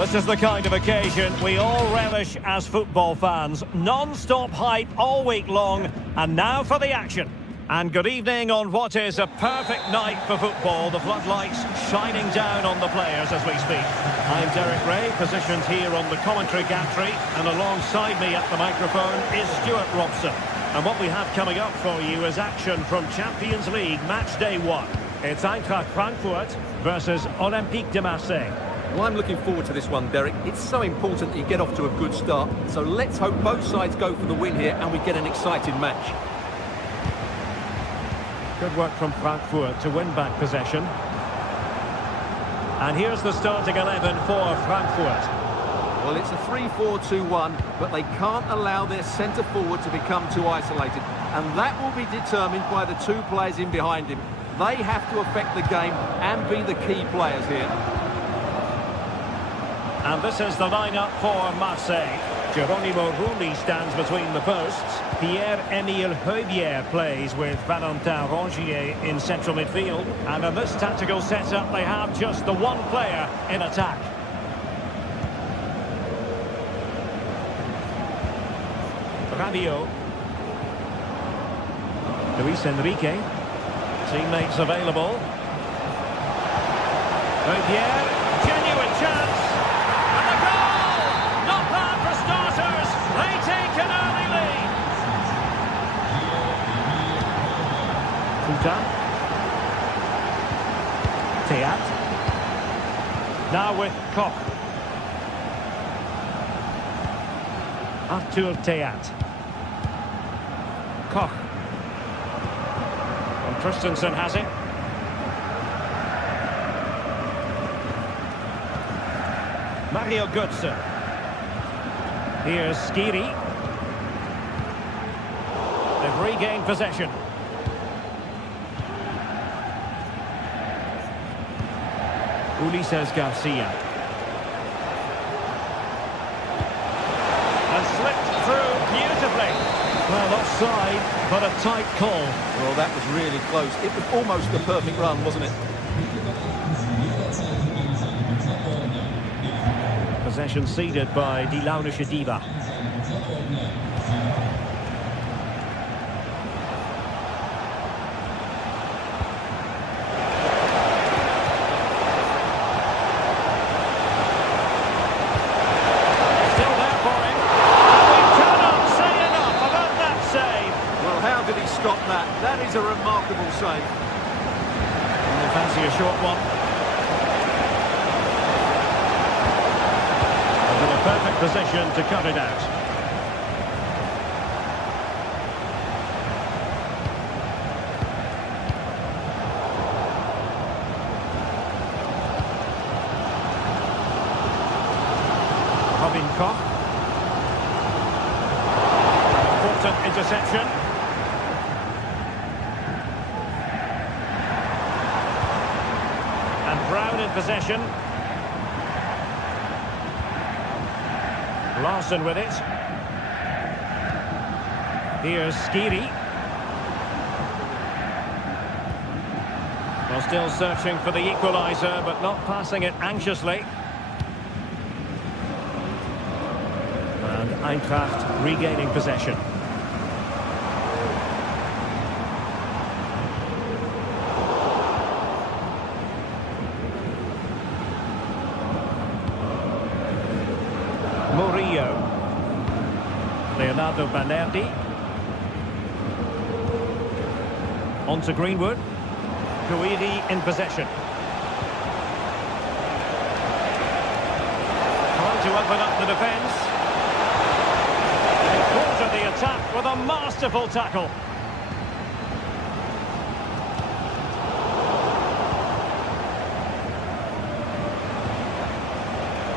This is the kind of occasion we all relish as football fans. Non-stop hype all week long, and now for the action. And good evening on what is a perfect night for football. The floodlights shining down on the players as we speak. I'm Derek Ray, positioned here on the commentary gantry, and alongside me at the microphone is Stuart Robson. And what we have coming up for you is action from Champions League match day 1. It's Eintracht Frankfurt versus Olympique de Marseille. Well, I'm looking forward to this one, Derek. It's so important that you get off to a good start. So let's hope both sides go for the win here and we get an exciting match. Good work from Frankfurt to win back possession. And here's the starting 11 for Frankfurt. Well, it's a 3-4-2-1, but they can't allow their centre-forward to become too isolated. And that will be determined by the two players in behind him. They have to affect the game and be the key players here. And this is the lineup for Marseille. Geronimo Rulli stands between the posts. Pierre-Emile Højbjerg plays with Valentin Rongier in central midfield. And in this tactical setup, they have just the one player in attack. Rabiot. Luis Enrique. Teammates available. Højbjerg. Genuine chance. And a goal! Not bad for starters. They take an early lead. Kuta. Teat. Now with Koch. Arthur Teat. Koch. And Christensen has it. Mario Götze. Here's Skiri. They've regained possession. Ulises Garcia. And slipped through beautifully. Well, offside, but a tight call. Well, that was really close. It was almost the perfect run, wasn't it? Possession ceded by Die Launische Diva. Still there for him. We cannot say enough about that save. Well, how did he stop that? That is a remarkable save. And they fancy a short one. Perfect position to cut it out. Robin Koch. Important interception. And Brown in possession. Larson with it. Here's Skiri. Well, still searching for the equaliser, but not passing it anxiously. And Eintracht regaining possession. Murillo. Leonardo Banerdi. On to Greenwood. Guidi in possession. Trying to open up the defence. They quarter the attack with a masterful tackle.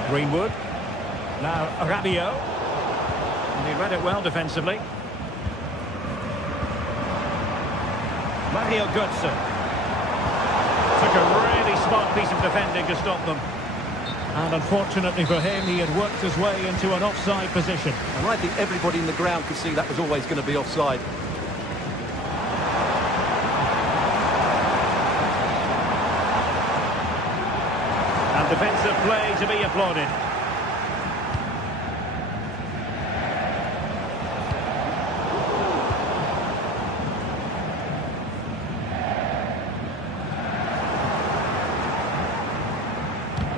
Greenwood. Now Rabiot. And he read it well defensively. Mario Götze. Took a really smart piece of defending to stop them. And unfortunately for him, he had worked his way into an offside position. And I think everybody in the ground could see that was always going to be offside. And defensive play to be applauded.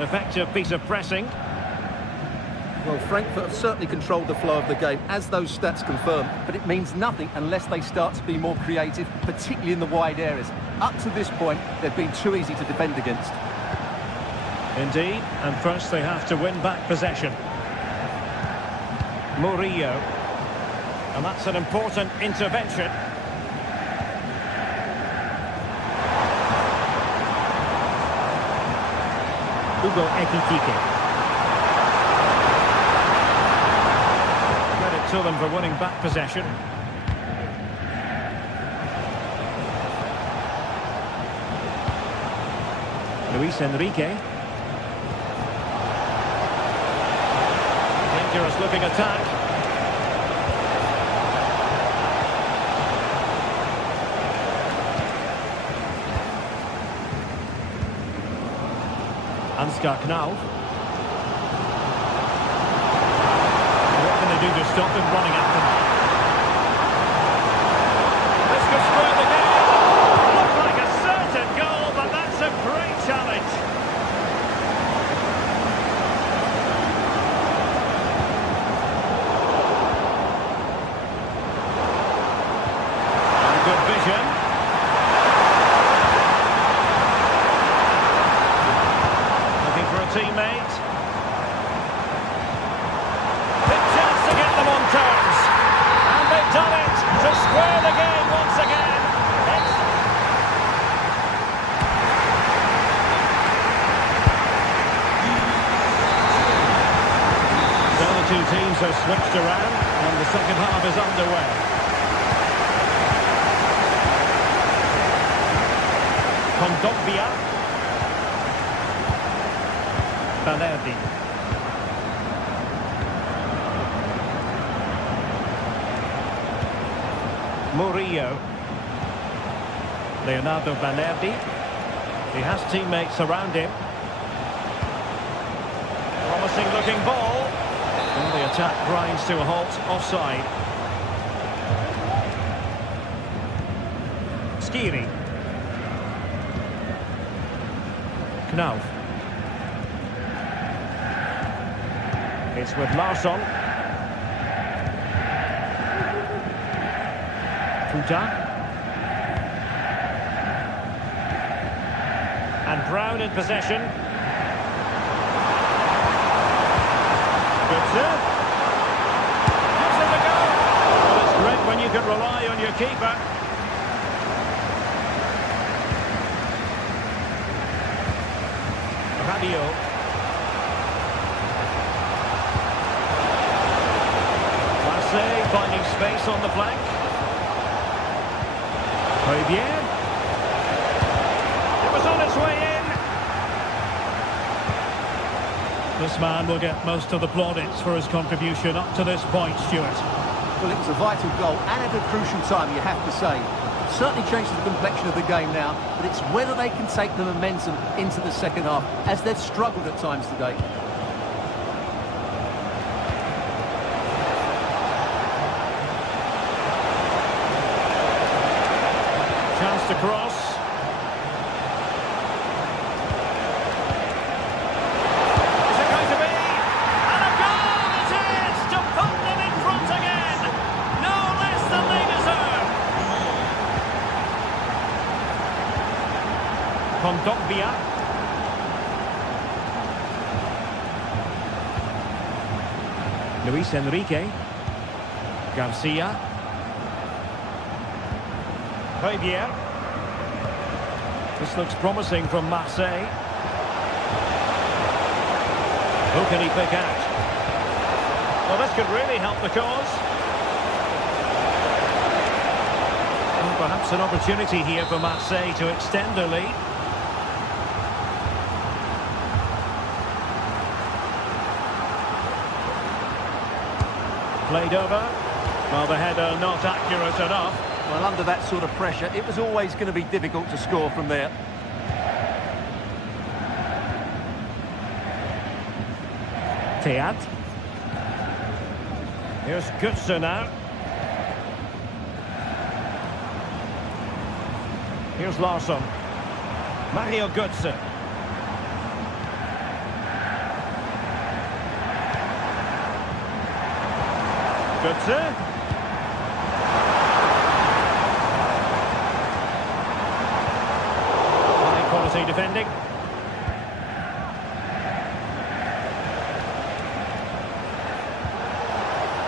effective piece of pressing. Well, Frankfurt have certainly controlled the flow of the game, as those stats confirm, but it means nothing unless they start to be more creative, particularly in the wide areas. Up to this point, they've been too easy to defend against. Indeed, and first they have to win back possession. Murillo. And that's an important intervention. Hugo Ekitike. Credit to them for winning back possession. Luis Enrique. Dangerous looking attack. Ansgar Knauf. What can they do to stop him running at them? This could square the game. Looks like a certain goal, but that's a great challenge. And good vision. Teammate. Big chance to get them on terms. And they've done it to square the game once again. So the two teams have switched around and the second half is underway. Kondogbia. Balerdi. Murillo. Leonardo Balerdi. He has teammates around him. Promising looking ball. And the attack grinds to a halt, offside. Skiri. Knauf. It's with Larsson. Futa. And Brown in possession. Good serve. Gives it a go. Well, it's great when you can rely on your keeper. Radio. Finding space on the flank. Very bien. It was on its way in. This man will get most of the plaudits for his contribution up to this point, Stuart. Well, it was a vital goal and at a crucial time, you have to say. It certainly changes the complexion of the game now, but it's whether they can take the momentum into the second half, as they've struggled at times today. Chance to cross. Is it going to be? And a goal it is to put them in front again. No less than they deserve. Kondogbia. Luis Enrique. Garcia. Javier. This looks promising from Marseille. Who can he pick out? Well, this could really help the cause. Well, perhaps an opportunity here for Marseille to extend their lead. Played over. Well, the header not accurate enough. Well, under that sort of pressure, it was always going to be difficult to score from there. Teat. Here's Götze now. Here's Larsson. Mario Götze. Good. High quality defending.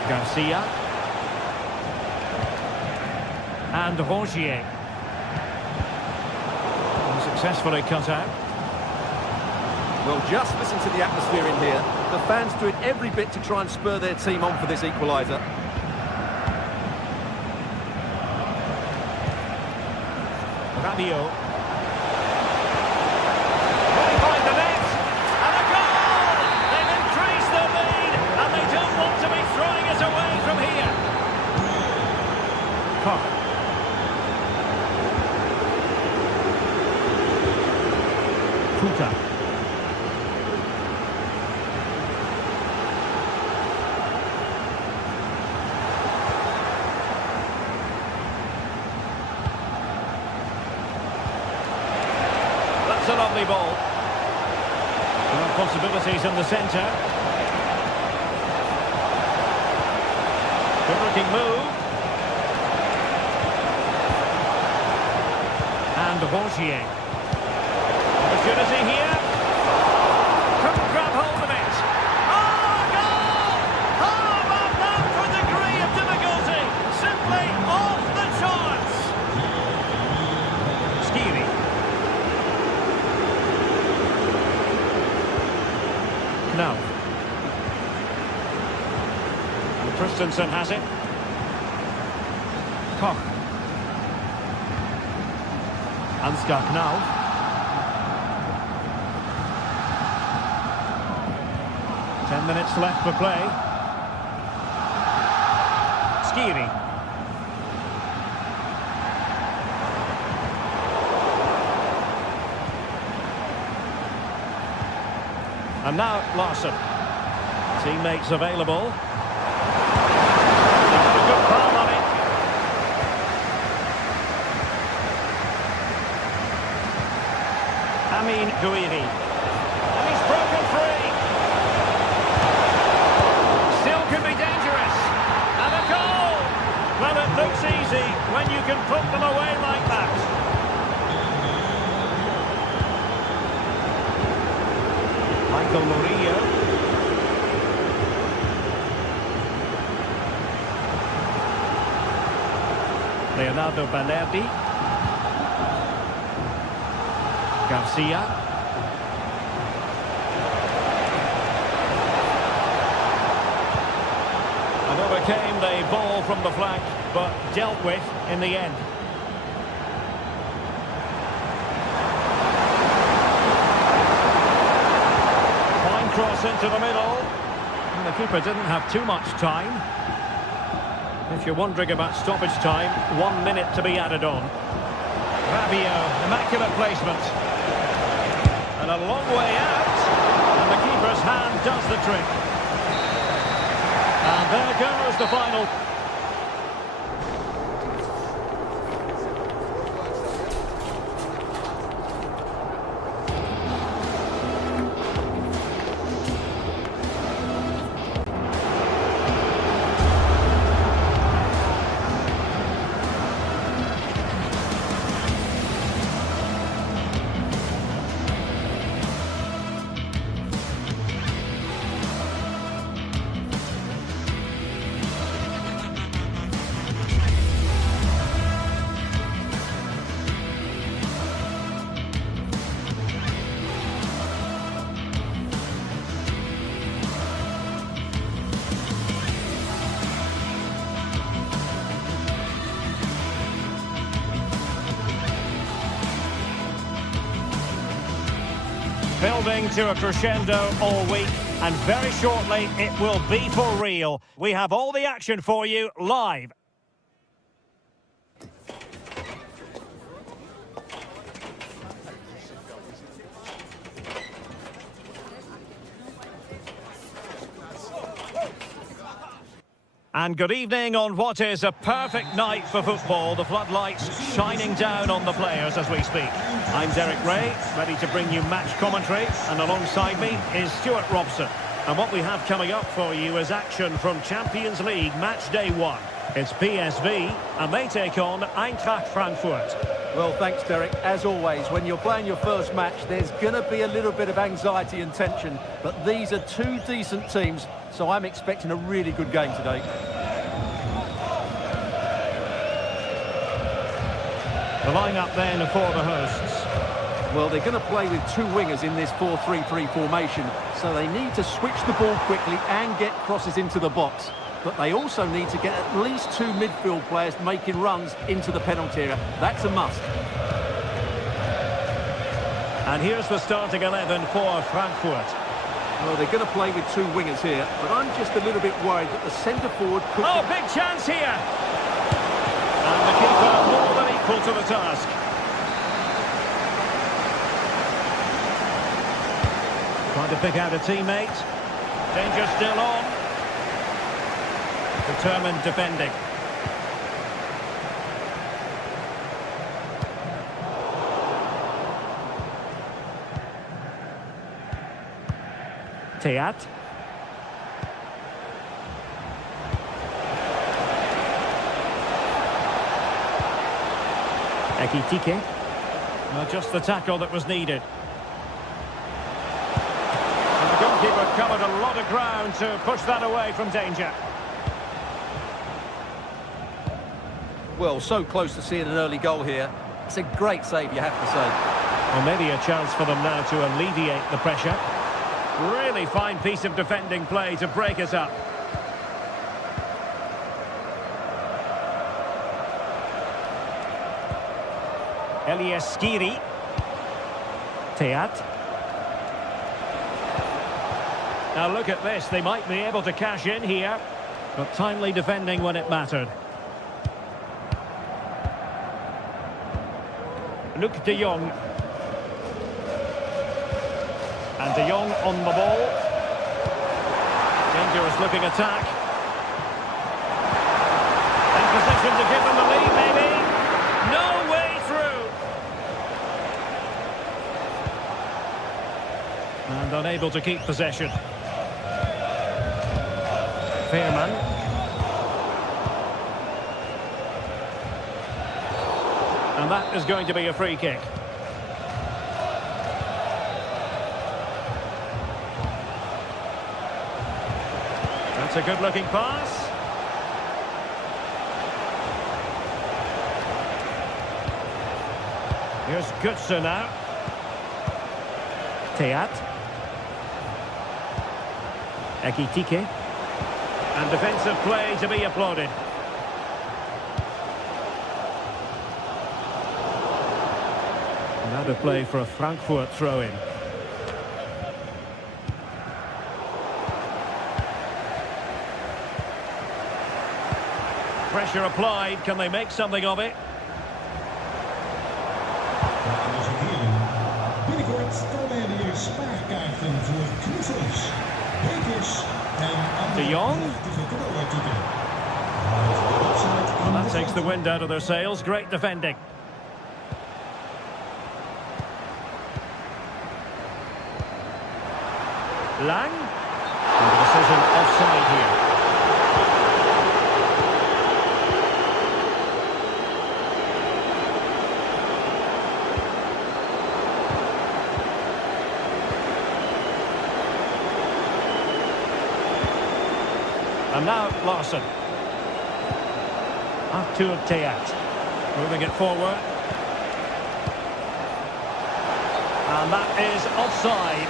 Garcia. And Rongier. Successfully cut out. Well, just listen to the atmosphere in here. The fans doing every bit to try and spur their team on for this equaliser. Rabiot. Behind the net. And a goal! They've increased their lead, and they don't want to be throwing it away from here. Koch. Kuta. That's a lovely ball. Well, possibilities in the centre. Good looking move. And Rongier. Opportunity here. Couldn't grab hold of it. Oh, goal! How about that for a degree of difficulty? Simply off the charts. Skiri. Now. Christensen has it. Koch. Ansgar Knauf. 10 minutes left for play. Skiri. And now Larsson. Teammates available. A good palm on it. Amin Gouiri. And he's broken free. Still could be dangerous. And a goal! Well, it looks easy when you can put them away like that. Michael Murillo. Leonardo Balerdi. Garcia. And overcame the ball from the flank, but dealt with in the end. Fine cross into the middle. And the keeper didn't have too much time. If you're wondering about stoppage time, 1 minute to be added on. Rabiot, immaculate placement. And a long way out. And the keeper's hand does the trick. And there goes the final. Building to a crescendo all week, and very shortly it will be for real. We have all the action for you live. And good evening on what is a perfect night for football. The floodlights shining down on the players as we speak. I'm Derek Ray, ready to bring you match commentary, and alongside me is Stuart Robson. And what we have coming up for you is action from Champions League match day 1. It's PSV, and they take on Eintracht Frankfurt. Well, thanks, Derek. As always, when you're playing your first match, there's going to be a little bit of anxiety and tension. But these are two decent teams, so I'm expecting a really good game today. The line-up then for the hosts. Well, they're going to play with two wingers in this 4-3-3 formation, so they need to switch the ball quickly and get crosses into the box. But they also need to get at least two midfield players making runs into the penalty area. That's a must. And here's the starting 11 for Frankfurt. Well, they're going to play with two wingers here, but I'm just a little bit worried that the centre-forward could... Oh, big chance here! And the keeper more than equal to the task. Trying to pick out a teammate. Danger still on. Determined defending. Teat. Ekitike. Well, just the tackle that was needed. And the goalkeeper covered a lot of ground to push that away from danger. Well, so close to seeing an early goal here. It's a great save, you have to say. Well, maybe a chance for them now to alleviate the pressure. Really fine piece of defending play to break us up. Elias Skiri. Teat. Now look at this, they might be able to cash in here, but timely defending when it mattered. Luc de Jong. And de Jong on the ball. Dangerous looking attack. In position to give them the lead, maybe. No way through. And unable to keep possession. Veerman. And that is going to be a free kick. That's a good-looking pass. Here's Götze now. Teat. Ekitike. And defensive play to be applauded. Another play for a Frankfurt throw-in. Pressure applied. Can they make something of it? Dames en heren, binnenkort komen er weer spaarkaarten voor knuffels, bekers en De Jong. prachtige cadeauartikelen. Well, that takes the wind out of their sails. Great defending. Lang. And the decision offside here. And now Larson. Artur Teat. Moving it forward. And that is offside.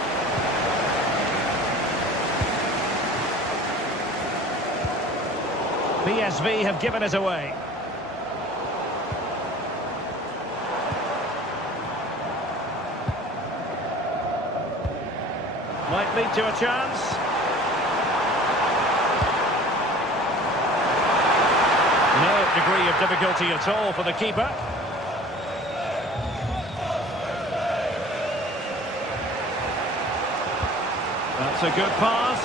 PSV have given it away. Might lead to a chance. No degree of difficulty at all for the keeper. That's a good pass.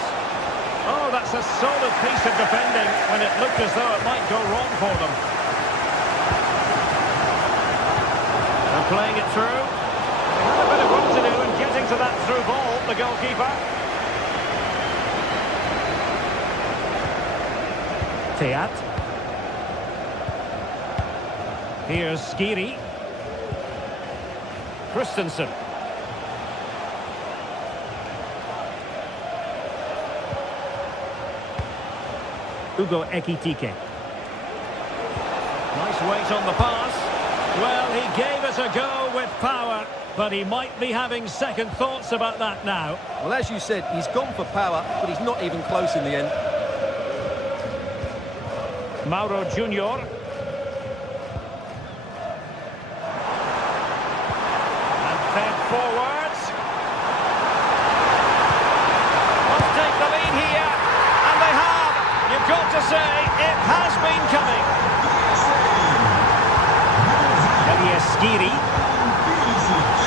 Oh, that's a solid piece of defending when it looked as though it might go wrong for them. They're playing it through. They have a bit of work to do in getting to that through ball, the goalkeeper. Teat. Here's Skiri. Christensen. Ugo Ekitike. Nice weight on the pass. Well, he gave it a go with power, but he might be having second thoughts about that now. Well, as you said, he's gone for power, but he's not even close in the end. Mauro Junior. And fed forwards. Must take the lead here. And they have. You've got to say, it has been coming. Skiri.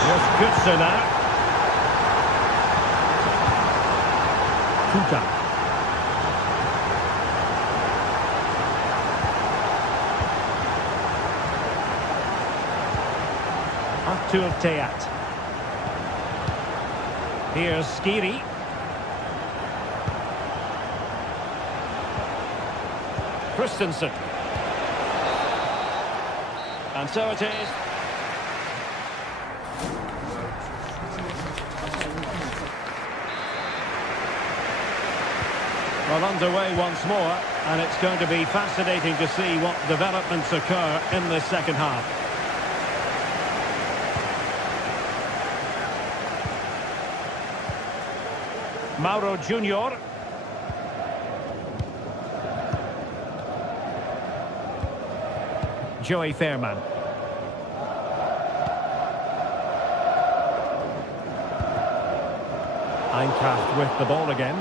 Here's Goodson now. Kuta. Artur Teat. Here's Skiri. Christensen. And so it is. Well, underway once more, and it's going to be fascinating to see what developments occur in the second half. Mauro Junior. Joey Fairman. Eintracht with the ball again.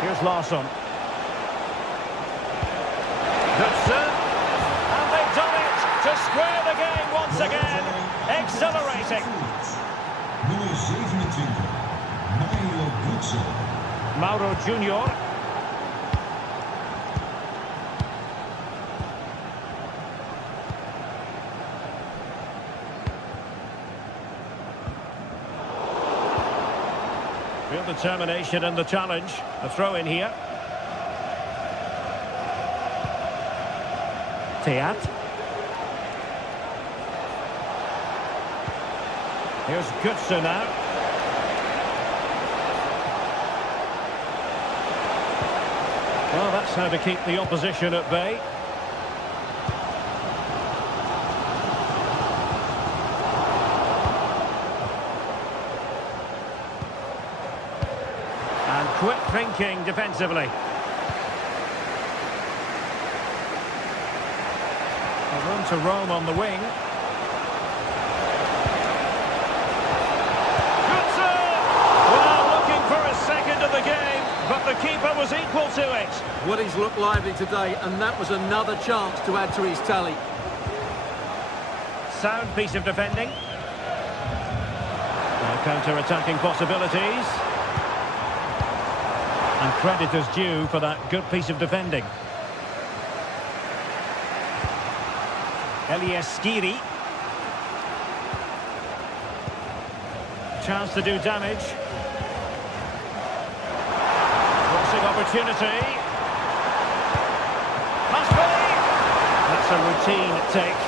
Here's Larsson. Goodson. And they've done it to square the game once again. Exhilarating. Nummer 27, Mauro Goodson. Mauro Junior. Real determination in the challenge. A throw in here. Teat. Here's Goodson now. Well, that's how to keep the opposition at bay. Quick thinking defensively. Room to roam on the wing. Goodson! Well, looking for a second of the game, but the keeper was equal to it. Well, he's looked lively today, and that was another chance to add to his tally. Sound piece of defending. Now counter-attacking possibilities. And credit is due for that good piece of defending. Elias Skiri. Chance to do damage. Crossing opportunity. Must be! That's a routine take.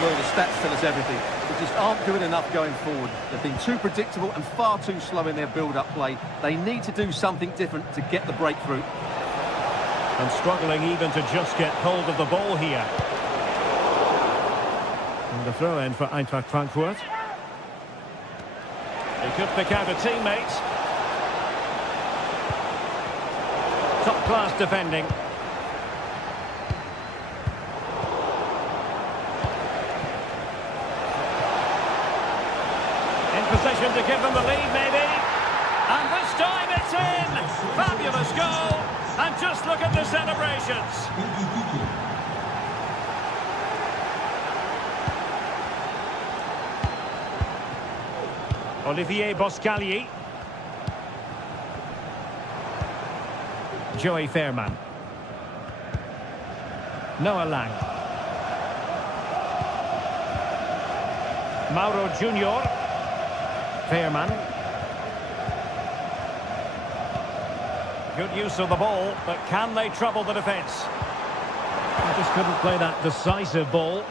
Well, the stats tell us everything. They just aren't doing enough going forward. They've been too predictable and far too slow in their build-up play. They need to do something different to get the breakthrough. And struggling even to just get hold of the ball here. And the throw-in for Eintracht Frankfurt. He could pick out a teammate. Top-class defending. Position to give them the lead, maybe. And this time it's in. Fabulous goal. And just look at the celebrations. Olivier Boscagli. Joey Fairman. Noah Lang. Mauro Junior. Fairman. Good use of the ball, but can they trouble the defence? They just couldn't play that decisive ball.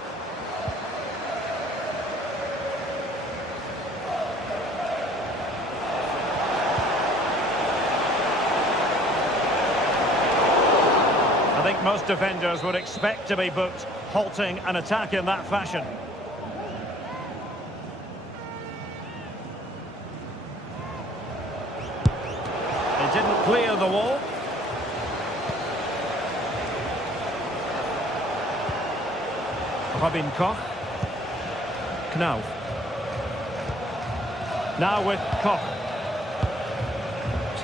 I think most defenders would expect to be booked, halting an attack in that fashion. It didn't clear the wall. Robin Koch. Knauf. Now with Koch.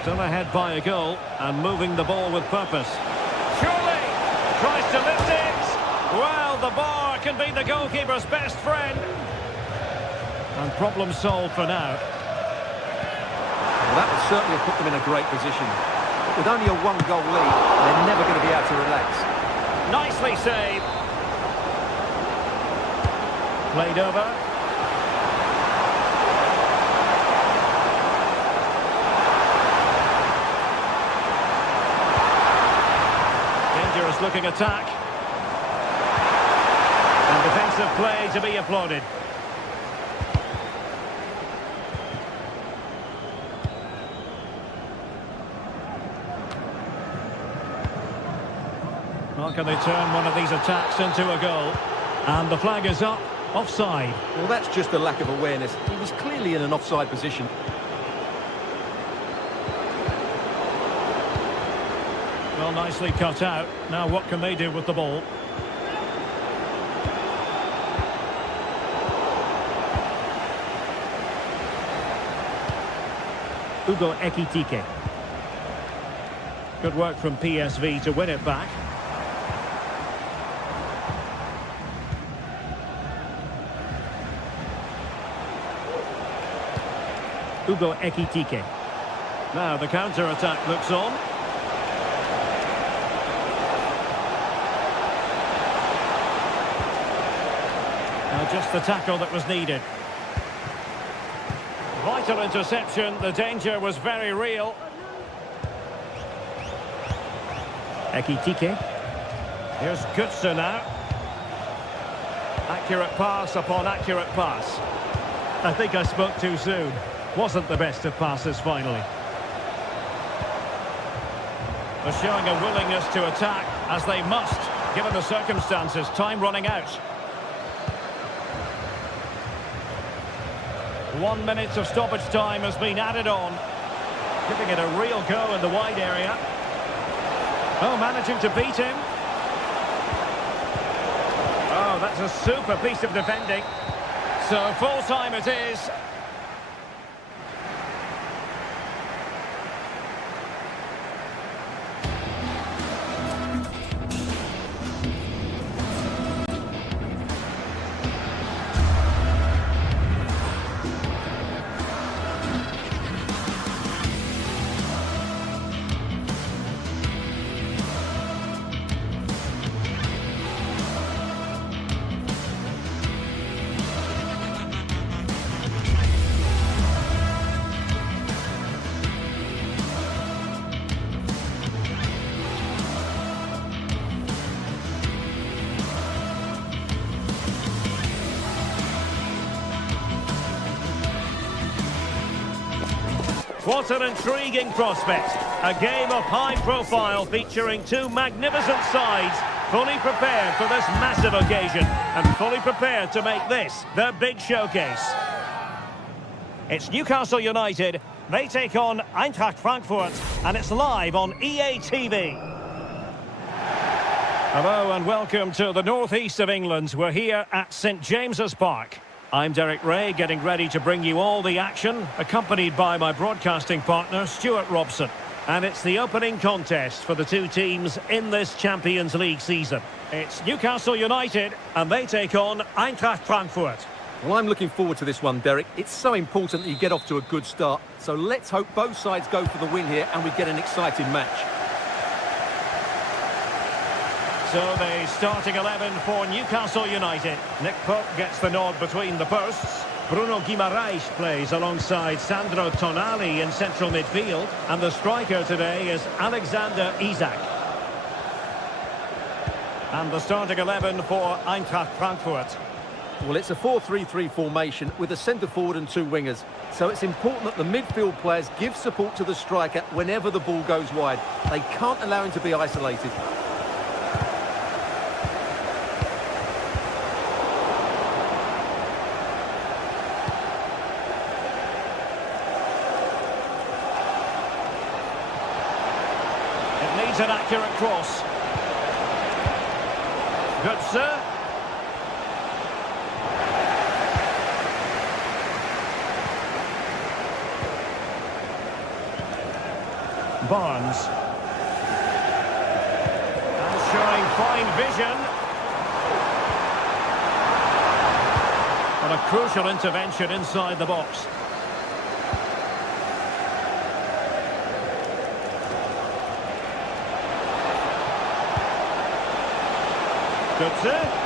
Still ahead by a goal and moving the ball with purpose. Surely tries to lift it. Well, the bar can be the goalkeeper's best friend. And problem solved for now. Well, that would certainly have put them in a great position. But with only a one-goal lead, they're never going to be able to relax. Nicely saved. Played over. Dangerous looking attack. And defensive play to be applauded. How can they turn one of these attacks into a goal? And the flag is up. Offside. Well, that's just a lack of awareness. He was clearly in an offside position. Well, nicely cut out. Now what can they do with the ball? Hugo Ekitike. Good work from PSV to win it back. Hugo Ekitike. Now the counter-attack looks on. Now just the tackle that was needed. Vital interception. The danger was very real. Ekitike. Here's Götze now. Accurate pass upon accurate pass. I think I spoke too soon. Wasn't the best of passes finally. They're showing a willingness to attack, as they must, given the circumstances. Time running out. 1 minute of stoppage time has been added on. Giving it a real go in the wide area. Oh, managing to beat him. Oh, that's a super piece of defending. So full time it is. What an intriguing prospect. A game of high profile featuring two magnificent sides, fully prepared for this massive occasion and fully prepared to make this their big showcase. It's Newcastle United. They take on Eintracht Frankfurt, and it's live on EA TV. Hello and welcome to the northeast of England. We're here at St James's Park. I'm Derek Ray, getting ready to bring you all the action, accompanied by my broadcasting partner, Stuart Robson. And it's the opening contest for the two teams in this Champions League season. It's Newcastle United, and they take on Eintracht Frankfurt. Well, I'm looking forward to this one, Derek. It's so important that you get off to a good start. So let's hope both sides go for the win here and we get an exciting match. So the starting 11 for Newcastle United. Nick Pope gets the nod between the posts. Bruno Guimaraes plays alongside Sandro Tonali in central midfield. And the striker today is Alexander Isak. And the starting 11 for Eintracht Frankfurt. Well, it's a 4-3-3 formation with a centre-forward and two wingers. So it's important that the midfield players give support to the striker whenever the ball goes wide. They can't allow him to be isolated. It needs an accurate cross. Good, sir. Barnes. And showing fine vision. And a crucial intervention inside the box. Good, sir.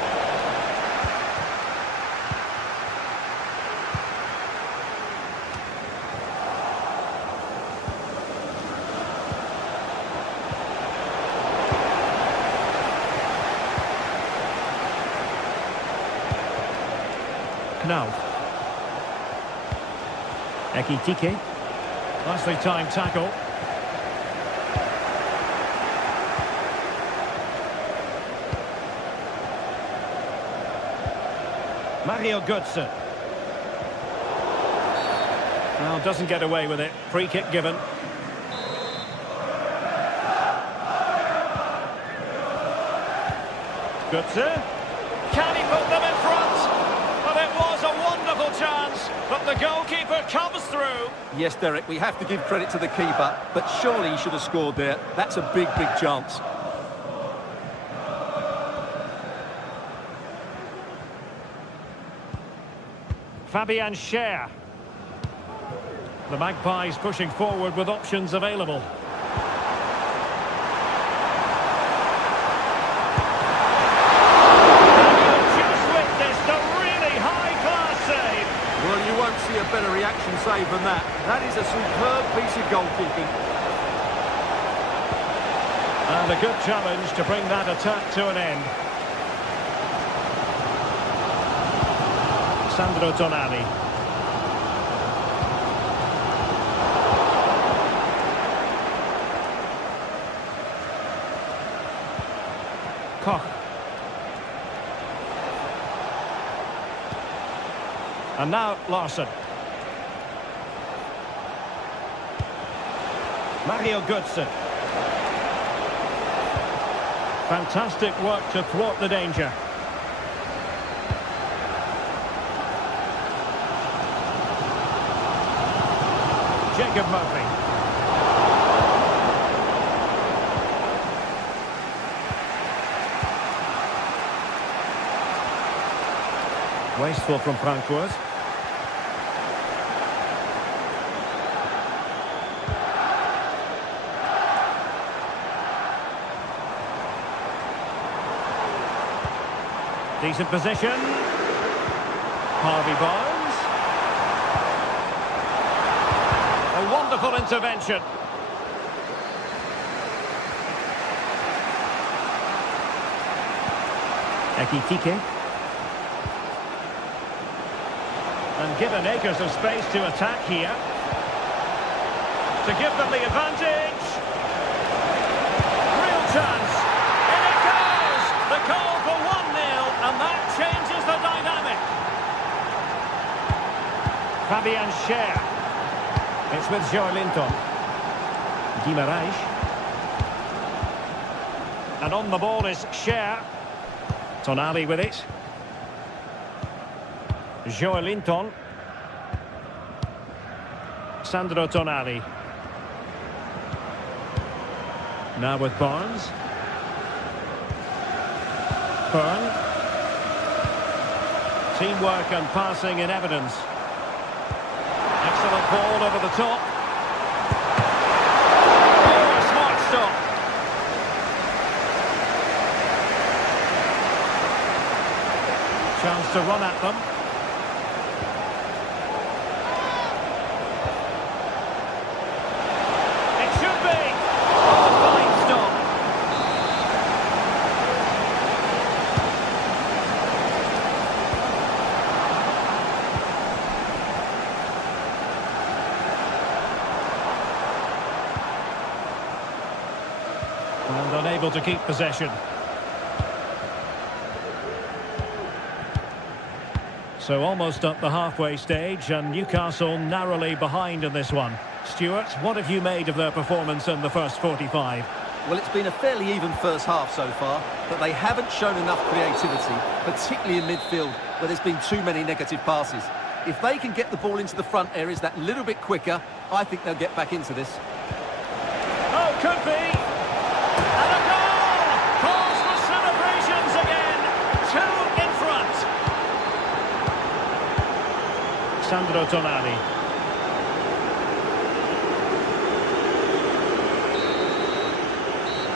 Now, Ekitike, nicely timed tackle. Mario Götze. Well, doesn't get away with it. Free kick given. Götze. Can he put them in front? But it was a wonderful chance, but the goalkeeper comes through. Yes, Derek, we have to give credit to the keeper, but surely he should have scored there. That's a big, big chance. Fabian Schär. The Magpies pushing forward with options available. See a better reaction save than that. That is a superb piece of goalkeeping. And a good challenge to bring that attack to an end. Sandro Tonali. Koch. And now Larson. Mario Götze. Fantastic work to thwart the danger. Jacob Murphy. Wasteful from Frankfurt. Decent position. Harvey Barnes. A wonderful intervention. Ekitike. And given acres of space to attack here. To give them the advantage. Real chance. In it goes! The goal for 1-0, and that changes the dynamic. Fabian Schär. It's with Joelinton. Guimaraes. And on the ball is Schär. Tonali with it. Joelinton. Sandro Tonali. Now with Barnes. Byrne. Teamwork and passing in evidence. Excellent ball over the top. Oh, a smart stop. Chance to run at them. And unable to keep possession. So almost up the halfway stage, and Newcastle narrowly behind in this one. Stuart, what have you made of their performance in the first 45? Well, it's been a fairly even first half so far, but they haven't shown enough creativity, particularly in midfield, where there's been too many negative passes. If they can get the ball into the front areas that little bit quicker, I think they'll get back into this. Oh, could be! And a goal! Calls for celebrations again! 2 in front! Sandro Tonali.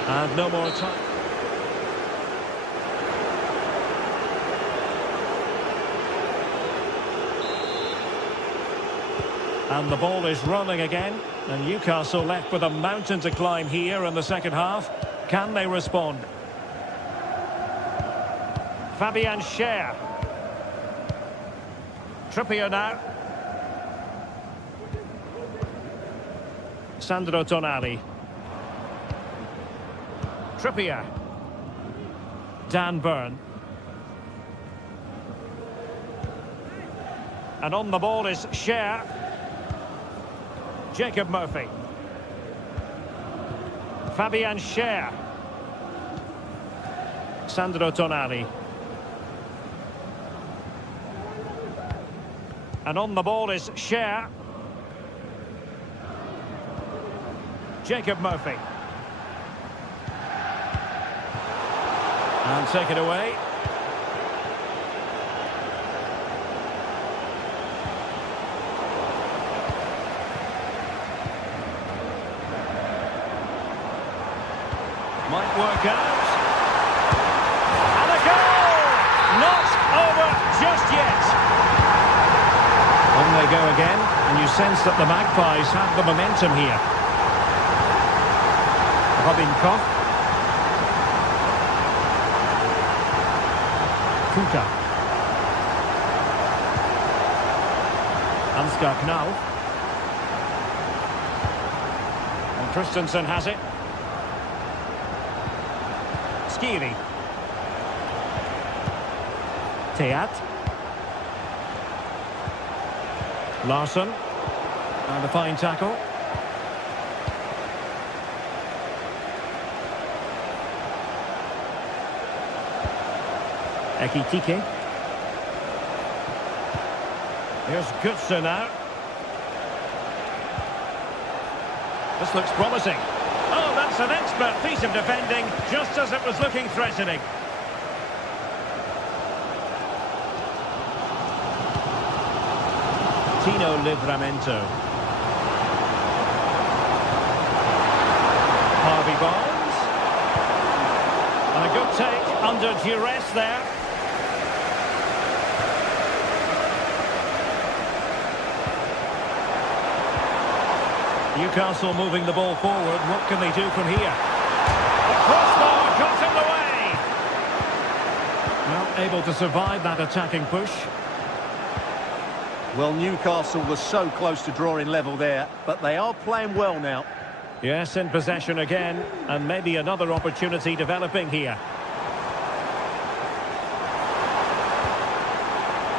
And no more time. And the ball is rolling again. And Newcastle left with a mountain to climb here in the second half. Can they respond? Fabian Schär. Trippier now. Sandro Tonali. Trippier. Dan Burn. And on the ball is Schär. Jacob Murphy. Fabian Schär. Sandro Tonali. And on the ball is Schär. Jacob Murphy. And taken away. Might work out. And a goal! Not over just yet. On they go again, and you sense that the Magpies have the momentum here. Robin Koch. Kuka. Ansgar Knau. And Christensen has it. Skiri. Teat. Larsson. And a fine tackle. Ekitike. Here's Götze now. This looks promising. Oh, that's an expert piece of defending, just as it was looking threatening. Tino Livramento. Harvey Barnes. And a good take under duress there. Newcastle moving the ball forward. What can they do from here? The crossbar got in the way. Not able to survive that attacking push. Well, Newcastle was so close to drawing level there, but they are playing well now. Yes, in possession again, and maybe another opportunity developing here.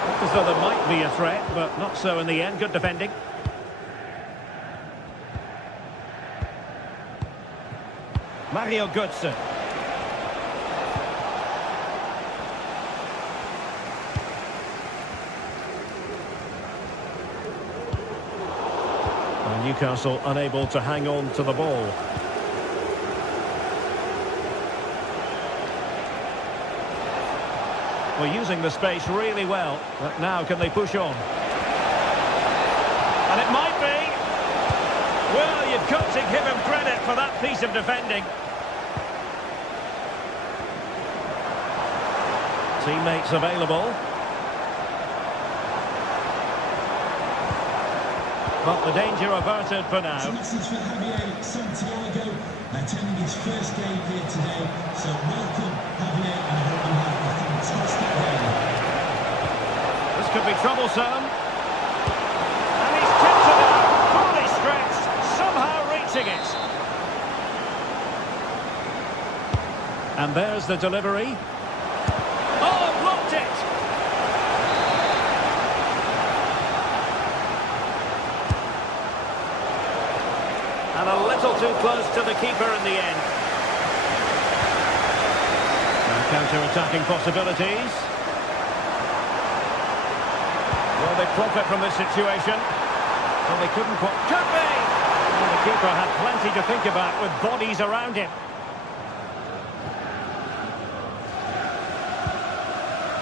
Looked as though there might be a threat, but not so in the end. Good defending. Mario Götze. And Newcastle unable to hang on to the ball. We're using the space really well, but now can they push on? And it might be. Well, you've got to give him credit for that piece of defending. Teammates available. But the danger averted for now. It's a message for Javier Santiago, attending his first game here today. So welcome, Javier, and I hope you have a fantastic day. This could be troublesome. And he's tipped it out, fully stretched, somehow reaching it. And there's the delivery. Oh, blocked it! And a little too close to the keeper in the end. And counter-attacking possibilities. Well, they profit from this situation. Well, they couldn't quite... Could be! Well, the keeper had plenty to think about with bodies around him.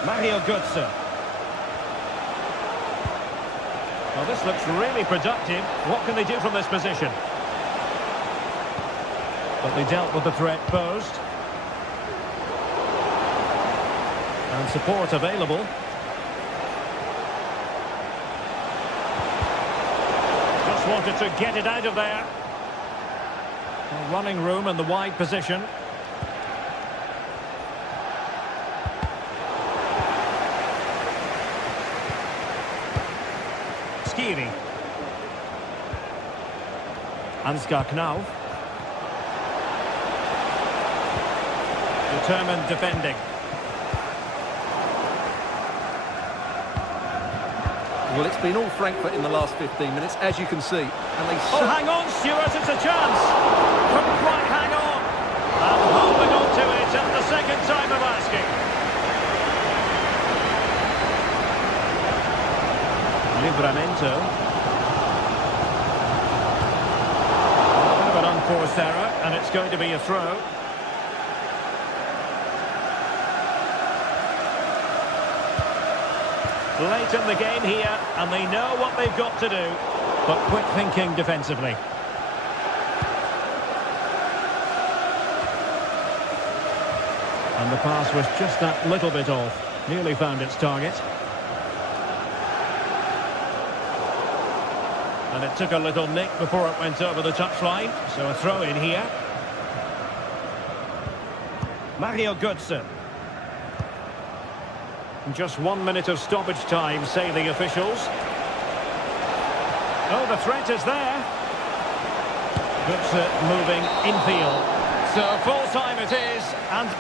Mario Götze. Well, this looks really productive. What can they do from this position? But they dealt with the threat posed. And support available. Just wanted to get it out of there. Well, running room in the wide position. Skiri. Ansgar Knauf. Determined defending. Well, it's been all Frankfurt in the last 15 minutes, as you can see. And they Oh, hang on, Stuart, it's a chance. Couldn't quite hang on. And holding on to it at the second time of asking. Livramento. A bit of an unforced error, and it's going to be a throw. Late in the game here, and they know what they've got to do, but quick thinking defensively. And the pass was just that little bit off, nearly found its target. And it took a little nick before it went over the touchline, so a throw in here. Mario Götze. Just 1 minute of stoppage time, say the officials. Oh, the threat is there. Götze moving infield. So full time it is, and...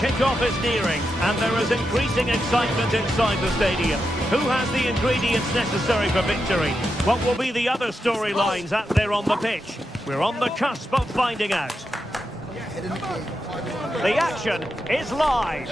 Kick-off is nearing, and there is increasing excitement inside the stadium. Who has the ingredients necessary for victory? What will be the other storylines out there on the pitch? We're on the cusp of finding out. The action is live.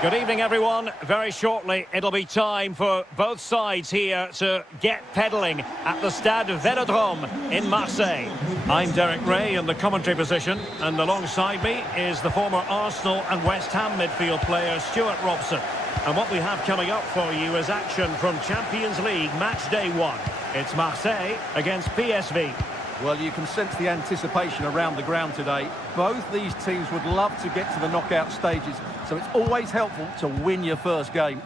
Good evening, everyone. Very shortly, it'll be time for both sides here to get pedalling at the Stade Vélodrome in Marseille. I'm Derek Ray in the commentary position, and alongside me is the former Arsenal and West Ham midfield player Stuart Robson. And what we have coming up for you is action from Champions League match day 1. It's Marseille against PSV. Well, you can sense the anticipation around the ground today. Both these teams would love to get to the knockout stages, so it's always helpful to win your first game.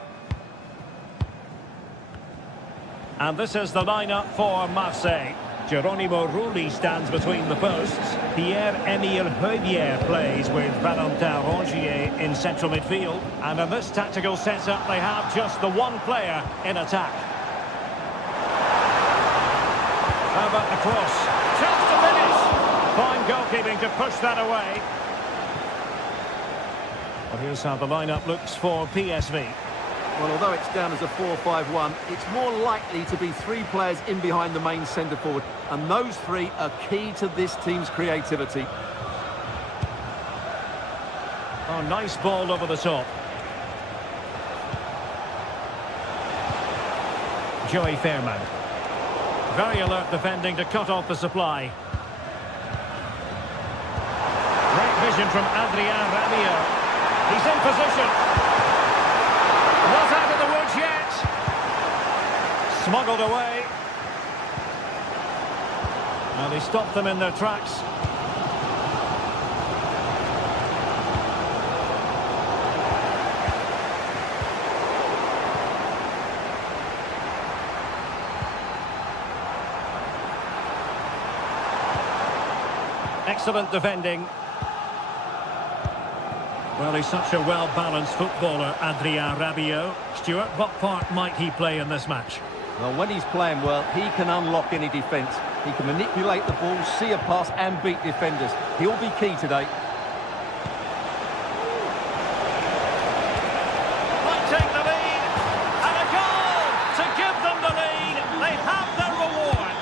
And this is the lineup for Marseille. Geronimo Rulli stands between the posts. Pierre-Emile Heubier plays with Valentin Rongier in central midfield. And in this tactical setup, they have just the one player in attack. How about the cross? Chance to finish! Fine goalkeeping to push that away. Well, here's how the lineup looks for PSV. Well, although it's down as a 4-5-1, it's more likely to be three players in behind the main centre-forward. And those three are key to this team's creativity. Oh, nice ball over the top. Joey Fairman. Very alert defending to cut off the supply. Great vision from Adrien Rabiot. He's in position. Not out of the woods yet. Smuggled away. And he stopped them in their tracks. Excellent defending. Well, he's such a well-balanced footballer, Adrien Rabiot. Stuart, what part might he play in this match? Well, when he's playing well, he can unlock any defence. He can manipulate the ball, see a pass and beat defenders. He'll be key today. Might take the lead. And a goal to give them the lead. They have their reward.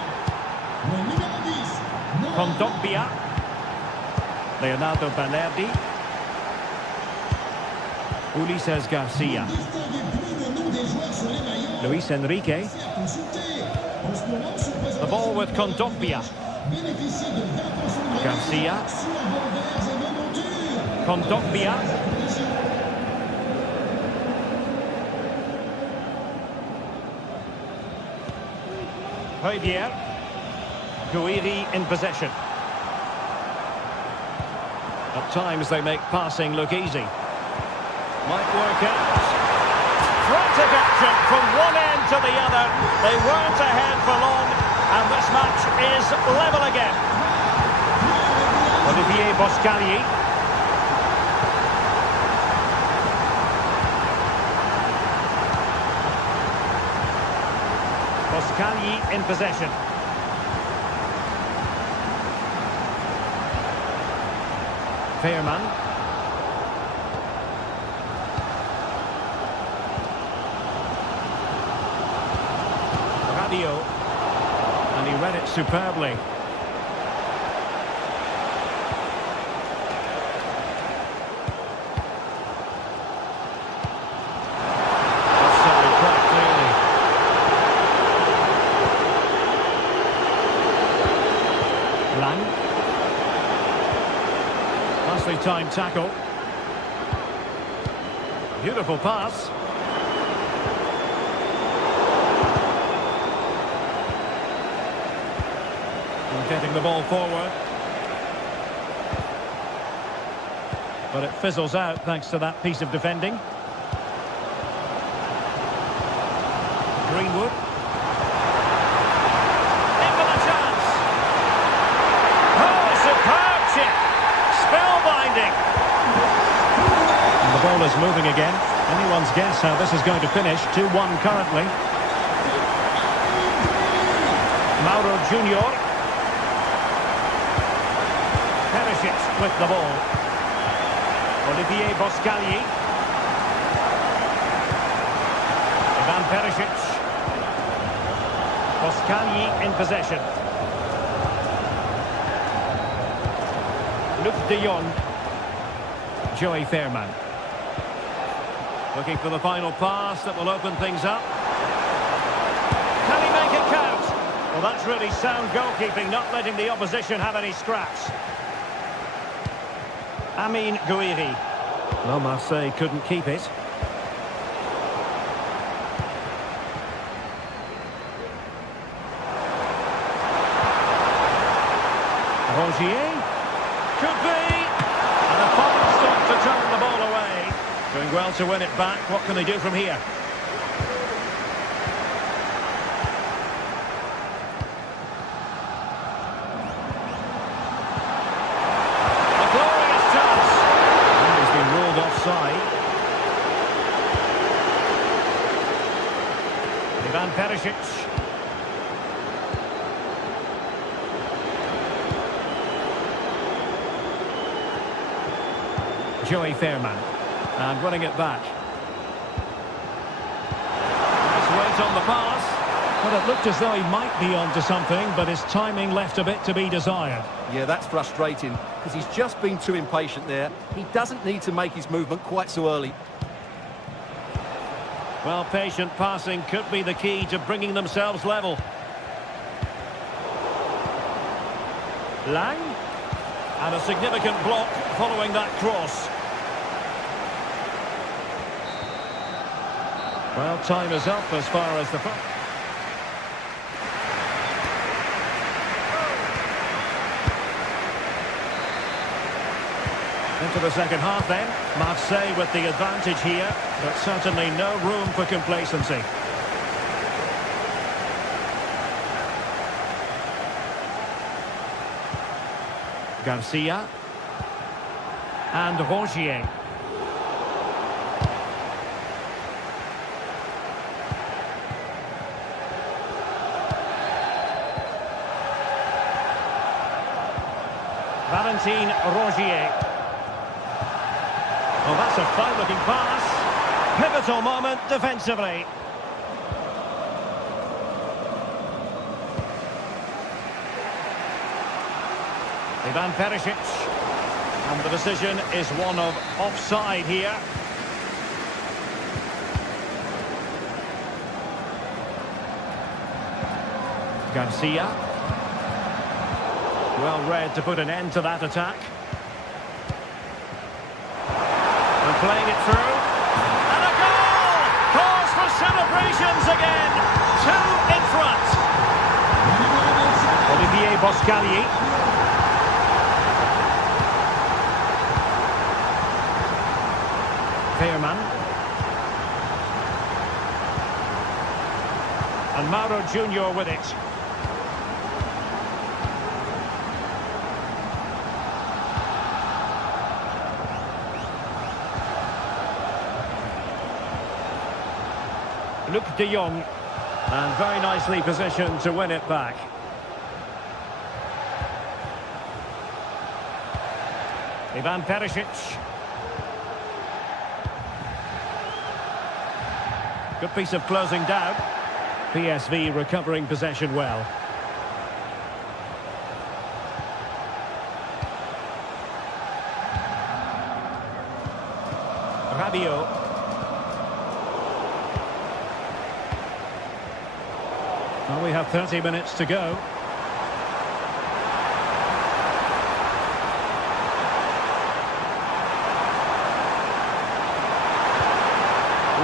Kondogbia. Leonardo Balerdi. Ulises Garcia. Luis Enrique. The ball with Kondogbia. Garcia. Kondogbia. Heubier. Guiri in possession. At times they make passing look easy. Might work out. Frantic action from one end to the other. They weren't ahead for long, and this match is level again. Olivier Boscagli. Boscagli in possession. Fairman. And he read it superbly. Offside quite clearly. Lang. Nicely timed tackle. Beautiful pass. Getting the ball forward. But it fizzles out thanks to that piece of defending. Greenwood. In for the chance. Oh, superb chip. Spellbinding. And the ball is moving again. Anyone's guess how this is going to finish. 2-1 currently. Mauro Junior. With the ball. Olivier Boscagli. Ivan Perisic. Boscagli in possession. Luc de Jong. Joey Fairman. Looking for the final pass that will open things up. Can he make it count? Well, that's really sound goalkeeping, not letting the opposition have any scraps. Amine Guiri. Well, Marseille couldn't keep it. Rongier. Could be. And a fine stop to turn the ball away. Doing well to win it back. What can they do from here? Perisic. Joey Fairman. And running it back. Nice weight on the pass. Well, it looked as though he might be onto something, but his timing left a bit to be desired. Yeah, that's frustrating, because he's just been too impatient there. He doesn't need to make his movement quite so early. Well, patient passing could be the key to bringing themselves level. Lang. And a significant block following that cross. Well, time is up as far as the... Into the second half then. Marseille with the advantage here, but certainly no room for complacency. Garcia. And Rongier. Valentin Rongier. Well, that's a fine-looking pass. Pivotal moment defensively. Ivan Perisic. And the decision is one of offside here. Garcia. Well read to put an end to that attack. And playing it through. And a goal! Cause for celebrations again. 2 in front. Olivier Boscagli. Fairman. And Mauro Junior with it. Luc de Jong. And very nicely positioned to win it back. Ivan Perisic. Good piece of closing down. PSV recovering possession well. Rabiot. Well, we have 30 minutes to go.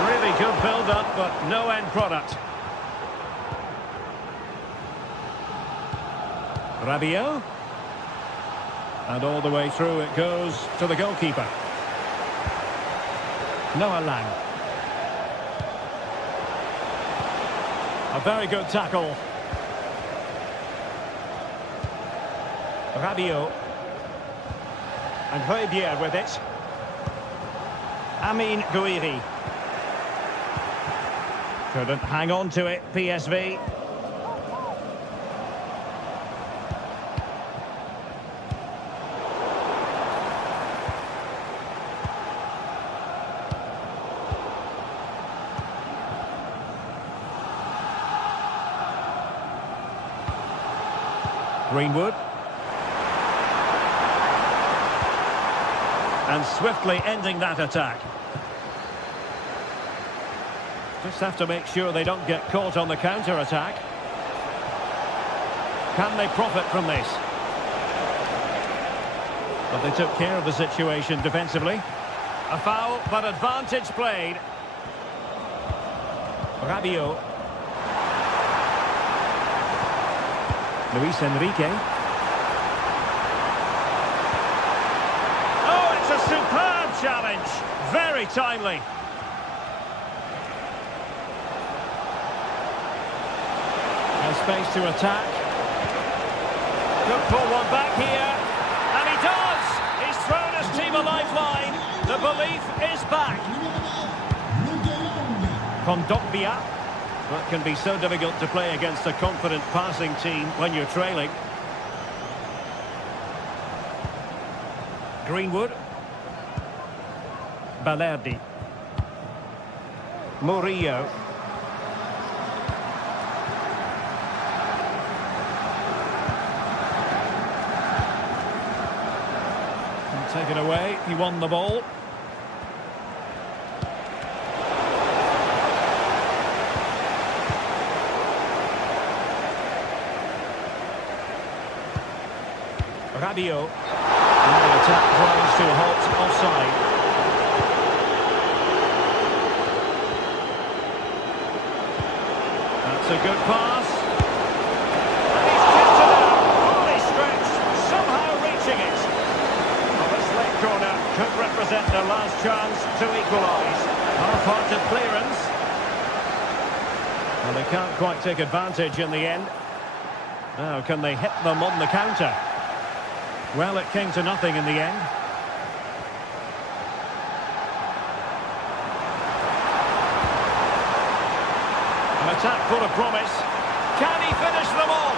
Really good build-up, but no end product. Rabiot. And all the way through it goes to the goalkeeper. Noah Lang. A very good tackle. Rabiot. And Højbjerg with it. Amin Gouiri. Couldn't hang on to it, PSV. Greenwood. And swiftly ending that attack. Just have to make sure they don't get caught on the counter-attack. Can they profit from this? But they took care of the situation defensively. A foul, but advantage played. Rabiot. Luis Enrique. Oh, it's a superb challenge. Very timely. And space to attack. Could pull one back here. And he does! He's thrown his team a lifeline. The belief is back. Kondogbia. That can be so difficult to play against a confident passing team when you're trailing. Greenwood. Balerdi. Murillo. Take it away, he won the ball. Rabiot. And the attack grinds to a halt, offside. That's a good pass. And he's tipped it out, fully stretched, somehow reaching it. Well, this late corner could represent their last chance to equalise. Half-hearted clearance. Well, they can't quite take advantage in the end. Now, can they hit them on the counter? Well, it came to nothing in the end. An attack full of promise. Can he finish them off?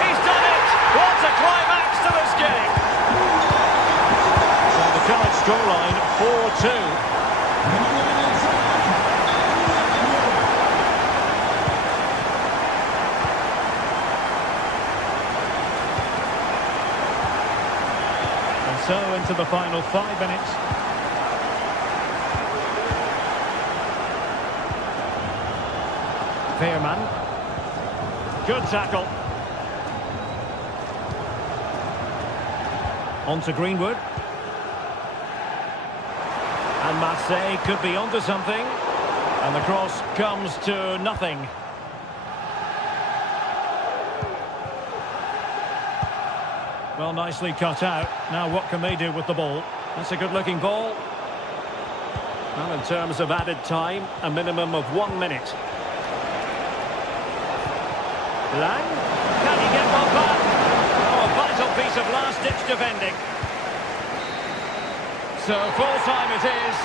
He's done it! What a climax to this game! So the current scoreline, 4-2. So into the final 5 minutes. Veerman. Good tackle. On to Greenwood. And Marseille could be onto something. And the cross comes to nothing. Well, nicely cut out. Now what can they do with the ball? That's a good-looking ball. Well, in terms of added time, a minimum of 1 minute. Lang? Can he get one back? Oh, a vital piece of last-ditch defending. So, full time it is.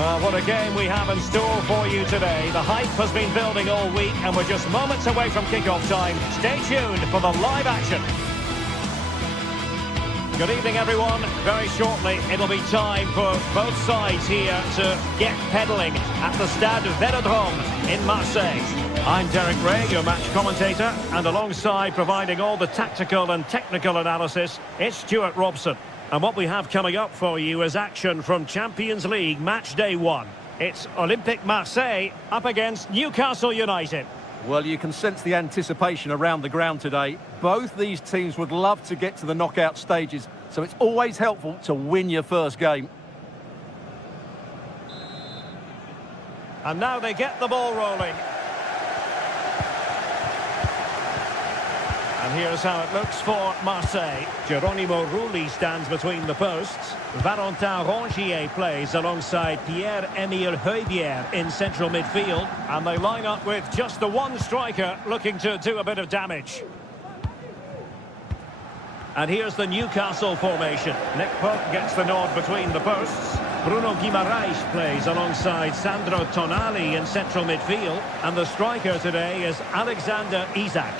Well, what a game we have in store for you today. The hype has been building all week and we're just moments away from kick-off time. Stay tuned for the live action. Good evening, everyone. Very shortly, it'll be time for both sides here to get pedalling at the Stade Vélodrome in Marseille. I'm Derek Ray, your match commentator, and alongside providing all the tactical and technical analysis, it's Stuart Robson. And what we have coming up for you is action from Champions League match day 1. It's Olympique Marseille up against Newcastle United. Well, you can sense the anticipation around the ground today. Both these teams would love to get to the knockout stages, so it's always helpful to win your first game. And now they get the ball rolling. And here's how it looks for Marseille. Geronimo Rulli stands between the posts. Valentin Rongier plays alongside Pierre-Emile Højbjerg in central midfield. And they line up with just the one striker looking to do a bit of damage. And here's the Newcastle formation. Nick Pope gets the nod between the posts. Bruno Guimaraes plays alongside Sandro Tonali in central midfield. And the striker today is Alexander Isak.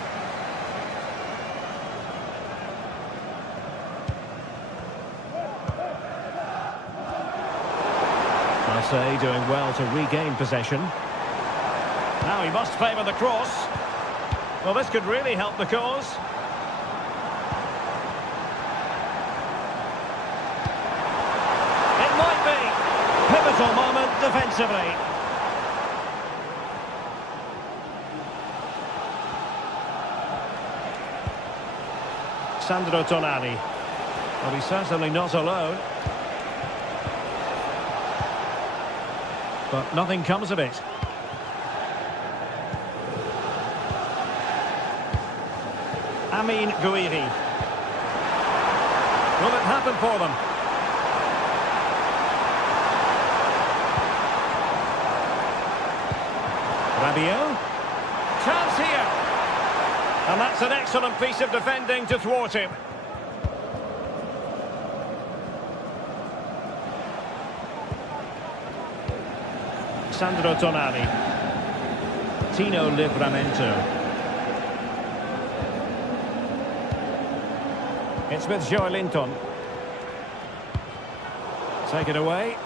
Marseille doing well to regain possession. Now he must favour the cross. Well, this could really help the cause. It might be. Pivotal moment defensively. Sandro Tonali. Well, he's certainly not alone. But nothing comes of it. Amin Gouiri. Will it happen for them? Rabiot. Chance here. And that's an excellent piece of defending to thwart him. Sandro Tonali. Tino Livramento. It's with Joelinton. Take it away.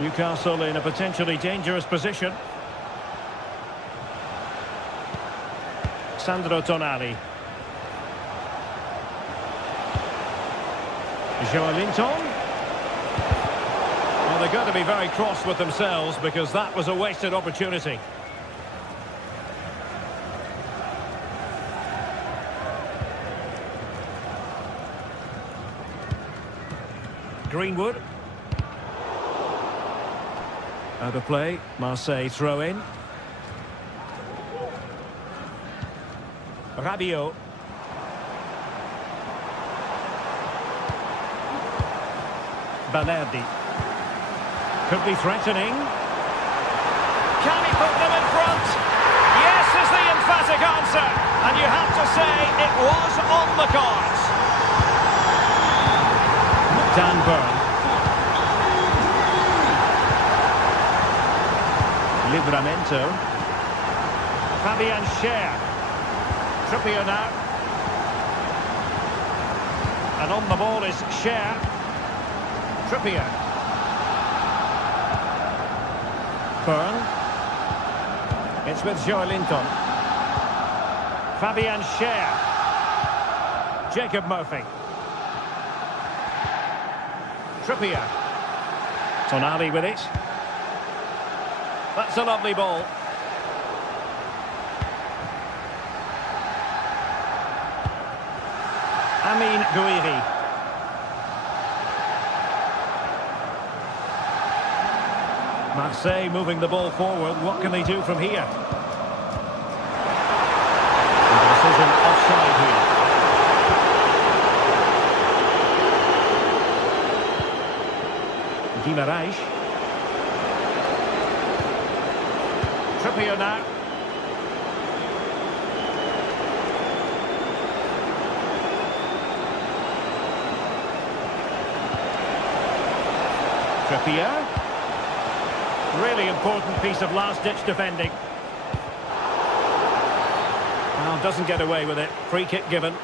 Newcastle in a potentially dangerous position. Sandro Tonali. Joelinton. Well, they're going to be very cross with themselves because that was a wasted opportunity. Greenwood. Out of play. Marseille throw in. Rabiot. Balerdi. Could be threatening. Can he put them in front? Yes is the emphatic answer. And you have to say it was on the cards. Dan Burn. Livramento. Fabian Schär. Trippier now. And on the ball is Schär. Trippier. Burn. It's with Joelinton. Fabian Schär. Jacob Murphy. Trippier. Tonali with it. That's a lovely ball. Amin Gouiri. Marseille moving the ball forward. What can they do from here? And the decision offside here. Guimarães. Trippier now. Trippier. Really important piece of last-ditch defending. Well, doesn't get away with it. Free kick given.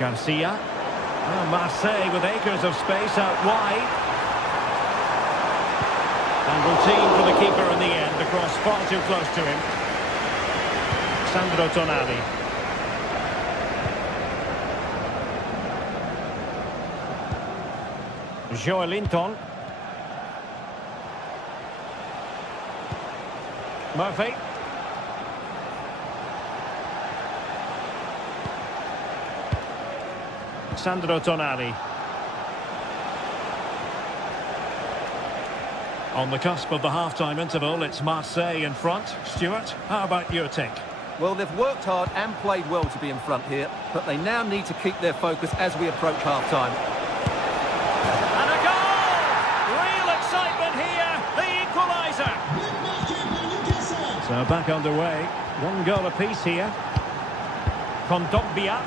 Garcia. Oh, Marseille with acres of space out wide. And routine for the keeper in the end. The cross far too close to him. Sandro Tonali. Joelinton. Murphy. Sandro Tonali. On the cusp of the half-time interval, it's Marseille in front. Stuart, how about your take? Well, they've worked hard and played well to be in front here, but they now need to keep their focus as we approach half-time. And a goal! Real excitement here. The equaliser. So back underway. One goal apiece here. Kondogbia.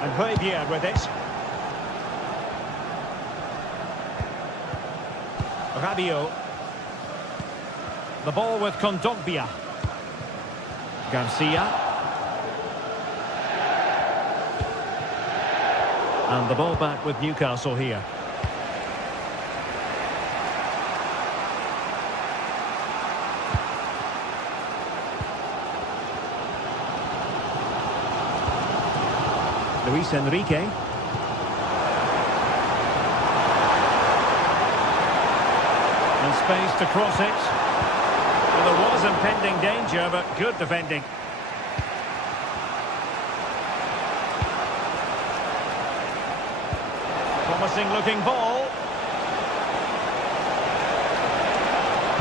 And Højbjerg with it. Rabiot. The ball with Kondogbia. Garcia. And the ball back with Newcastle here. Luis Enrique. And space to cross it. Well, there was impending danger, but good defending. Promising looking ball.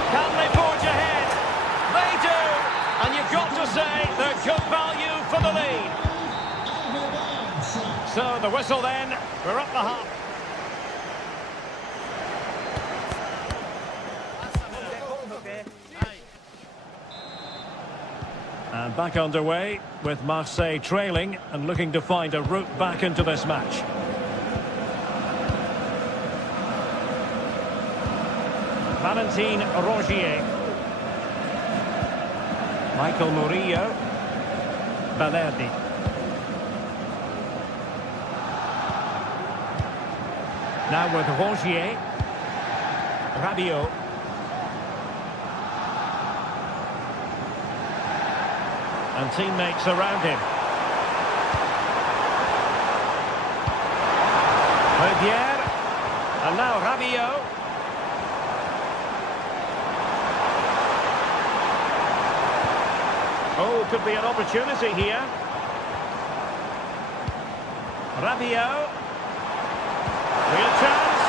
Can they forge ahead? They do! And you've got to say they're good value for the lead. So the whistle then, we're up the half. And back underway with Marseille trailing and looking to find a route back into this match. Valentin Rogier. Michael Murillo. Balerdi. Now with Rogier. Rabiot. And teammates around him. Rebier. And now Rabiot. Oh, could be an opportunity here. Rabiot. Real chance.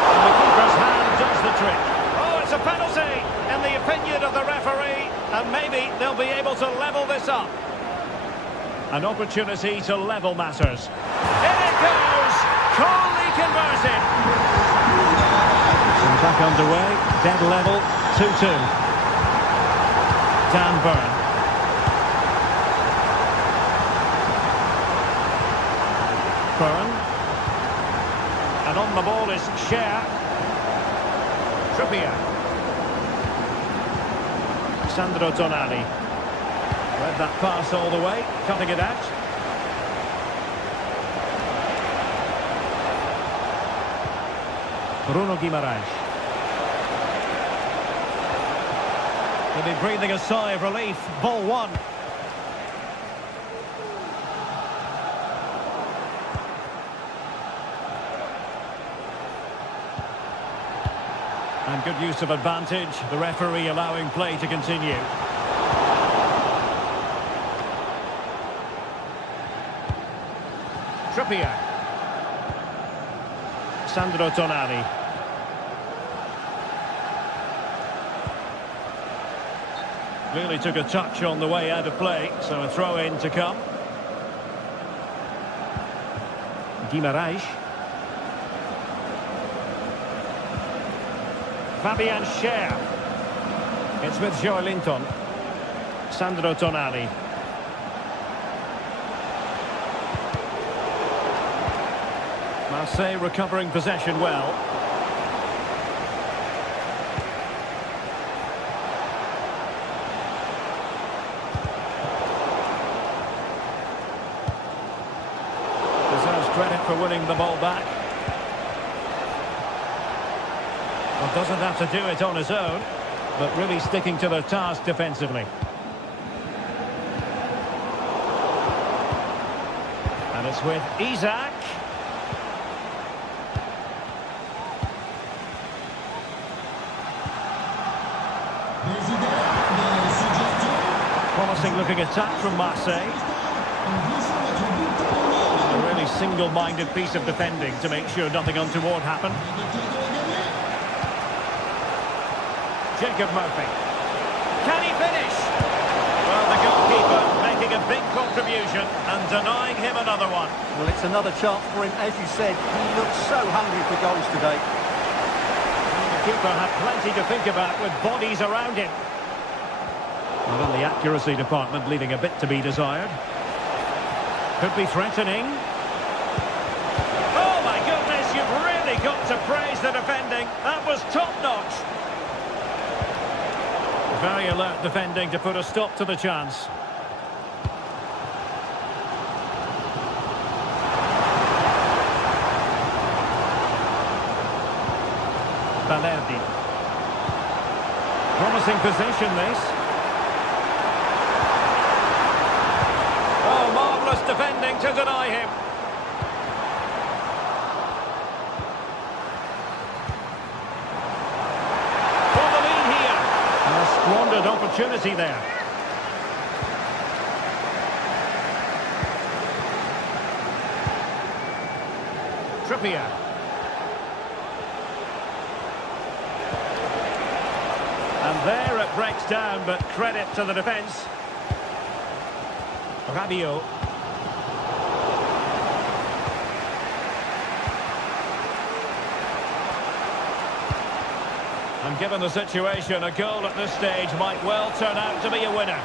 And the keeper's hand does the trick. Oh, it's a penalty in the opinion of the referee. And maybe they'll be able to level this up. An opportunity to level matters. In it goes! Coolly converted. And back underway. Dead level. 2-2. Dan Burn. Burn. And on the ball is Cher. Trippier. Sandro Tonali. Read that pass all the way, cutting it out. Bruno Guimaraes. He'll be breathing a sigh of relief. Ball one. And good use of advantage, the referee allowing play to continue. Trippier. Sandro Tonali. Really took a touch on the way out of play, so a throw-in to come. Guimaraes. Fabian Cher. It's with Joelinton. Sandro Tonali. Marseille recovering possession well. Deserves credit for winning the ball back. Well, doesn't have to do it on his own, but really sticking to the task defensively. And it's with Isak. Promising looking attack from Marseille. A really single-minded piece of defending to make sure nothing untoward happened. Jacob Murphy. Can he finish? Well, the goalkeeper making a big contribution and denying him another one. Well, it's another chance for him. As you said, he looks so hungry for goals today. The keeper had plenty to think about with bodies around him. Well, in the accuracy department, leaving a bit to be desired. Could be threatening. Oh, my goodness, you've really got to praise the defending. That was top-notch. Very alert defending to put a stop to the chance. Balerdi. Promising position, this. Oh, marvellous defending to deny him. For the lead here. And a squandered opportunity there. Trippier. And there it breaks down, but credit to the defence. Rabiot. And given the situation, a goal at this stage might well turn out to be a winner.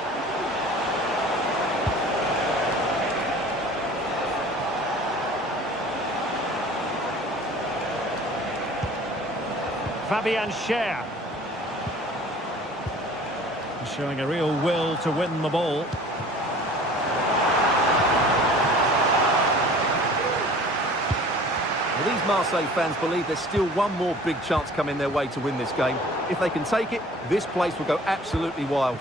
Fabian Schär. Showing a real will to win the ball. Well, these Marseille fans believe there's still one more big chance coming their way to win this game. If they can take it, this place will go absolutely wild.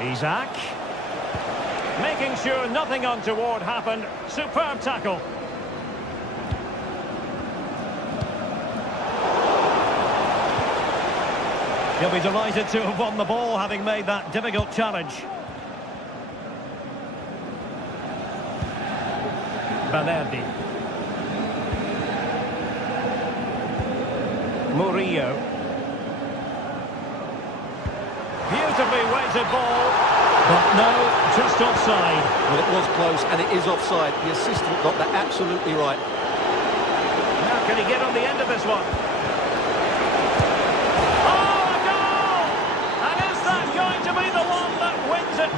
Isaac. Making sure nothing untoward happened. Superb tackle. He'll be delighted to have won the ball, having made that difficult challenge. Balerdi. Murillo. Beautifully weighted ball. But no, just offside. Well, it was close, and it is offside. The assistant got that absolutely right. Now, can he get on the end of this one?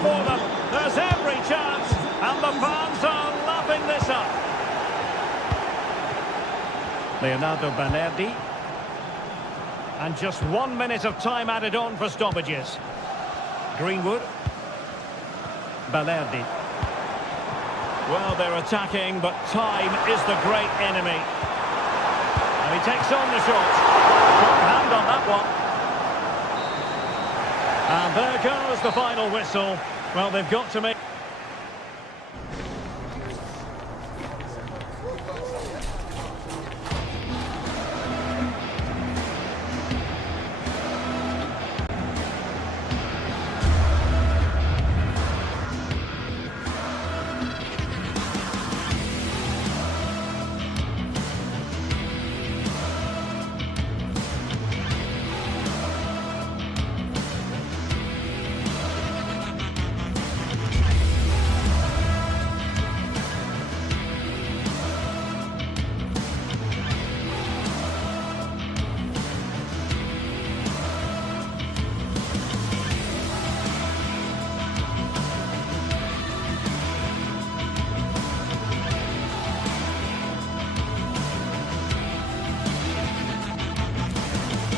For them. There's every chance, and the fans are lapping this up. Leonardo Balerdi. And just 1 minute of time added on for stoppages. Greenwood. Balerdi. Well, they're attacking, but time is the great enemy. And he takes on the shot. Good hand on that one. And there goes the final whistle. Well, they've got to make...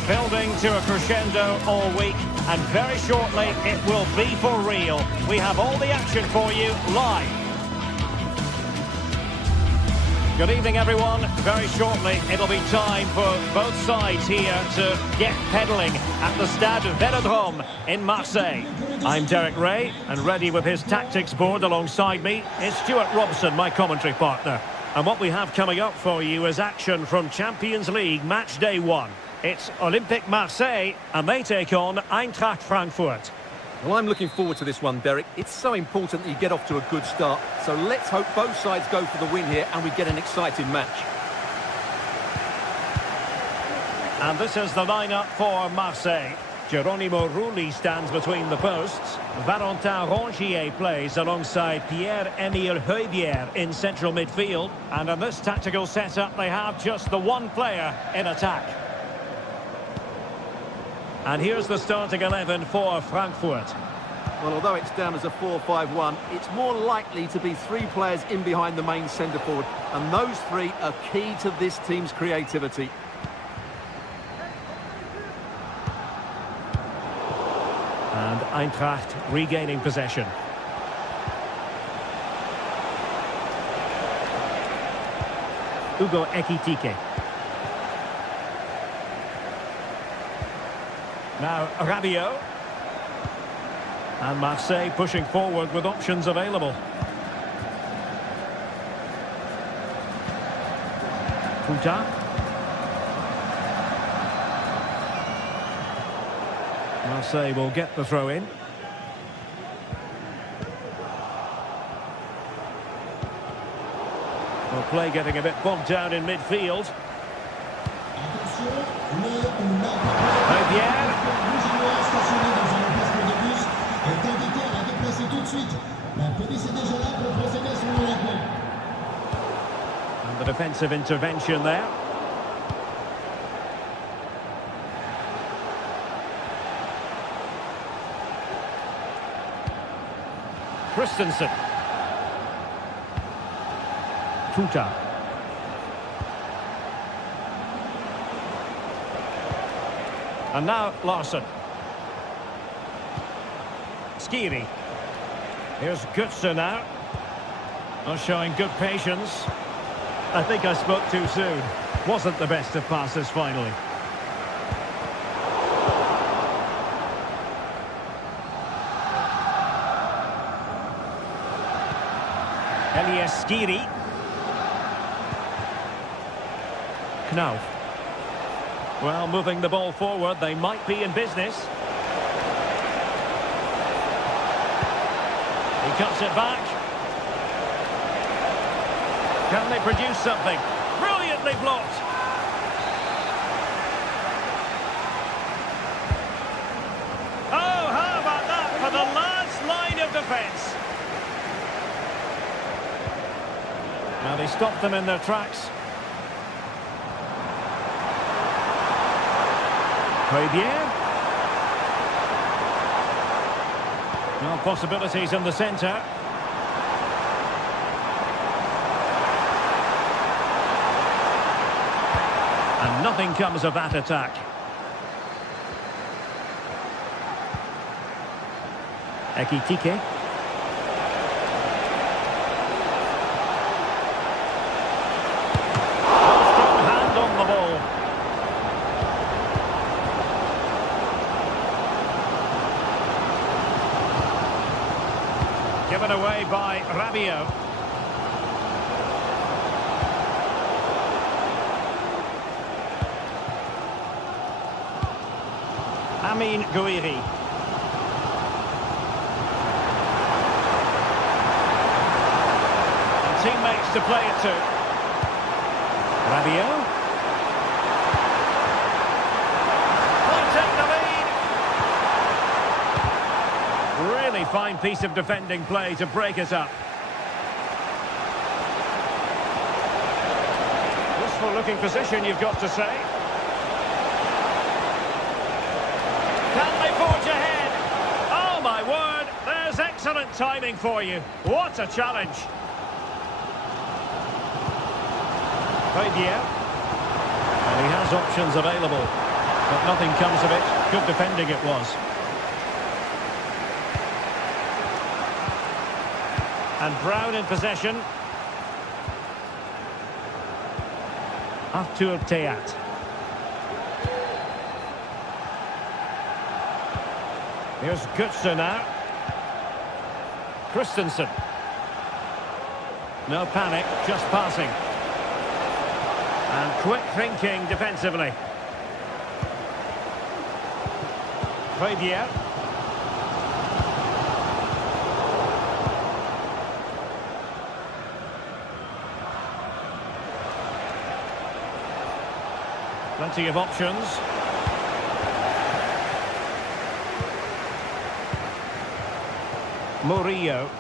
Building to a crescendo all week, and very shortly it will be for real. We have all the action for you live. Good evening, everyone. Very shortly it'll be time for both sides here to get pedalling at the Stade Vélodrome in Marseille. I'm Derek Ray, and ready with his tactics board alongside me is Stuart Robson, my commentary partner. And what we have coming up for you is action from Champions League match day 1. It's Olympique Marseille, and they take on Eintracht Frankfurt. Well, I'm looking forward to this one, Derek. It's so important that you get off to a good start. So let's hope both sides go for the win here and we get an exciting match. And this is the lineup for Marseille. Geronimo Rulli stands between the posts. Valentin Rongier plays alongside Pierre-Emile Højbjerg in central midfield. And in this tactical setup, they have just the one player in attack. And here's the starting 11 for Frankfurt. Well, although it's down as a 4-5-1, it's more likely to be 3 players in behind the main centre-forward. And those 3 are key to this team's creativity. And Eintracht regaining possession. Hugo Ekitike. Now Rabiot. And Marseille pushing forward with options available. Puta. Marseille will get the throw in. Well, play getting a bit bogged down in midfield. Pierre. And the defensive intervention there. Christensen. Puta. And now Larson. Skiri. Here's Götze now. Not showing good patience. I think I spoke too soon. Wasn't the best of passes finally. Elias Skiri. Knauf. Well, moving the ball forward, they might be in business. He cuts it back. Can they produce something? Brilliantly blocked. Oh, how about that for the last line of defence? Now they stopped them in their tracks. Fabian. No possibilities in the centre. And nothing comes of that attack. Ekitike. Strong hand on the ball. Given away by Rabiot. Amin Gouiri. And teammates to play it to. Rabiot. Will take the lead. Really fine piece of defending play to break it up. Useful looking position, you've got to say. Can they forge ahead? Oh my word, there's excellent timing for you. What a challenge. Fabian. And he has options available, but nothing comes of it. Good defending it was. And Brown in possession. Arthur Theat. Here's Götze now. Christensen. No panic, just passing. And quick thinking defensively. Fabian. Plenty of options. Murillo.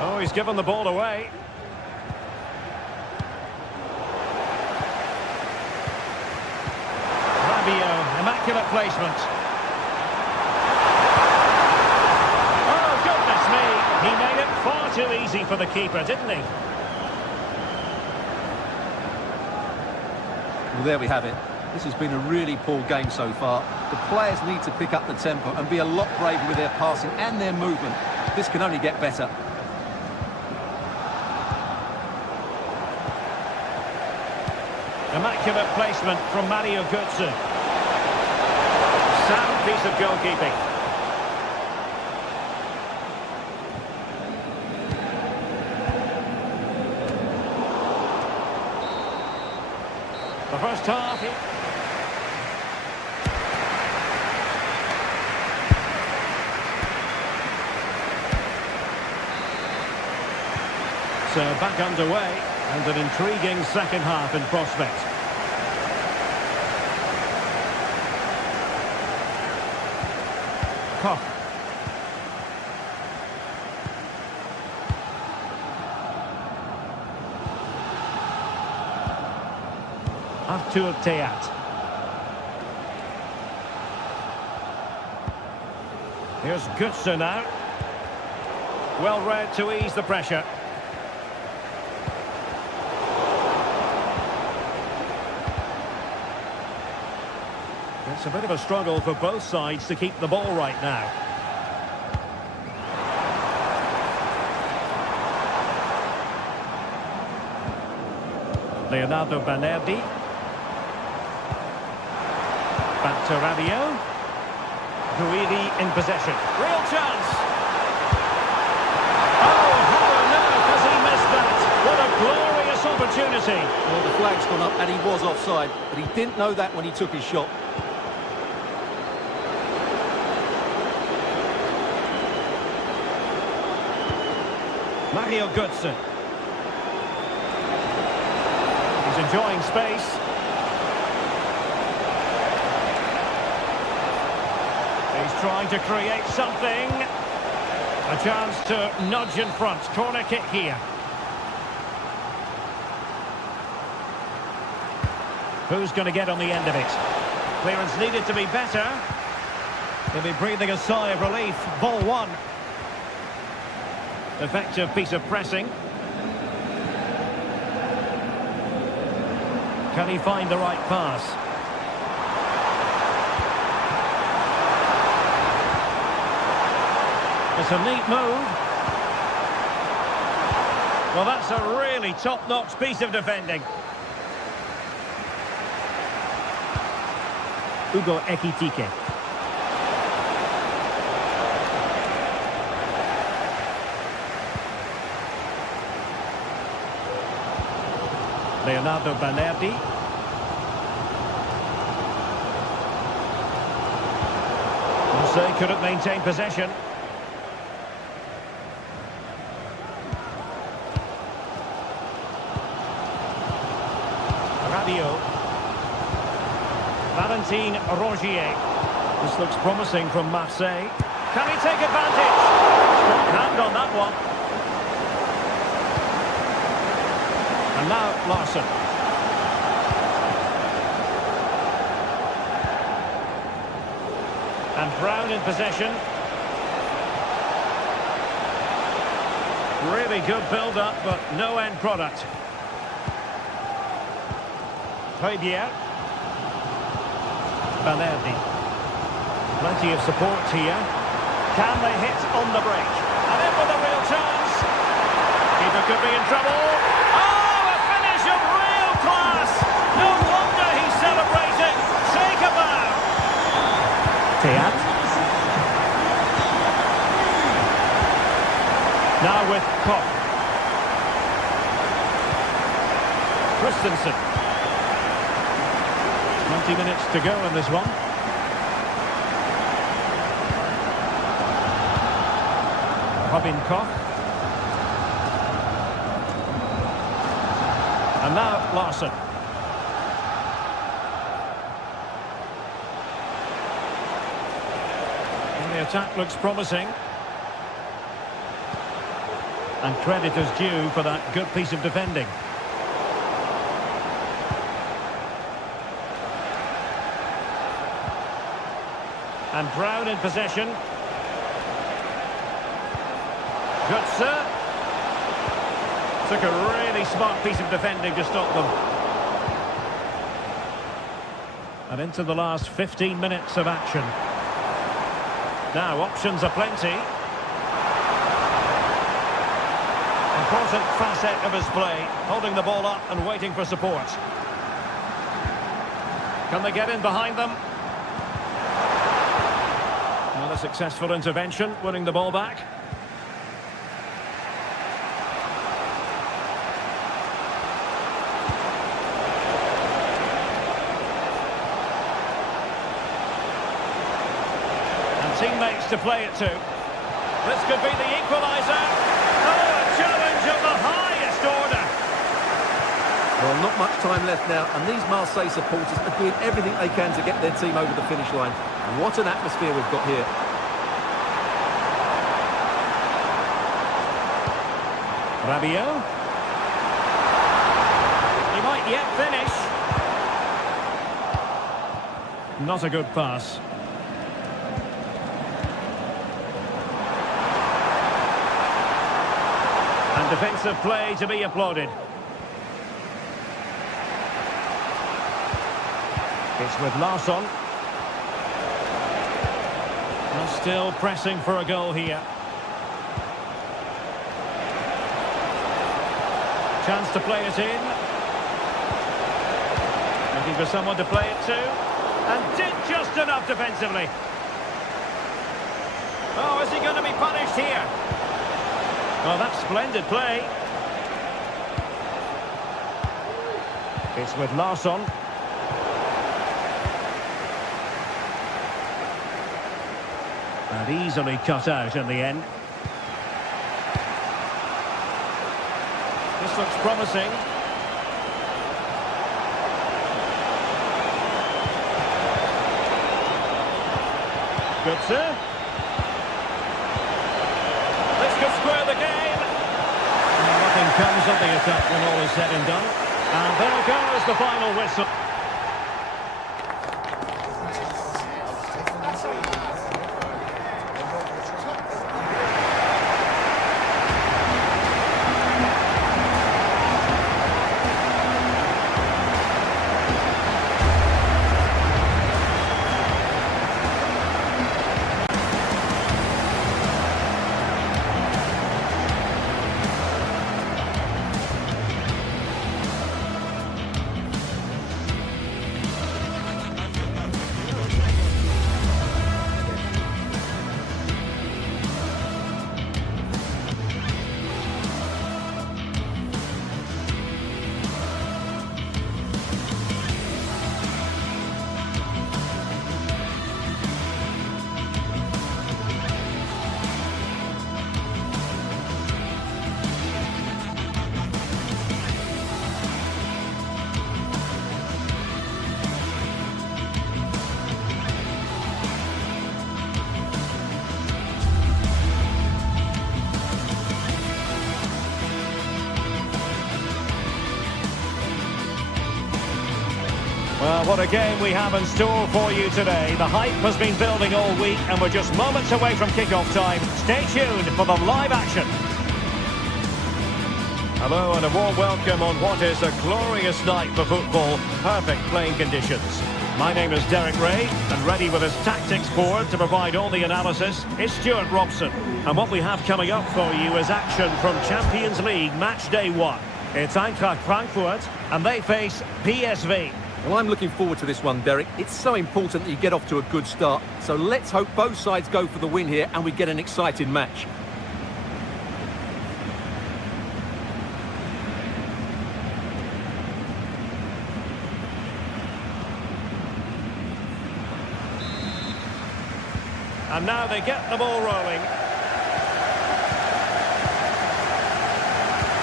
Oh, he's given the ball away. Rabiot, immaculate placement. Oh, goodness me. He made it far too easy for the keeper, didn't he? Well, there we have it. This has been a really poor game so far. The players need to pick up the tempo and be a lot braver with their passing and their movement. This can only get better. immaculate placement from Mario Götze. Sound piece of goalkeeping. The first half. So back underway, and an intriguing second half in prospect. Koch. Artur Teat. Here's Götze now. Well read to ease the pressure. It's a bit of a struggle for both sides to keep the ball right now. Leonardo Banerdi. Back to Rabiot. Guidi in possession. Real chance. Oh, how on earth has he missed that? What a glorious opportunity. Well, the flag's gone up and he was offside, but he didn't know that when he took his shot. Mario Götze. He's enjoying space. He's trying to create something. A chance to nudge in front. Corner kick here. Who's going to get on the end of it? Clearance needed to be better. They'll be breathing a sigh of relief. Ball one. Effective piece of pressing. Can he find the right pass? It's a neat move. Well, that's a really top-notch piece of defending. Hugo Ekitike. Leonardo Banerdi. Marseille couldn't maintain possession. Rabiot. Valentin Rongier. This looks promising from Marseille. Can he take advantage? Strong hand on that one. And now Larsson. And Brown in possession. Really good build-up, but no end product. Højbjerg. Banerdi. Plenty of support here. Can they hit on the break? And in with a real chance. Keeper could be in trouble. Oh, a finish of real class. No wonder he's celebrating. Take a bow. Teat. Now with Koch. Christensen. 20 minutes to go in this one. Robin Koch. And now Larsson. And the attack looks promising. And credit is due for that good piece of defending. And Brown in possession. Götze. Took a really smart piece of defending to stop them. And into the last 15 minutes of action. Now, options are plenty. Important facet of his play, holding the ball up and waiting for support. Can they get in behind them? Another successful intervention, winning the ball back. And teammates to play it to. This could be the equaliser. Oh, a challenge of the highest order. Well, not much time left now, and these Marseille supporters are doing everything they can to get their team over the finish line. What an atmosphere we've got here. Rabiot. He might yet finish. Not a good pass. And defensive play to be applauded. It's with Larsson. And still pressing for a goal here. Chance to play it in. Looking for someone to play it to. And did just enough defensively. Oh, is he going to be punished here? Well, that's splendid play. It's with Larsson. And easily cut out in the end. This looks promising. Good, sir. This could square the game. Well, nothing comes of the attack when all is said and done. And there goes the final whistle. Well, what a game we have in store for you today. The hype has been building all week and we're just moments away from kick-off time. Stay tuned for the live action. Hello and a warm welcome on what is a glorious night for football. Perfect playing conditions. My name is Derek Ray, and ready with his tactics board to provide all the analysis is Stuart Robson. And what we have coming up for you is action from Champions League Match Day 1. It's Eintracht Frankfurt and they face PSV. Well, I'm looking forward to this one, Derek. It's so important that you get off to a good start. So let's hope both sides go for the win here and we get an exciting match. And now they get the ball rolling.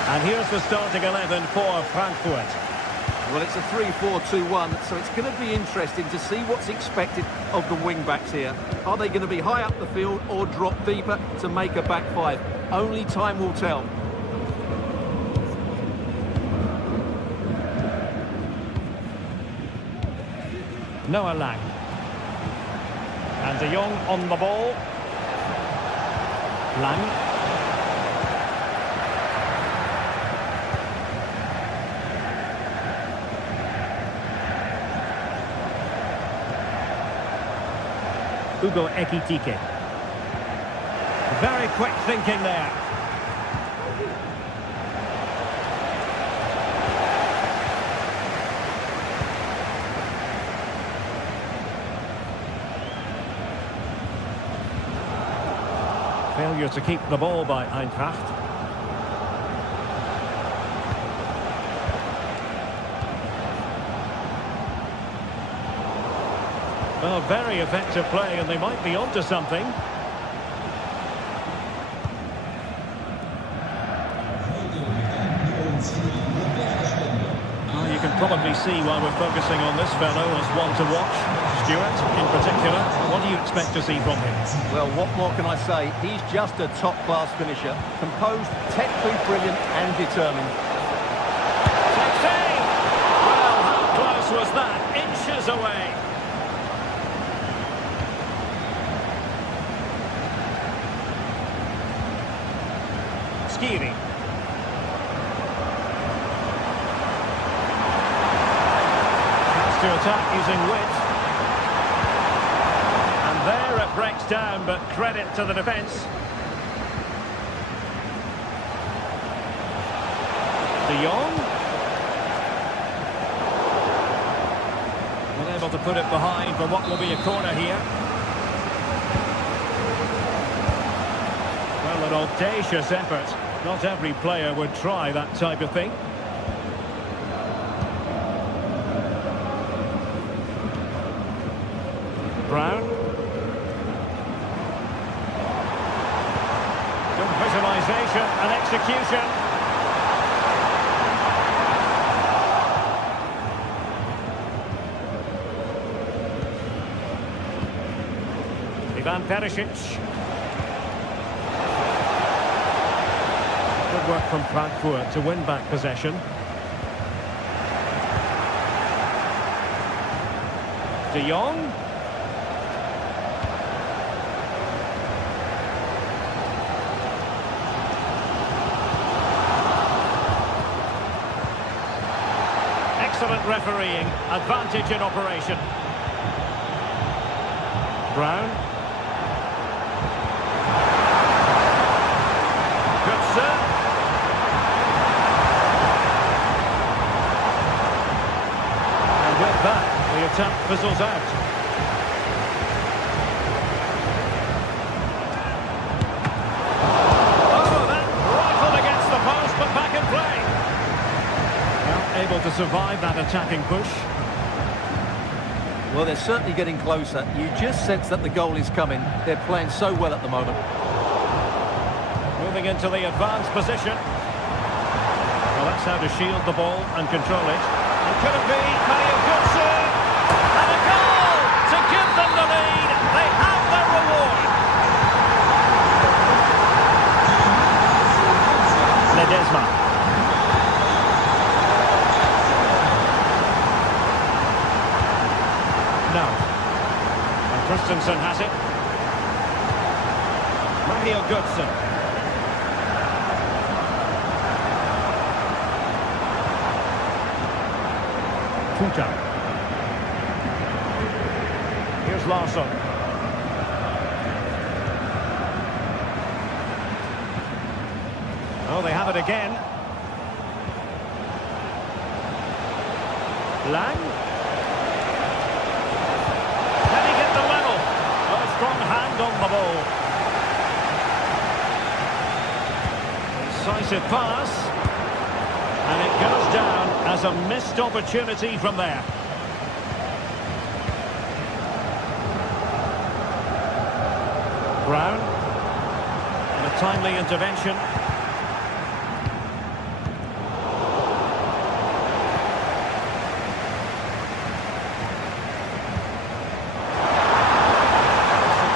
And here's the starting 11 for Frankfurt. Well, it's a 3-4-2-1, so it's going to be interesting to see what's expected of the wing-backs here. Are they going to be high up the field or drop deeper to make a back five? Only time will tell. Noah Lang. And De Jong on the ball. Lang. Hugo Ekitike. Very quick thinking there. Failure to keep the ball by Eintracht. Well, very effective play, and they might be onto something. Well, you can probably see why we're focusing on this fellow as one to watch. Stuart, in particular, what do you expect to see from him? Well, what more can I say? He's just a top-class finisher. Composed, technically brilliant and determined. Save! Well, how close was that? Inches away. Skiri. To attack using width. And there it breaks down, but credit to the defence. De Jong. Unable to put it behind for what will be a corner here. Well, an audacious effort. Not every player would try that type of thing. Brown. Good visualisation and execution. Ivan Perisic. Good work from Frankfurt to win back possession. De Jong. Excellent refereeing, advantage in operation. Brown. Good serve. And with that, the attack fizzles out. Oh, that rifled against the post, but back in play. Able to survive that attacking push. Well, they're certainly getting closer. You just sense that the goal is coming. They're playing so well at the moment. Moving into the advanced position. Well, that's how to shield the ball and control it. And could it be Mario Götze? And a goal to give them the lead. They have their reward. Ledesma. No. And Christensen has it. Mario Götze. Kuta. Here's Larsson. Oh, they have it again. Lang. Can he get the level? Oh, strong hand on the ball. Decisive pass. And it goes down as a missed opportunity from there. Brown. And a timely intervention.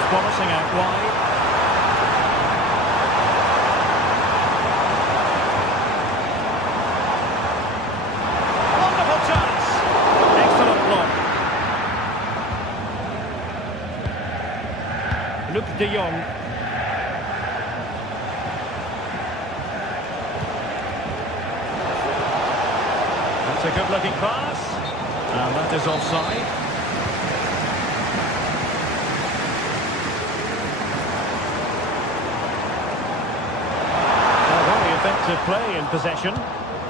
Promising out wide. Wonderful chance. Excellent block. Luc de Jong. That's a good-looking pass. And that is offside. Effective play in possession,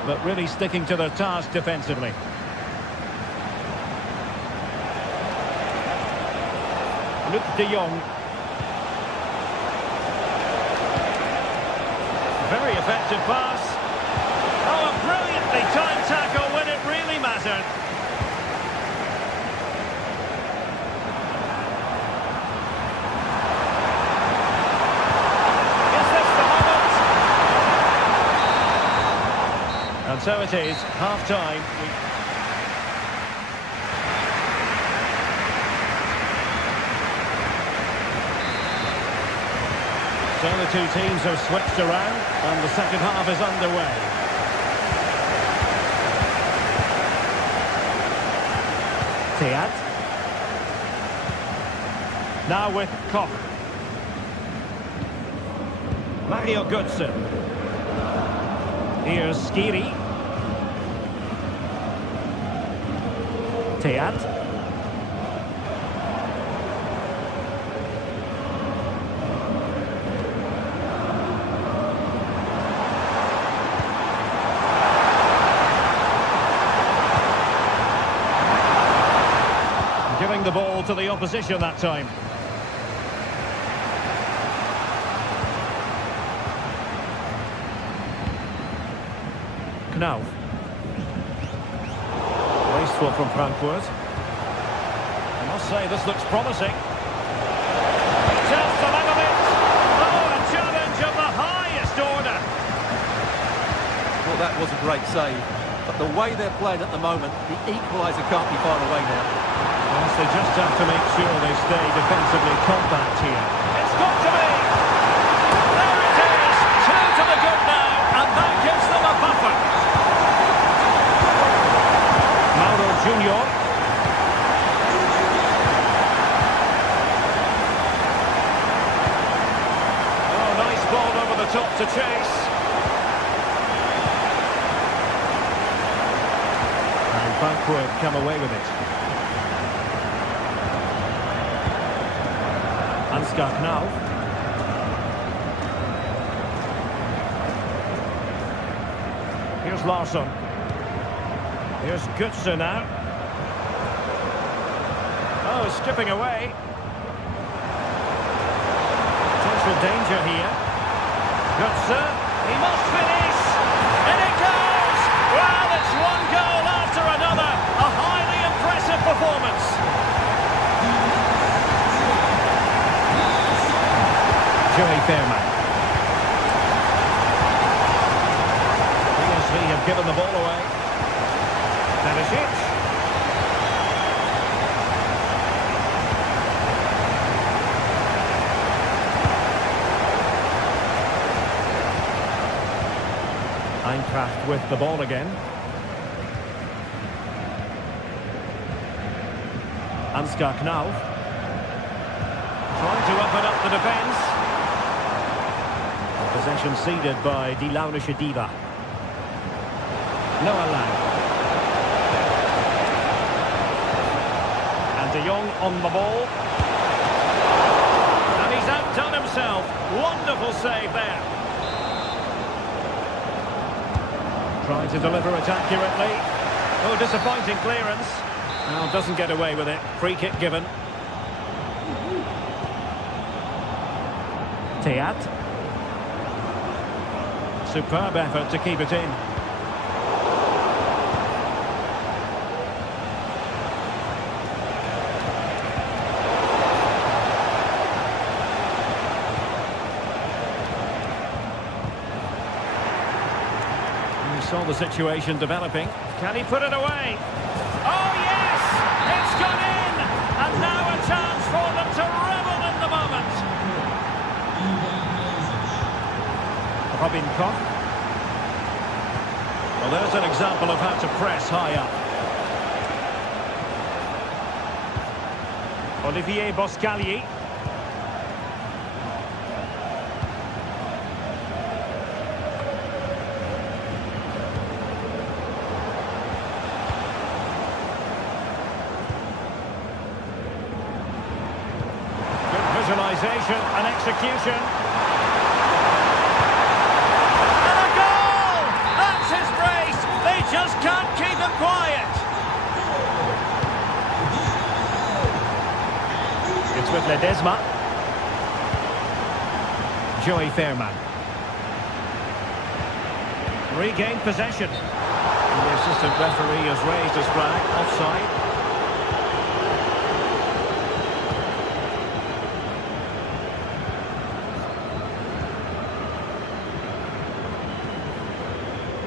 but really sticking to their task defensively. Luc de Jong. Very effective pass. Oh, a brilliantly timed tackle when it really mattered. Is this the moment? And so it is, half-time. So the two teams have switched around and the second half is underway. Teat. Now with Koch. Mario Götze. Here's Skiri. Teat. Giving the ball to the opposition that time. Knauf. Wasteful from Frankfurt. I must say this looks promising. Just a little bit. Oh, a challenge of the highest order. Well, that was a great save. But the way they're playing at the moment, the equaliser can't be far away now. Yes, they just have to make sure they stay defensively compact here. It's got to be! There it is! 2 to the good now, and that gives them a buffer. Mauro Junior. Oh, nice ball over the top to chase. And Frankfurt come away with it. Knauf. Here's Larsson. Here's Götze now. Oh, stripping away. Potential danger here. Götze. He must finish. And it goes! Well, it's one goal after another. A highly impressive performance. Joey Fairman. PSV have given the ball away. Perisic. Eintracht with the ball again. Ansgar Knauf. Trying to open up the defence. Possession ceded by Die Launische Diva. Noah Lang. And De Jong on the ball. And he's outdone himself. Wonderful save there. Trying to deliver it accurately. Oh, disappointing clearance. Well, doesn't get away with it. Free kick given. Teat. Superb effort to keep it in. We saw the situation developing. Can he put it away? Oh yes! It's gone in! And now a chance for them to revel in the moment. Robin Koch. Well, there's an example of how to press high up. Olivier Boscagli. Good visualization and execution. Just can't keep him quiet. It's with Ledesma. Joey Fairman. Regained possession. The assistant referee has raised his flag. Offside.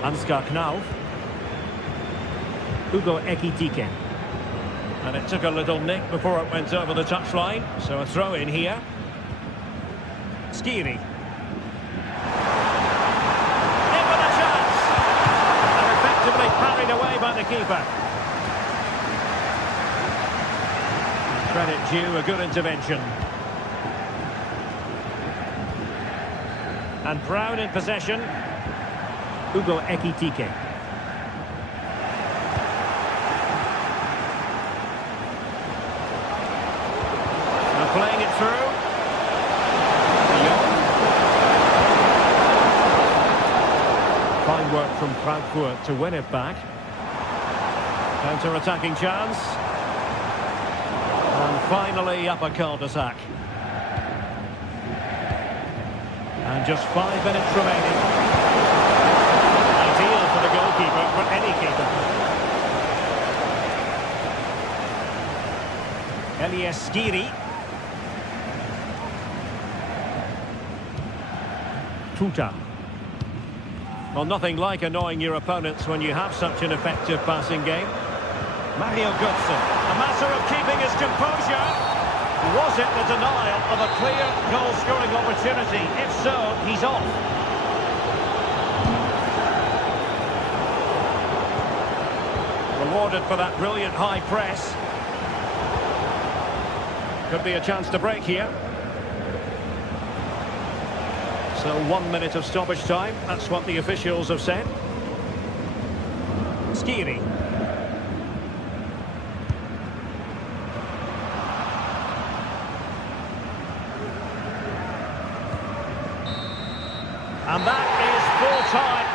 Ansgar Knauf. Hugo Ekitike. And it took a little nick before it went over the touchline. So a throw in here. Skiri. In with a chance. And effectively parried away by the keeper. Credit due, a good intervention. And Brown in possession. Hugo Ekitike. And playing it through. Fine work from Frankfurt to win it back. Counter-attacking chance. And finally up a cul-de-sac. And just 5 minutes remaining. Ideal for the goalkeeper, for any keeper. Elias Skiri. Tuta. Well, nothing like annoying your opponents when you have such an effective passing game. Mario Götze. A matter of keeping his composure. Was it the denial of a clear goal-scoring opportunity? If so, he's off. Rewarded for that brilliant high press. Could be a chance to break here. So 1 minute of stoppage time. That's what the officials have said. Skiri. And that is full time.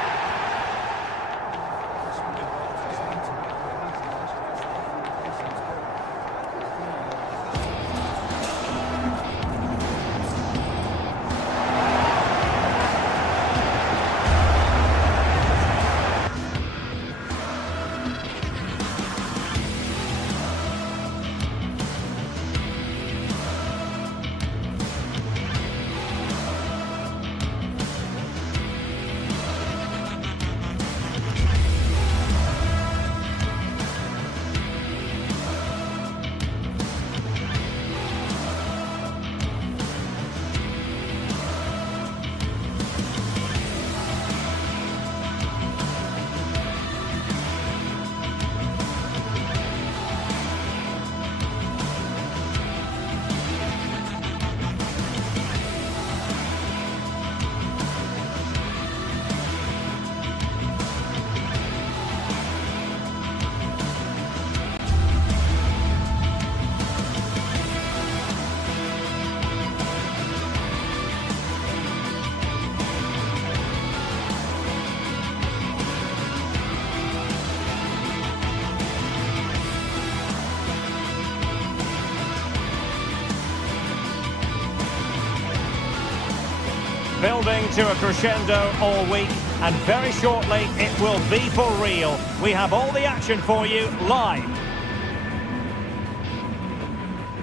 Building to a crescendo all week, and very shortly it will be for real. We have all the action for you live.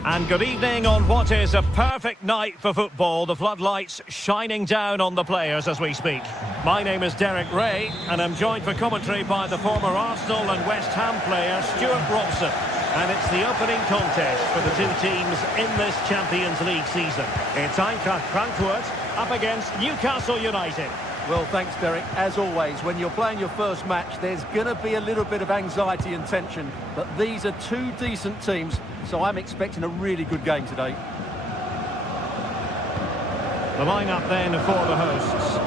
And good evening on what is a perfect night for football. The floodlights shining down on the players as we speak. My name is Derek Ray, and I'm joined for commentary by the former Arsenal and West Ham player Stuart Robson. And it's the opening contest for the two teams in this Champions League season. It's Eintracht Frankfurt up against Newcastle United. Well, thanks, Derek. As always, when you're playing your first match, there's going to be a little bit of anxiety and tension. But these are two decent teams, so I'm expecting a really good game today. The lineup then for the hosts.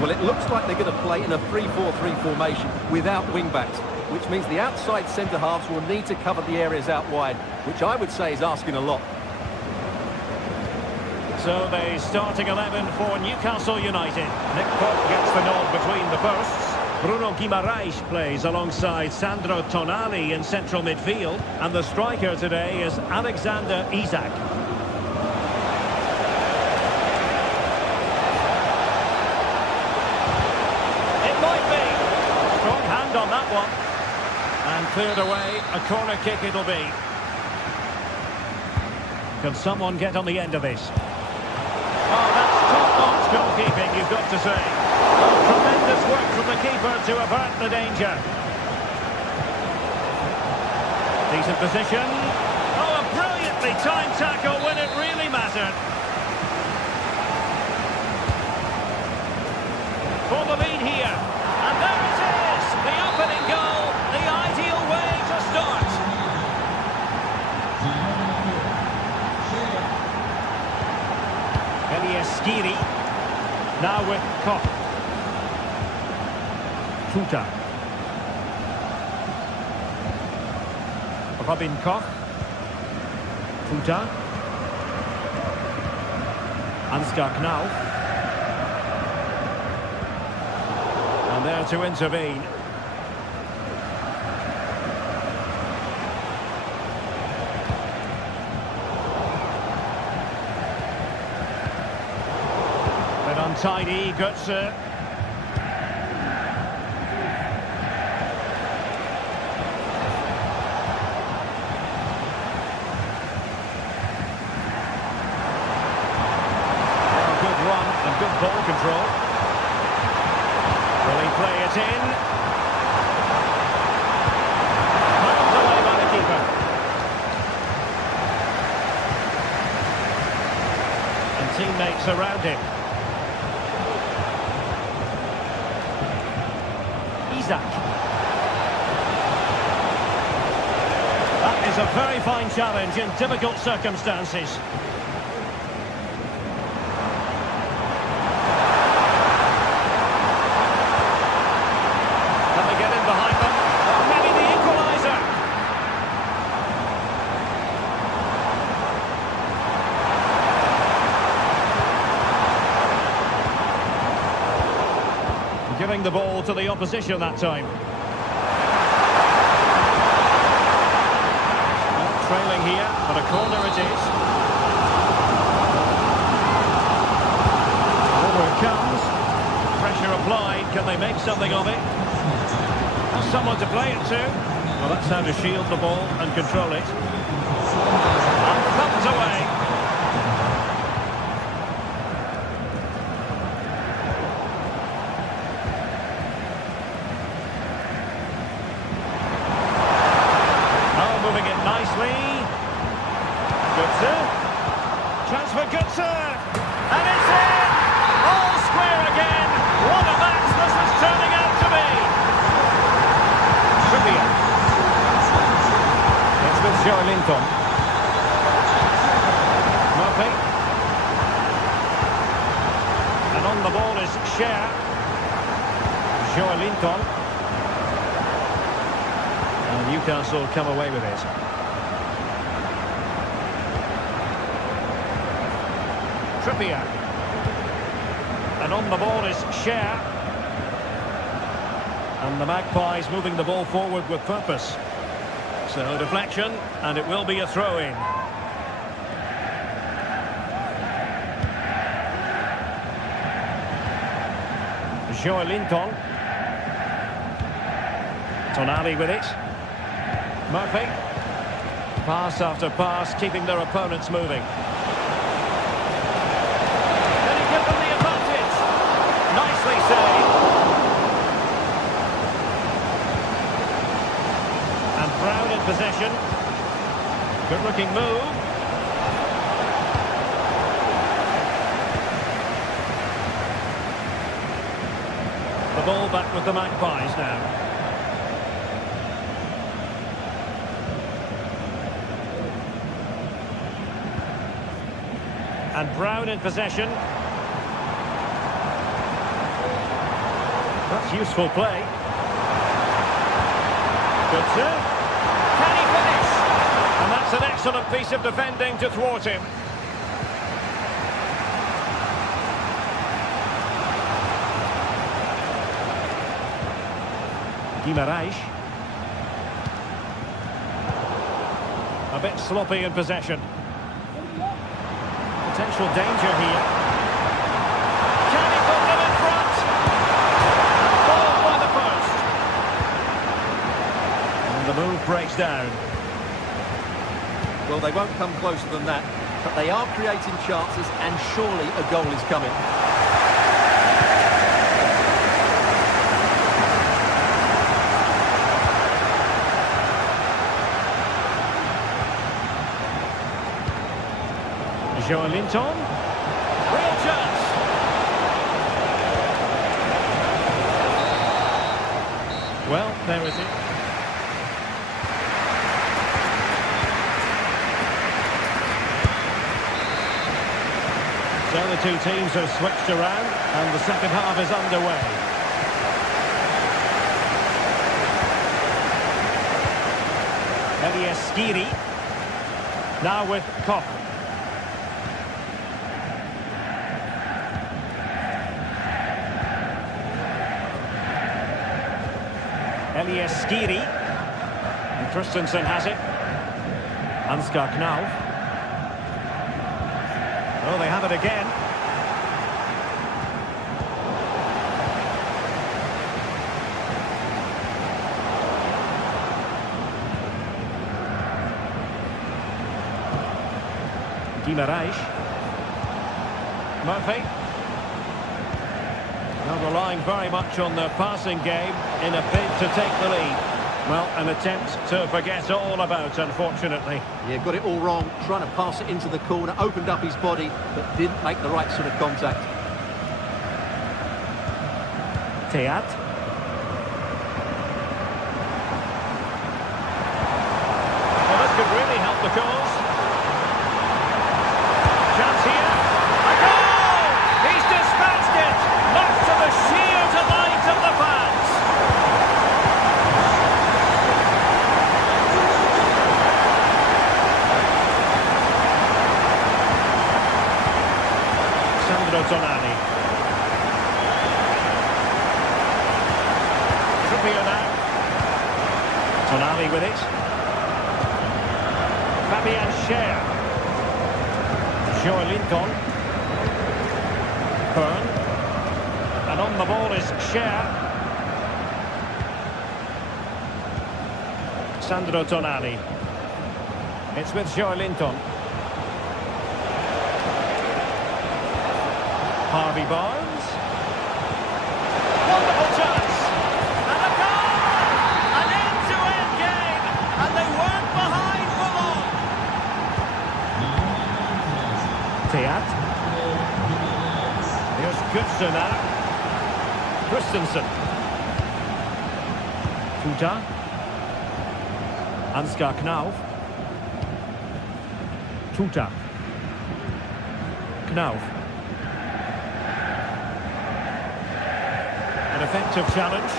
Well, it looks like they're going to play in a 3-4-3 formation without wing-backs, which means the outside centre-halves will need to cover the areas out wide, which I would say is asking a lot. So the starting 11 for Newcastle United. Nick Pope gets the nod between the posts. Bruno Guimaraes plays alongside Sandro Tonali in central midfield. And the striker today is Alexander Isak. It might be. one. And cleared away, a corner kick it'll be. Can someone get on the end of this? Oh, that's top-notch goalkeeping, you've got to say. Oh, tremendous work from the keeper to avert the danger. Decent position. Oh, a brilliantly timed tackle when it really mattered. For the lead here. And there it is! The opening goal, the ideal way to start. Elieskiri. Now with Koch. Tuta. Robin Koch. Tuta. Ansgar Knauf. And there to intervene. Bit untidy, Götze. Good run and good ball control. Will he play it in? Pulled away by the keeper. And teammates around him. Isak. That is a very fine challenge in difficult circumstances. Giving the ball to the opposition that time. Not trailing here, but a corner it is. Over it comes. Pressure applied. Can they make something of it? Has someone to play it to? Well, that's how to shield the ball and control it. And thumped away. Götze. Chance for Götze. And it's in! All square again. What a match this is turning out to be. Trippier. It's with Joelinton. Murphy. And on the ball is Scher. Joelinton. And Newcastle come away with it. Trippier. And on the ball is Scher. And the Magpies moving the ball forward with purpose. So deflection, and it will be a throw-in. Joelinton. Tonali with it. Murphy. Pass after pass, keeping their opponents moving. Nicely saved. And Brown in possession. Good looking move. The ball back with the Magpies now. And Brown in possession. That's useful play. Götze. Can he finish? And that's an excellent piece of defending to thwart him. Guimaraes. A bit sloppy in possession. Potential danger here. Can he put them in front? Ball by the post. The move breaks down. Well, they won't come closer than that, but they are creating chances, and surely a goal is coming. Linton. Real chance. Well, there is it. So the two teams have switched around and the second half is underway. Elias Skiri. Now with Koch. Elias Skiri. And Christensen has it. Ansgar Knauf. Oh, they have it again. Guimaraes. Murphy. Now relying very much on the passing game in a bid to take the lead. Well, an attempt to forget all about, unfortunately. Yeah, got it all wrong. Trying to pass it into the corner, opened up his body, but didn't make the right sort of contact. Teat. Well, this could really help the cause. Chance here. A goal! He's dispatched it! Much to the sheer delight of the fans. Sandro Tonali. Trippier now. Tonali with it. Fabian Schär. Linton. Hearn. And on the ball is Schär. Sandro Tonali. It's with Linton. Harvey Barnes. Wonderful chance. And a goal! An end-to-end game. And they weren't behind for long. Teat. Here's Götze now. Christensen. Tuta. Ansgar Knauf. Tuta. Knauf. An effective challenge.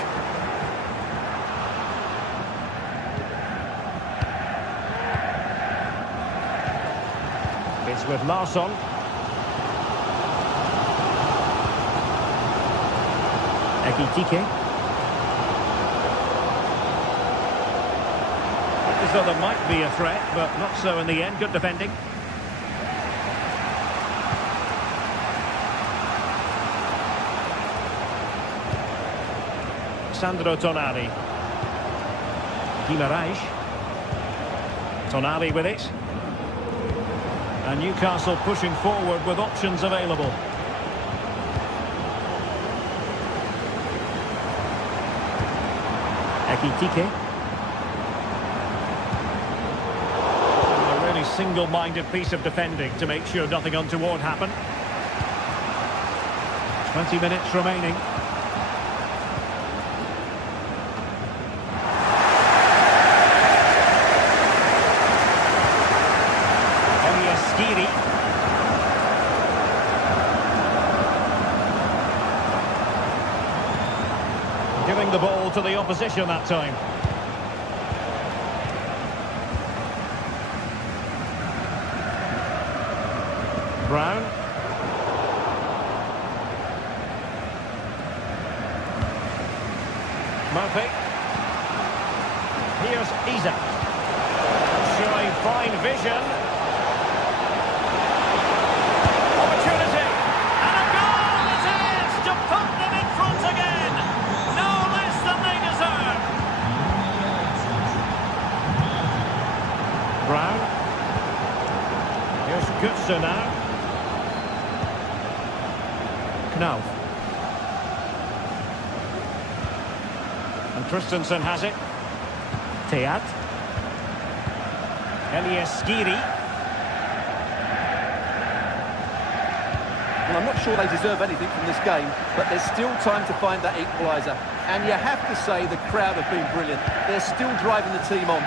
It's with Larsson. Ekitike. As though there might be a threat, but not so in the end. Good defending. Sandro Tonali. Guimaraes. Tonali with it. And Newcastle pushing forward with options available. Ekitike. A really single-minded piece of defending to make sure nothing untoward happened. 20 minutes remaining. Skiri. Giving the ball to the opposition that time. Brown. Murphy. Here's Isak. Showing fine vision. Knauf. And Christensen has it. Teat. Elias Skiri. Well, I'm not sure they deserve anything from this game, but there's still time to find that equaliser. And you have to say the crowd have been brilliant. They're still driving the team on.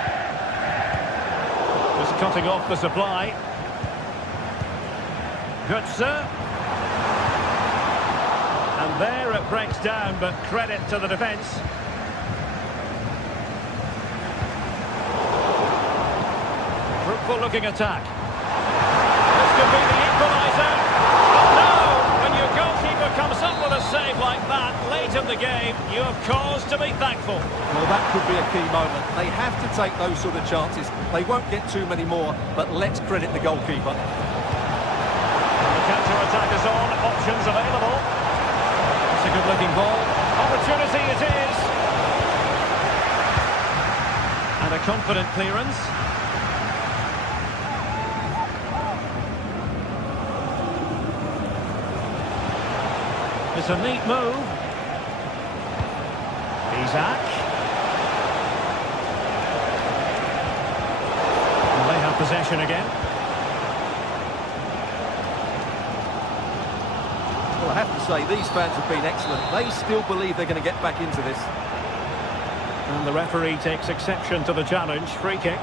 Just cutting off the supply. Götze. And there it breaks down, but credit to the defence. Fruitful looking attack. This could be the equaliser. Oh no! When your goalkeeper comes up with a save like that late in the game, you have cause to be thankful. Well, that could be a key moment. They have to take those sort of chances. They won't get too many more, but let's credit the goalkeeper. The counter-attack is on. Options available. It's a good-looking ball. Opportunity it is. And a confident clearance. It's a neat move. Isaac. And they have possession again. Well, I have to say, these fans have been excellent. They still believe they're going to get back into this. And the referee takes exception to the challenge. Free kick.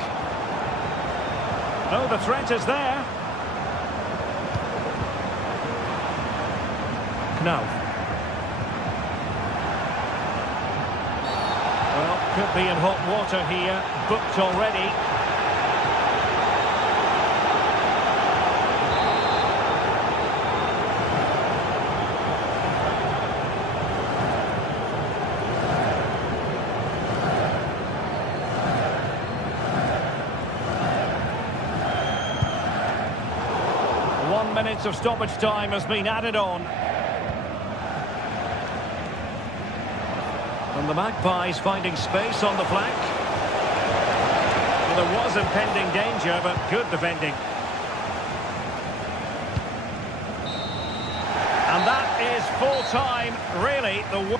Oh, the threat is there. Knauf. Well, could be in hot water here. Booked already. One minute of stoppage time has been added on. And the Magpies finding space on the flank. Well, there was impending danger, but good defending. And that is full time, really. The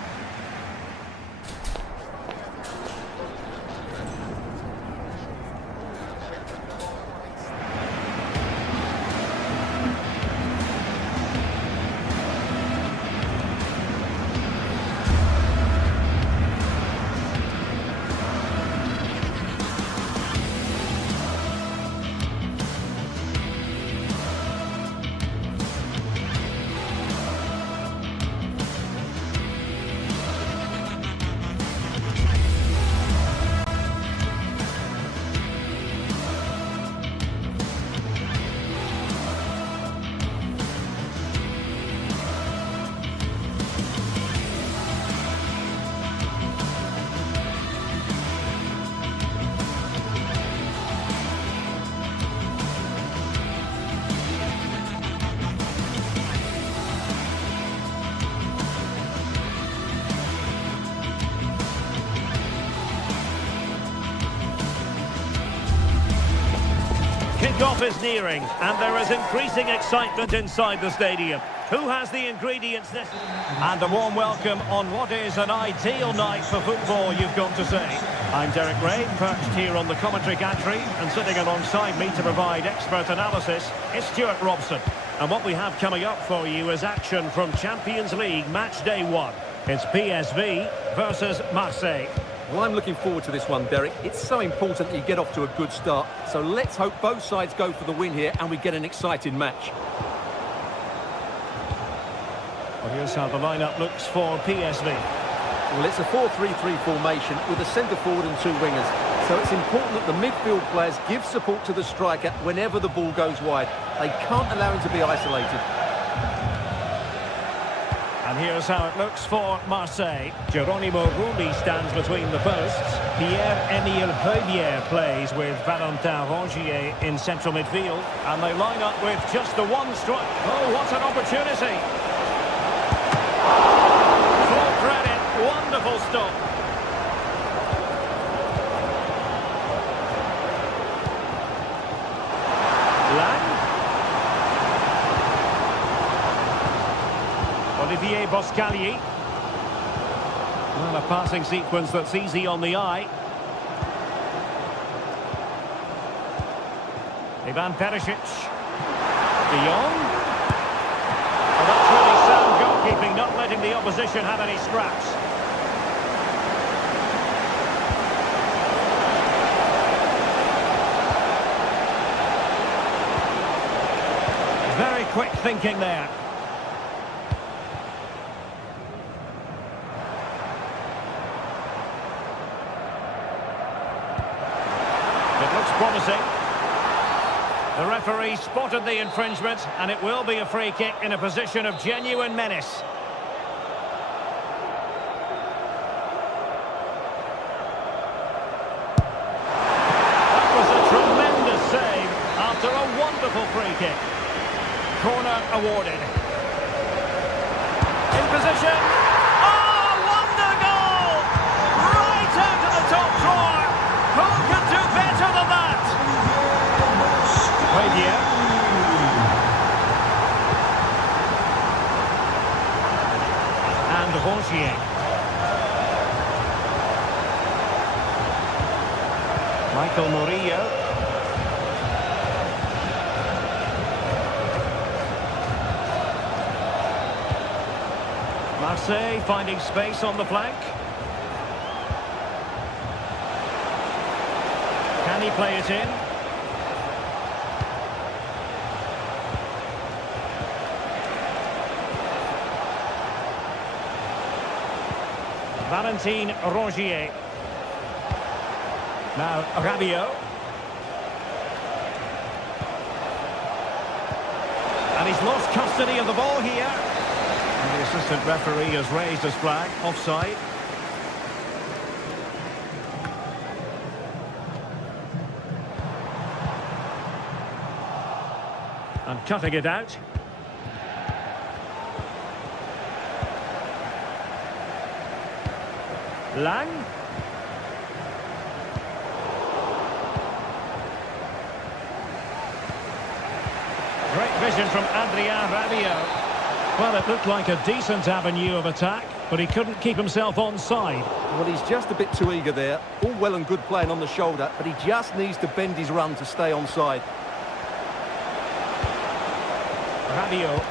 Kick-off is nearing, and there is increasing excitement inside the stadium. Who has the ingredients necessary? And a warm welcome on what is an ideal night for football, you've got to say. I'm Derek Ray, perched here on the commentary gantry, and sitting alongside me to provide expert analysis is Stuart Robson. And what we have coming up for you is action from Champions League match day 1. It's PSV versus Marseille. Well, I'm looking forward to this one, Derek. It's so important that you get off to a good start. So let's hope both sides go for the win here and we get an exciting match. Well, here's how the lineup looks for PSV. Well, it's a 4-3-3 formation with a centre forward and 2 wingers. So it's important that the midfield players give support to the striker whenever the ball goes wide. They can't allow him to be isolated. And here's how it looks for Marseille. Geronimo Rulli stands between the posts. Pierre-Emile Heubier plays with Valentin Rongier in central midfield. And they line up with just the one strike. Oh, what an opportunity! Full credit, wonderful stop. Lang. Olivier Boscagli. Well, a passing sequence that's easy on the eye. Ivan Perisic. De Jong. Well, that's really sound goalkeeping, not letting the opposition have any scraps. Very quick thinking there. It looks promising. The referee spotted the infringement, and it will be a free kick in a position of genuine menace. That was a tremendous save after a wonderful free kick. Corner awarded. In position. Oh, wonder goal! Right out of the top drawer. Who could do better than that? Right here. And Rongier. Michael Murillo. Marseille finding space on the flank. Can he play it in? Valentin Rongier. Now Rabiot. And he's lost custody of the ball here. And the assistant referee has raised his flag, offside. And cutting it out. Lang. Great vision from Adrien Rabiot. Well, it looked like a decent avenue of attack, but he couldn't keep himself onside. Well, he's just a bit too eager there. All well and good playing on the shoulder, but he just needs to bend his run to stay onside. Rabiot.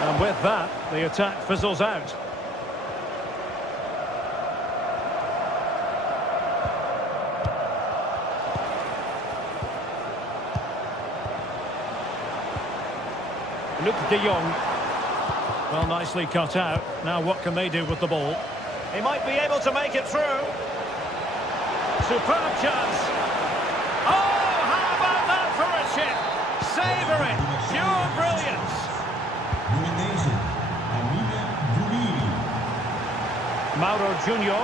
And with that, the attack fizzles out. Luc de Jong. Well, nicely cut out. Now what can they do with the ball? He might be able to make it through. Superb chance. Oh, how about that for a chip? Savour it. Pure brilliance. Mauro Junior.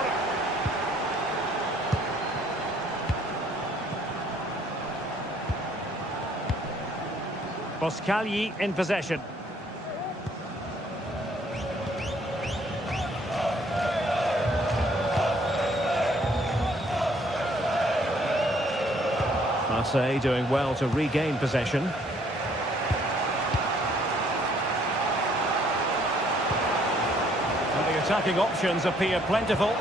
Boscagli in possession. Marseille doing well to regain possession. And the attacking options appear plentiful.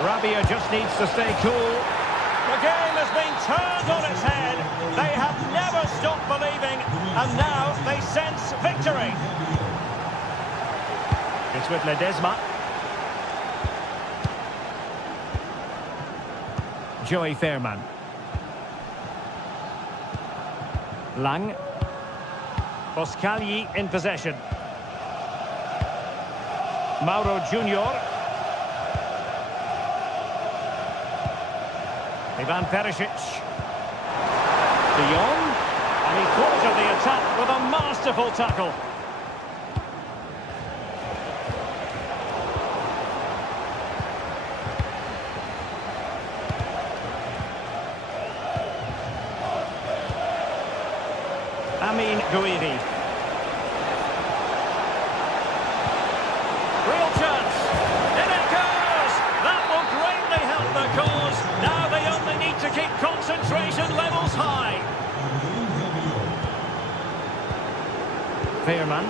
Rabiot just needs to stay cool. The game has been turned on its head. They have never stopped believing, and now they sense victory. It's with Ledesma. Joey Fairman. Lang. Boscagli in possession. Mauro Junior. Ivan Perisic. De Jong. And he thwarted the attack with a masterful tackle. Amin Gouiri. Real chance. In it goes. That will greatly help the cause. Now they only need to keep concentration levels high. Fairman.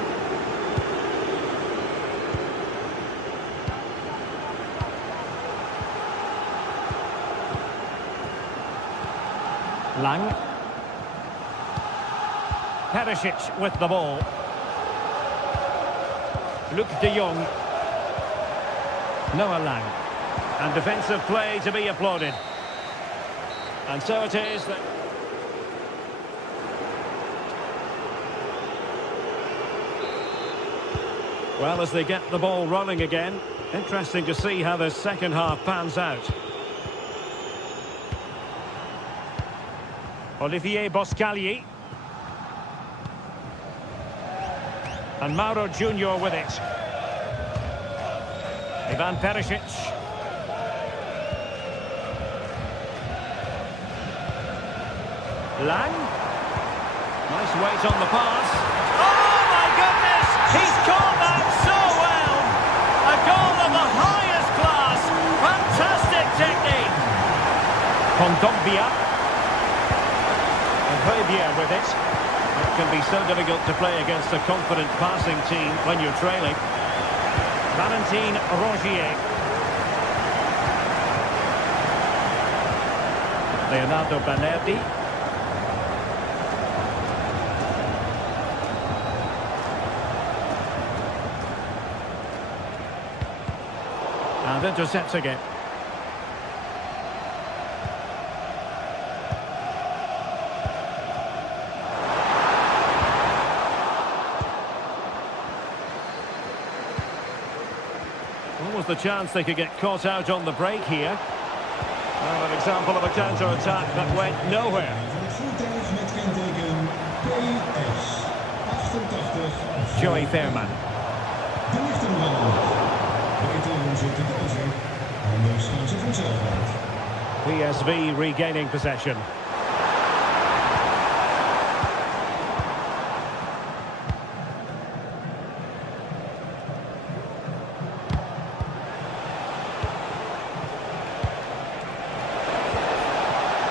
Lang. Perisic with the ball. Luke de Jong. Noah Lang. And defensive play to be applauded. And so it is that... Well, as they get the ball running again, interesting to see how the second half pans out. Olivier Boscagli. And Mauro Junior with it. Ivan Perisic. Lang. Nice weight on the pass. Oh my goodness! He's caught that so well! A goal of the highest class! Fantastic technique! Kondogbia. And Højbjerg with it. It can be so difficult to play against a confident passing team when you're trailing. Valentin Rongier. Leonardo Banerdi. And intercepts again. Almost the chance they could get caught out on the break here. Well, an example of a counter-attack that went nowhere. Joey Veerman. PSV regaining possession.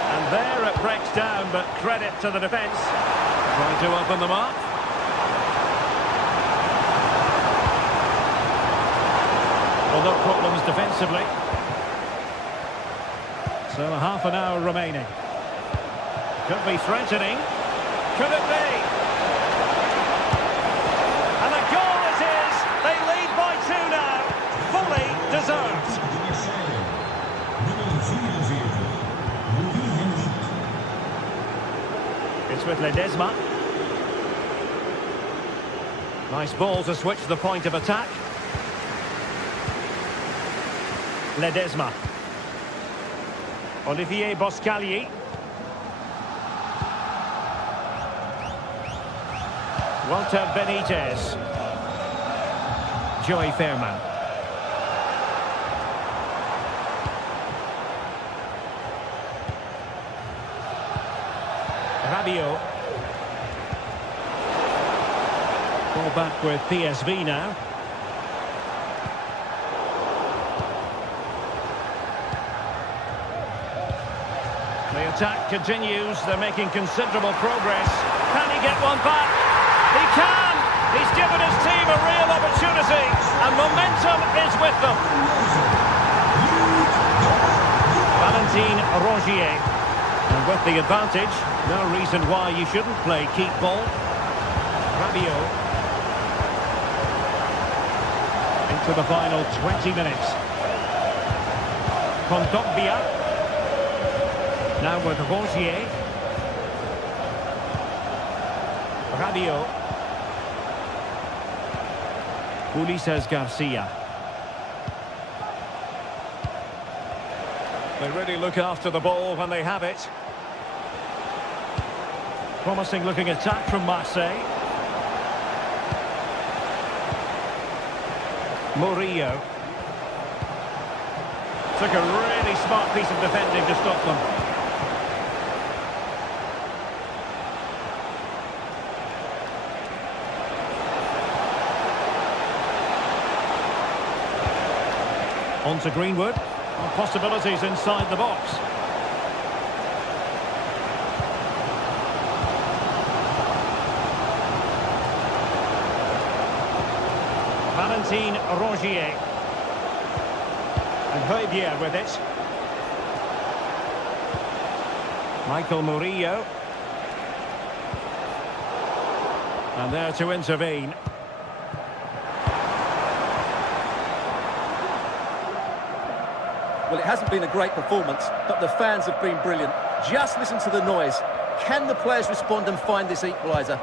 And there it breaks down, but credit to the defence. Trying to open them up. Well, no problems defensively. So half an hour remaining. Could be threatening. Could it be? And a goal it is! They lead by 2 now. Fully deserved. It's with Ledesma. Nice ball to switch the point of attack. Ledesma. Olivier Boscagli. Walter Benitez. Joey Veerman. Rabiot. Ball back with PSV now. The attack continues. They're making considerable progress. Can he get one back? He can! He's given his team a real opportunity, and momentum is with them. Valentin Rongier. And with the advantage, no reason why you shouldn't play keep ball. Rabiot. Into the final 20 minutes. Kondogbia. Now with Rongier. Rabiot. Ulises Garcia. They really look after the ball when they have it. Promising looking attack from Marseille. Murillo. Took a really smart piece of defending to stop them. On to Greenwood. Possibilities inside the box. Valentin Rongier. And Højbjerg with it. Michael Murillo. And there to intervene. Well, it hasn't been a great performance, but the fans have been brilliant. Just listen to the noise. Can the players respond and find this equaliser?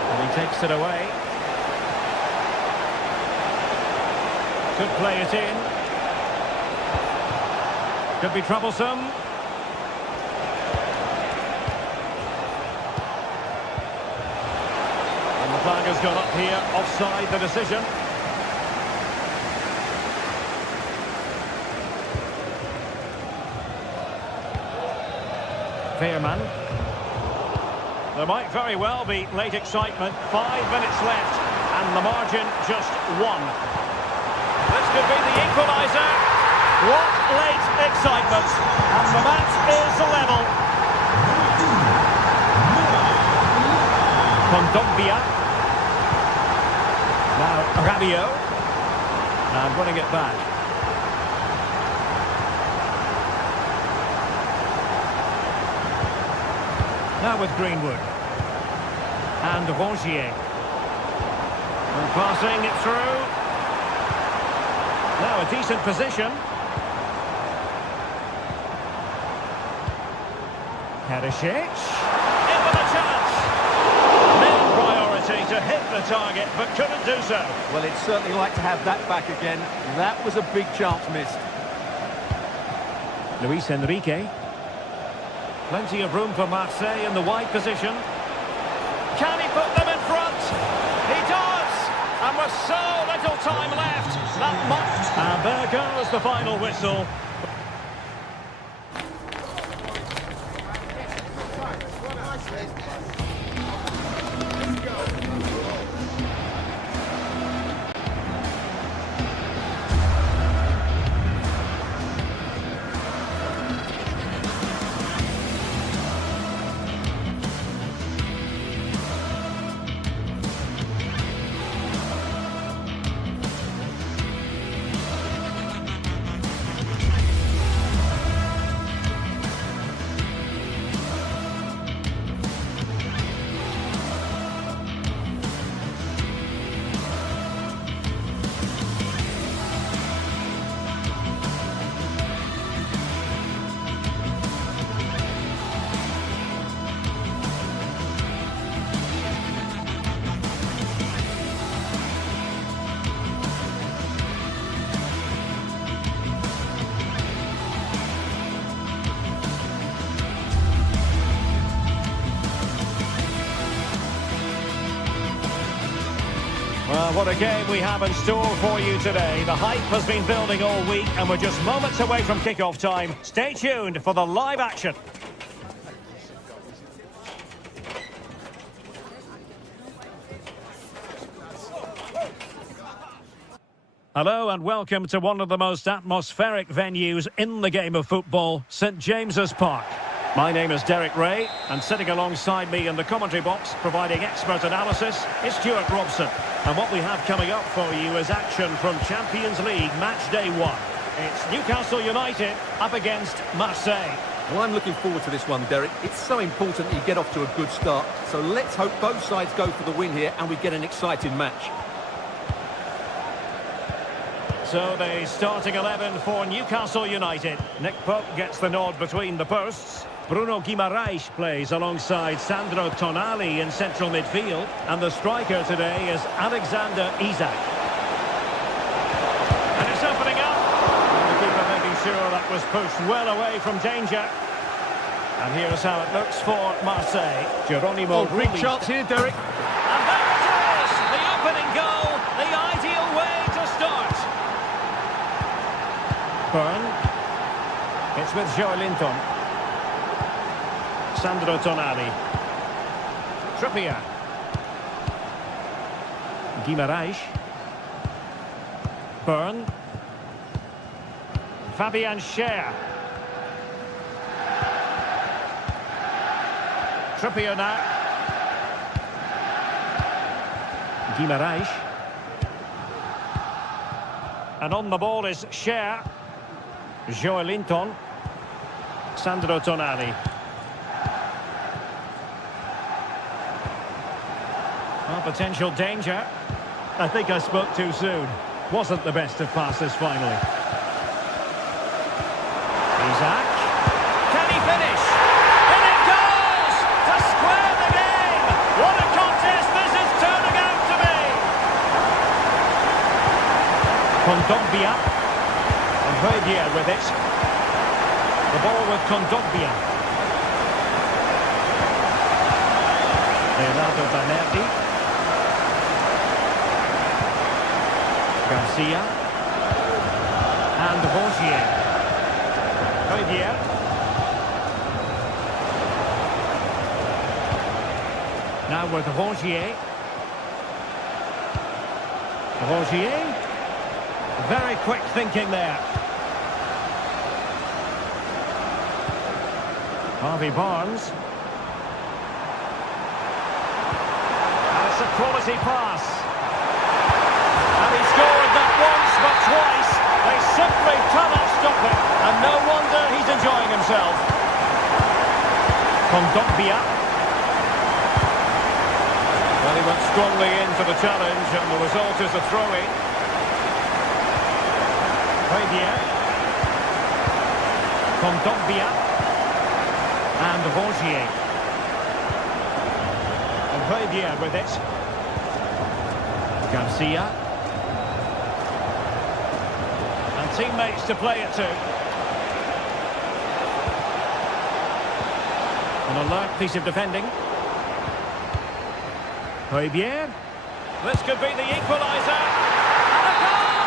And he takes it away. Could play it in. Could be troublesome. And the flag has gone up here, offside the decision. Veerman. There might very well be late excitement. 5 minutes left, and the margin just 1. This could be the equaliser. What late excitement. And the match is level. Kondogbia. Now Rabiot. And winning it back. Now with Greenwood. And Rongier. And passing it through. Now a decent position. Perisic. In with a chance. Main priority to hit the target, but couldn't do so. Well, it's certainly like to have that back again. That was a big chance missed. Luis Enrique. Plenty of room for Marseille in the wide position. Can he put them in front? He does! And with so little time left, that must... And there goes the final whistle. Well, what a game we have in store for you today. The hype has been building all week and we're just moments away from kick-off time. Stay tuned for the live action. Hello and welcome to one of the most atmospheric venues in the game of football, St James's Park. My name is Derek Ray, and sitting alongside me in the commentary box, providing expert analysis, is Stuart Robson. And what we have coming up for you is action from Champions League Match Day 1. It's Newcastle United up against Marseille. Well, I'm looking forward to this one, Derek. It's so important you get off to a good start. So let's hope both sides go for the win here and we get an exciting match. So the starting 11 for Newcastle United. Nick Pope gets the nod between the posts. Bruno Guimaraes plays alongside Sandro Tonali in central midfield. And the striker today is Alexander Isak. And it's opening up. And the keeper making sure that was pushed well away from danger. And here's how it looks for Marseille. Geronimo Big Rulli. chance here, Derek. And there it is! The opening goal. The ideal way to start. Byrne. It's with Joe Linton. Sandro Tonali. Trippier. Guimaraes. Byrne. Fabian Schär. Trippier now. Guimaraes. And on the ball is Schär. Joelinton. Sandro Tonali. Well, potential danger. I think I spoke too soon. Wasn't the best of passes finally. Isaac. Can he finish? In it goes! To square the game! What a contest this is turning out to be! Kondogbia. And Verdier with it. The ball with Kondogbia. Leonardo Banerdi. Garcia. And Rongier. Verdier. Now with Rongier. Rongier. Very quick thinking there. Harvey Barnes. That's a quality pass. And he scored not once but twice. They simply cannot stop him. And no wonder he's enjoying himself. Kondogbia. Well, he went strongly in for the challenge, and the result is a throw-in. Verdier. Kondogbia. And Rongier. And Verdier with it. Garcia. And teammates to play it to. An alert piece of defending. Verdier. This could be the equaliser. And a goal!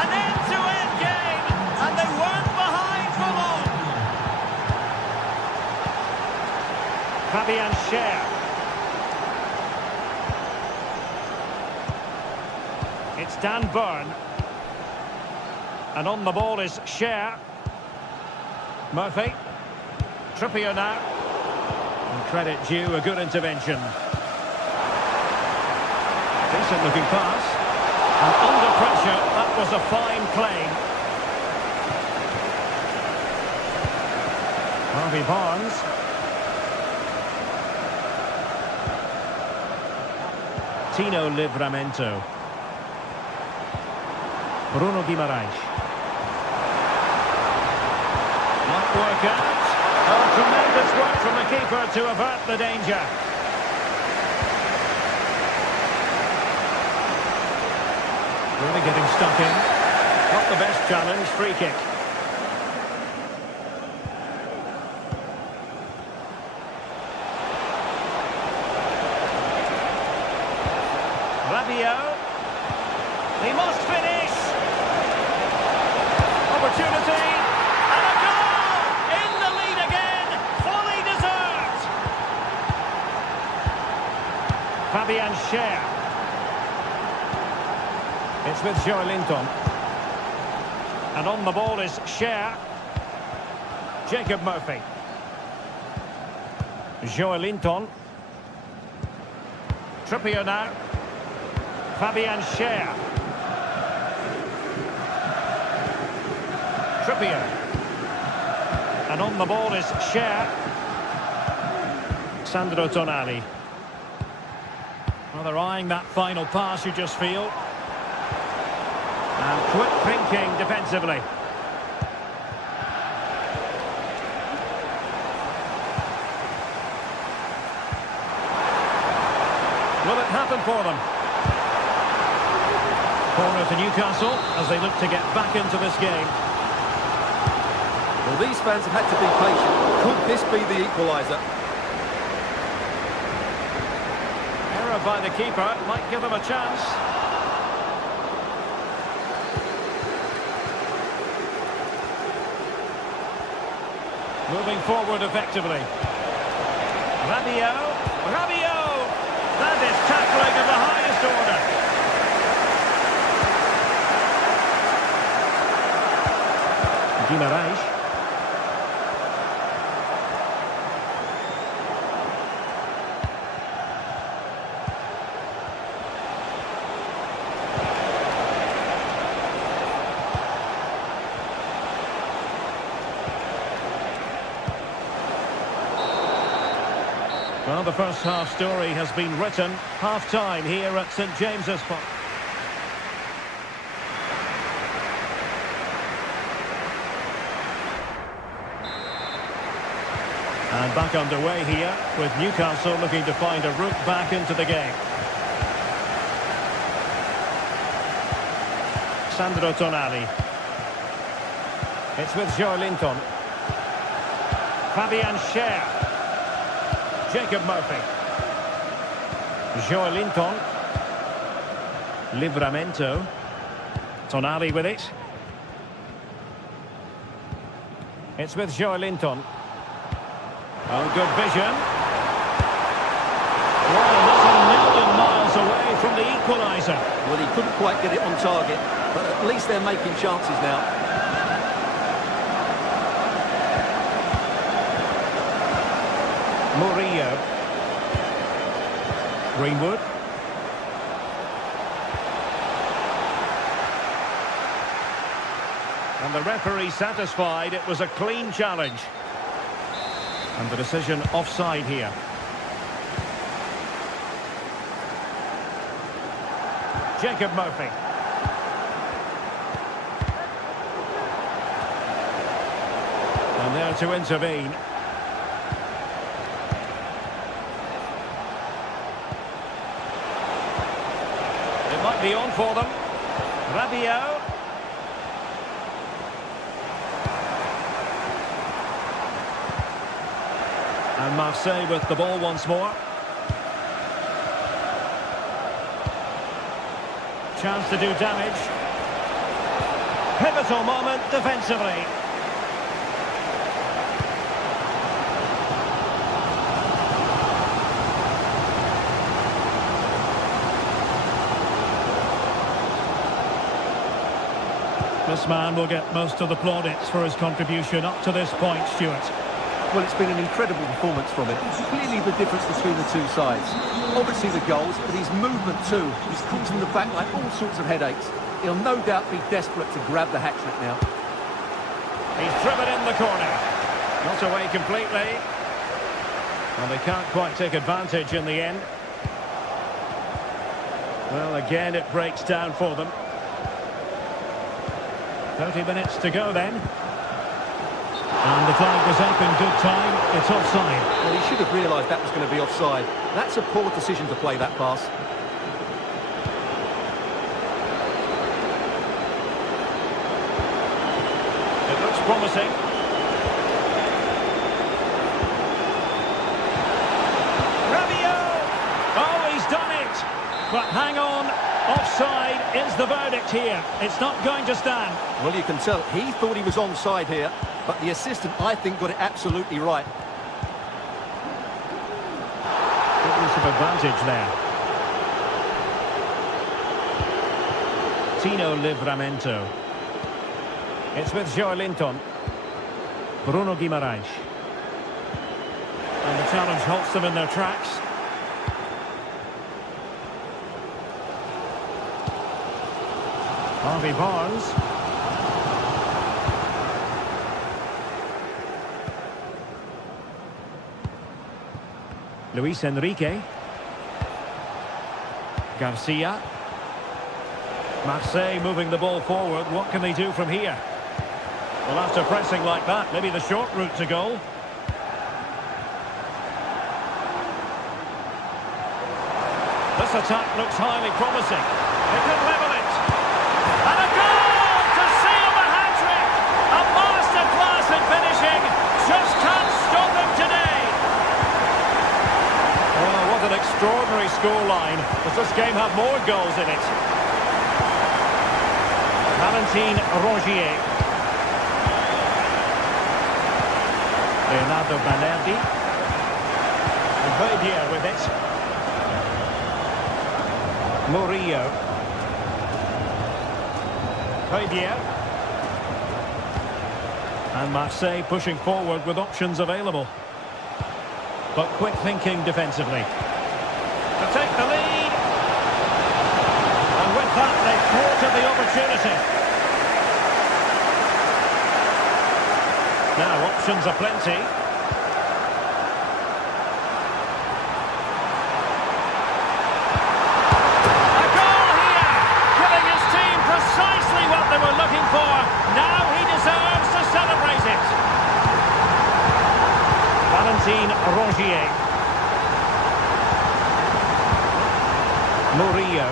An end-to-end game. And they weren't behind for long. Fabian Schär. It's Dan Burn. And on the ball is Schär. Murphy. Trippier now. And credit due, a good intervention. Decent looking pass. And under pressure, that was a fine play. Harvey Barnes. Tino Livramento. Bruno Guimaraes. Might work out. Oh, tremendous work from the keeper to avert the danger. Really getting stuck in. Not the best challenge, free kick. Rabiot. He must finish. Opportunity. And a goal! In the lead again. Fully deserved. Fabian Schär. It's with Joelinton. And on the ball is Schär. Jacob Murphy. Joelinton. Trippier now. Fabian Schär. Trippier. And on the ball is Schär. Sandro Tonali. Well, they're eyeing that final pass, you just feel. And quick thinking defensively. Will it happen for them? Corner to Newcastle as they look to get back into this game. Well, these fans have had to be patient. Could this be the equaliser? Error by the keeper might give them a chance. Moving forward effectively. Rabiot. Rabiot! That is tackling of the highest order. Guimaraes. Well, the first half story has been written. Half-time here at St James's Park. And back underway here, with Newcastle looking to find a route back into the game. Sandro Tonali. It's with Joelinton. Fabian Schär. Jacob Murphy. Joelinton. Livramento. Tonali with it. It's with Joelinton. Oh, good vision. Well, not a million miles away from the equaliser. Well, he couldn't quite get it on target, but at least they're making chances now. Murillo. Greenwood. And the referee satisfied it was a clean challenge. And the decision offside here. Jacob Murphy. And there to intervene. It might be on for them. Rabiot. And Marseille with the ball once more. Chance to do damage. Pivotal moment defensively. This man will get most of the plaudits for his contribution up to this point, Stuart. Well, it's been an incredible performance from him. It's clearly the difference between the two sides. Obviously the goals, but his movement too. He's causing the back line all sorts of headaches. He'll no doubt be desperate to grab the hat-trick now. He's driven in the corner. Not away completely. And they can't quite take advantage in the end. Well, again, it breaks down for them. 30 minutes to go then. And the flag was up in good time. It's offside. Well, he should have realised that was going to be offside. That's a poor decision to play that pass. It looks promising. Rabiot! Oh, he's done it! But hang on. Offside is the verdict here. It's not going to stand. Well, you can tell he thought he was onside here, but the assistant, I think, got it absolutely right. Good use of advantage there. Tino Livramento. It's with Joelinton. Bruno Guimaraes. And the challenge halts them in their tracks. Harvey Barnes. Luis Enrique. Garcia. Marseille moving the ball forward. What can they do from here? Well, after pressing like that, maybe the short route to goal. This attack looks highly promising. They could level it. And a goal to seal the hat-trick. A masterclass in finishing. Just can't stop him today. Oh, what an extraordinary scoreline. Does this game have more goals in it? Valentin Rongier. Leonardo Balerdi. And Höjbjerg with it. Murillo. Höjbjerg. And Marseille pushing forward with options available. But quick thinking defensively. To take the lead. And with that, they've thwarted the opportunity. Now, options are plenty. Rogier. Murillo.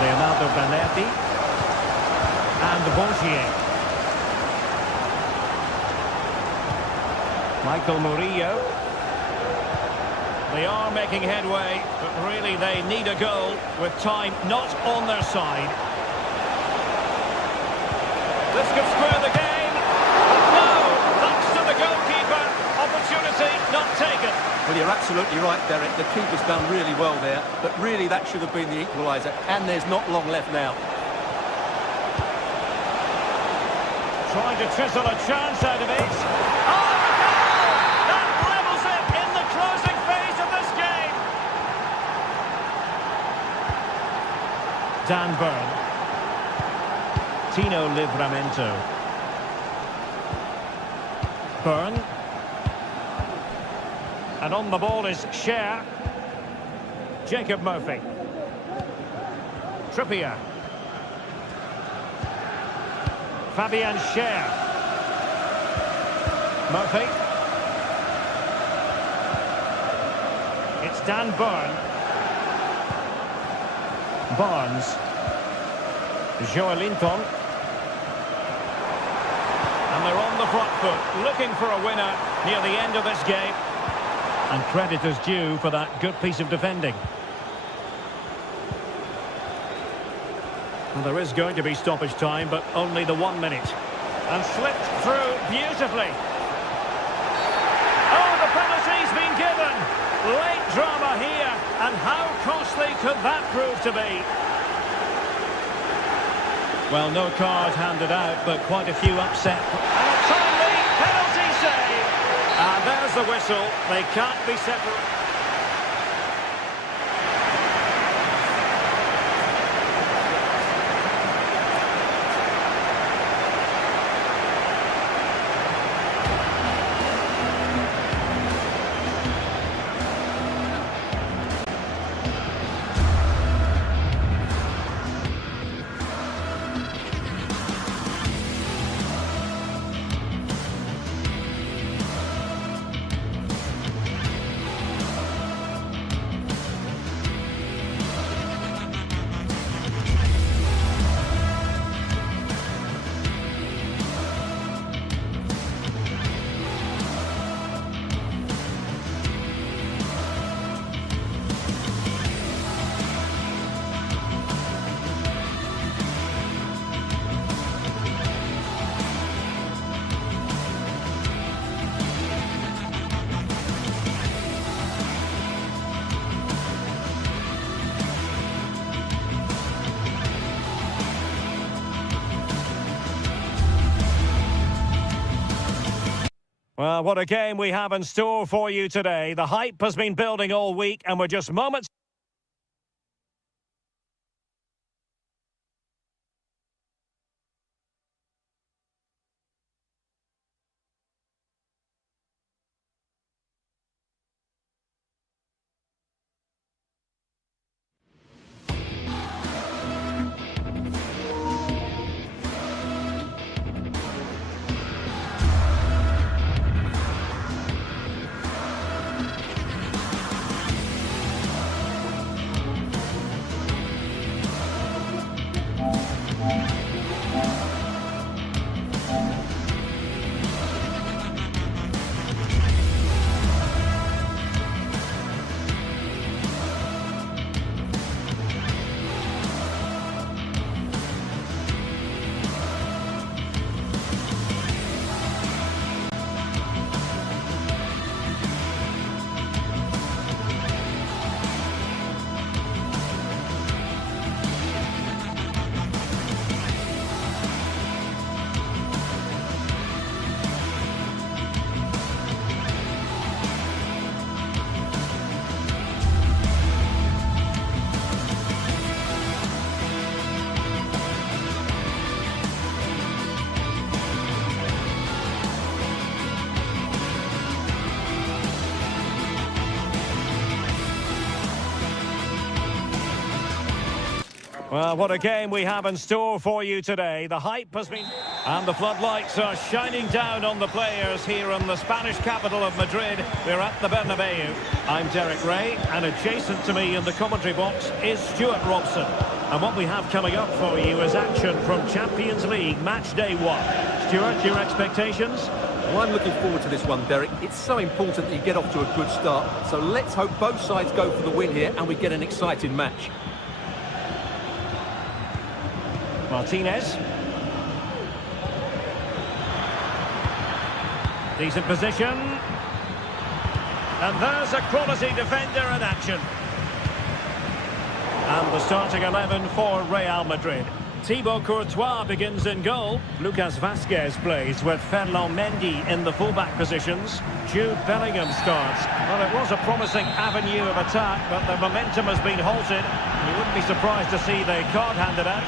Leonardo Banerdi. And Rogier. Michael Murillo. They are making headway, but really they need a goal with time not on their side. This could square the game. No, thanks to the goalkeeper. Opportunity not taken. Well, you're absolutely right, Derek. The keeper's done really well there, but really that should have been the equaliser, and there's not long left now. Trying to chisel a chance out of it. Oh, the goal! That levels it in the closing phase of this game. Dan Burn. Tino Livramento. Burn. And on the ball is Scher. Jacob Murphy. Trippier. Fabian Scher. Murphy. It's Dan Burn. Barnes. Joelinton. And they're on the front foot, looking for a winner near the end of this game. And credit is due for that good piece of defending. Well, there is going to be stoppage time, but only the 1 minute. And slipped through beautifully. Oh, the penalty's been given. Late drama here. And how costly could that prove to be? Well, no card handed out, but quite a few upset. And a timely penalty save. And there's the whistle. They can't be separated. Well, what a game we have in store for you today. The hype has been building all week, and we're just moments... Well, what a game we have in store for you today. The hype has been... And the floodlights are shining down on the players here in the Spanish capital of Madrid. We're at the Bernabeu. I'm Derek Ray, and adjacent to me in the commentary box is Stuart Robson. And what we have coming up for you is action from Champions League match day 1. Stuart, your expectations? Well, I'm looking forward to this one, Derek. It's so important that you get off to a good start. So let's hope both sides go for the win here and we get an exciting match. Martinez. Decent position. And there's a quality defender in action. And the starting 11 for Real Madrid. Thibaut Courtois begins in goal. Lucas Vazquez plays with Ferland Mendy in the fullback positions. Jude Bellingham starts. Well, it was a promising avenue of attack, but the momentum has been halted. You wouldn't be surprised to see the card handed out.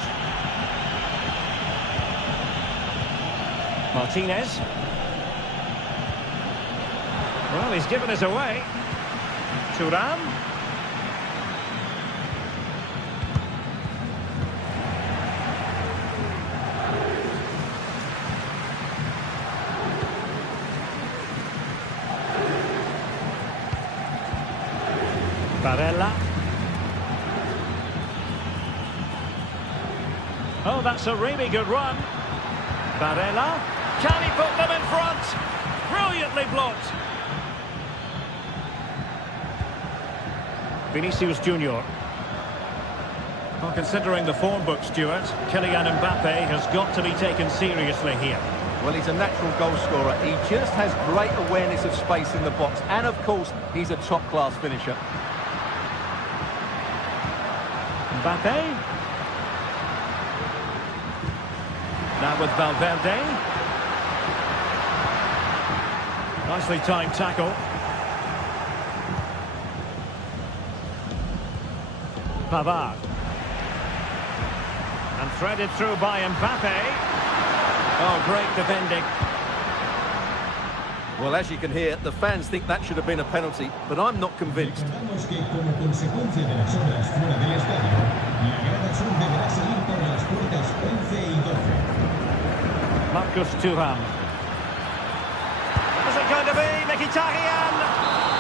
Martinez. Well, he's given us away. Thuram. Barella. Oh, that's a really good run. Barella. Can he put them in front? Brilliantly blocked. Vinicius Junior. Well, considering the form book, Stuart, Kylian Mbappe has got to be taken seriously here. Well, he's a natural goal scorer. He just has great awareness of space in the box. And, of course, he's a top-class finisher. Mbappe. Now with Valverde. Nicely timed tackle. Pavard. And threaded through by Mbappe. Oh, great defending. Well, as you can hear, the fans think that should have been a penalty, but I'm not convinced. Marcus Thuram. Is it going to be Mkhitaryan?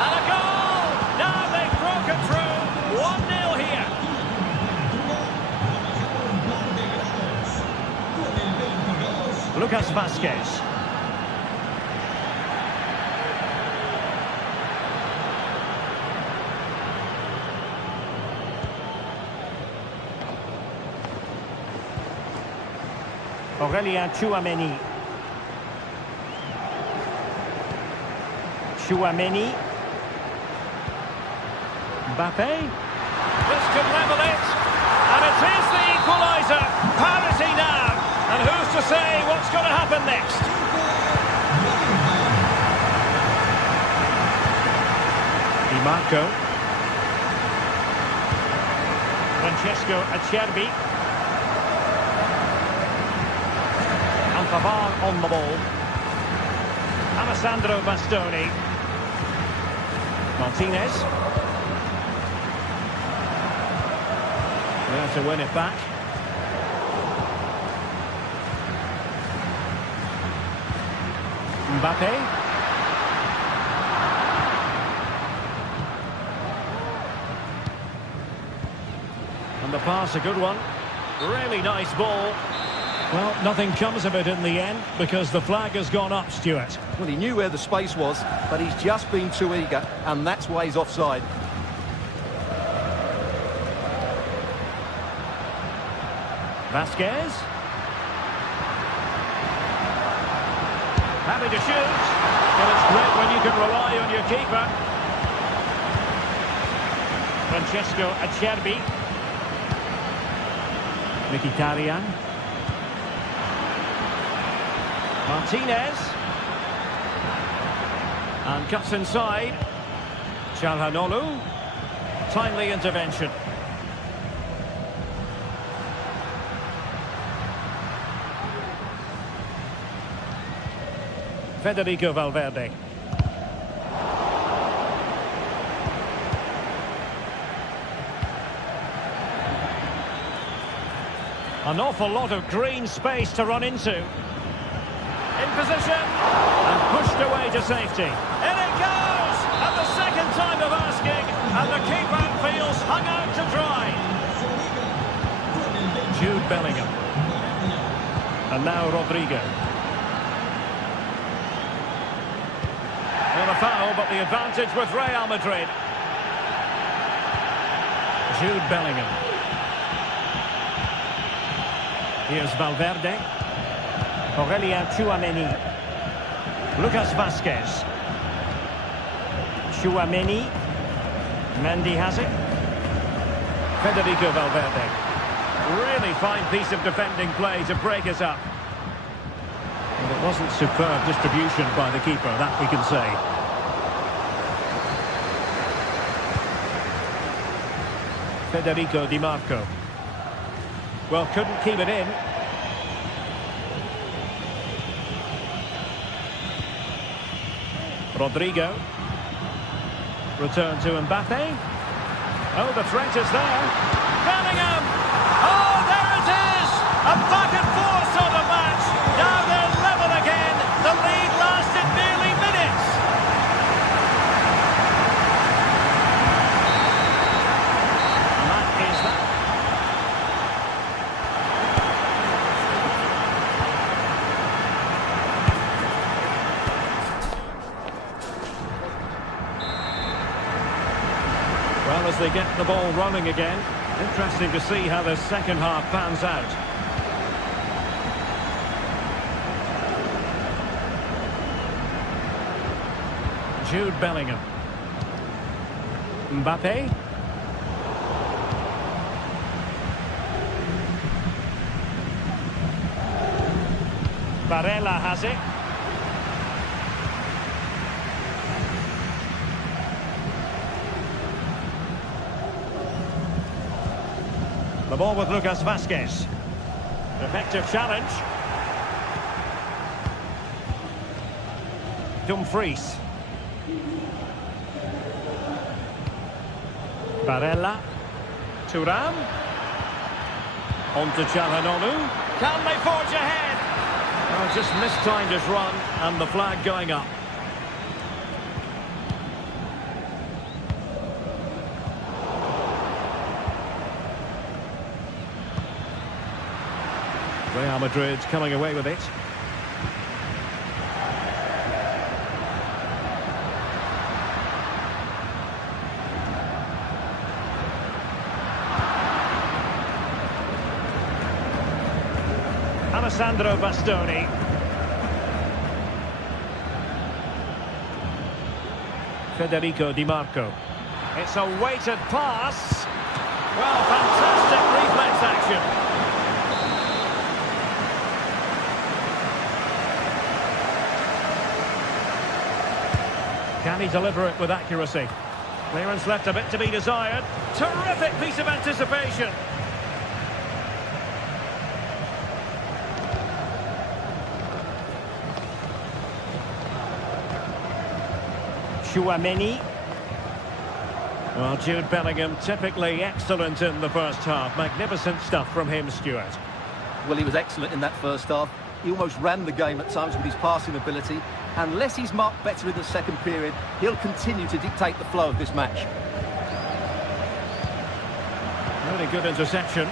And a goal! Now they've broken through. 1-0 here. Lucas Vazquez. Aurélien Tchouameni. Tchouameni. Mbappe. This could level it. And it is the equaliser. Parity now. And who's to say what's going to happen next? Di Marco. Francesco Acerbi. And Pavard on the ball. Alessandro Bastoni. Martinez. There to win it back. Mbappe. And the pass, a good one. Really nice ball. Well, nothing comes of it in the end because the flag has gone up, Stuart. Well, he knew where the space was, but he's just been too eager, and that's why he's offside. Vazquez. Happy to shoot. But it's great when you can rely on your keeper. Francesco Acerbi. Mkhitaryan. Martinez. And cuts inside. Çalhanoğlu. Timely intervention. Federico Valverde. An awful lot of green space to run into. position and pushed away to safety. In it goes! And the second time of asking, and the keeper feels hung out to dry. Jude Bellingham. And now Rodrigo. Well, a foul, but the advantage with Real Madrid. Jude Bellingham. Here's Valverde. Aurelien Tchouameni. Lucas Vazquez. Tchouameni. Mendy has it. Federico Valverde. Really fine piece of defending play to break us up. And it wasn't superb distribution by the keeper, that we can say. Federico Di Marco. Well, couldn't keep it in. Rodrigo. Return to Mbappe. Oh, the threat is there. Bellingham! Oh, there it is! A back and forth sort of match. Now they're level again. The lead lasted nearly minutes. And that is that. Well, as they get the ball running again, interesting to see how the second half pans out. Jude Bellingham. Mbappe. Barella has it. The ball with Lucas Vazquez. Effective challenge. Dumfries. Barella. Thuram. On to Çalhanoğlu. Can they forge ahead? Oh, just mistimed his run and the flag going up. Real Madrid coming away with it. Alessandro Bastoni. Federico Di Marco. It's a weighted pass. Well, fantastic reflex action. Can he deliver it with accuracy? Clearance left a bit to be desired. Terrific piece of anticipation. Tchouameni. Well, Jude Bellingham, typically excellent in the first half. Magnificent stuff from him, Stuart. Well, he was excellent in that first half. He almost ran the game at times with his passing ability. Unless he's marked better in the second period, he'll continue to dictate the flow of this match. Really good interception.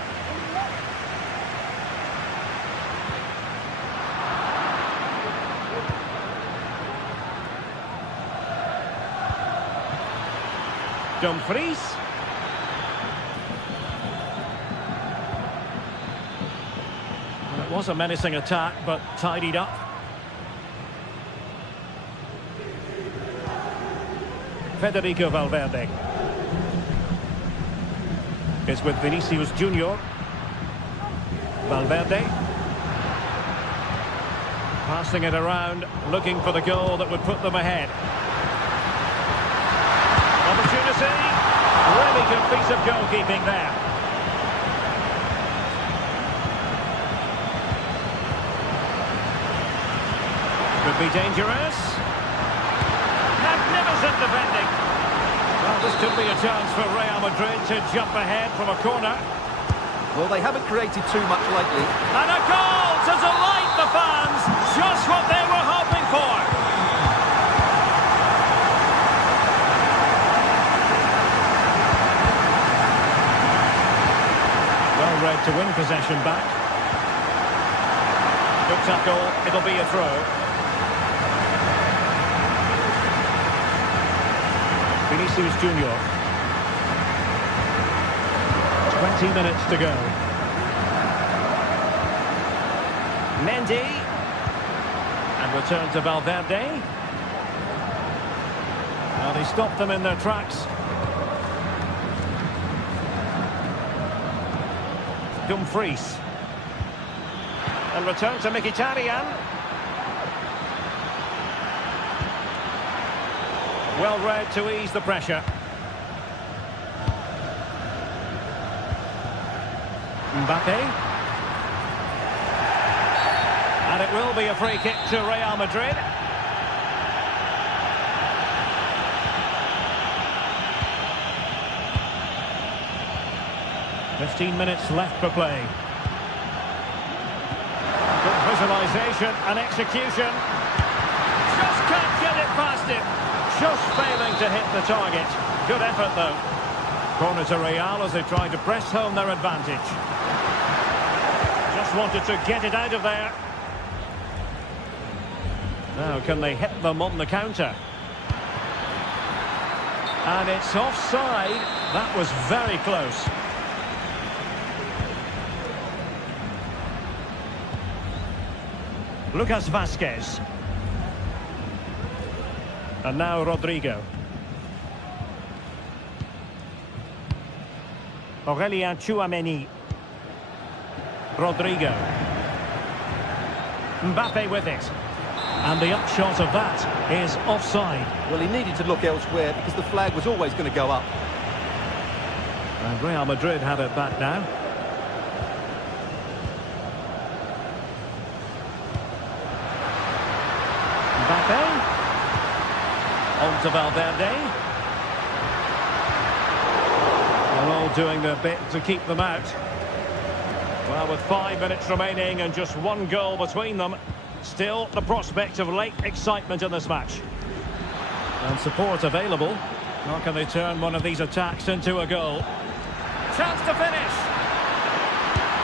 Dumfries. Well, it was a menacing attack, but tidied up. Federico Valverde. It's with Vinicius Junior. Valverde. Passing it around, looking for the goal that would put them ahead. Opportunity. Really good piece of goalkeeping there. Could be dangerous. Magnificent defending. Well, this could be a chance for Real Madrid to jump ahead from a corner. Well, they haven't created too much lately. And a goal to delight the fans. Just what they were led to win possession back. Good tackle, it'll be a throw. Vinicius Junior. 20 minutes to go. Mendy. And return to Valverde. Well, he stopped them in their tracks. Dumfries. And return to Mkhitaryan. Well read to ease the pressure. Mbappe. And it will be a free kick to Real Madrid. "15 minutes left for play. Good visualisation and execution. Just can't get it past him. Just failing to hit the target. Good effort though. Corner to Real as they try to press home their advantage. Just wanted to get it out of there. Now can they hit them on the counter? And it's offside. That was very close. Lucas Vazquez. And now Rodrigo. Aurélien Tchouaméni. Rodrigo. Mbappe with it. And the upshot of that is offside. Well, he needed to look elsewhere because the flag was always going to go up. And Real Madrid have it back now. Mbappe. On to Valverde. They're all doing their bit to keep them out. Well, with 5 minutes remaining and just one goal between them, still the prospect of late excitement in this match. And support available. How can they turn one of these attacks into a goal? Chance to finish.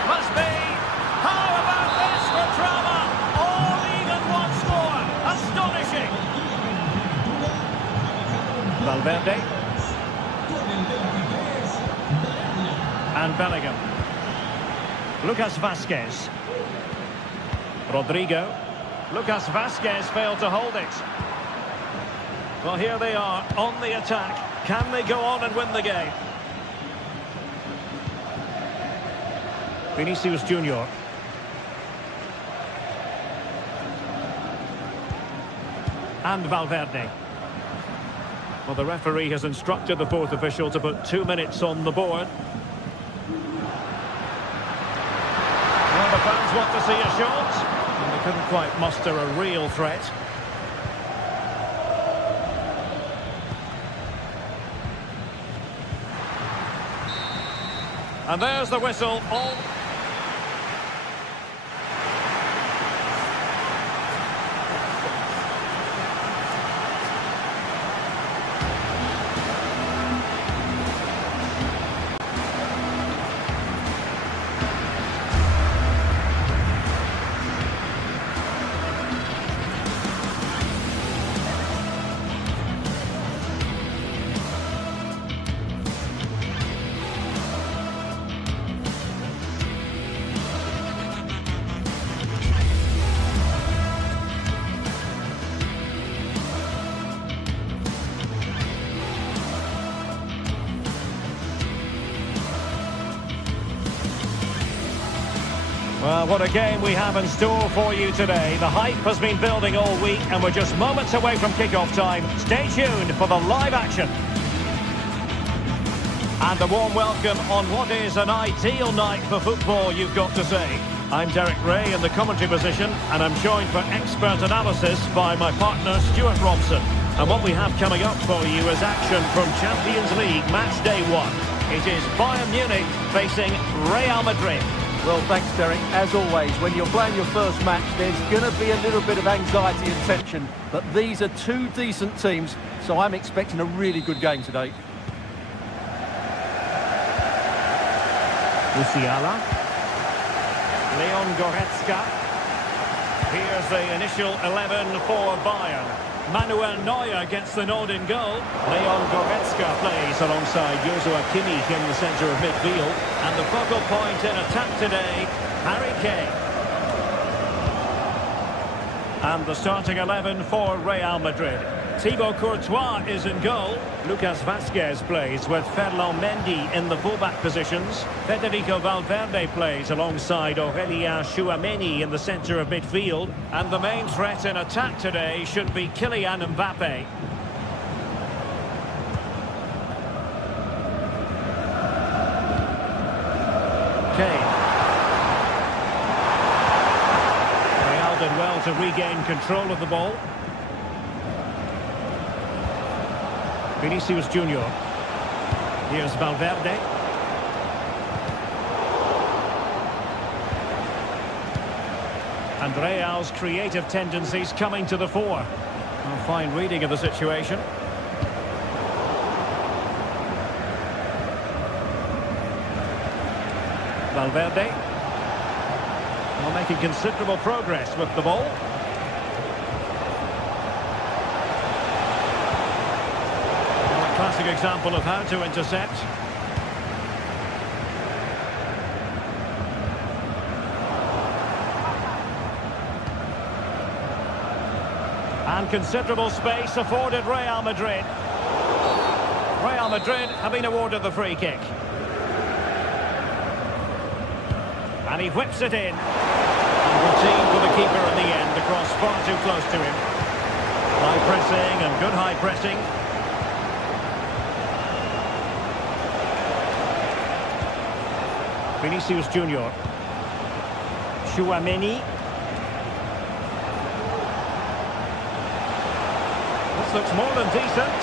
Must be. How about this for drama? All even one score. Astonishing. Valverde. And Bellingham. Lucas Vazquez. Rodrigo. Lucas Vazquez failed to hold it. Well, here they are on the attack. Can they go on and win the game? Vinicius Junior. And Valverde. Well, the referee has instructed the fourth official to put 2 minutes on the board. Well, the fans want to see a shot. And they couldn't quite muster a real threat. And there's the whistle. All well, what a game we have in store for you today. The hype has been building all week and we're just moments away from kick-off time. Stay tuned for the live action. And a warm welcome on what is an ideal night for football, you've got to say. I'm Derek Ray in the commentary position and I'm joined for expert analysis by my partner Stuart Robson. And what we have coming up for you is action from Champions League match day 1. It is Bayern Munich facing Real Madrid. Well, thanks, Derek. As always, when you're playing your first match, there's going to be a little bit of anxiety and tension. But these are two decent teams, so I'm expecting a really good game today. Musiala. Leon Goretzka. Here's the initial 11 for Bayern. Manuel Neuer gets the nod in goal. Leon Goretzka plays alongside Joshua Kimmich in the centre of midfield. And the focal point in attack today, Harry Kane. And the starting 11 for Real Madrid. Thibaut Courtois is in goal. Lucas Vazquez plays with Ferland Mendy in the fullback positions. Federico Valverde plays alongside Aurelien Tchouameni in the centre of midfield. And the main threat in attack today should be Kylian Mbappe. Kane. Real did well to regain control of the ball. Vinicius Junior. Here's Valverde. And Real's creative tendencies coming to the fore. A fine reading of the situation. Valverde. Well, making considerable progress with the ball. Classic example of how to intercept. And considerable space afforded Real Madrid. Real Madrid have been awarded the free kick. And he whips it in. And routine for the keeper in the end. The cross far too close to him. High pressing and good high pressing. Vinicius Junior. Tchouameni. This looks more than decent.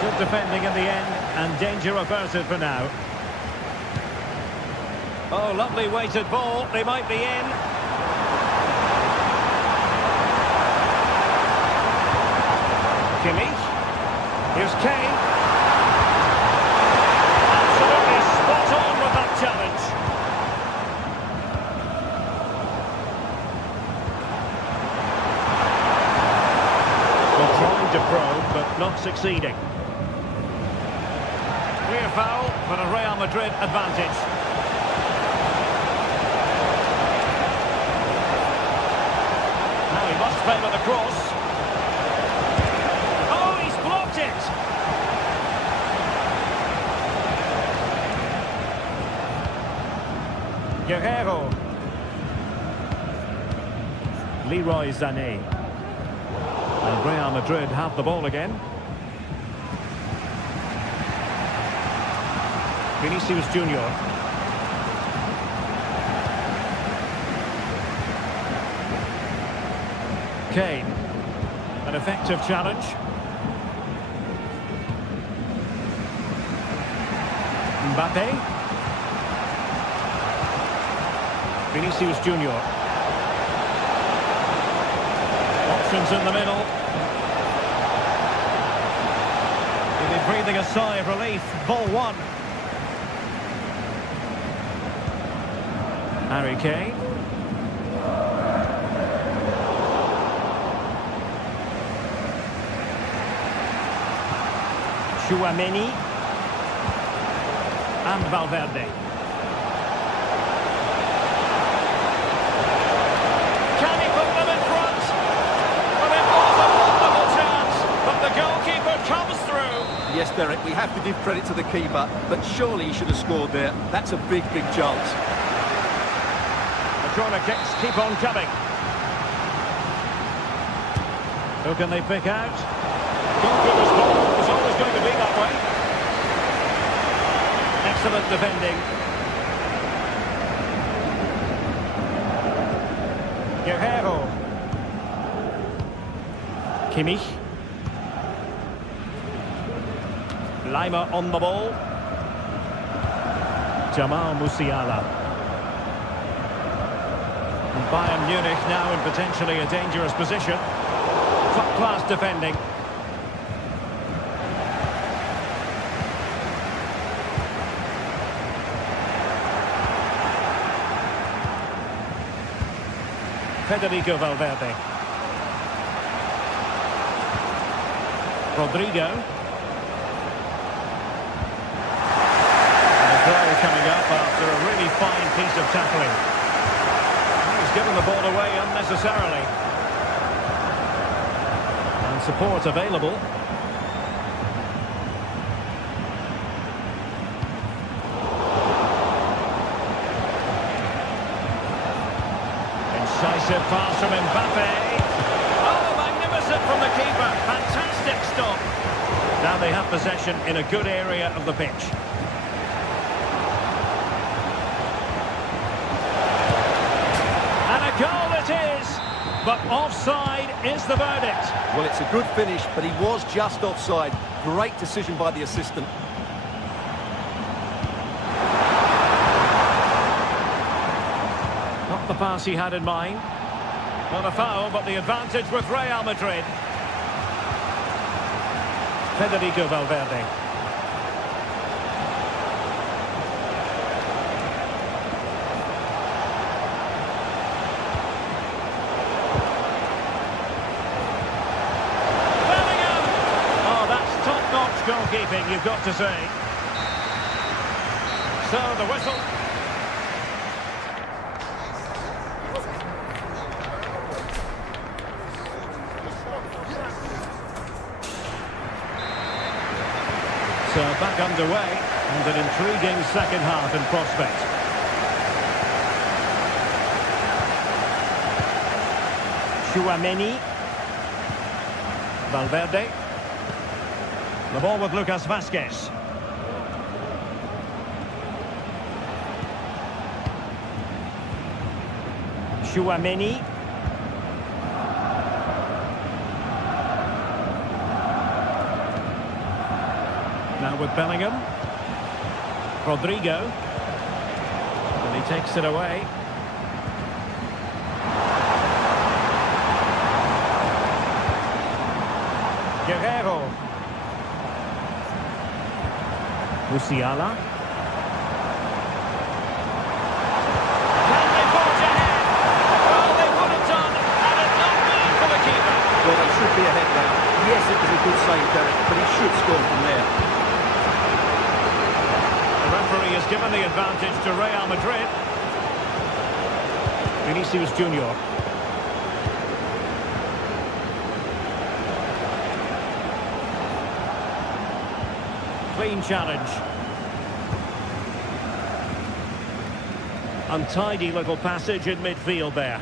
Good defending in the end, and danger averted for now. Oh, lovely weighted ball. They might be in. Kimmich. Here's Kane. Absolutely spot on with that challenge. Well, trying to probe, but not succeeding. Clear foul, but a Real Madrid advantage. Now he must favour the cross. Oh, he's blocked it! Guerrero. Leroy Sané. And Real Madrid have the ball again. Vinicius Junior. Kane. An effective challenge. Mbappe. Vinicius Junior. Options in the middle. He'll be breathing a sigh of relief. Ball one. Harry Kane. Tchouameni. And Valverde. Can he put them in front? Well, it was a wonderful chance, but the goalkeeper comes through. Yes, Derek, we have to give credit to the keeper, but surely he should have scored there. That's a big, big chance. The corner kicks keep on coming. Who can they pick out? Goalkeeper's ball was always going to be that way. Excellent defending. Guerrero. Kimmich. Lima on the ball. Jamal Musiala. And Bayern Munich now in potentially a dangerous position. Top-class defending. Federico Valverde. Rodrigo. And a throw coming up after a really fine piece of tackling. He's given the ball away unnecessarily. And support available. Incisive pass from Mbappe. Oh, magnificent from the keeper. Fantastic stop. Now they have possession in a good area of the pitch. And a goal it is. But offside is the verdict. Well, it's a good finish, but he was just offside. Great decision by the assistant. Not the pass he had in mind. Not a foul, but the advantage with Real Madrid. Federico Valverde. Bellingham! Oh, that's top-notch goalkeeping, you've got to say. So, the whistle. So back underway, and an intriguing second half in prospect. Tchouaméni. Valverde. The ball with Lucas Vazquez. Tchouaméni. Now with Bellingham. Rodrigo. And he takes it away. Guerrero. Musiala. Can they forge ahead? Well, they would have done had it not been for the keeper. Well, they should be ahead now. Yes, it was a good save, Derek, but he should score from there. The referee has given the advantage to Real Madrid. Vinicius Junior. Clean challenge. Untidy little passage in midfield there.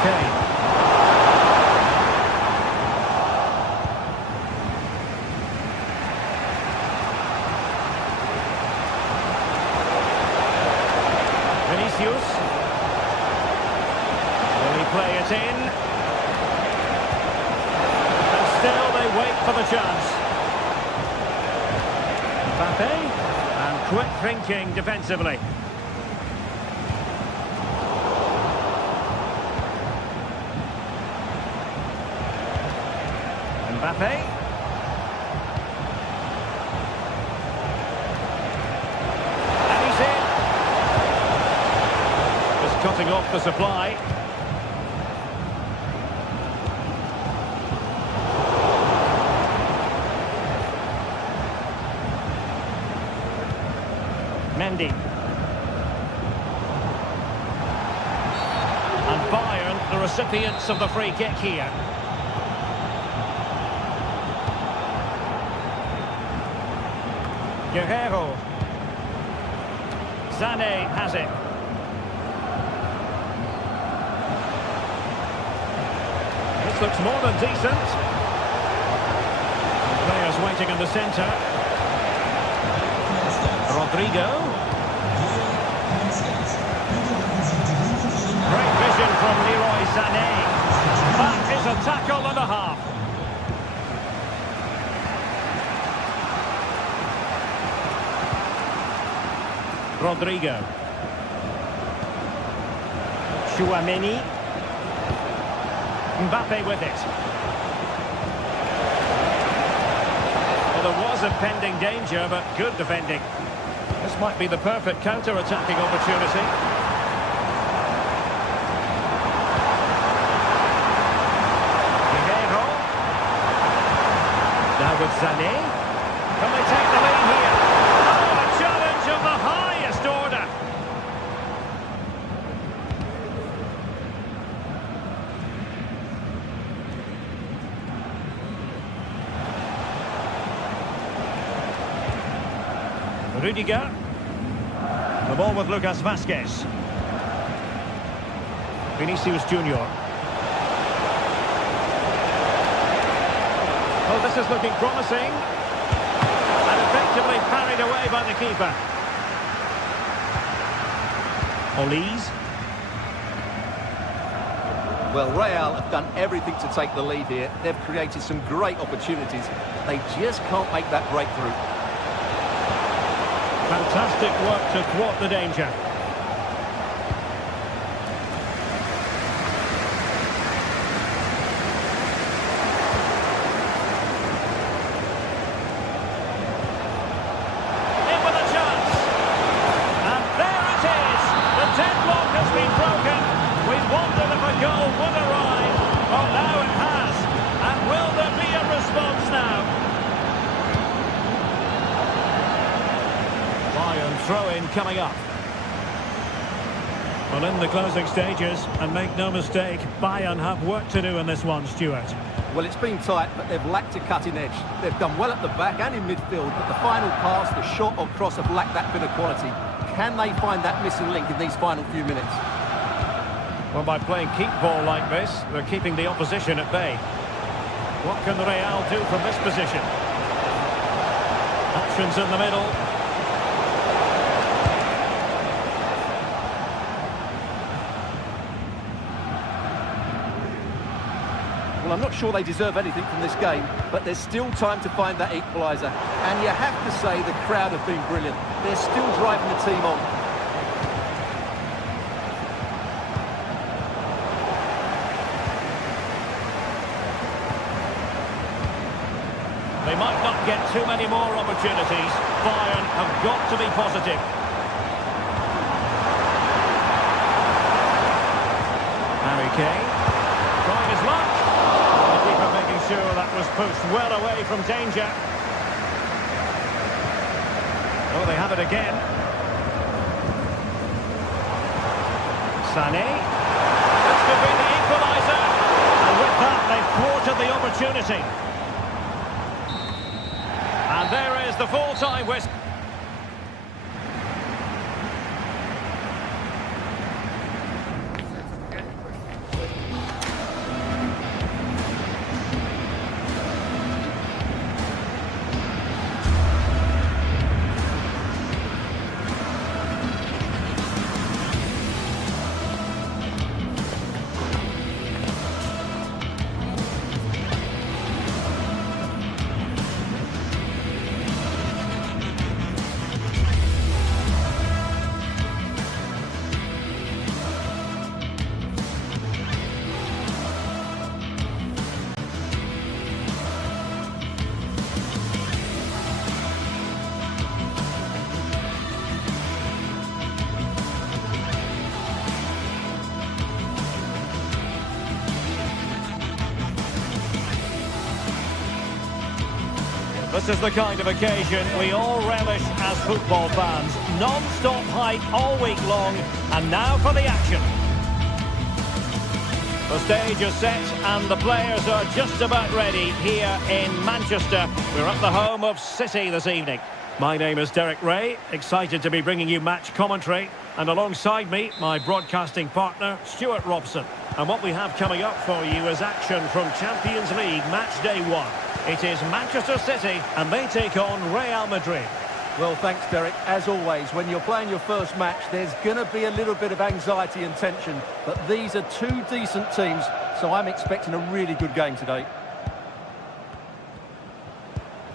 Okay. Vinicius. Will he play it in? And still they wait for the chance. Mbappe. And quick thinking defensively. Mbappe. And he's in. Just cutting off the supply. Mendy. And Bayern, the recipients of the free kick here. Guerrero. Sané has it. This looks more than decent. Players waiting in the centre. Rodrigo. Great vision from Leroy Sané. That is a tackle and a half. Rodrigo. Tchouaméni. Mbappe with it. Well, there was impending danger, but good defending. This might be the perfect counter-attacking opportunity. Guerrero. Now with Sané. Can they take the lead here? Oh, a challenge of the highest order. Rudiger. The ball with Lucas Vazquez. Vinicius Junior. Oh, this is looking promising. And effectively parried away by the keeper. Olise. Well, Real have done everything to take the lead here. They've created some great opportunities. They just can't make that breakthrough. Fantastic work to thwart the danger. In with a chance. And there it is. The deadlock has been broken. We wondered if a goal would arrive. Well, now it has. And will there be a response now? Throw-in coming up. Well, in the closing stages, and make no mistake, Bayern have work to do in this one, Stuart. Well, it's been tight, but they've lacked a cutting edge. They've done well at the back and in midfield, but the final pass, the shot or cross have lacked that bit of quality. Can they find that missing link in these final few minutes? Well, by playing keep ball like this, they're keeping the opposition at bay. What can Real do from this position? Options in the middle. Well, I'm not sure they deserve anything from this game, but there's still time to find that equaliser. And you have to say the crowd have been brilliant. They're still driving the team on. They might not get too many more opportunities. Bayern have got to be positive. Harry Kane. Trying his luck. The keeper making sure that was pushed well away from danger. Oh, they have it again. Sané. This could be the equaliser. And with that, they've thwarted the opportunity. And there is the full-time whistle. This is the kind of occasion we all relish as football fans. Non-stop hype all week long, and now for the action. The stage is set and the players are just about ready here in Manchester. We're at the home of City this evening. My name is Derek Ray, excited to be bringing you match commentary. And alongside me, my broadcasting partner, Stuart Robson. And what we have coming up for you is action from Champions League Match Day 1. It is Manchester City and they take on Real Madrid. Well, thanks, Derek. As always, when you're playing your first match, there's going to be a little bit of anxiety and tension. But these are two decent teams, so I'm expecting a really good game today.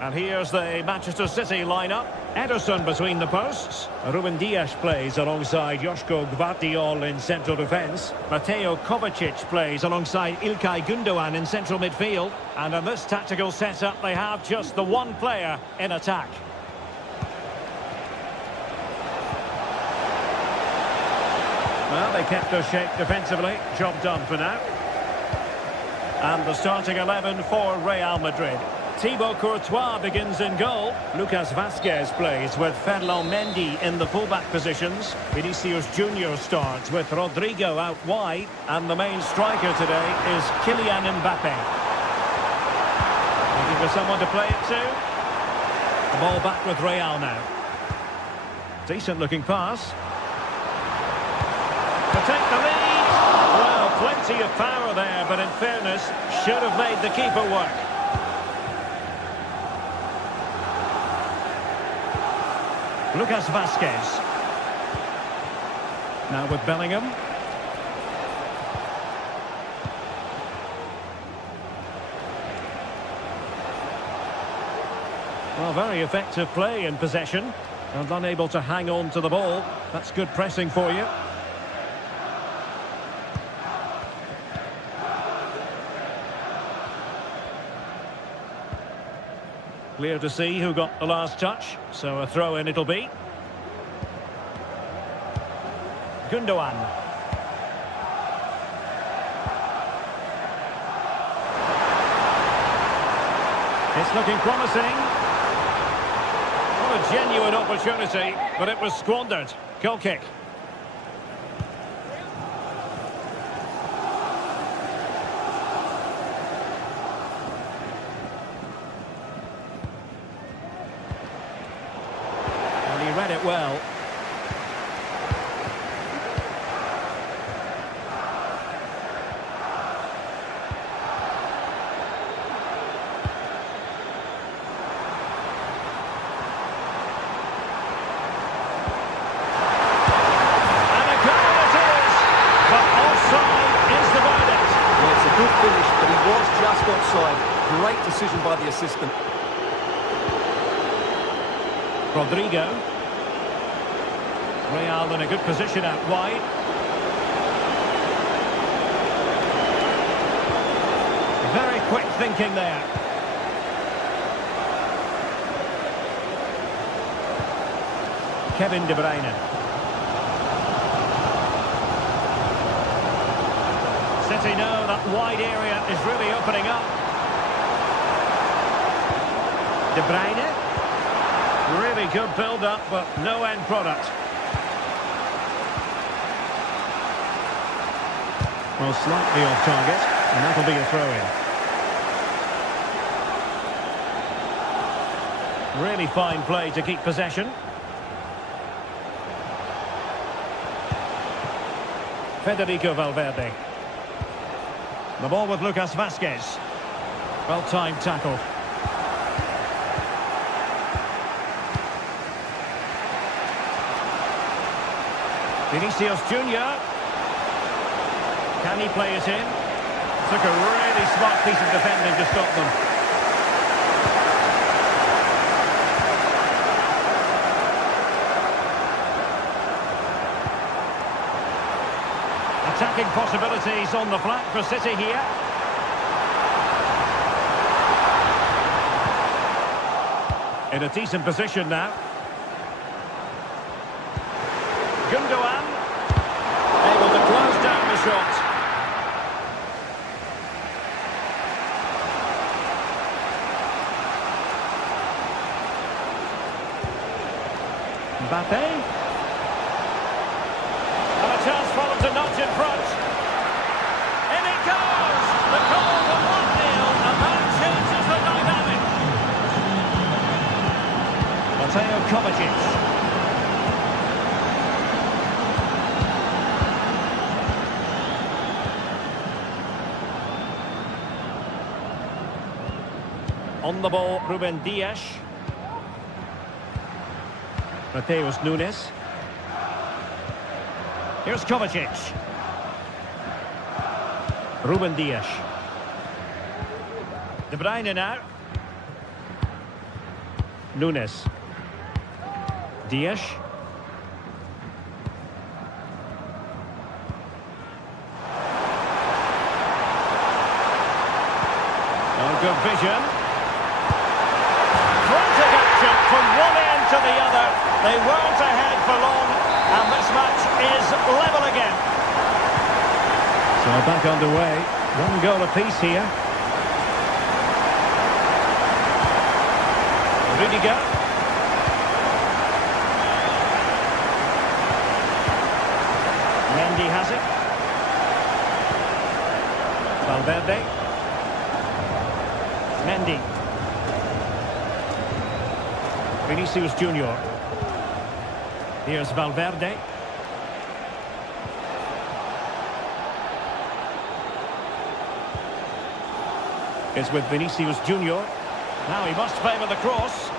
And here's the Manchester City lineup. Ederson between the posts. Ruben Dias plays alongside Joško Gvardiol in central defence. Mateo Kovacic plays alongside Ilkay Gundogan in central midfield. And in this tactical setup, they have just the one player in attack. Well, they kept their shape defensively. Job done for now. And the starting 11 for Real Madrid. Thibaut Courtois begins in goal. Lucas Vazquez plays with Ferland Mendy in the fullback positions. Vinicius Junior starts with Rodrigo out wide. And the main striker today is Kylian Mbappe. Looking for someone to play it to. The ball back with Real now. Decent looking pass. To take the lead. Well, plenty of power there, but in fairness, should have made the keeper work. Lucas Vazquez. Now with Bellingham. Well, very effective play in possession. And unable to hang on to the ball. That's good pressing for you. Clear to see who got the last touch, so a throw-in it'll be. Gundogan. It's looking promising. What a genuine opportunity, but it was squandered. Goal kick. Read it well. And a goal it is! But offside is the verdict. Well, it's a good finish, but he was just offside. Great decision by the assistant. Rodrigo. Real in a good position out wide. Very quick thinking there. Kevin De Bruyne. City know that wide area is really opening up. De Bruyne. Really good build-up, but no end product. Well, slightly off target, and that'll be a throw-in. Really fine play to keep possession. Federico Valverde. The ball with Lucas Vazquez. Well-timed tackle. Vinicius Junior. Can he play it in? Took a really smart piece of defending to stop them. Attacking possibilities on the flank for City here. In a decent position now. Gundogan. Able to close down the shot. Mbappe. And a chance for them to nudge in front. In it goes! The goal for 1-0, and that changes the dynamic. Mateo Kovacic. On the ball, Ruben Dias. Mateus Nunes. Here's Kovacic. Ruben Dias. De Bruyne now. Nunes. Dias. Oh, good vision. Frantic action from one end to the other. They weren't ahead for long, And this match is level again. So back underway. 1 goal apiece here. Rudiger. Mendy has it. Valverde. Mendy. Vinicius Junior. Here's Valverde. Is with Vinicius Junior. Now he must favour the cross.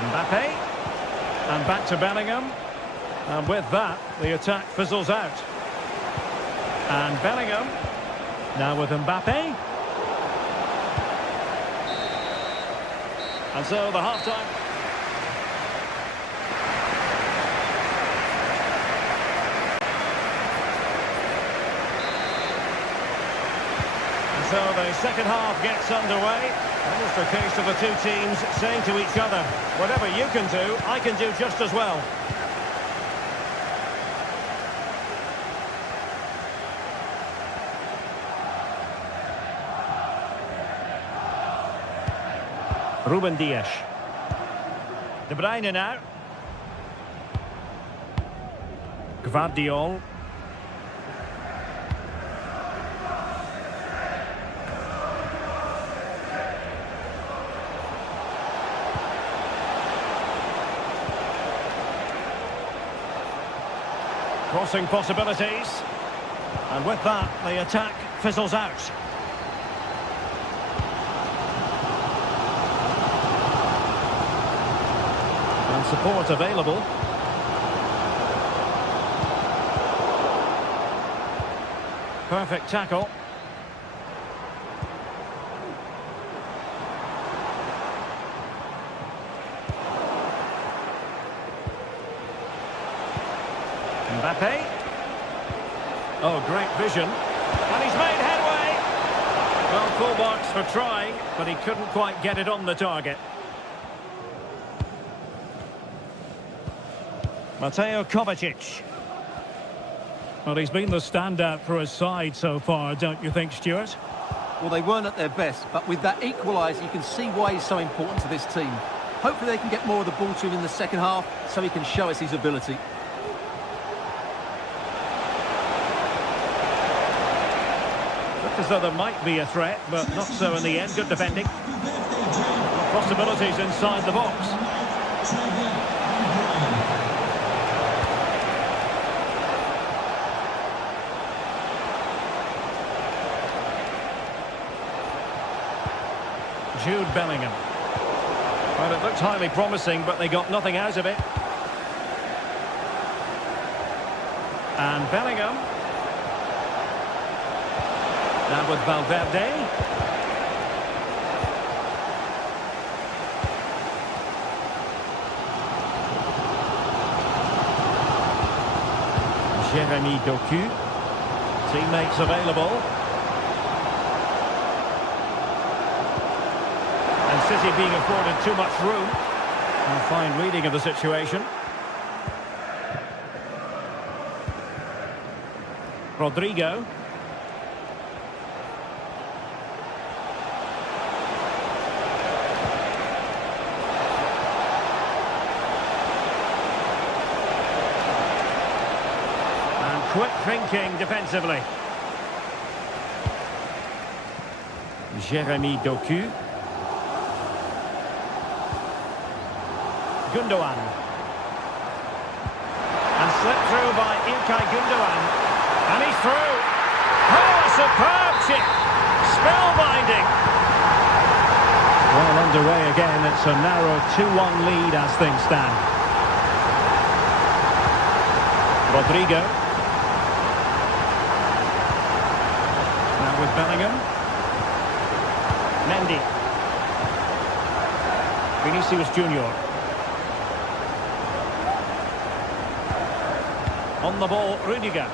Mbappe. And back to Bellingham. And with that, the attack fizzles out. And Bellingham. Now with Mbappe. And so the half-time. So the second half gets underway. Almost a case of the two teams saying to each other, whatever you can do, I can do just as well. Ruben Dias. De Bruyne now. Gvardiol. Crossing possibilities. And with that, the attack fizzles out. And support available. Perfect tackle. Mbappe. Oh, great vision. And he's made headway. Well, full marks for trying, but he couldn't quite get it on the target. Mateo Kovacic. Well, he's been the standout for his side so far, don't you think, Stuart? Well, they weren't at their best, but with that equaliser, you can see why he's so important to this team. Hopefully they can get more of the ball to him in the second half so he can show us his ability. Looked as though there might be a threat, but not so in the end. Good defending. Possibilities inside the box. Jude Bellingham. Well, it looked highly promising, but they got nothing out of it. And Bellingham. Now with Valverde. Jeremy Doku. Teammates available. City being afforded too much room. A fine reading of the situation. Rodrigo. And quick thinking defensively. Jeremy Doku. Gundogan. And slipped through by Ilkay Gundogan. And he's through. Oh, a superb chip. Spellbinding. Well underway again. It's a narrow 2-1 lead as things stand. Rodrigo. Now with Bellingham. Mendy. Vinicius Junior. On the ball, Rudiger.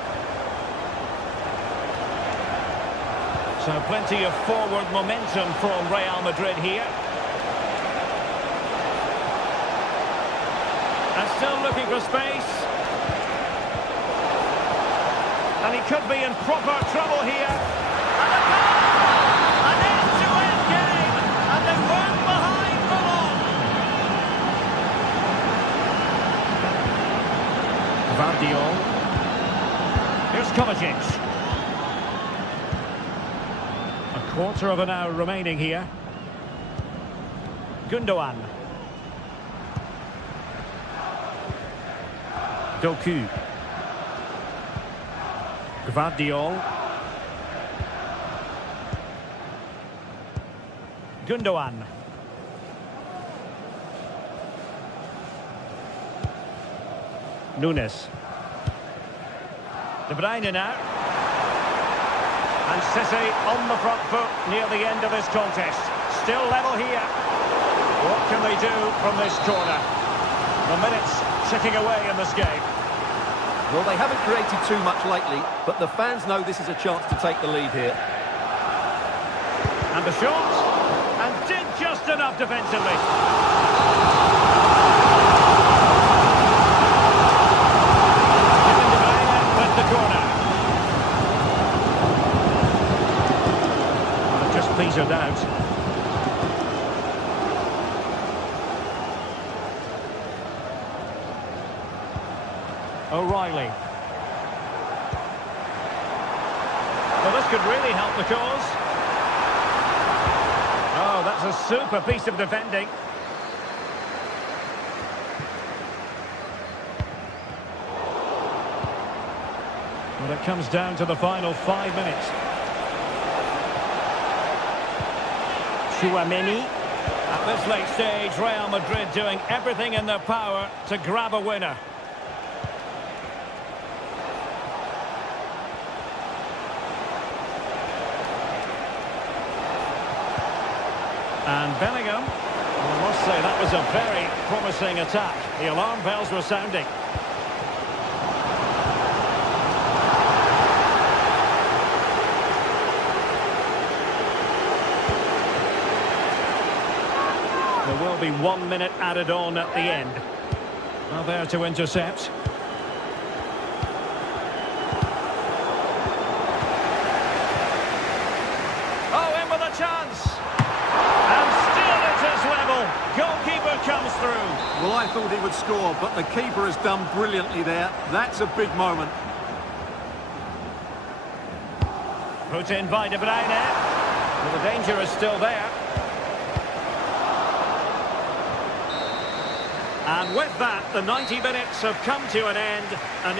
So plenty of forward momentum from Real Madrid here. still looking for space. And he could be in proper trouble here. And a goal! An end-to-end game, and they weren't behind for long. Vardiol. Here's Kovacic. A quarter of an hour remaining here. Gundogan. Doku. Gvardiol. Gundogan. Nunes. De Bruyne now. And City on the front foot near the end of this contest. Still level here. What can they do from this corner? The minutes ticking away in this game. Well, they haven't created too much lately, but the fans know this is a chance to take the lead here. And the shot, and did just enough defensively. Kevin De Bruyne with the corner. Well, it just petered out. O'Reilly. Well, this could really help the cause. Oh, that's a super piece of defending. Well, it comes down to the final 5 minutes. Tchouaméni. At this late stage, Real Madrid doing everything in their power to grab a winner. And Bellingham, I must say that was a very promising attack. The alarm bells were sounding. There will be 1 minute added on at the end. Well, there to intercept. Oh, in with a chance. Goalkeeper comes through. Well, I thought he would score, but the keeper has done brilliantly there. That's a big moment. Put in by De Bruyne. Well, the danger is still there. And with that, the 90 minutes have come to an end. And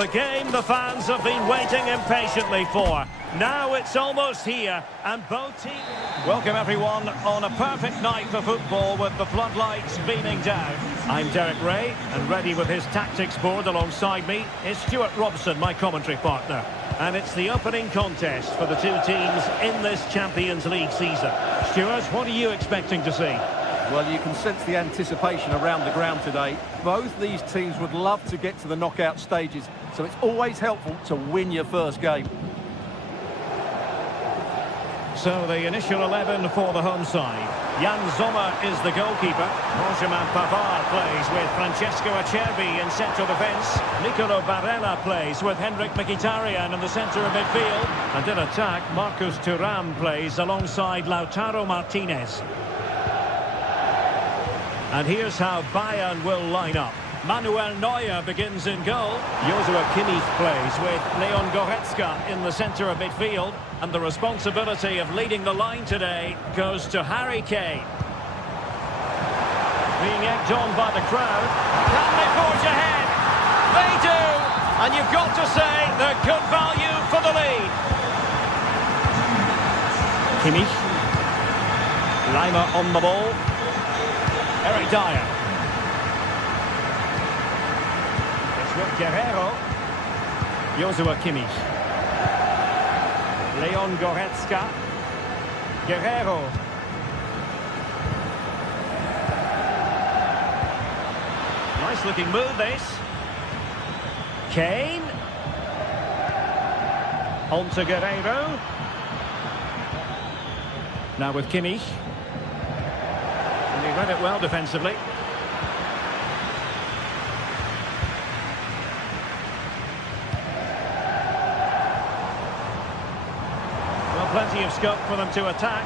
the game the fans have been waiting impatiently for. Now it's almost here, and both teams... Welcome everyone on a perfect night for football with the floodlights beaming down. I'm Derek Ray, and ready with his tactics board alongside me is Stuart Robson, my commentary partner. And it's the opening contest for the two teams in this Champions League season. Stuart, what are you expecting to see? Well, you can sense the anticipation around the ground today. Both these teams would love to get to the knockout stages, so it's always helpful to win your first game. So the initial 11 for the home side. Jan Sommer is the goalkeeper. Benjamin Pavard plays with Francesco Acerbi in central defence. Nicolo Barella plays with Henrik Mkhitaryan in the centre of midfield. And in attack, Marcus Thuram plays alongside Lautaro Martinez. And here's how Bayern will line up. Manuel Neuer begins in goal. Joshua Kimmich plays with Leon Goretzka in the centre of midfield. And the responsibility of leading the line today goes to Harry Kane. Being egged on by the crowd. Can they forge ahead? They do! And you've got to say they're good value for the lead. Kimmich. Lima on the ball. Eric Dyer. With Guerrero, Joshua Kimmich, Leon Goretzka, Guerrero, nice looking move this, Kane, on to Guerrero, now with Kimmich, and he read it well defensively. Plenty of scope for them to attack.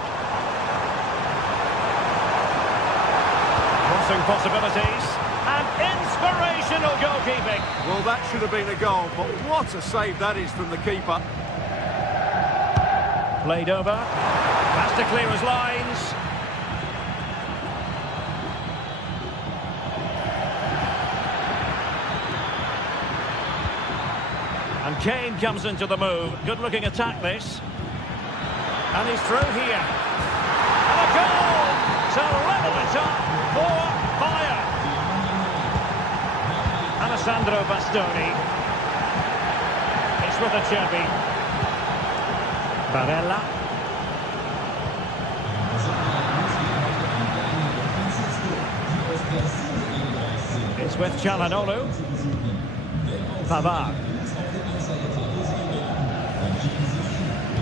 Crossing possibilities. And inspirational goalkeeping. Well, that should have been a goal, but what a save that is from the keeper. Played over. Has to clear his lines. And Kane comes into the move. Good looking attack this. And he's through here. And a goal to level it up for Bayern. Alessandro Bastoni. It's with Acerbi. Barella. It's with Çalhanoğlu. Pavard.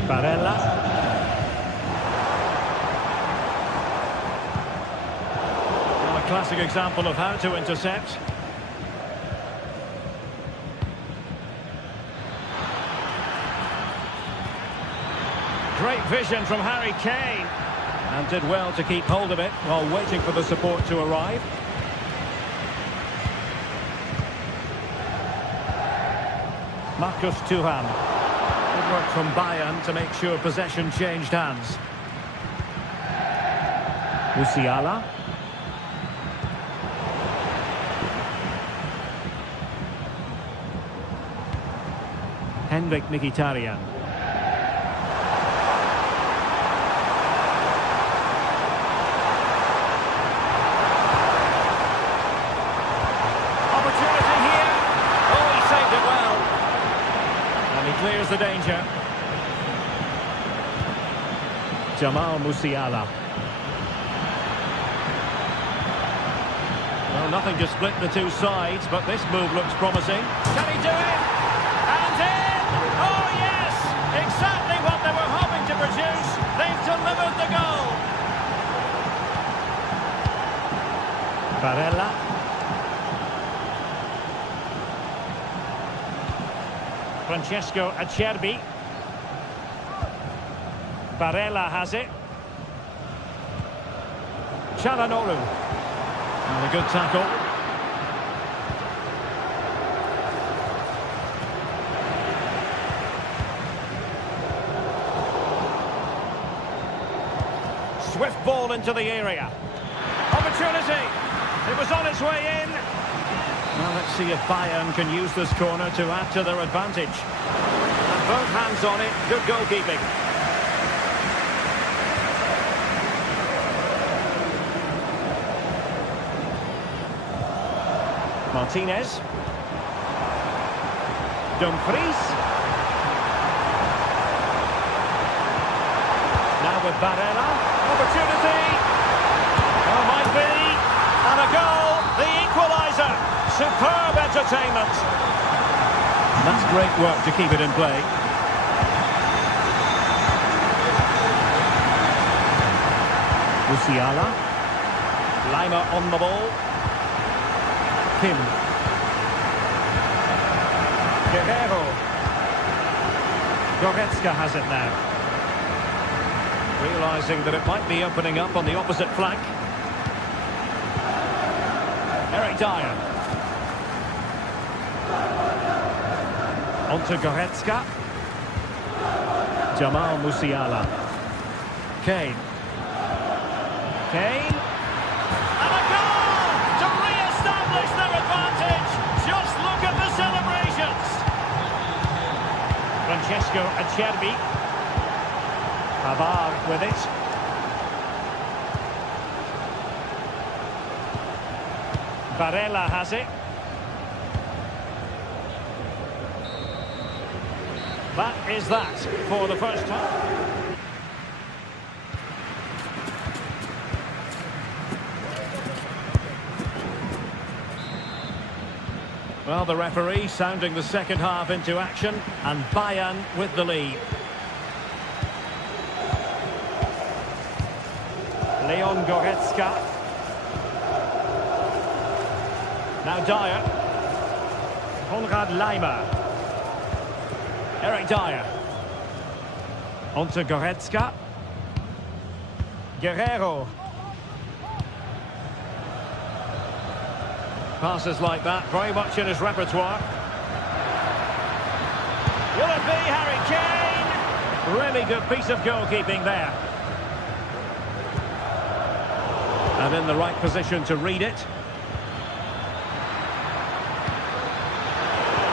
Barella. Classic example of how to intercept. Great vision from Harry Kane. And did well to keep hold of it while waiting for the support to arrive. Marcus Thuram. Good work from Bayern to make sure possession changed hands. Musiala. Henrik Mkhitaryan. Opportunity here. Oh, he saved it well. And he clears the danger. Jamal Musiala. Well, nothing to split the two sides, but this move looks promising. Can he do it? And in! Oh, yes! Exactly what they were hoping to produce. They've delivered the goal. Barella. Francesco Acerbi. Barella has it. Çalhanoğlu. And a good tackle. Swift ball into the area. Opportunity. It was on its way in. Well, let's see if Bayern can use this corner to add to their advantage. And both hands on it. Good goalkeeping. Martinez. Dumfries. Now with Barella. Opportunity. Oh, might be. And a goal. The equaliser. Superb entertainment. That's great work to keep it in play. Musiala. Lima on the ball. Kim. Guerrero. Goretzka has it now. Realising that it might be opening up on the opposite flank. Eric Dyer. On to Goretzka. Jamal Musiala. Kane. Kane. And a goal to re-establish their advantage. Just look at the celebrations. Francesco Acerbi. Pavard with it. Barella has it. That is that for the first time. Well, the referee sounding the second half into action, and Bayern with the lead. Leon Goretzka. Now Dyer. Konrad Laimer. Eric Dyer. On to Goretzka. Guerrero. Passes like that, very much in his repertoire. Will it be Harry Kane? Really good piece of goalkeeping there. And in the right position to read it.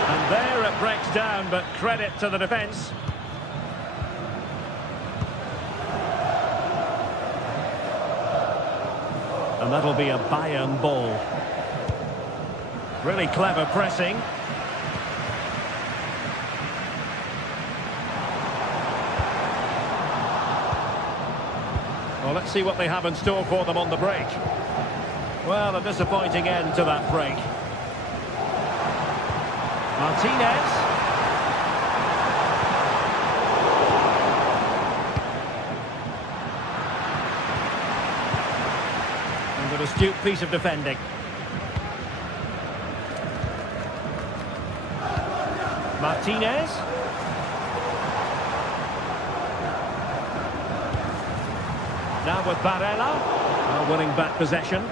And there it breaks down, but credit to the defence. And that'll be a Bayern ball. Really clever pressing. Well, let's see what they have in store for them on the break. Well, a disappointing end to that break. Martinez. And an astute piece of defending. Martinez. Now with Barella, winning back possession.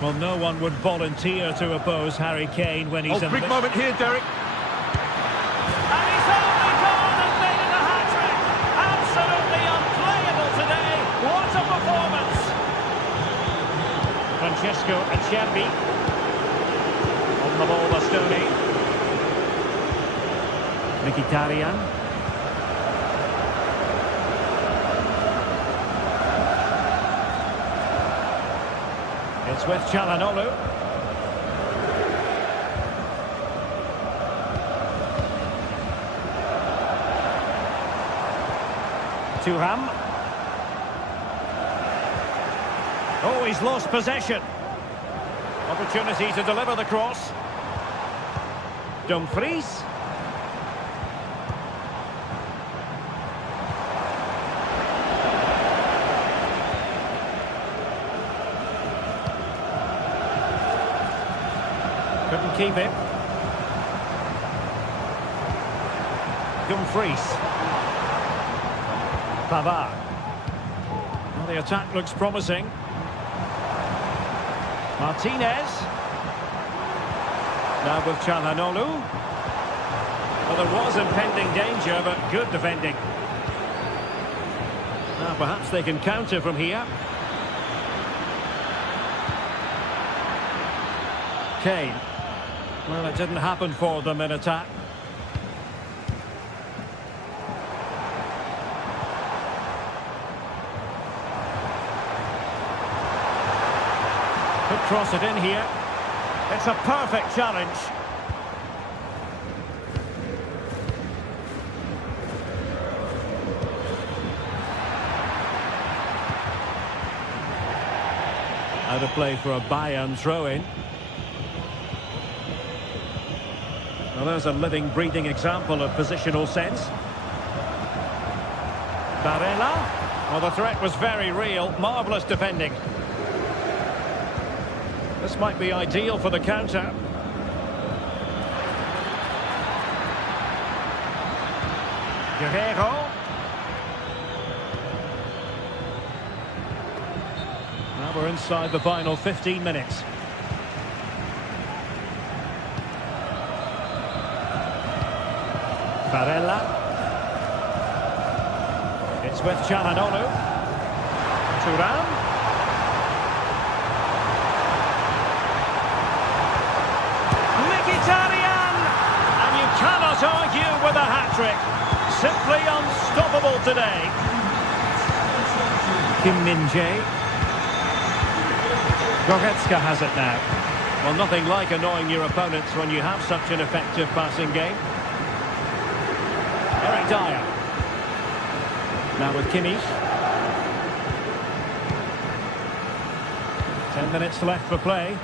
Well, no one would volunteer to oppose Harry Kane when he's in big this. moment here, Derek. And he's only gone and made it a hat-trick. Absolutely unplayable today. What a performance. Francesco Acerbi. On the ball, Bastoni. Mkhitaryan. It's with Çalhanoğlu. Thuram. Oh, he's lost possession. Opportunity to deliver the cross. Dumfries. Couldn't keep it. Dumfries. Pavard. Well, the attack looks promising. Martinez. Now with Çalhanoğlu. Well, there was impending danger, but good defending. Now perhaps they can counter from here. Kane. Well, it didn't happen for them in attack. Could cross it in here. It's a perfect challenge. Out of play for a Bayern throw-in. Well, there's a living, breathing example of positional sense. Barella. Well, the threat was very real. Marvellous defending. This might be ideal for the counter. Guerrero. Now we're inside the final 15 minutes. Barella. It's with Çalhanoğlu. Thuram. Mkhitaryan! And you cannot argue with a hat-trick. Simply unstoppable today. Kim Min-jae. Goretzka has it now. Well, nothing like annoying your opponents when you have such an effective passing game. Eric Dyer. Now with Kimmich. 10 minutes left for play.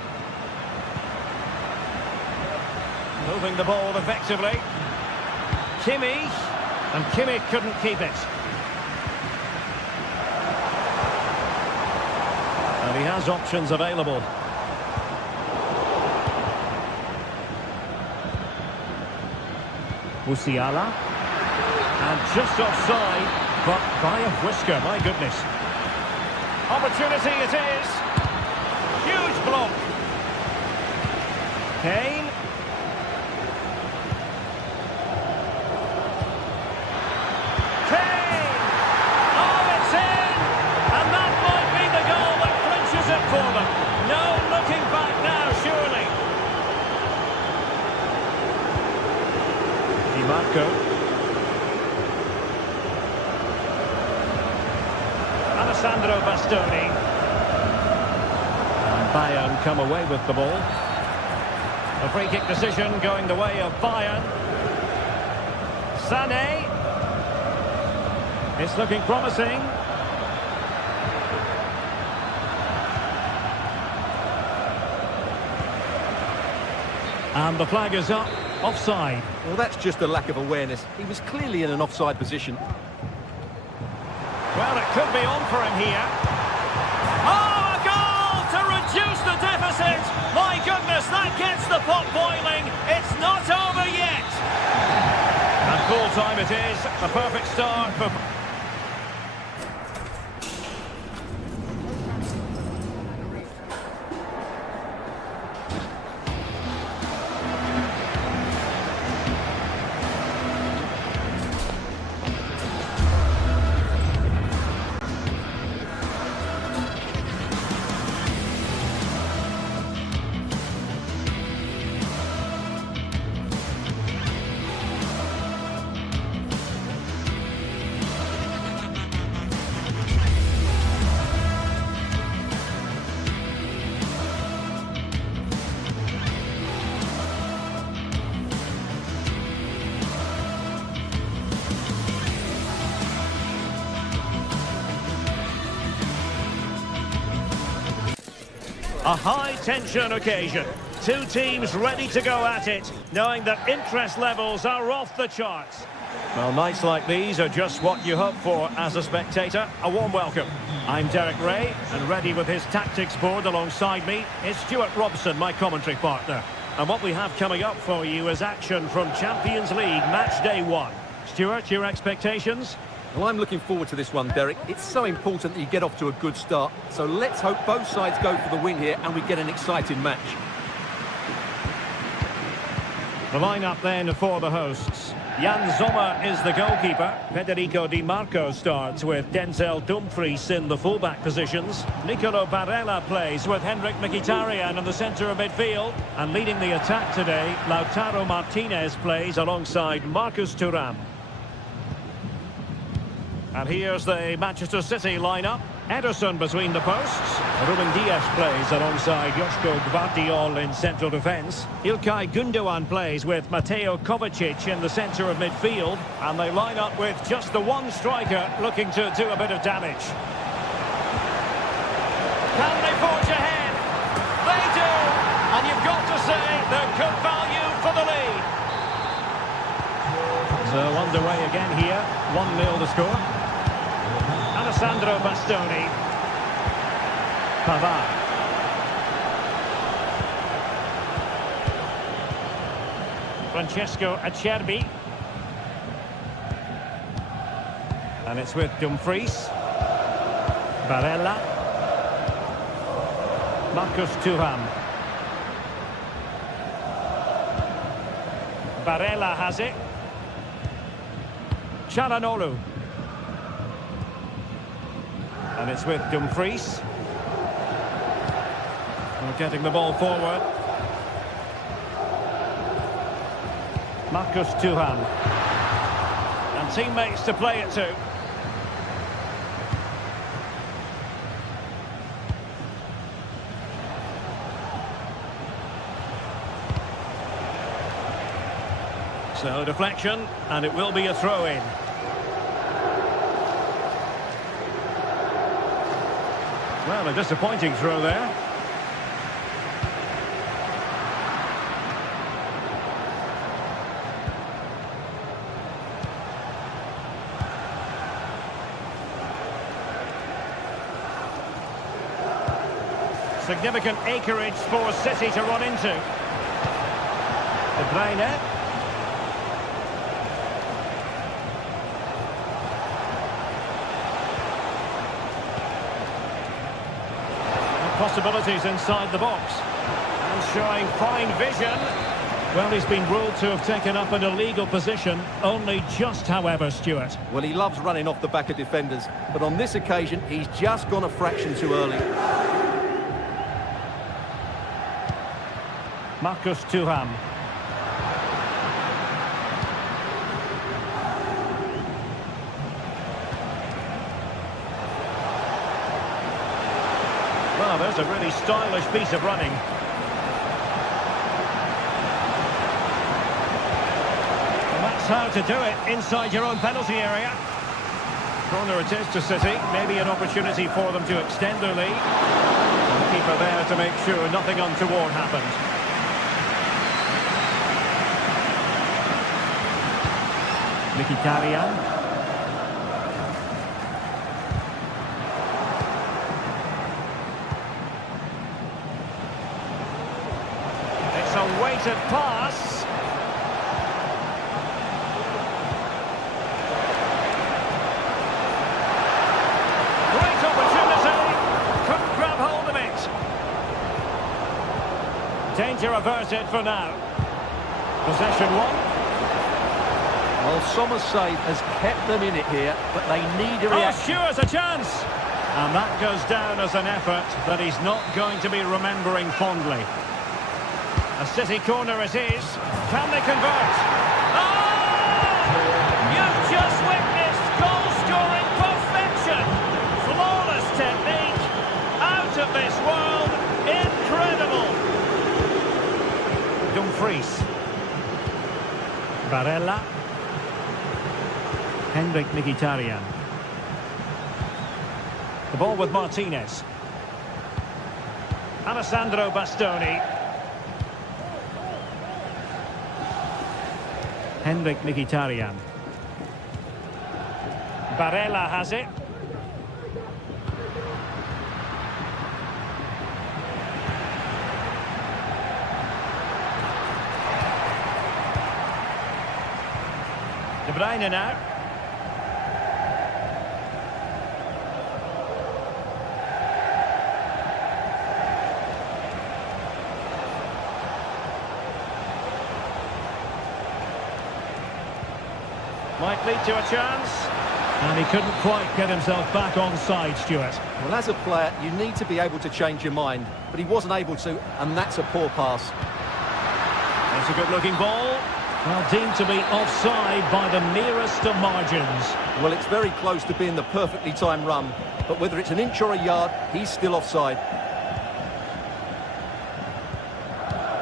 Moving the ball effectively. Kimmich. And Kimmich couldn't keep it. And he has options available. Musiala. And just offside, but by a whisker, my goodness. Opportunity it is. Huge block. Kane. Kane! Oh, it's in! And that might be the goal that clinches it for them. No looking back now, surely. Di Marco. Sandro Bastoni. And Bayern come away with the ball. A free kick decision going the way of Bayern. Sané. It's looking promising. And the flag is up. Offside. Well, that's just a lack of awareness. He was clearly in an offside position. Well, it could be on for him here. Oh, a goal to reduce the deficit! My goodness, that gets the pot boiling. It's not over yet. And full time it is. A perfect start for... A high-tension occasion. Two teams ready to go at it, knowing that interest levels are off the charts. Well, nights like these are just what you hope for as a spectator. A warm welcome. I'm Derek Ray, and ready with his tactics board alongside me is Stuart Robson, my commentary partner. And what we have coming up for you is action from Champions League Match Day 1. Stuart, your expectations? Well, I'm looking forward to this one, Derek. It's so important that you get off to a good start. So let's hope both sides go for the win here and we get an exciting match. The lineup then for the hosts. Jan Sommer is the goalkeeper. Federico Di Marco starts with Denzel Dumfries in the fullback positions. Nicolo Barella plays with Henrik Mkhitaryan in the centre of midfield. And leading the attack today, Lautaro Martinez plays alongside Marcus Thuram. And here's the Manchester City lineup. Ederson between the posts. Ruben Dias plays alongside Joško Gvardiol in central defence. Ilkay Gundogan plays with Mateo Kovacic in the centre of midfield. And they line up with just the one striker looking to do a bit of damage. Can they forge ahead? They do! And you've got to say they're good value for the lead. So underway again here. 1-0 the score. Alessandro Bastoni. Pavard. Francesco Acerbi. And it's with Dumfries. Barella. Marcus Thuram. Barella has it. Çalhanoğlu. And it's with Dumfries. We're getting the ball forward. Marcus Thuram. And teammates to play it to. So deflection, and it will be a throw-in. Well, a disappointing throw there. Significant acreage for City to run into. De Bruyne. Possibilities inside the box. And showing fine vision. Well, he's been ruled to have taken up an illegal position. Only just, however, Stuart. Well, he loves running off the back of defenders. But on this occasion, he's just gone a fraction too early. Marcus Thuram. Well, there's a really stylish piece of running. And that's how to do it inside your own penalty area. Corner it is to City. Maybe an opportunity for them to extend their lead. And the keeper there to make sure nothing untoward happened. Mkhitaryan. It's a weighted pass. Great opportunity. Couldn't grab hold of it. Danger averted for now. Possession one. Well, Sommer's save has kept them in it here, but they need a reaction. Oh, sure, it's a chance. And that goes down as an effort that he's not going to be remembering fondly. A City corner it is. Can they convert? Oh! You've just witnessed goal-scoring perfection. Flawless technique. Out of this world. Incredible. Dumfries. Barella. Henrik Mkhitaryan. The ball with Martinez. Alessandro Bastoni. Henrik Mkhitaryan. Barella has it. De Bruyne now. Might lead to a chance. And he couldn't quite get himself back on side, Stuart. Well, as a player, you need to be able to change your mind, but he wasn't able to, and that's a poor pass. It's a good-looking ball. Well, deemed to be offside by the nearest of margins. Well, it's very close to being the perfectly timed run, but whether it's an inch or a yard, he's still offside.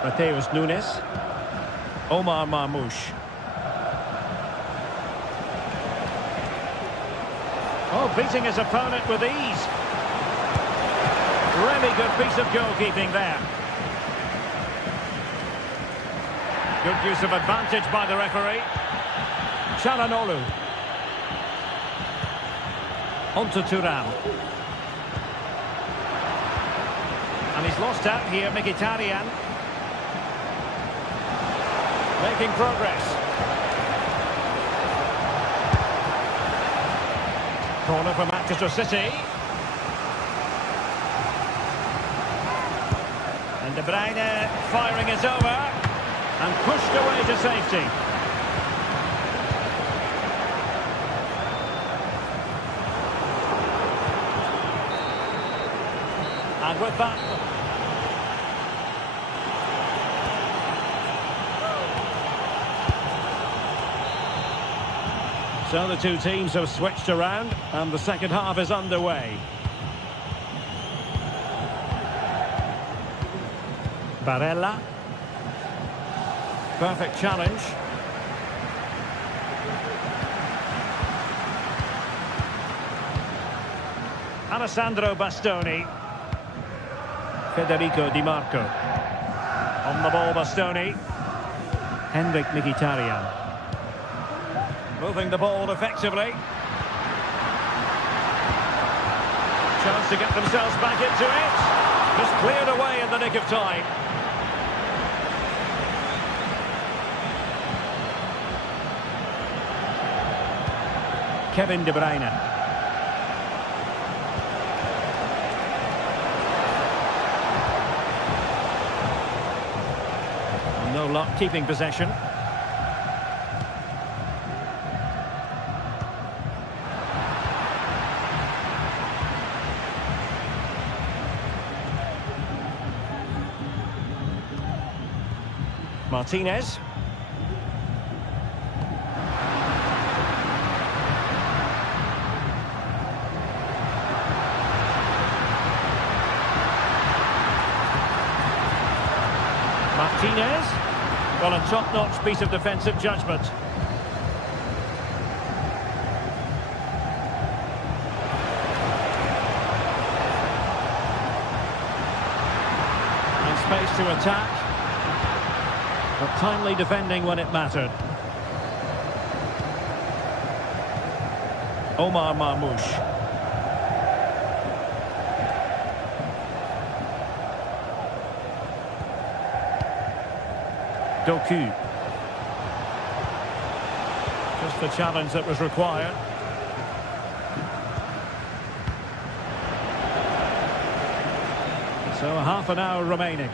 Mateus Nunes. Omar Marmoush. Oh, beating his opponent with ease. Really good piece of goalkeeping there. Good use of advantage by the referee. Çalhanoğlu. On to Thuram. And he's lost out here, Mkhitaryan. Making progress. Corner for Manchester City. And De Bruyne firing is over. And pushed away to safety. And with that... So the two teams have switched around and the second half is underway. Barella. Perfect challenge. Alessandro Bastoni. Federico Di Marco. On the ball, Bastoni. Henrik Mkhitaryan. Moving the ball effectively. Chance to get themselves back into it. Just cleared away in the nick of time. Kevin De Bruyne. No luck keeping possession. Martinez. Martinez. Well, a top-notch piece of defensive judgment. And space to attack. But timely defending when it mattered. Omar Marmoush. Doku. Just the challenge that was required. So half an hour remaining.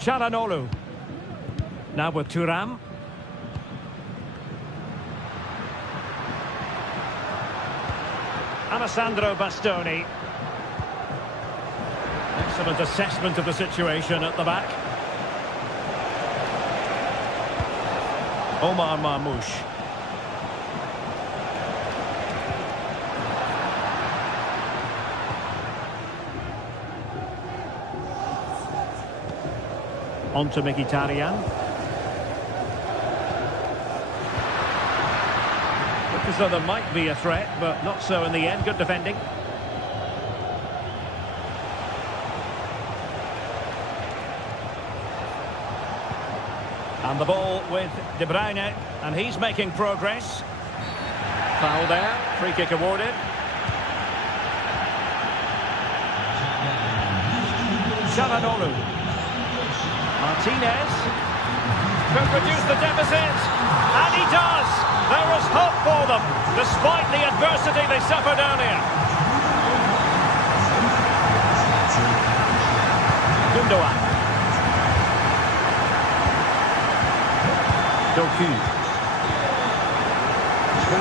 Çalhanoğlu. Now with Thuram. Alessandro Bastoni. Excellent assessment of the situation at the back. Omar Marmoush. On to Mkhitaryan. Looked as though there might be a threat, but not so in the end. Good defending. And the ball with De Bruyne, and he's making progress. Foul there, free kick awarded. Çalhanoğlu. Martinez could reduce the deficit, and he does. There was hope for them, despite the adversity they suffered earlier. Gundogan. Doku.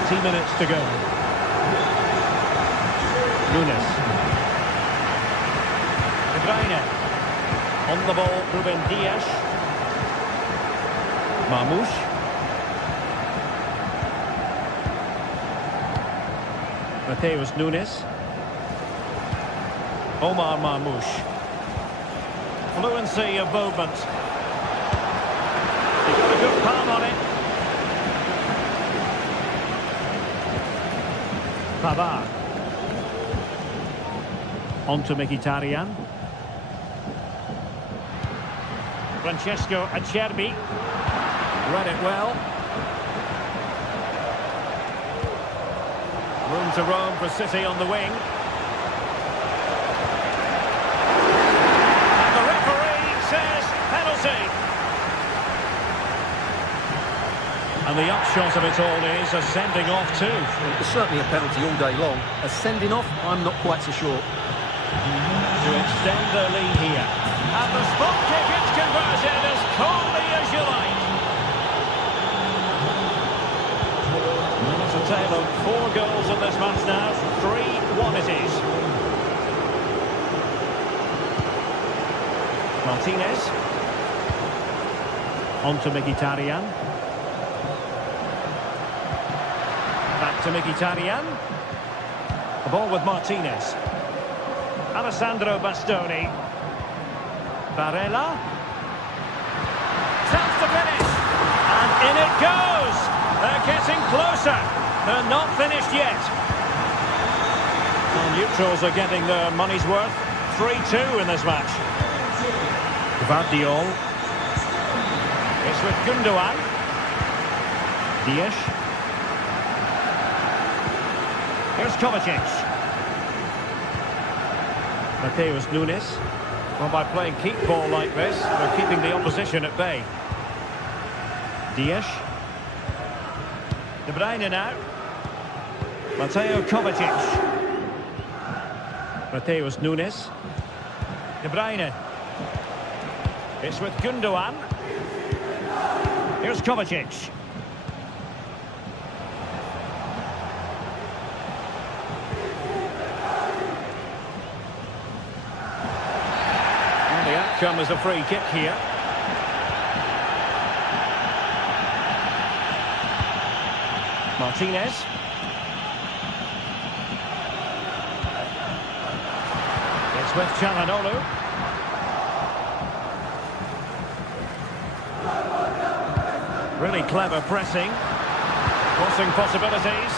20 minutes to go. Nunes. De Bruyne. On the ball, Ruben Dias. Marmoush. Mateus Nunes. Omar Marmoush. Fluency of movement. He got a good palm on it. Pavard. On to Mkhitaryan. Francesco Acerbi. Read it well. Room to roam for City on the wing. And the referee says penalty. And the upshot of it all is a sending off too. Well, it's certainly a penalty all day long. A sending off, I'm not quite so sure. To extend their lead here. And the spot kick is converted as coldly as you like. And it's a tale of 4 goals in this match now. 3-1 it is. Martinez. On to Mkhitaryan. Back to Mkhitaryan. The ball with Martinez. Alessandro Bastoni. Barella. Chance to finish. And in it goes. They're getting closer. They're not finished yet. Well, neutrals are getting their money's worth. 3-2 in this match. Gvardiol. It's with Gundogan. Dias. Here's Kovacic. Mateus Nunes. Well, by playing keep ball like this, they're keeping the opposition at bay. Dias. De Bruyne now. Mateo Kovacic. Mateus Nunes. De Bruyne. It's with Gundogan. Here's Kovacic. The outcome is a free kick here. Martinez. It's with Çalhanoğlu. Really clever pressing. Crossing possibilities.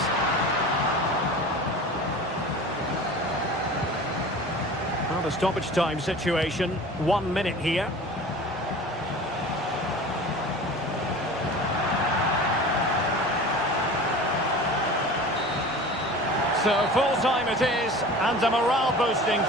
Well, the stoppage time situation, 1 minute here. So full time it is, and a morale boosting.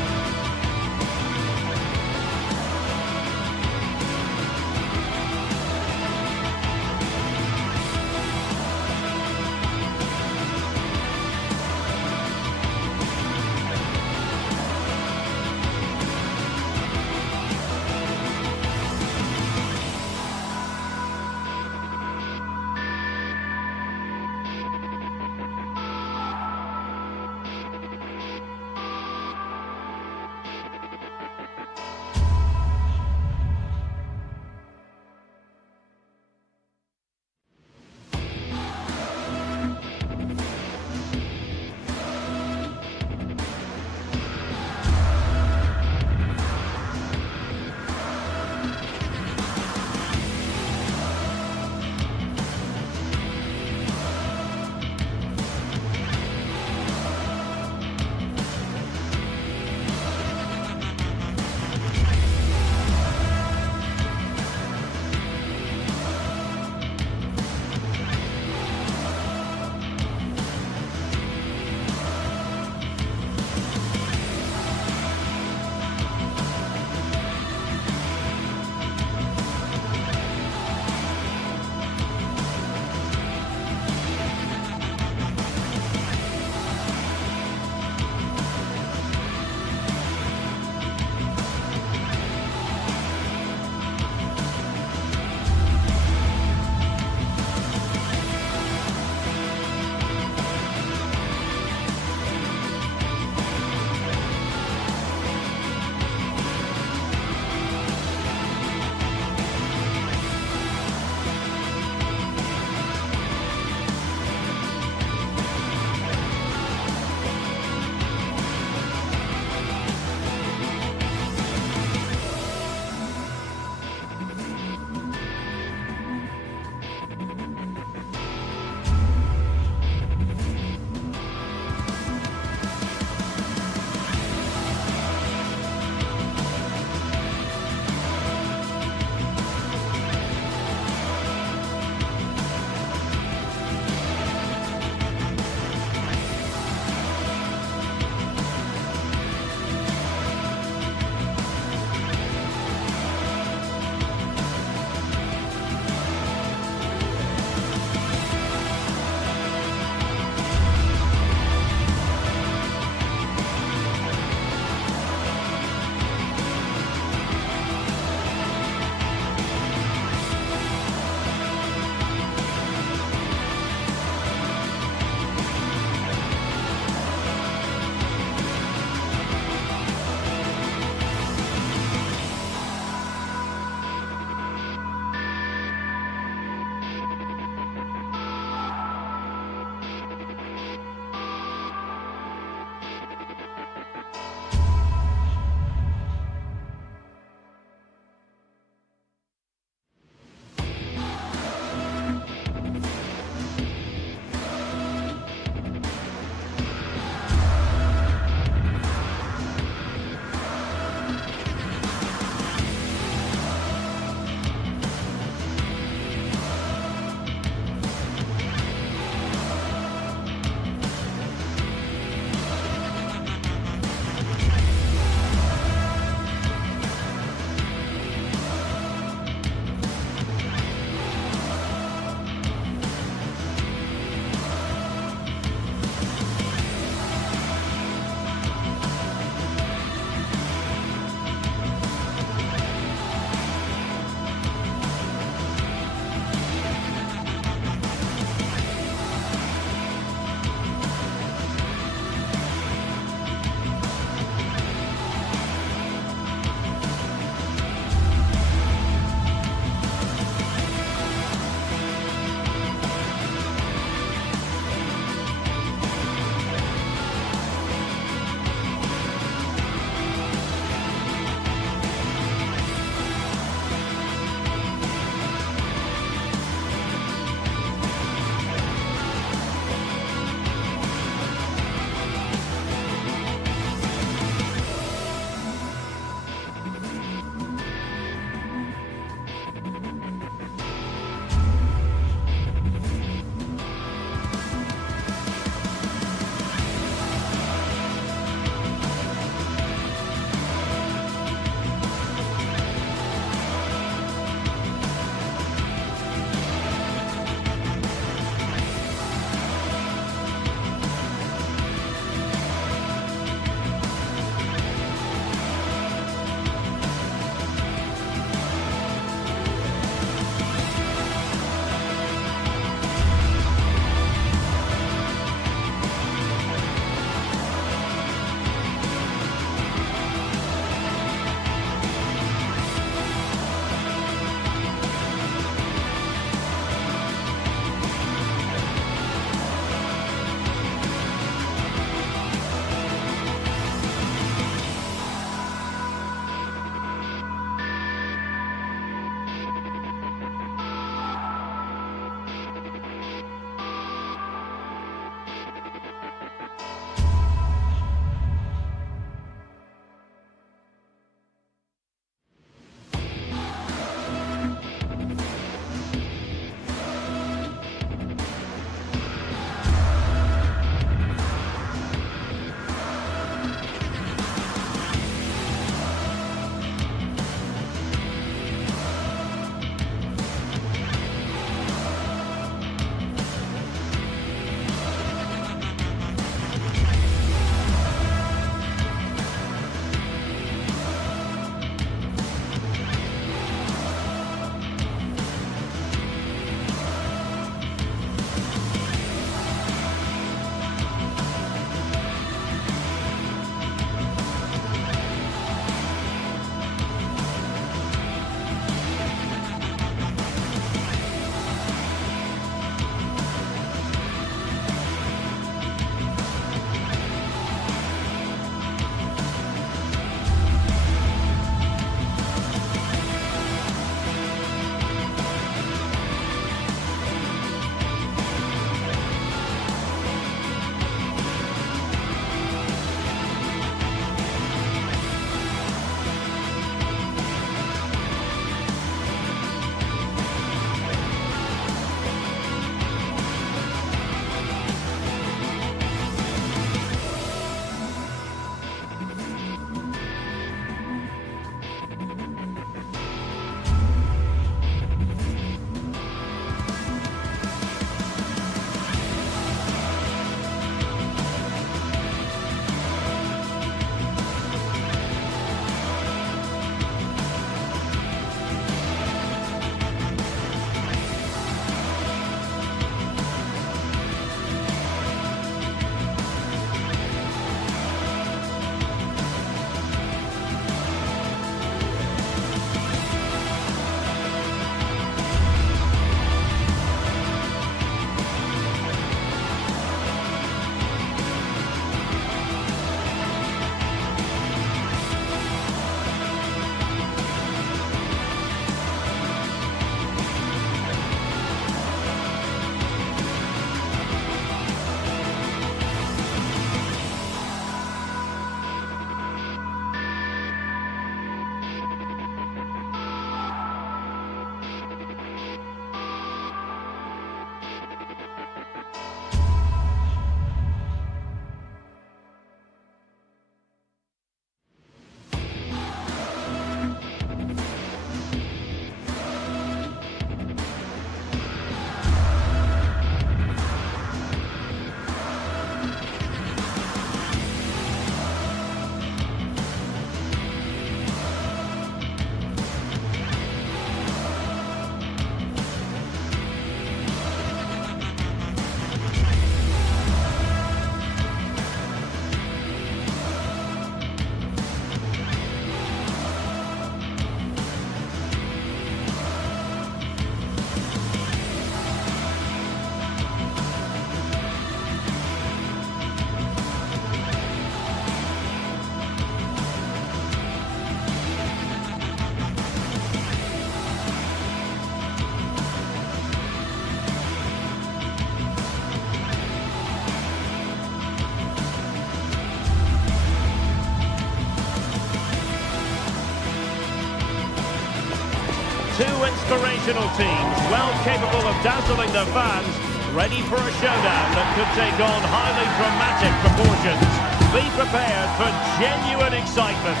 professional teams, well capable of dazzling their fans, ready for a showdown that could take on highly dramatic proportions. Be prepared for genuine excitement.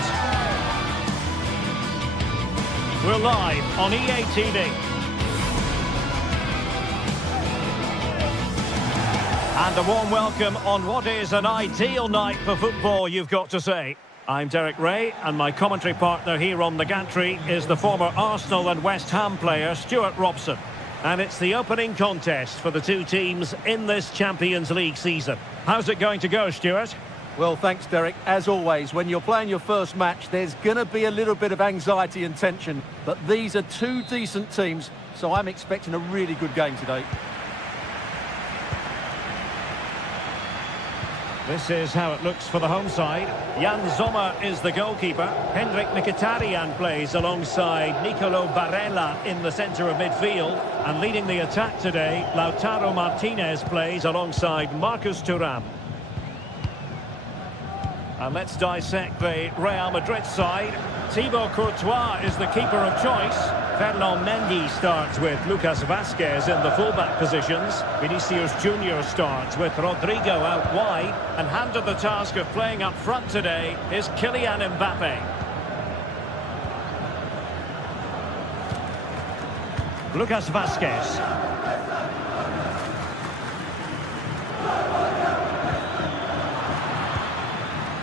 We're live on EA TV. And a warm welcome on what is an ideal night for football, you've got to say. I'm Derek Ray, and my commentary partner here on the gantry is the former Arsenal and West Ham player, Stuart Robson. And it's the opening contest for the two teams in this Champions League season. How's it going to go, Stuart? Well, thanks, Derek. As always, when you're playing your first match, there's going to be a little bit of anxiety and tension. But these are two decent teams, so I'm expecting a really good game today. This is how it looks for the home side. Jan Sommer is the goalkeeper. Hendrik Mkhitaryan plays alongside Nicolo Barella in the centre of midfield. And leading the attack today, Lautaro Martinez plays alongside Marcus Thuram. And let's dissect the Real Madrid side. Thibaut Courtois is the keeper of choice. Ferland Mendy starts with Lucas Vazquez in the fullback positions. Vinicius Junior starts with Rodrigo out wide. And handed the task of playing up front today is Kylian Mbappe. Lucas Vazquez.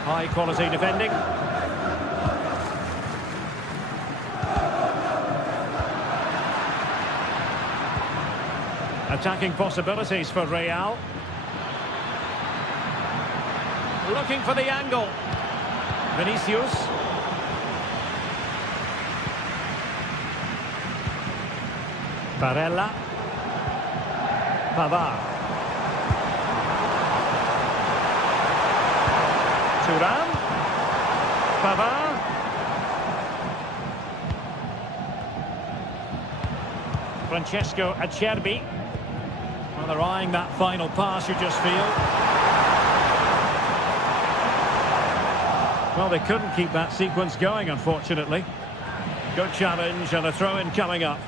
High quality defending. Attacking possibilities for Real. Looking for the angle. Vinicius. Barella. Pavard. Thuram. Pavard. Francesco Acerbi. Well, they're eyeing that final pass, you just feel. Well, they couldn't keep that sequence going, unfortunately. Good challenge and a throw-in coming up.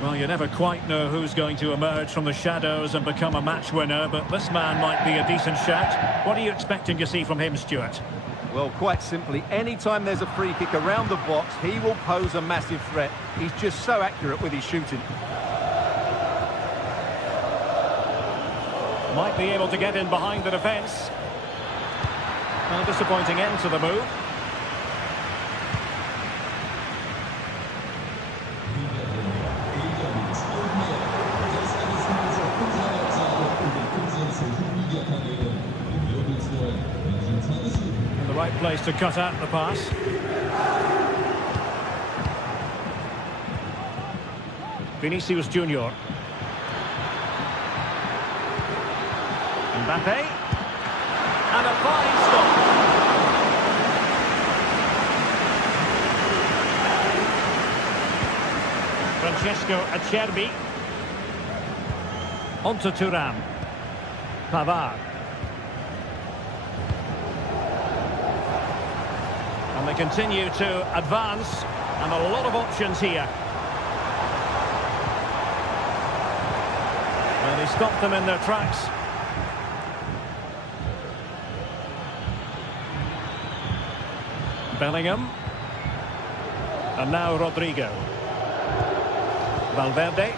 Well, you never quite know who's going to emerge from the shadows and become a match winner, but this man might be a decent shout. What are you expecting to see from him, Stuart? Well, quite simply, anytime there's a free kick around the box, he will pose a massive threat. He's just so accurate with his shooting. Might be able to get in behind the defence. Well, disappointing end to the move. The right place to cut out the pass. Vinicius Junior. Mbappe. And a fine stop. Francesco Acerbi. Onto Thuram. Pavard. And they continue to advance, and a lot of options here. Well, they stopped them in their tracks. Bellingham. And now Rodrigo. Valverde.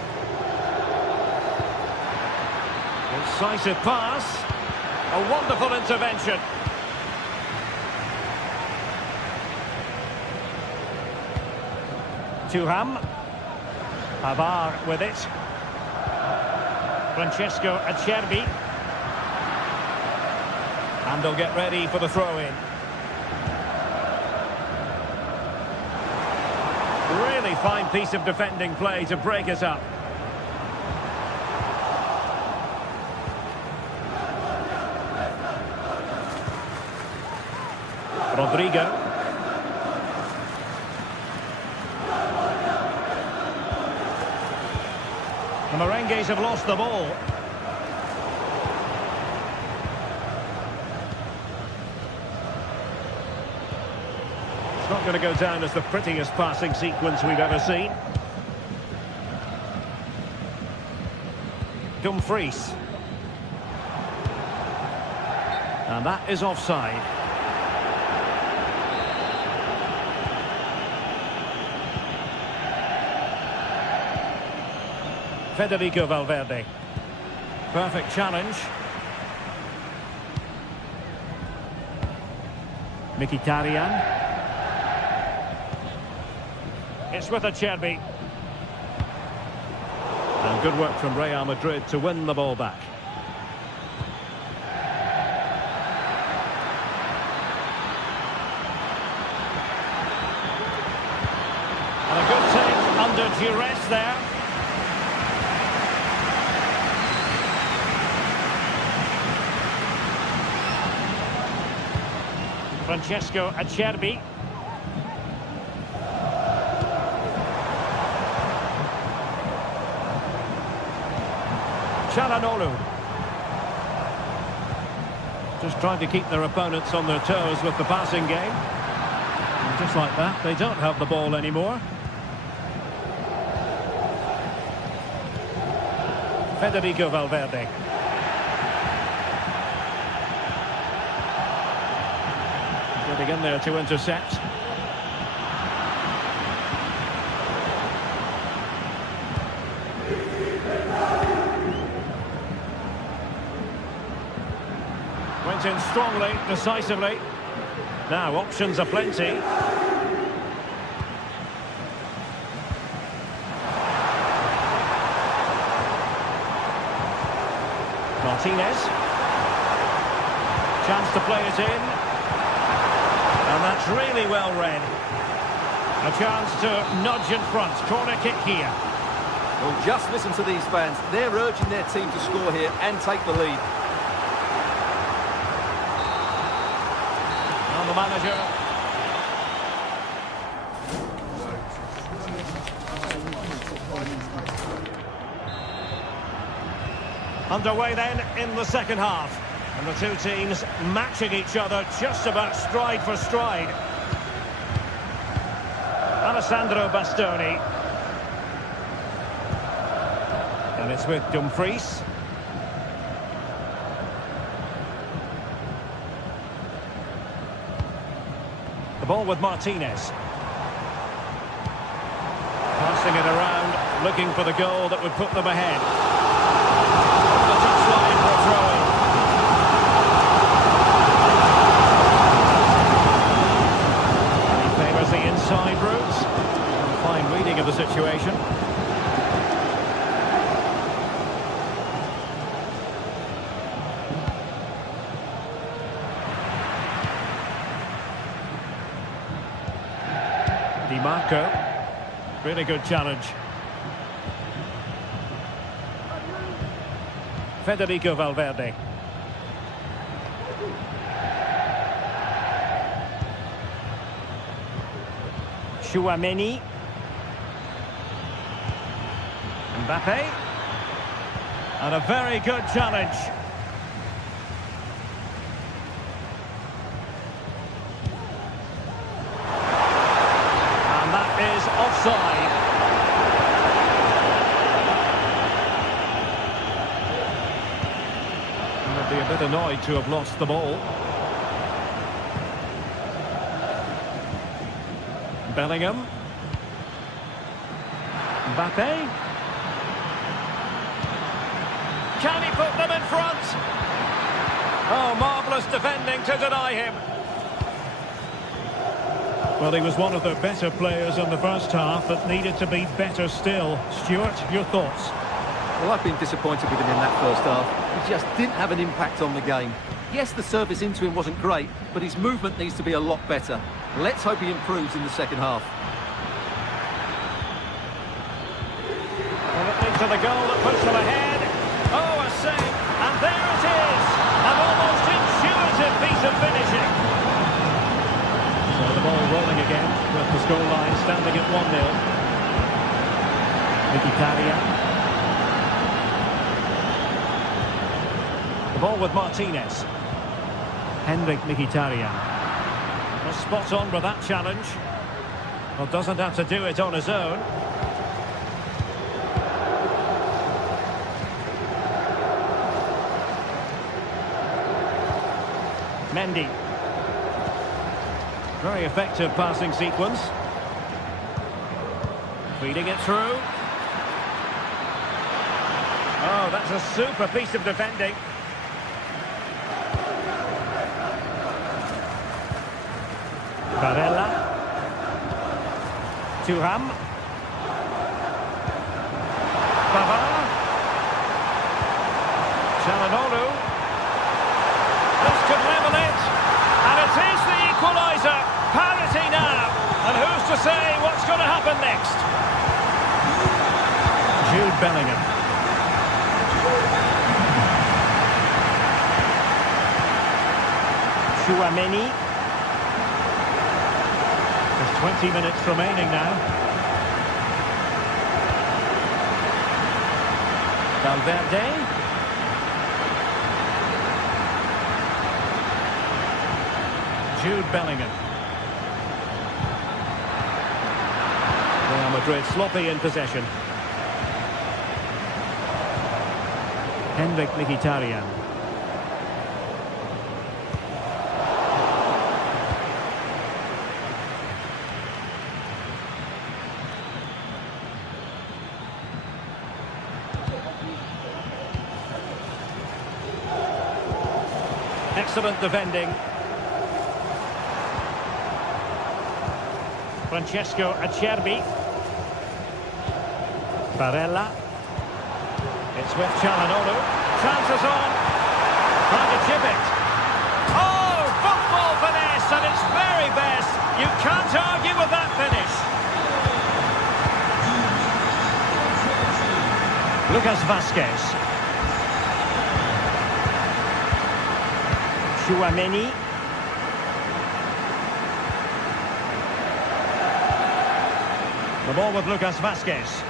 Incisive pass. A wonderful intervention. Thuram. Pavard with it. Francesco Acerbi. And they'll get ready for the throw-in. Really fine piece of defending play to break us up. Rodrigo. The Merengues have lost the ball. It's not going to go down as the prettiest passing sequence we've ever seen. Dumfries. And that is offside. Federico Valverde. Perfect challenge. Mkhitaryan. It's with Acerbi. And good work from Real Madrid to win the ball back. And a good take under duress there. Francesco Acerbi. Çalhanoğlu. Just trying to keep their opponents on their toes with the passing game. And just like that, they don't have the ball anymore. Federico Valverde. Getting in there to intercept. Went in strongly, decisively. Now options are plenty. Martinez. Chance to play it in. And that's really well read. A chance to nudge in front. Corner kick here. Well, just listen to these fans. They're urging their team to score here and take the lead. And the manager. Underway then in the second half. And the two teams matching each other just about stride for stride. Alessandro Bastoni. And it's with Dumfries. The ball with Martinez. Passing it around, looking for the goal that would put them ahead. Over the touchline for a throw-in. The inside route. Fine reading of the situation. Di Marco. Really good challenge. Federico Valverde. Chouameni. Mbappe. And a very good challenge. And that is offside. And they'll be a bit annoyed to have lost the ball. Bellingham. Mbappe. Can he put them in front? Oh, marvellous defending to deny him. Well, he was one of the better players in the first half, but needed to be better still. Stuart, your thoughts? Well, I've been disappointed with him in that first half. He just didn't have an impact on the game. Yes, the service into him wasn't great, but his movement needs to be a lot better. Let's hope he improves in the second half. Well, it leads to the goal that puts them ahead. Oh, a save. And there it is. An almost intuitive piece of finishing. So the ball rolling again with the scoreline standing at 1-0. Mkhitaryan. The ball with Martinez. Henrik Mkhitaryan. Well, spot on with that challenge. Well, doesn't have to do it on his own. Mendy. Very effective passing sequence. Feeding it through. Oh, that's a super piece of defending. Barella. Thuram. Pavard. Çalhanoğlu. This could level it. And it is the equaliser. Parity now. And who's to say what's going to happen next? Jude Bellingham. Chouameni. There's 20 minutes remaining now. Valverde. Jude Bellingham. Real Madrid sloppy in possession. Henrik Mkhitaryan. Excellent defending. Francesco Acerbi. Barella. It's with Çalhanoğlu. Chances on. Trying to chip it. Oh, football finesse at its very best. You can't argue with that finish. Lucas Vazquez. Chouameni. The ball with Lucas Vazquez.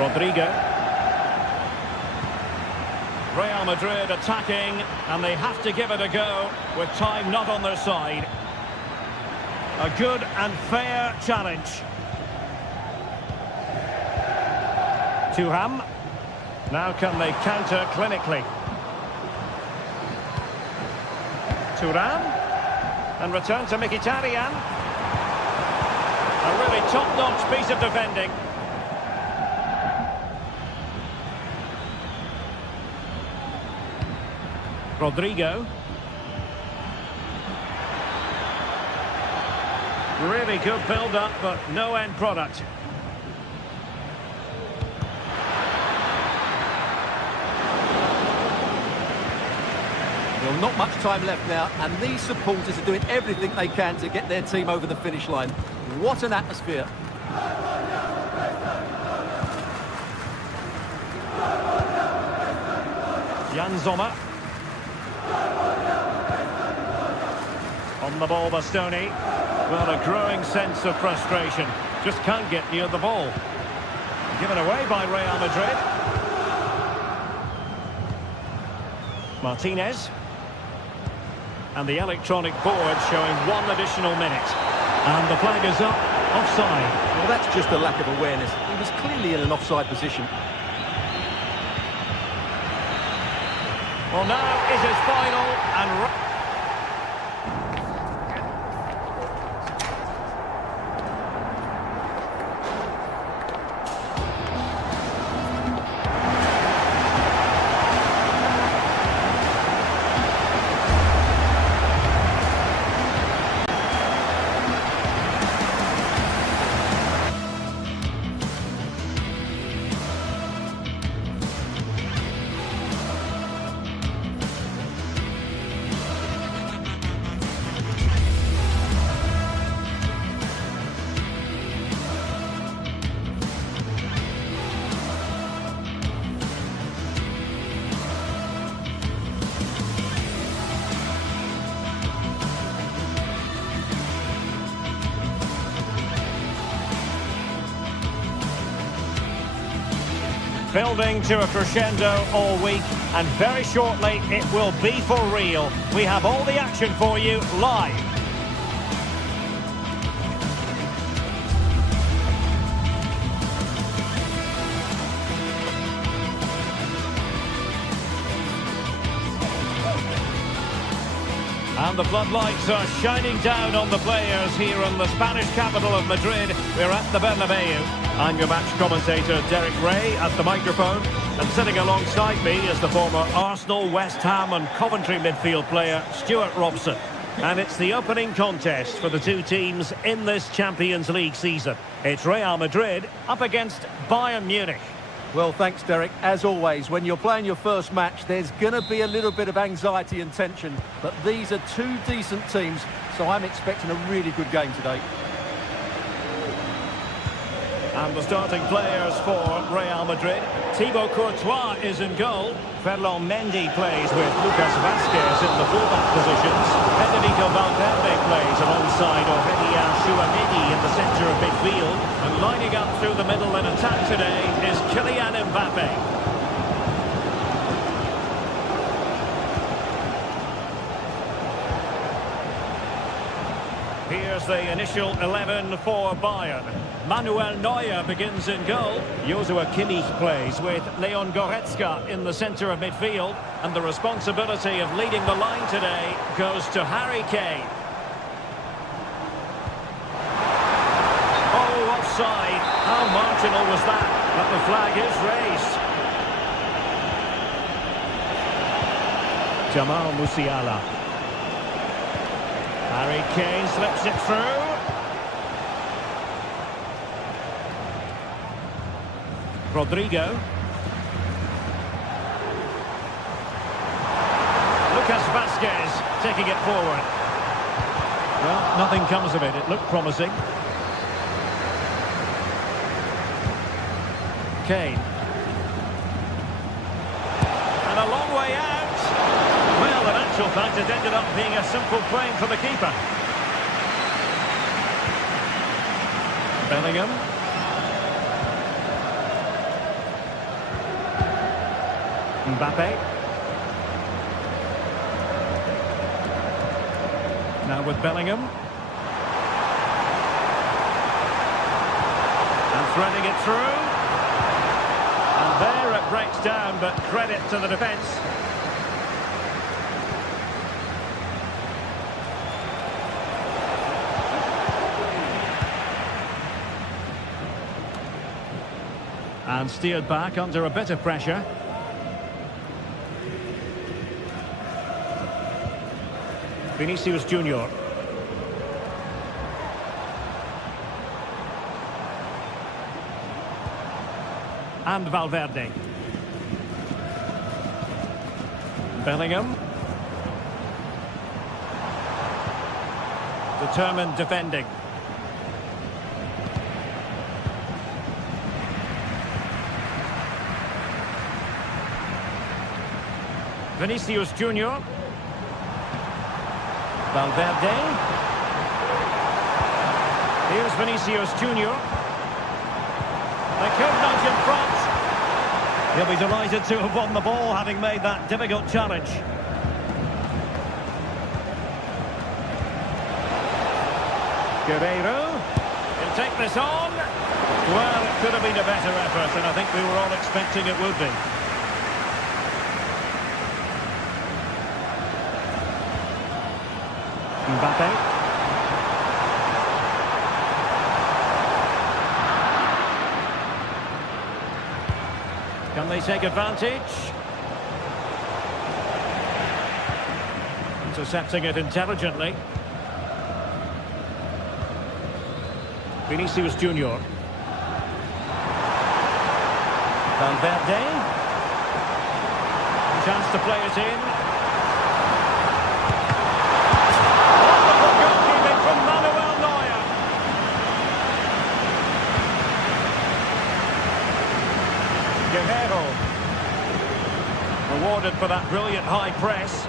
Rodrigo. Real Madrid attacking, and they have to give it a go with time not on their side. A good and fair challenge. Thuram. Now can they counter clinically? Thuram. And return to Mkhitaryan. A really top-notch piece of defending. Rodrigo. Really good build-up, but no end product. Well, not much time left now, and these supporters are doing everything they can to get their team over the finish line. What an atmosphere. Jan Sommer. On the ball, Bastoni. Well, a growing sense of frustration. Just can't get near the ball. Given away by Real Madrid. Martinez. And the electronic board showing 1 additional minute. And the flag is up, offside. Well, that's just a lack of awareness. He was clearly in an offside position. Well, now is his final and... Building to a crescendo all week, and very shortly it will be for real. We have all the action for you live. And the floodlights are shining down on the players here in the Spanish capital of Madrid. We're at the Bernabeu. I'm your match commentator, Derek Ray, at the microphone. And sitting alongside me is the former Arsenal, West Ham and Coventry midfield player, Stuart Robson. And it's the opening contest for the two teams in this Champions League season. It's Real Madrid up against Bayern Munich. Well, thanks, Derek. As always, when you're playing your first match, there's going to be a little bit of anxiety and tension. But these are two decent teams, so I'm expecting a really good game today. And the starting players for Real Madrid. Thibaut Courtois is in goal. Ferland Mendy plays with Lucas Vazquez in the fullback positions. Federico Valverde plays alongside Aurelien Chouameni in the centre of midfield. And lining up through the middle in attack today is Kylian Mbappe. Here's the initial 11 for Bayern. Manuel Neuer begins in goal. Joshua Kimmich plays with Leon Goretzka in the centre of midfield. And the responsibility of leading the line today goes to Harry Kane. Oh, offside. How marginal was that? But the flag is raised. Jamal Musiala. Harry Kane slips it through. Rodrigo. Lucas Vazquez taking it forward. Well, nothing comes of it. It looked promising. Kane. And a long way out. Well, in actual fact, it ended up being a simple claim for the keeper. Bellingham. Mbappe. Now with Bellingham. And threading it through. And there it breaks down, but credit to the defence. And steered back under a bit of pressure. Vinicius Junior. And Valverde. Bellingham. Determined defending. Vinicius Junior. Valverde. Here's Vinicius Junior. They could nudge in front. He'll be delighted to have won the ball, having made that difficult challenge. Guerreiro. He'll take this on. Well, it could have been a better effort, and I think we were all expecting it would be. Mbappe. Can they take advantage? Intercepting it intelligently. Vinicius Junior. Valverde. Chance to play it in. Guerreiro, rewarded for that brilliant high press.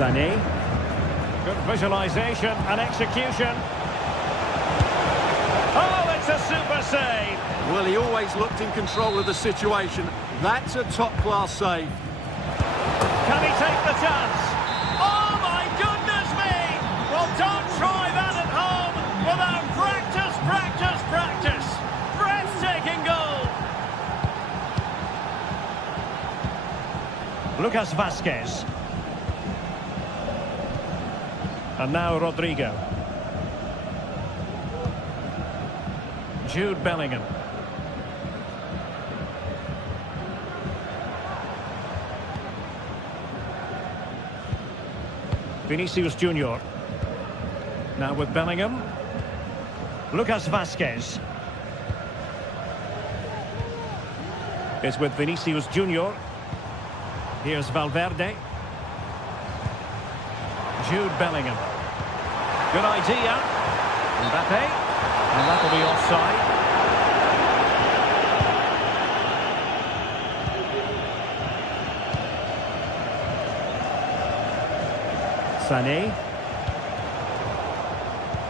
Sané. Good visualisation and execution. Oh, it's a super save. Well, he always looked in control of the situation. That's a top-class save. Can he take the chance? Oh, my goodness me! Well, don't try that at home without practice, practice, practice. Breathtaking goal. Lucas Vazquez. And now Rodrigo. Jude Bellingham. Vinicius Junior. Now with Bellingham. Lucas Vazquez. It's with Vinicius Junior. Here's Valverde. Jude Bellingham. Good idea. Mbappe. And that'll be offside. Sané.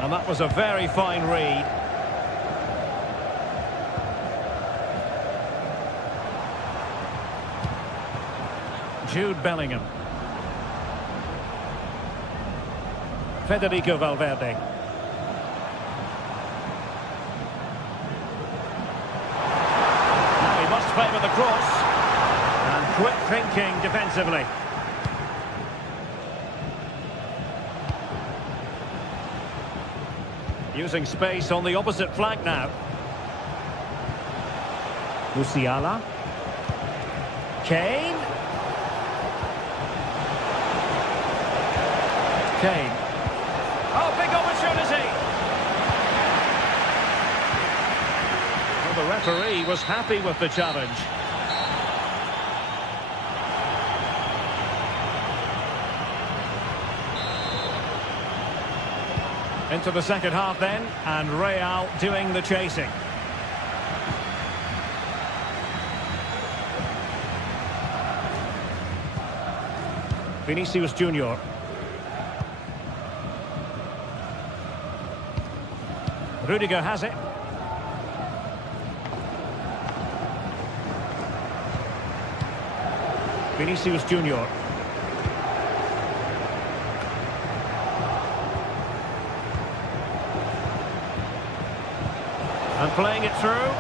And that was a very fine read. Jude Bellingham. Federico Valverde. Now he must favour the cross. And quick thinking defensively. Using space on the opposite flank now. Musiala. Kane. Kane. Oh, big opportunity. Well, the referee was happy with the challenge. Into the second half then, and Real doing the chasing. Vinicius Junior. Rudiger has it. Vinicius Junior. And playing it through.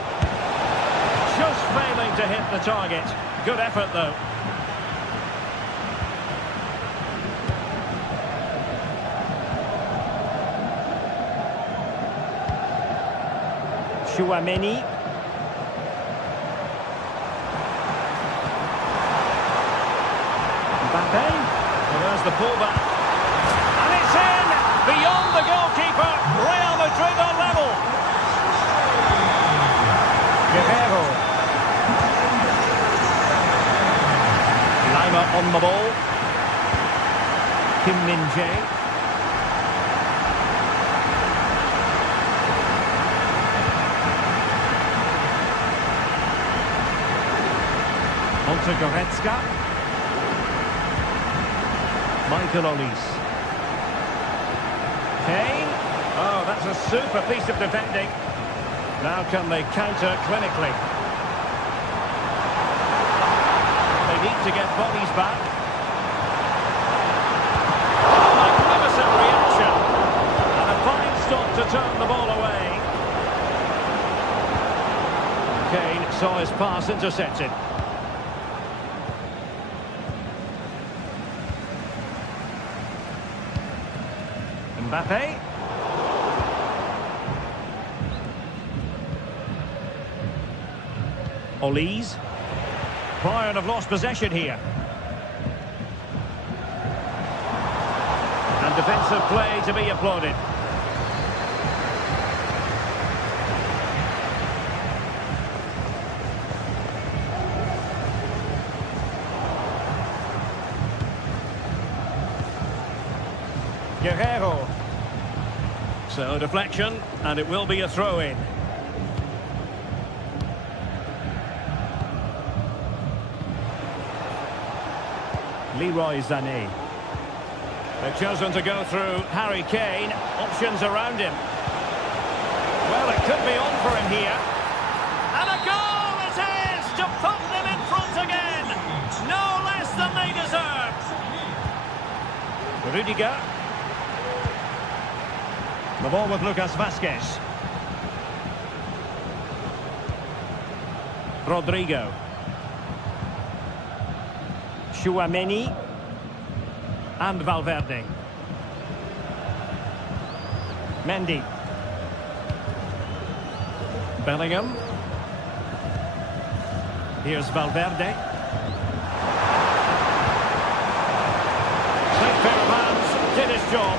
Just failing to hit the target. Good effort though. Chouameni. Mbappe. Well, there's the pullback. And it's in! Beyond the goalkeeper. Real Madrid on level. Guerrero. Lima on the ball. Kim Min-jae. Goretzka. Michael Olise. Kane. Oh, that's a super piece of defending. Now can they counter clinically? They need to get bodies back. Oh, magnificent reaction. And a fine stop to turn the ball away. Kane saw his pass intercepted. Mbappe. Olise. Bayern have lost possession here. And defensive play to be applauded. Guerrero. So deflection, and it will be a throw-in. Leroy Sané. They've chosen to go through Harry Kane. Options around him. Well, it could be on for him here. And a goal it is to put them in front again. No less than they deserve. Rudiger. The ball with Lucas Vazquez. Rodrigo. Tchouaméni. And Valverde. Mendy. Bellingham. Here's Valverde. Great pair of hands, did his job.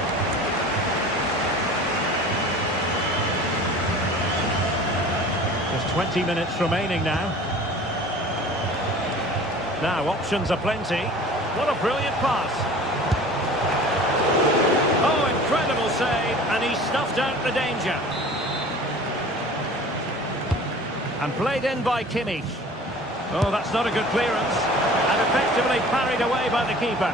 Just 20 minutes remaining now. Now options are plenty. What a brilliant pass. Oh, incredible save, and he snuffed out the danger. And played in by Kimmich. Oh, that's not a good clearance. And effectively parried away by the keeper.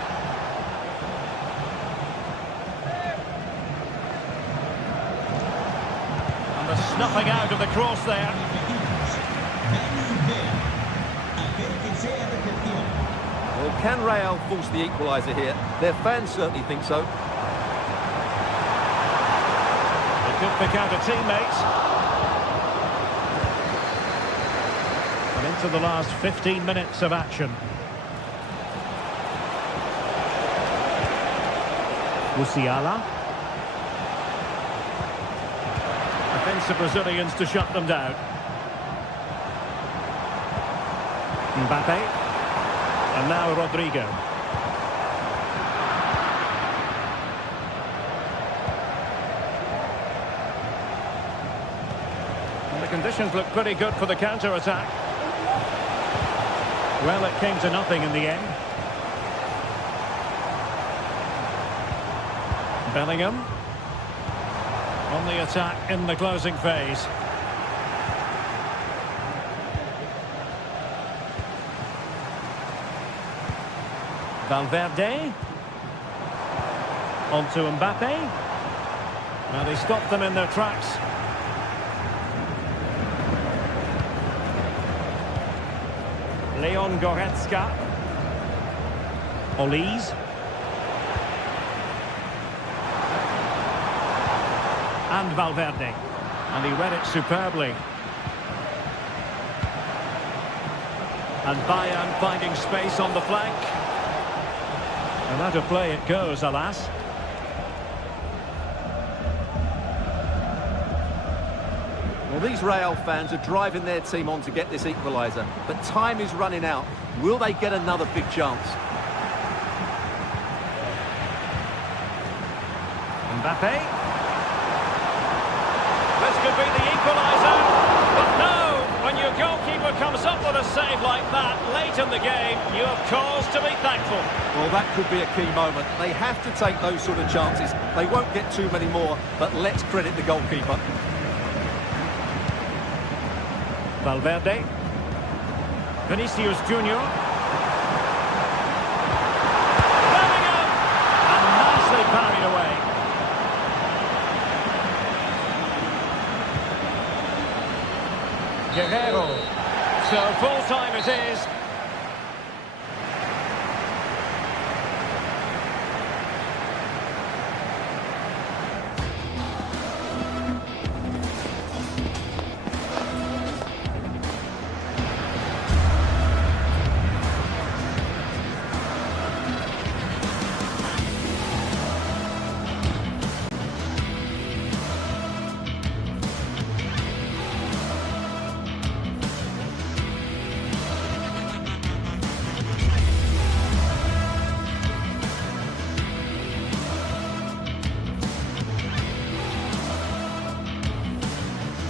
And the snuffing out of the cross there. Well, can Real force the equaliser here? Their fans certainly think so. They could pick out a teammate. And into the last 15 minutes of action. Musiala. Defensive Brazilians to shut them down. Mbappe. And now Rodrigo. And the conditions look pretty good for the counter-attack. Well, it came to nothing in the end. Bellingham. On the attack in the closing phase. Valverde. On to Mbappe. Now they stopped them in their tracks. Leon Goretzka. Olise. And Valverde. And he read it superbly. And Bayern finding space on the flank. And out of play it goes, alas. Well, these Real fans are driving their team on to get this equaliser, but time is running out. Will they get another big chance? Mbappe. This could be the equaliser, but no! When your goalkeeper comes up with a save like that late in the game, you have cause to be thankful. Well, that could be a key moment. They have to take those sort of chances. They won't get too many more, but let's credit the goalkeeper. Valverde. Vinicius Junior. Bellingham! And nicely parried away. Guerrero. So full time it is.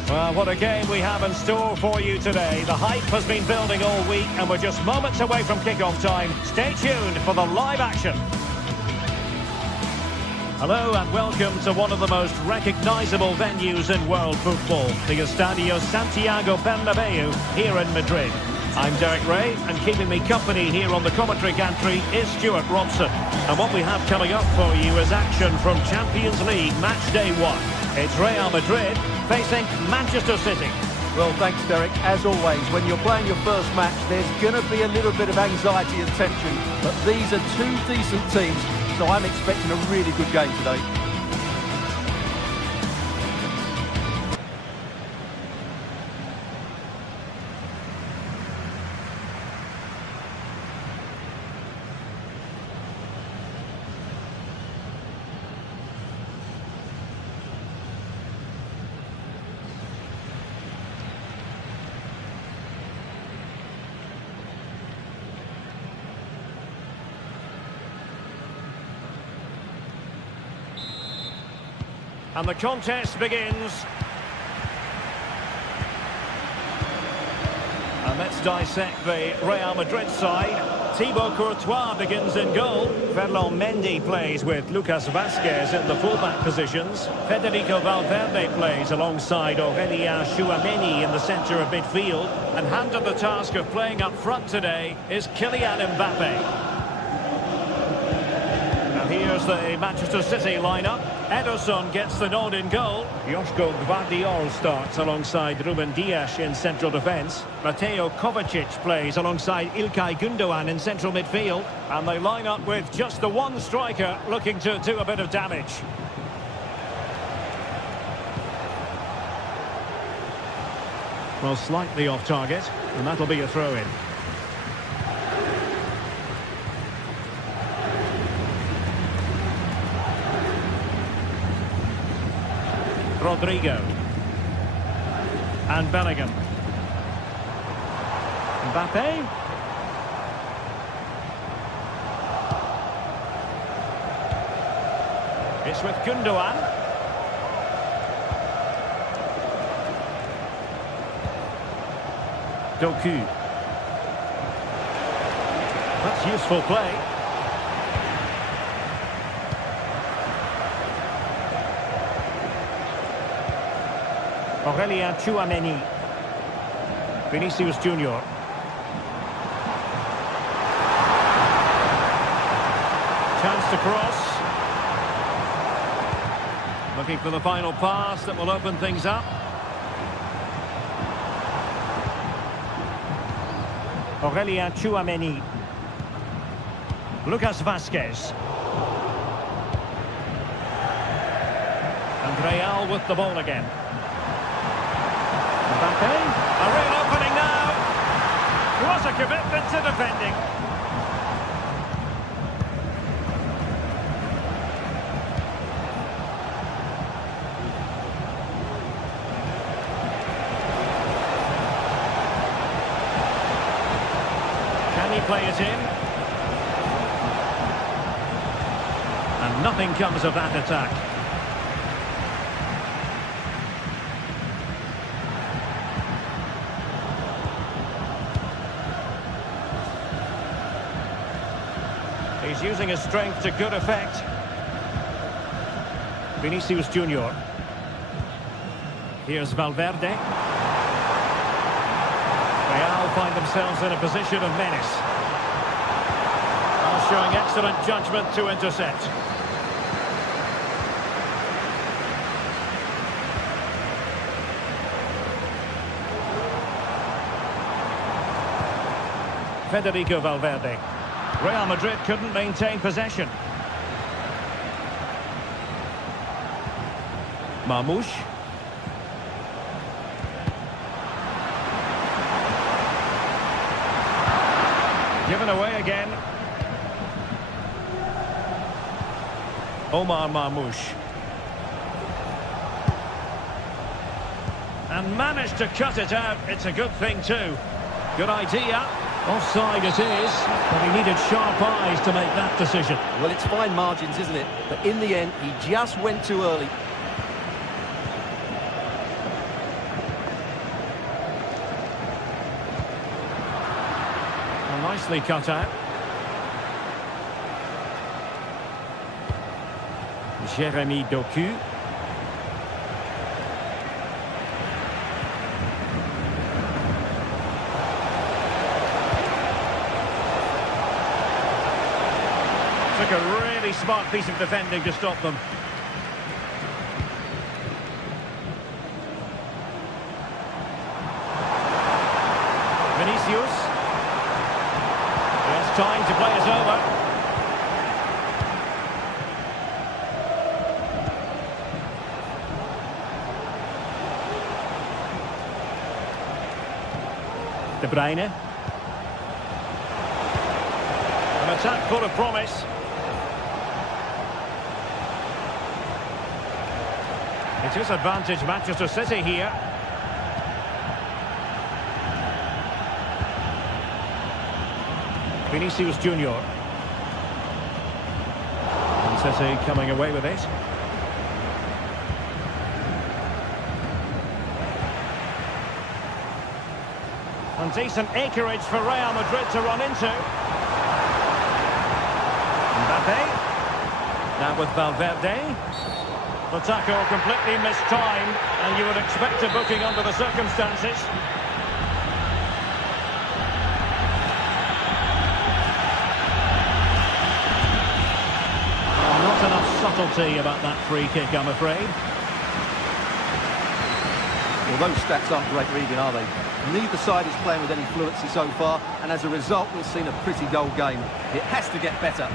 Well, what a game we have in store for you today. The hype has been building all week and we're just moments away from kick-off time. Stay tuned for the live action. Hello and welcome to one of the most recognisable venues in world football, the Estadio Santiago Bernabeu here in Madrid. I'm Derek Ray, and keeping me company here on the commentary gantry is Stuart Robson. And what we have coming up for you is action from Champions League match day 1. It's Real Madrid facing Manchester City. Well, thanks, Derek. As always, when you're playing your first match, there's going to be a little bit of anxiety and tension. But these are two decent teams, so I'm expecting a really good game today. And the contest begins. And let's dissect the Real Madrid side. Thibaut Courtois begins in goal. Ferland Mendy plays with Lucas Vazquez in the fullback positions. Federico Valverde plays alongside Aurélien Tchouameni in the centre of midfield. And handed the task of playing up front today is Kylian Mbappe. Here's the Manchester City lineup. Ederson gets the nod in goal. Joško Gvardiol starts alongside Ruben Dias in central defence. Mateo Kovacic plays alongside Ilkay Gundogan in central midfield. And they line up with just the one striker looking to do a bit of damage. Well, slightly off target, and that'll be a throw-in. Rodrigo and Bellingham. Mbappe. It's with Gundogan. Doku. That's useful play. Aurélien Tchouameni. Vinicius Junior. Chance to cross. Looking for the final pass that will open things up. Aurélien Tchouameni. Lucas Vazquez. And Real with the ball again. Mbappe, a real opening now. What a commitment to defending. Can he play it in? And nothing comes of that attack. He's using his strength to good effect. Vinicius Junior. Here's Valverde. Real find themselves in a position of menace. Showing excellent judgment to intercept. Federico Valverde. Real Madrid couldn't maintain possession. Marmoush. Given away again. Omar Marmoush. And managed to cut it out. It's a good thing too. Good idea. Offside it is, but he needed sharp eyes to make that decision. Well, it's fine margins, isn't it? But in the end, he just went too early. Well, nicely cut out. Jeremy Doku. took a really smart piece of defending to stop them. Vinicius. There's time to play us over. De Bruyne. An attack full of promise. It is advantage Manchester City here. Vinicius Junior. And City coming away with it. And decent acreage for Real Madrid to run into. Mbappe. Now with Valverde. The tackle completely mistimed, and you would expect a booking under the circumstances. Not enough subtlety about that free kick, I'm afraid. Well, those stats aren't great reading, are they? Neither side is playing with any fluency so far, and as a result, we've seen a pretty dull game. It has to get better.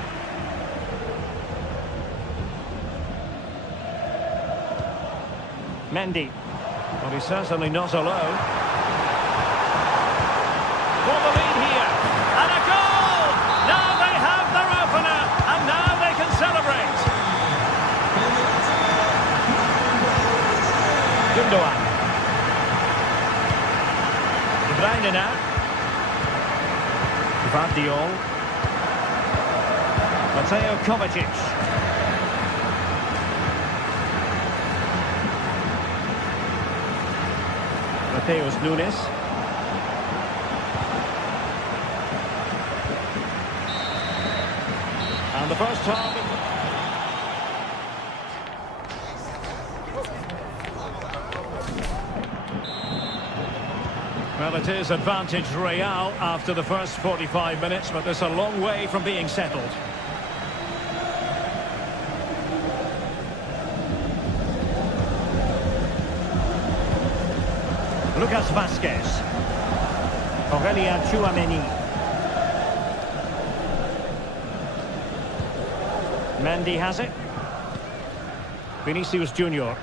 Mendy. Well, he's certainly not alone. For the lead here. And a goal! Now they have their opener, and now they can celebrate. Gundogan. De Bruyne now. Guardiola. Mateo Kovacic. Mateus Nunes. And the first half. Well, it is advantage Real after the first 45 minutes, but there's a long way from being settled. Lucas Vazquez. Aurelien Tchouameni. Mendy has it. Vinicius Junior.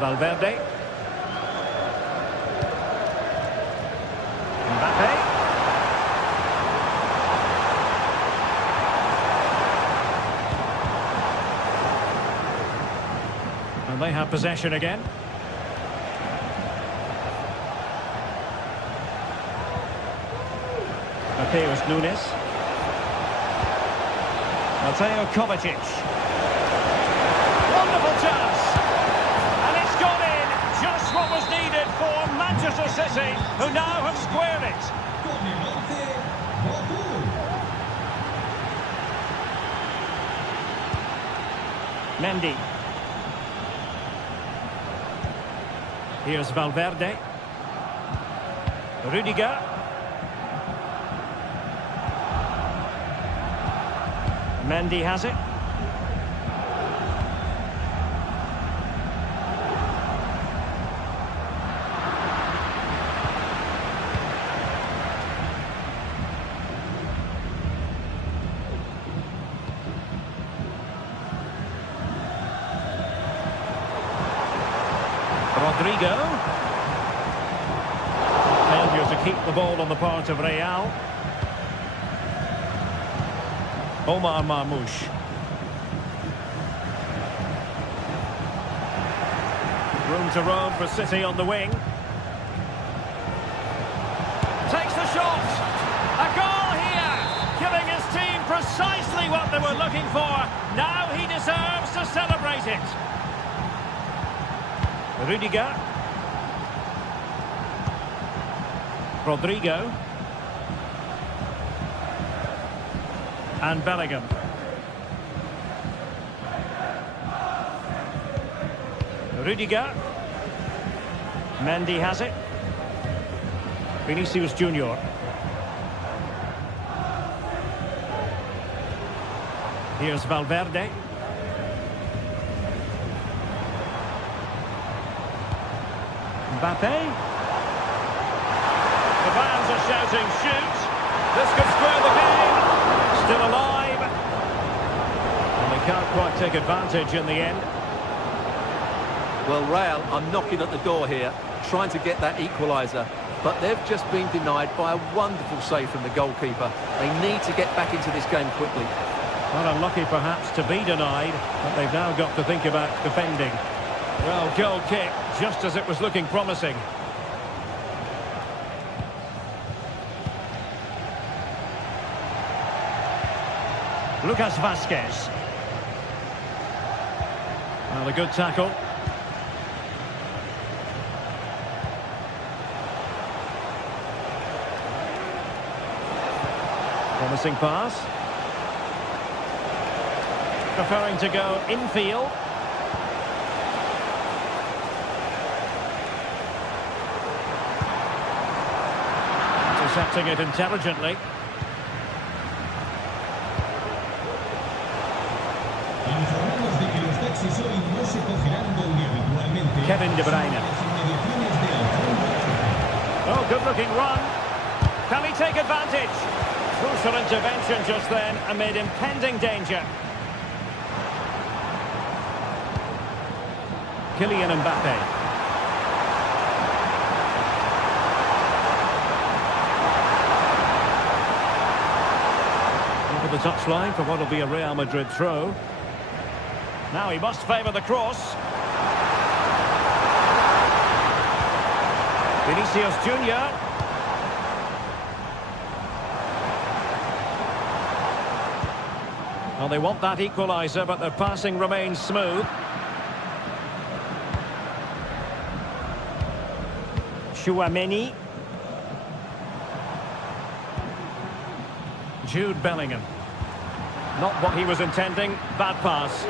Valverde. Mbappe. And they have possession again. Mateus Nunes. Mateo Kovacic. Wonderful chance. And it's gone in. Just what was needed for Manchester City, who now have squared it. Mendy. Here's Valverde. Rudiger. Mendy has it. Rodrigo. Failure to keep the ball on the part of Real. Omar Marmoush. Room to roam for City on the wing. Takes the shot. A goal here. Giving his team precisely what they were looking for. Now he deserves to celebrate it. Rudiger. Rodrigo. And Bellingham. Rudiger. Mendy has it. Vinicius Junior. Here's Valverde. Mbappe. The fans are shouting, shoot! This could square the game. Still alive. And they can't quite take advantage in the end. Well, Real are knocking at the door here, trying to get that equaliser. But they've just been denied by a wonderful save from the goalkeeper. They need to get back into this game quickly. Well, unlucky perhaps to be denied, but they've now got to think about defending. Well, goal kick, just as it was looking promising. Lucas Vazquez. Well, a good tackle. Promising pass. Preferring to go infield. Intercepting it intelligently. Informamos de que los taxis hoy no se cogerán donde habitualmente. Kevin De Bruyne. Oh, good-looking run. Can he take advantage? Crucial intervention just then amid impending danger. Kylian Mbappe. Over the touchline for what will be a Real Madrid throw. Now he must favour the cross. Vinicius Junior. Well, they want that equaliser, but their passing remains smooth. Tchouaméni. Jude Bellingham. Not what he was intending. Bad pass.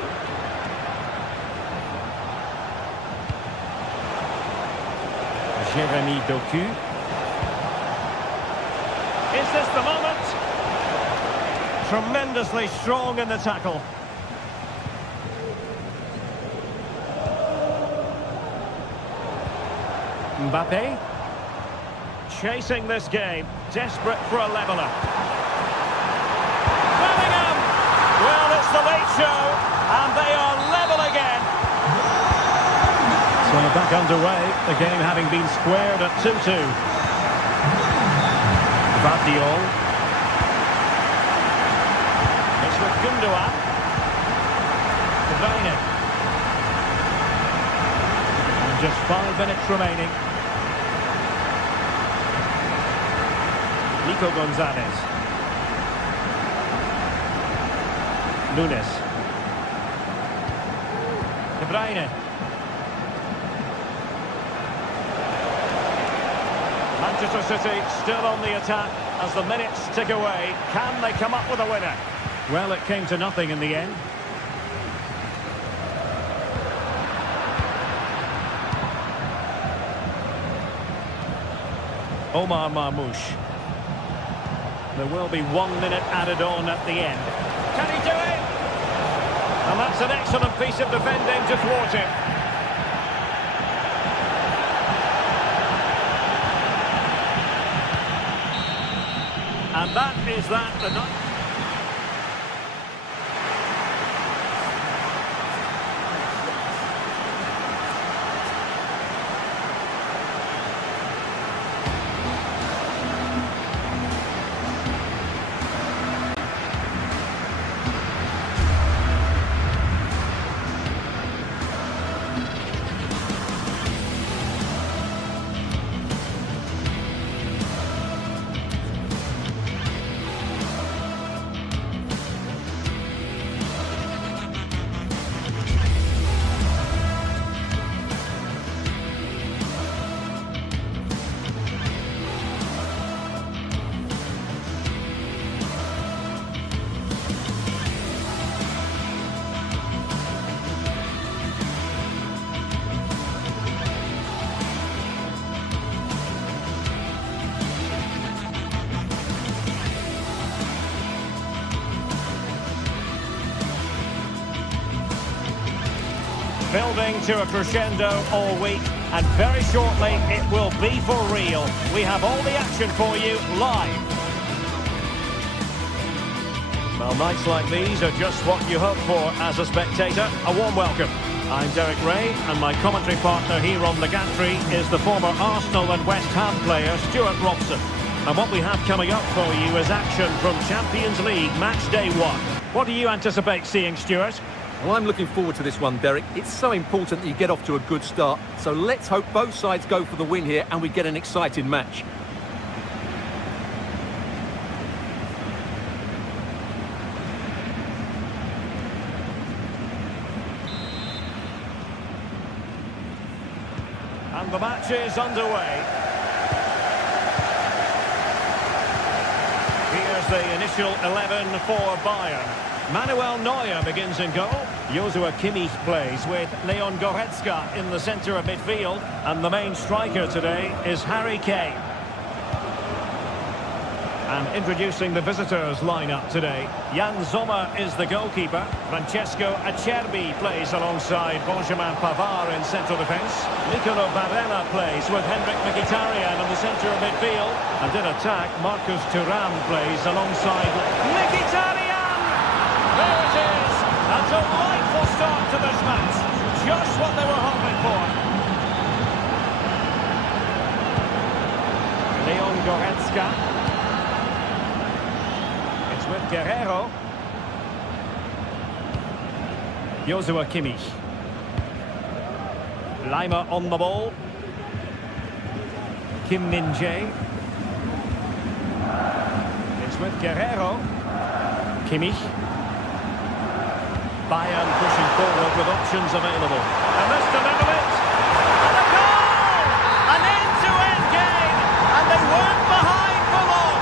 Jérémy Doku. Is this the moment? Tremendously strong in the tackle. Mbappe. Chasing this game. Desperate for a leveller. Bellingham! Well, it's the late show, and they are level again. So we're back underway, the game having been squared at 2-2. Vardiol. It's with Gundogan. De Bruyne. And just 5 minutes remaining. Nico Gonzalez. Nunes. De Bruyne. Manchester City still on the attack as the minutes tick away. Can they come up with a winner? Well, it came to nothing in the end. Omar Marmoush. There will be 1 minute added on at the end. Can he do it? And that's an excellent piece of defending to thwart him. And that is that. building to a crescendo all week, and very shortly it will be for real. We have all the action for you live. Well, nights like these are just what you hope for as a spectator. A warm welcome. I'm Derek Ray, and my commentary partner here on the gantry is the former Arsenal and West Ham player Stuart Robson. And what we have coming up for you is action from Champions League match day 1. What do you anticipate seeing, Stuart? Well, I'm looking forward to this one, Derek. It's so important that you get off to a good start. So let's hope both sides go for the win here and we get an exciting match. And the match is underway. Here's the initial 11 for Bayern. Manuel Neuer begins in goal. Joshua Kimmich plays with Leon Goretzka in the centre of midfield. And the main striker today is Harry Kane. And introducing the visitors lineup today. Jan Sommer is the goalkeeper. Francesco Acerbi plays alongside Benjamin Pavard in central defence. Nicolo Barella plays with Henrik Mkhitaryan in the centre of midfield. And in attack, Marcus Thuram plays alongside Mkhitaryan! There it is! A delightful start to this match. Just what they were hoping for. Leon Goretzka. With Guerrero. Joshua Kimmich. Lima on the ball. Kim Min-jae. It's with Guerrero. Kimmich. Bayern pushing forward with options available. And this delivered it. And a goal! An end-to-end game. And they weren't behind for long.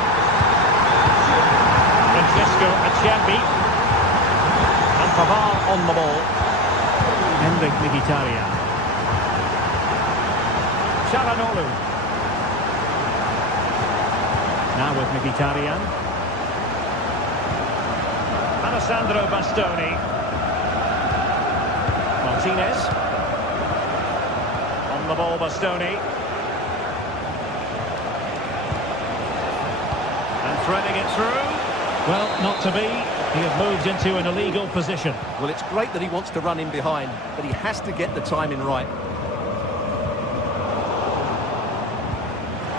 Francesco Acerbi. And Pavard on the ball. Henrik Mkhitaryan. Çalhanoğlu. Now with Mkhitaryan. Alessandro Bastoni. Martinez. On the ball, Bastoni. And threading it through. Well, not to be. He has moved into an illegal position. Well, it's great that he wants to run in behind, but he has to get the timing right.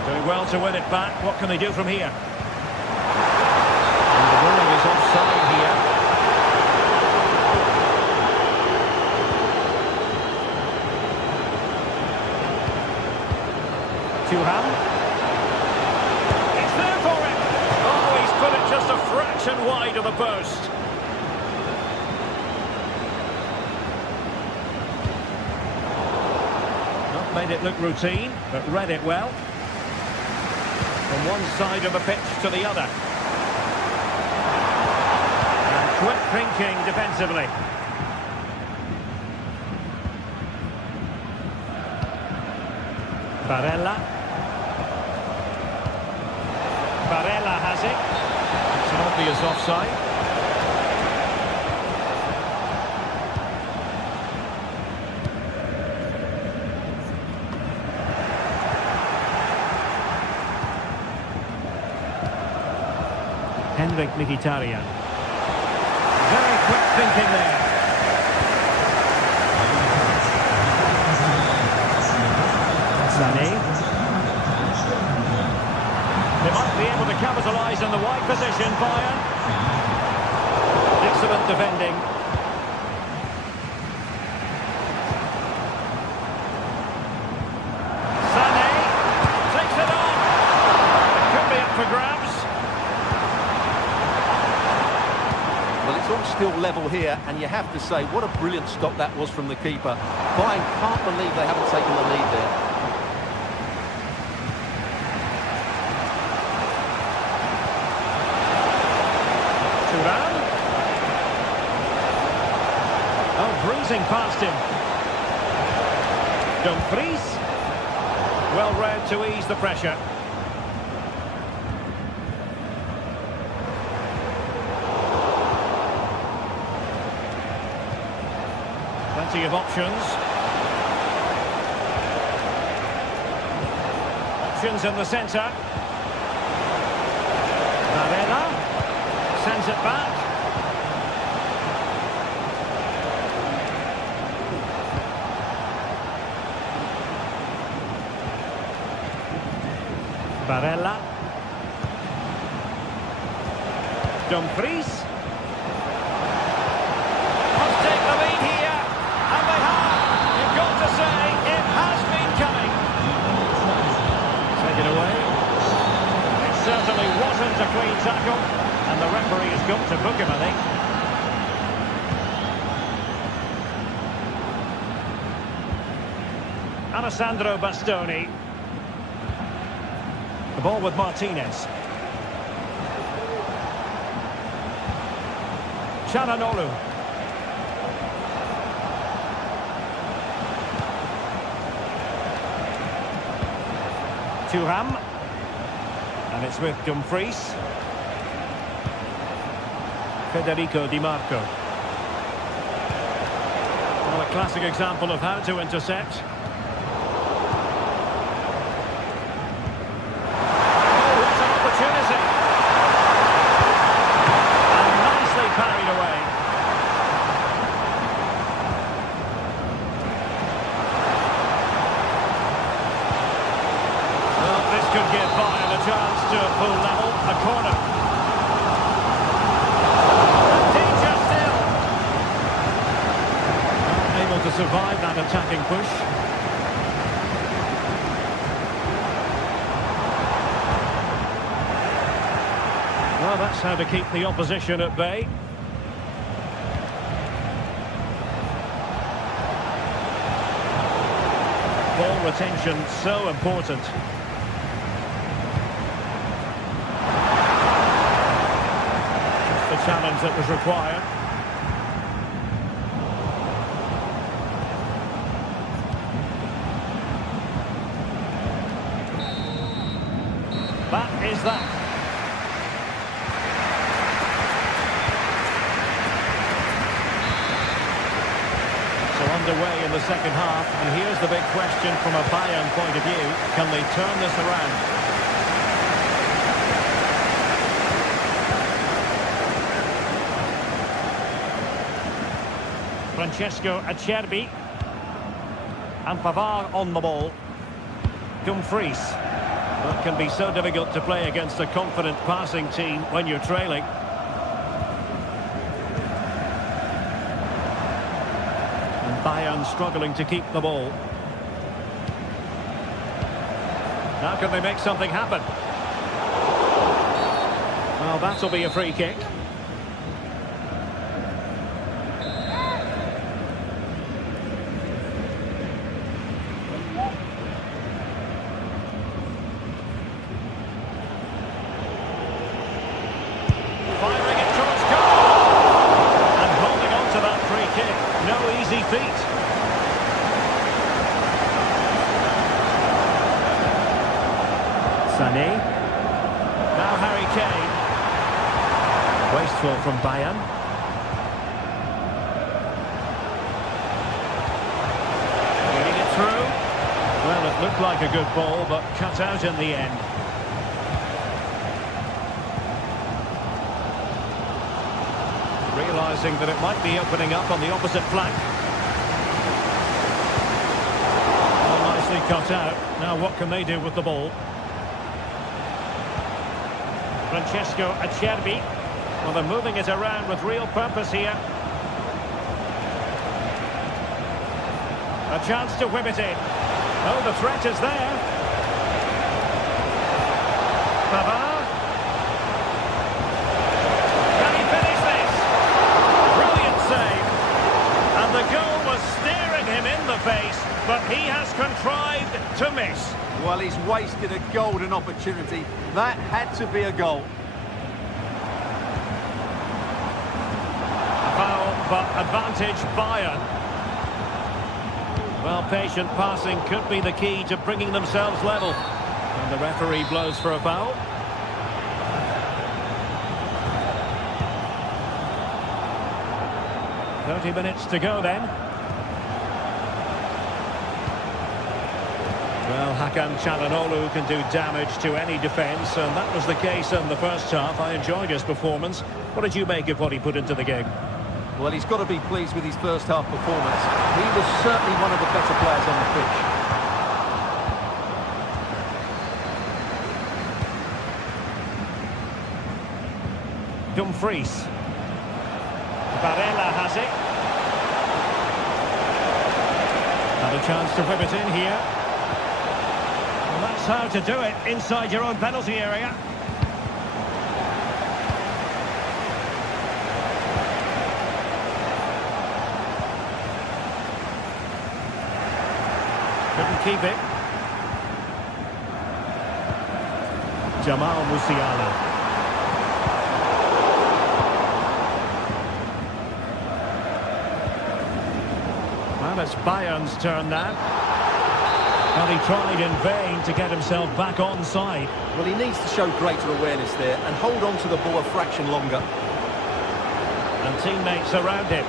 Doing well to win it back. What can they do from here? And the ruling is offside here. Thuram. It's there for him. Oh, he's put it just a fraction wide of the post. Not made it look routine, but read it well. From one side of the pitch to the other. And quick thinking defensively. Barella. Barella has it. It's an obvious offside. Henrik Mkhitaryan. Very quick thinking there. Sané. They might be able to capitalise on the wide position, Bayern. Excellent defending. Sané takes it on. It could be up for grabs. Well, it's all still level here, and you have to say, what a brilliant stop that was from the keeper. Bayern can't believe they haven't taken the lead there. Thuram. Oh, breezing past him. Dumfries. Well read to ease the pressure. variety of options. Options in the centre. Varela sends it back. Varela. Dumfries. Must take the lead here. And they have. You've got to say, it has been coming. Take it away. It certainly wasn't a clean tackle. And the referee has got to book him, I think. Alessandro Bastoni. The ball with Martinez. Çalhanoğlu. Thuram. And it's with Dumfries. Federico Di Marco. Well, a classic example of how to intercept. Could give Bayern a chance to full level, a corner. And danger still. Able to survive that attacking push. Well, that's how to keep the opposition at bay. Ball retention so important. The challenge that was required. That is that. So underway in the second half, and here's the big question from a Bayern point of view. Can they turn this around? Francesco Acerbi. And Pavard on the ball. Dumfries. That can be so difficult to play against a confident passing team when you're trailing. And Bayern struggling to keep the ball. Now can they make something happen? Well, that'll be a free kick. Firing it towards goal. And holding on to that free kick. No easy feat. Sané. Now Harry Kane. Wasteful from Bayern. Getting it through. Well, it looked like a good ball, but cut out in the end. Realising that it might be opening up on the opposite flank. Well, nicely cut out. Now what can they do with the ball? Francesco Acerbi. Well, they're moving it around with real purpose here. A chance to whip it in. Oh, the threat is there. Pavard. Can he finish this? Brilliant save. And the goal was staring him in the face, but he has contrived to miss. Well, he's wasted a golden opportunity. That had to be a goal. Foul, but advantage Bayern. Well, patient passing could be the key to bringing themselves level. And the referee blows for a foul. .30 minutes to go then. Well, Hakan Çalhanoğlu can do damage to any defence, and that was the case in the first half. I enjoyed his performance. What did you make of what he put into the game? Well, he's got to be pleased with his first half performance. He was certainly one of the better players on the pitch. Dumfries. Barella has it. And a chance to whip it in here. Well, that's how to do it inside your own penalty area. Couldn't keep it. Jamal Musiala. Well, it's Bayern's turn now. Well, he tried in vain to get himself back on side. Well, he needs to show greater awareness there and hold on to the ball a fraction longer. And teammates around him.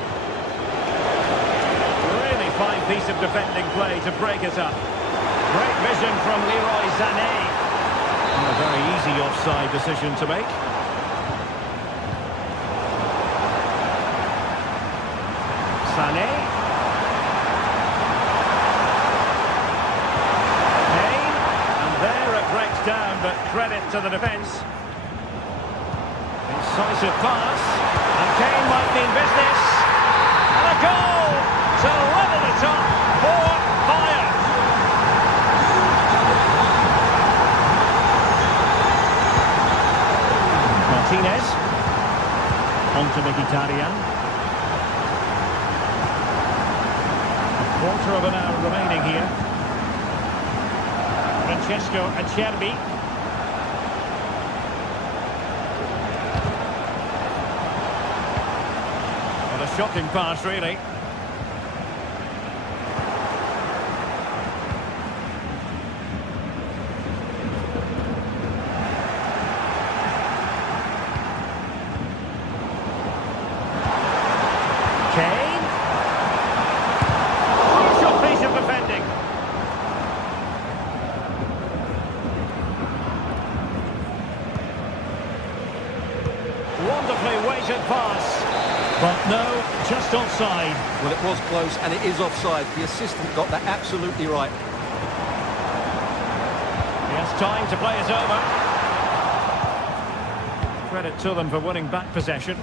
Really fine piece of defending play to break it up. Great vision from Leroy Sané. And a very easy offside decision to make. Sané. Down, but credit to the defence. Incisive pass, and Kane might mean business. And a goal to level it up for Bayern. Martinez. On to Mkhitaryan. A quarter of an hour remaining here. Francesco Acerbi. What a shocking pass, really. Kane. Crucial piece of defending. Wonderfully weighted pass, but no, just offside. Well, it was close, and it is offside. The assistant got that absolutely right. He has time to play it over. Credit to them for winning back possession.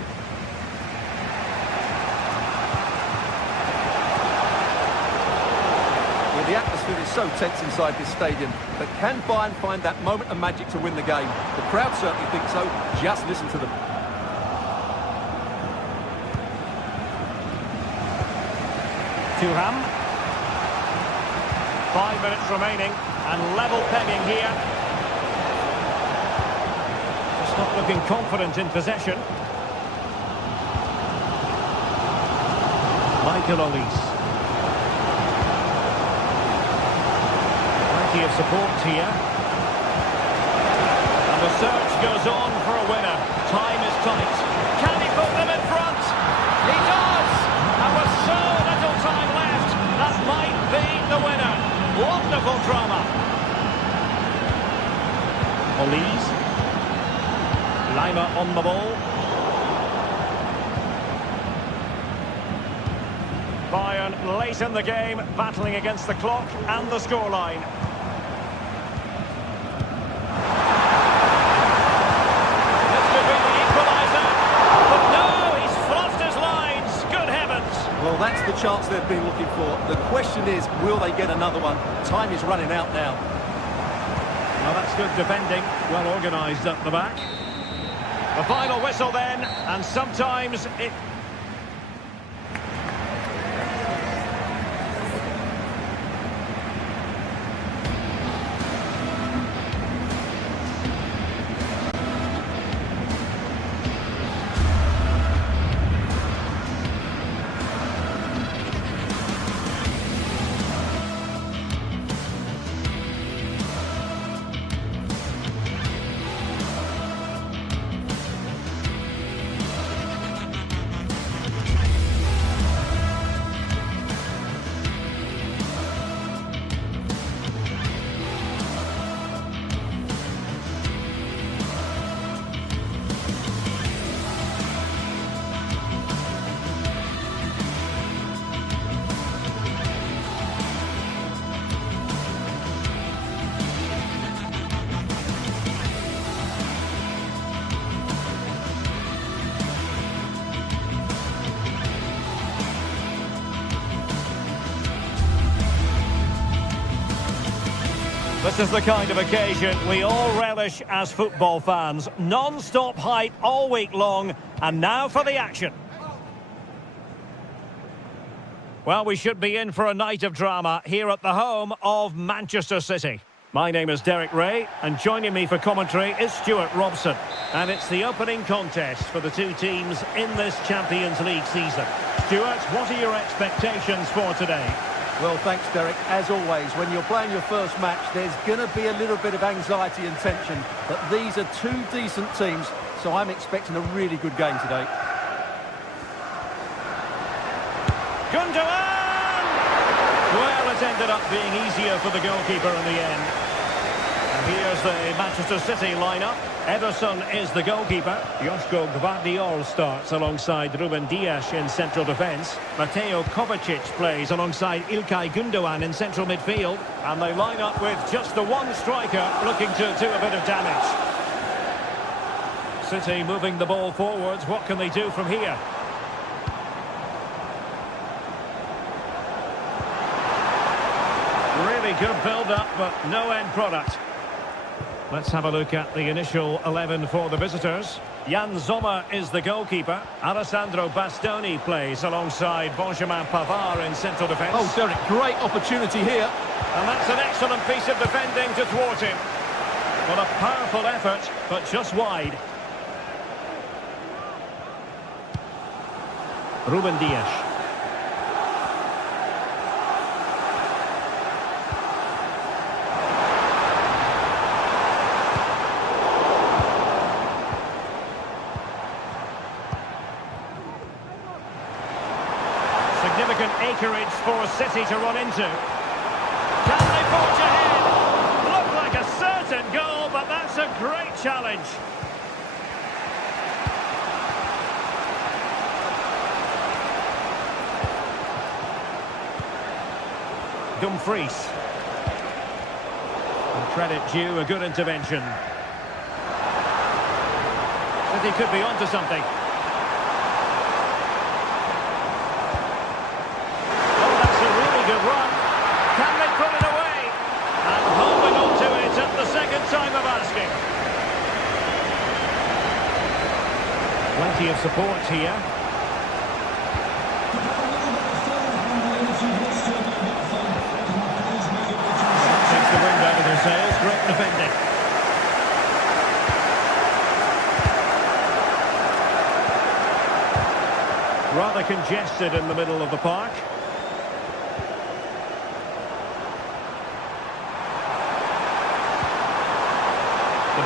Well, the atmosphere is so tense inside this stadium, but can Bayern find that moment of magic to win the game? The crowd certainly think so. Just listen to them. Thuram. 5 minutes remaining and level pegging here. Just not looking confident in possession. Michael Olise. Plenty of support here. And the search goes on for a winner. Time is tight. Can he put them in front? He does! And with so little time left, that might be the winner. Wonderful drama. Olise. Lima on the ball. Bayern late in the game, battling against the clock and the scoreline. This could be the equaliser, but no, he's fluffed his lines. Good heavens! Well, that's the chance they've been looking for. The question is, will they get another one? Time is running out now. Well, that's good defending, well organised up the back. The final whistle then, and sometimes it... This is the kind of occasion we all relish as football fans. Non-stop hype all week long, and now for the action. Well, we should be in for a night of drama here at the home of Manchester City. My name is Derek Ray, and joining me for commentary is Stuart Robson. And it's the opening contest for the two teams in this Champions League season. Stuart, what are your expectations for today? Well, thanks, Derek. As always, when you're playing your first match, there's going to be a little bit of anxiety and tension. But these are two decent teams, so I'm expecting a really good game today. Gundogan! Well, it ended up being easier for the goalkeeper in the end. And here's the Manchester City lineup. Ederson is the goalkeeper. Joško Gvardiol starts alongside Ruben Dias in central defence. Mateo Kovacic plays alongside İlkay Gundogan in central midfield. And they line up with just the one striker looking to do a bit of damage. City moving the ball forwards. What can they do from here? Really good build-up, but no end product. Let's have a look at the initial 11 for the visitors. Jan Sommer is the goalkeeper. Alessandro Bastoni plays alongside Benjamin Pavard in central defence. Oh, Derek, great opportunity here. And that's an excellent piece of defending to thwart him. Well, a powerful effort, but just wide. Ruben Dias. Significant acreage for City to run into. Can they forge ahead? Looked like a certain goal, but that's a great challenge. Dumfries. And credit due, a good intervention. City could be onto something. Good run. Can they put it away? And holding on to it at the second time of asking. Plenty of support here. Takes the wind out of their sails. Great defending. Rather congested in the middle of the park.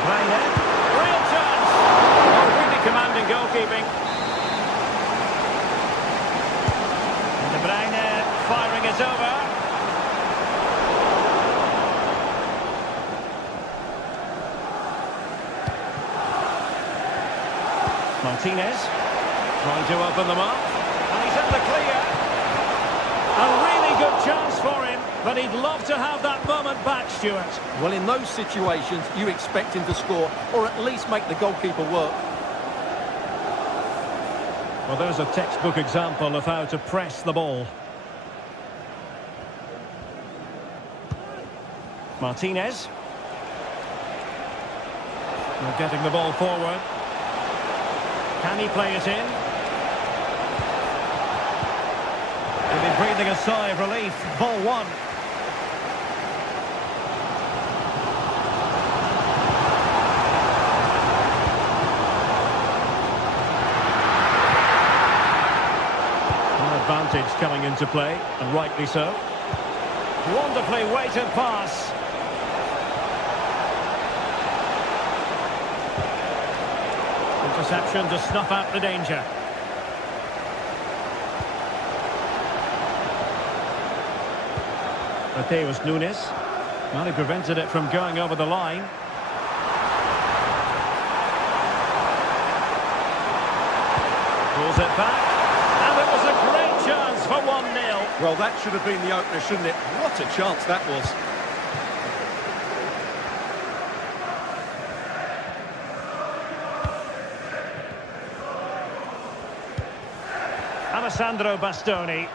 Real chance! Really commanding goalkeeping. And De Bruyne firing it over. Martinez trying to open them up. And he's in the clear. A really good chance for him, but he'd love to have that moment back, Stuart. Well, in those situations, you expect him to score, or at least make the goalkeeper work. Well, there's a textbook example of how to press the ball. Martinez. They're getting the ball forward. Can he play it in? He'll be breathing a sigh of relief. Ball one. Advantage coming into play, and rightly so. Wonderfully weighted pass. Interception to snuff out the danger. Mateus Nunes. Well, he prevented it from going over the line. Pulls it back. And it was a great chance for 1-0. Well, that should have been the opener, shouldn't it? What a chance that was. Alessandro Bastoni.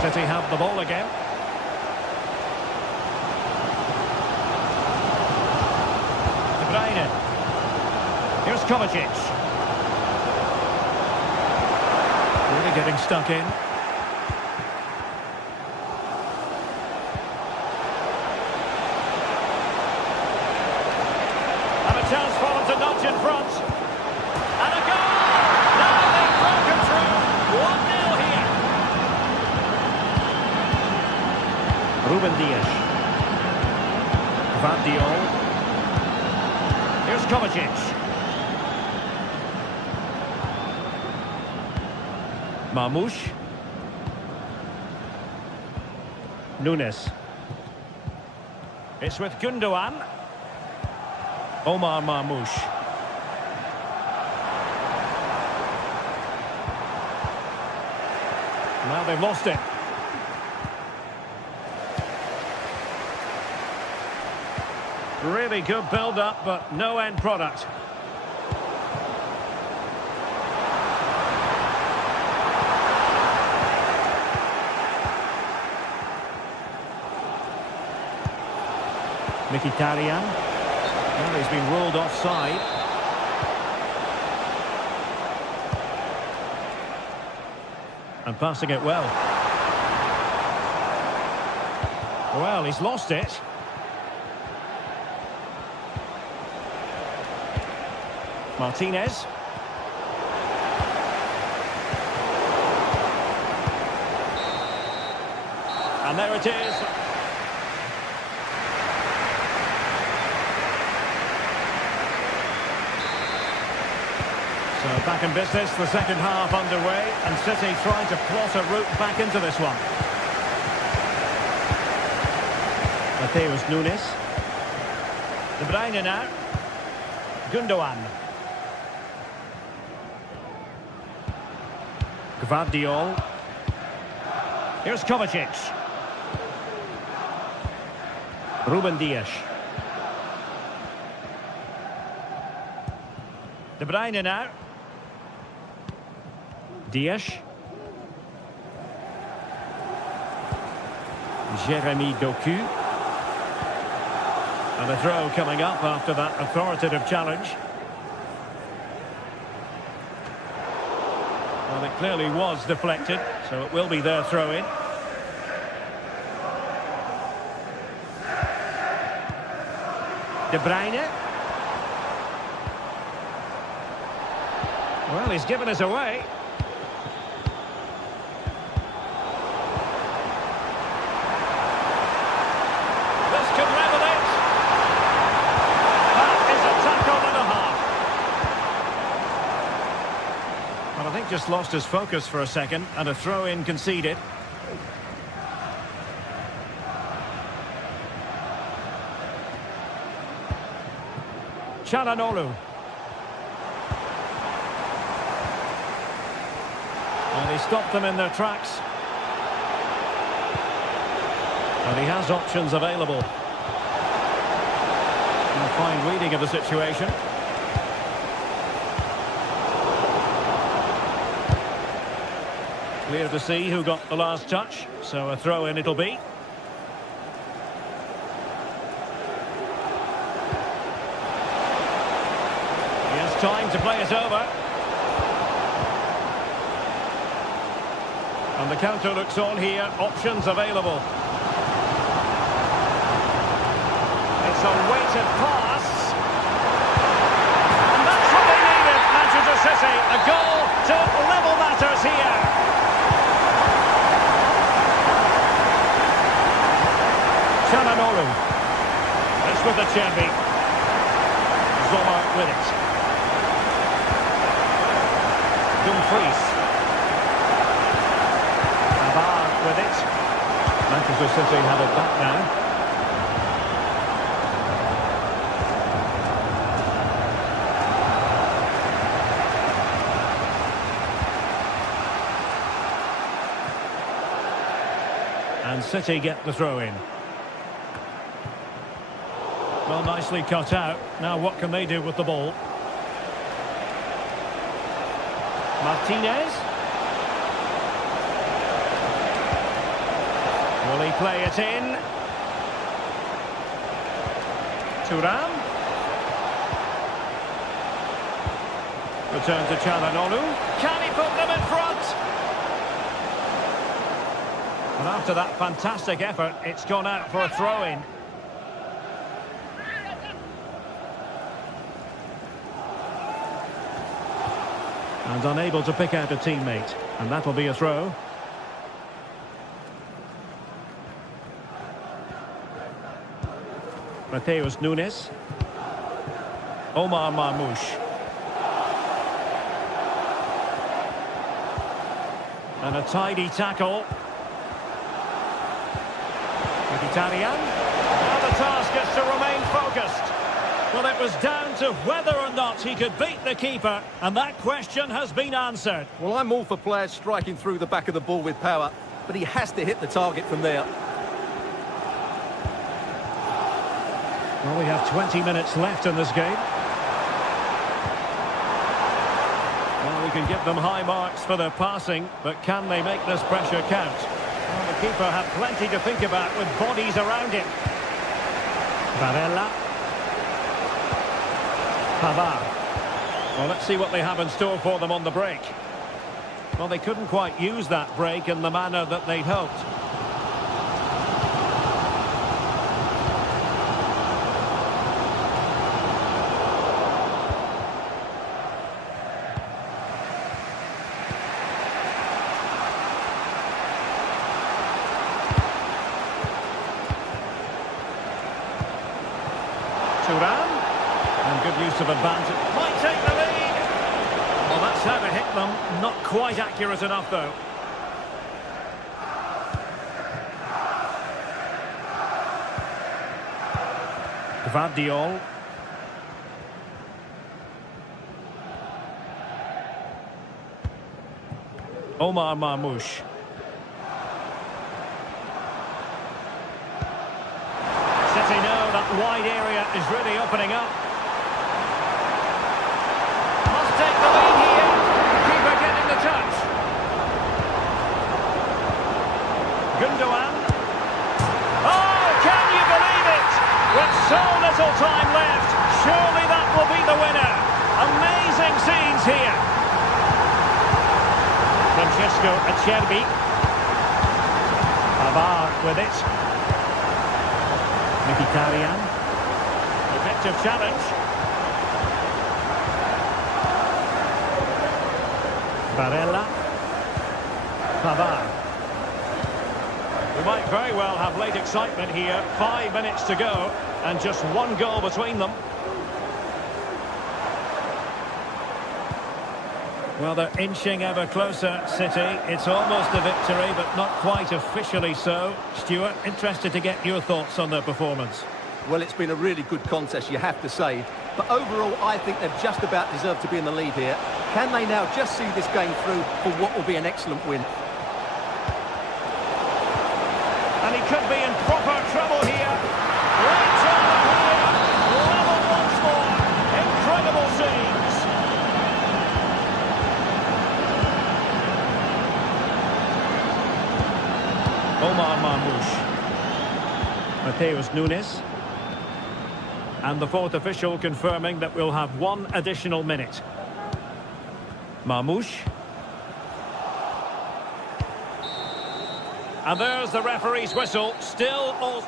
City have the ball again. Bruyne. Here's Kovacic. Really getting stuck in. And a chance for them to nudge in front. And a goal! Now they've broken through. 1-0 here. Ruben Dias. Gvardiol. Here's Kovacic. Marmoush. Nunes. It's with Gundogan. Omar Marmoush. Now they've lost it. Really good build-up, but no end product. Mkhitaryan. Well, he's been ruled offside. And passing it well. Well, he's lost it. Martinez. And there it is. So back in business, the second half underway, and City trying to plot a route back into this one. Mateus Nunes. De Bruyne now. Gundogan. Gvardiol. Here's Kovacic. Ruben Dias. De Bruyne now. Dias. Jeremy Doku. And a throw coming up after that authoritative challenge. Well, it clearly was deflected, so it will be their throw-in. De Bruyne. Well, he's given us away. This could level it. That is a tackle and a half. Well, I think just lost his focus for a second, and a throw-in conceded. Çalhanoğlu. And he stopped them in their tracks. And he has options available. And a fine reading of the situation. Clear to see who got the last touch, so a throw-in it'll be. He has time to play it over. And the counter looks on here, options available. It's a weighted pass. And that's what they needed, Manchester City. A goal to level matters here. Çalhanoğlu. It's with the Cherby. Zoller with it. Dumfries. With it. Manchester City have it back now. And City get the throw in. Well, nicely cut out. Now what can they do with the ball? Martinez. Will he play it in? Thuram. Return to Çalhanoğlu. Can he put them in front? And after that fantastic effort, it's gone out for a throw-in. And unable to pick out a teammate. And that'll be a throw. Mateus Nunes. Omar Marmoush. And a tidy tackle. Mkhitaryan. Now the task is to remain focused. Well, it was down to whether or not he could beat the keeper, and that question has been answered. Well, I'm all for players striking through the back of the ball with power, but he has to hit the target from there. Well, we have 20 minutes left in this game. Well, we can give them high marks for their passing, but can they make this pressure count? Well, the keeper had plenty to think about with bodies around him. Barella. Pavard. Well, let's see what they have in store for them on the break. Well, they couldn't quite use that break in the manner that they'd hoped. Turan. And good use of advantage. Might take the lead. Well, that's how to hit them. Not quite accurate enough, though. Gvardiol. Omar Marmoush. City know that wide area is really opening up. Must take the lead here. Keeper getting the touch. Gundogan. Oh, can you believe it? With so little time left, surely that will be the winner. Amazing scenes here. Francesco Acerbi. Pavard with it. Mkhitaryan. Effective challenge. Barella. Pavard. We might very well have late excitement here. 5 minutes to go and just one goal between them. Well, they're inching ever closer, City. It's almost a victory, but not quite officially so. Stuart, interested to get your thoughts on their performance. Well, it's been a really good contest, you have to say. But overall, I think they've just about deserved to be in the lead here. Can they now just see this game through for what will be an excellent win? And he could be in proper trouble here. Great trouble here. Level once more. Incredible scenes. Omar Marmoush. Mateus Nunes. And the fourth official confirming that we'll have one additional minute. Marmoush. And there's the referee's whistle. Still all...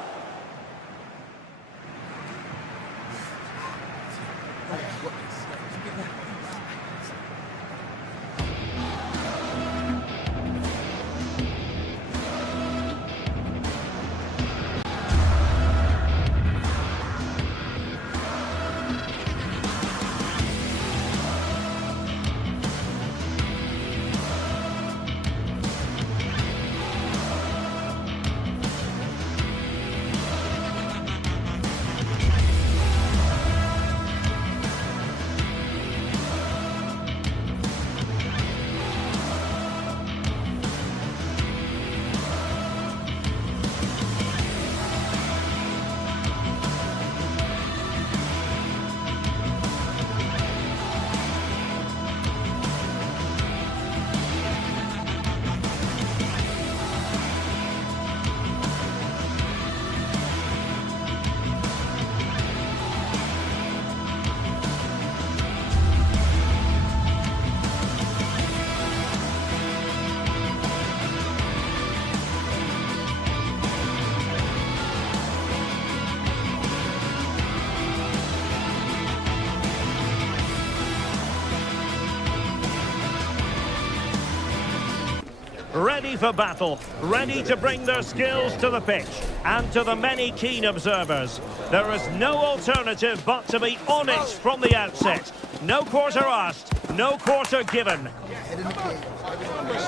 ready for battle, ready to bring their skills to the pitch. And to the many keen observers, there is no alternative but to be on it from the outset. No quarter asked, no quarter given.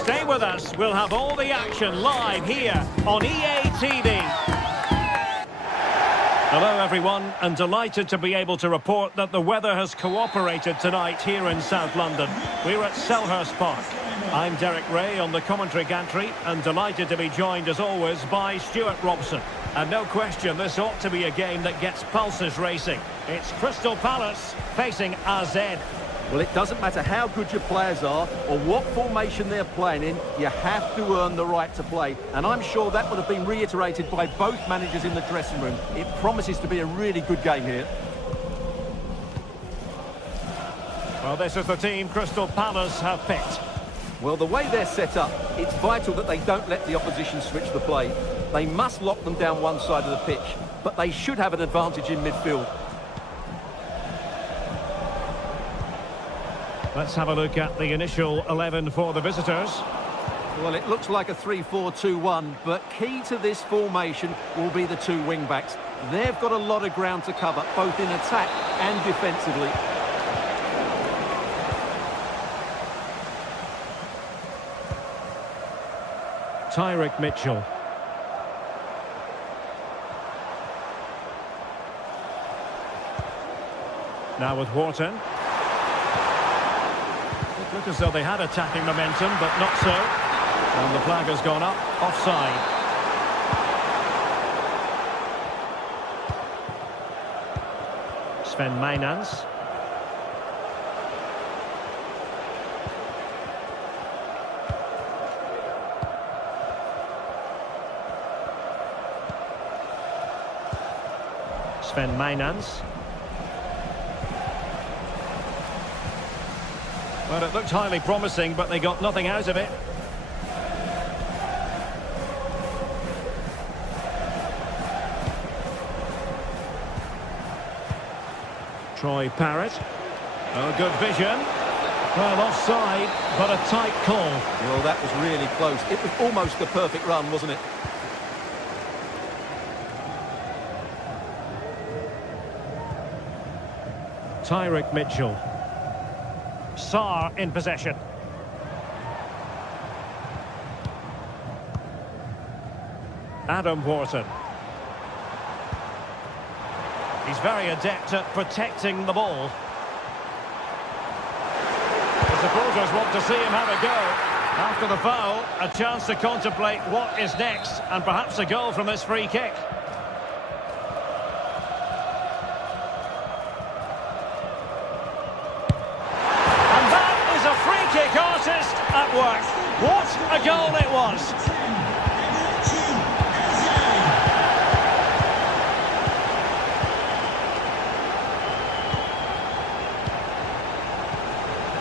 Stay with us, we'll have all the action live here on EA TV. Hello everyone, and delighted to be able to report that the weather has cooperated tonight here in South London. We're at Selhurst Park. I'm Derek Ray on the commentary gantry, and delighted to be joined as always by Stuart Robson. And no question, this ought to be a game that gets pulses racing. It's Crystal Palace facing AZ. Well, it doesn't matter how good your players are or what formation they're playing in, you have to earn the right to play. And I'm sure that would have been reiterated by both managers in the dressing room. It promises to be a really good game here. Well, this is the team Crystal Palace have picked. Well, the way they're set up, it's vital that they don't let the opposition switch the play. They must lock them down one side of the pitch, but they should have an advantage in midfield. Let's have a look at the initial 11 for the visitors. Well, it looks like a 3-4-2-1, but key to this formation will be the two wing-backs. They've got a lot of ground to cover, both in attack and defensively. Tyrick Mitchell. Now with Wharton. It looked as though they had attacking momentum, but not so. And the flag has gone up, offside. Sven Mijnans. Sven Mijnans. Well, it looked highly promising, but they got nothing out of it. Troy Parrott. Oh, good vision. Well, offside, but a tight call. Well, that was really close. It was almost a perfect run, wasn't it? Tyrick Mitchell. Sarr in possession. Adam Wharton. He's very adept at protecting the ball. The supporters want to see him have a go. After the foul, a chance to contemplate what is next, and perhaps a goal from this free kick. At work. What a goal it was!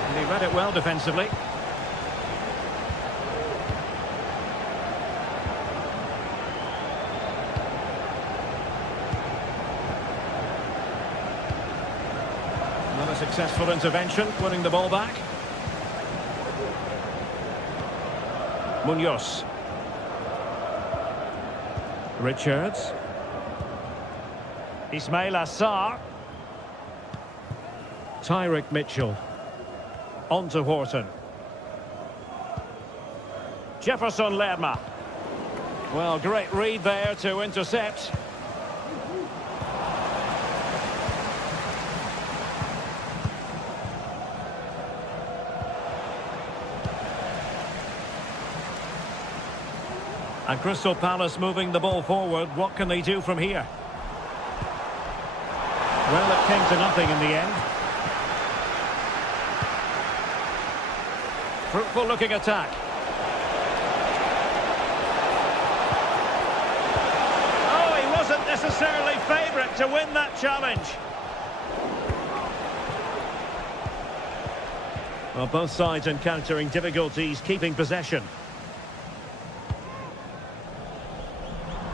And he read it well defensively. Another successful intervention, winning the ball back. Munoz. Richards. Ismail Assar. Tyrick Mitchell. On to Wharton. Jefferson Lerma. Well, great read there to intercept. And Crystal Palace moving the ball forward. What can they do from here? Well, it came to nothing in the end. Fruitful looking attack. Oh, he wasn't necessarily favourite to win that challenge. Well, both sides encountering difficulties keeping possession.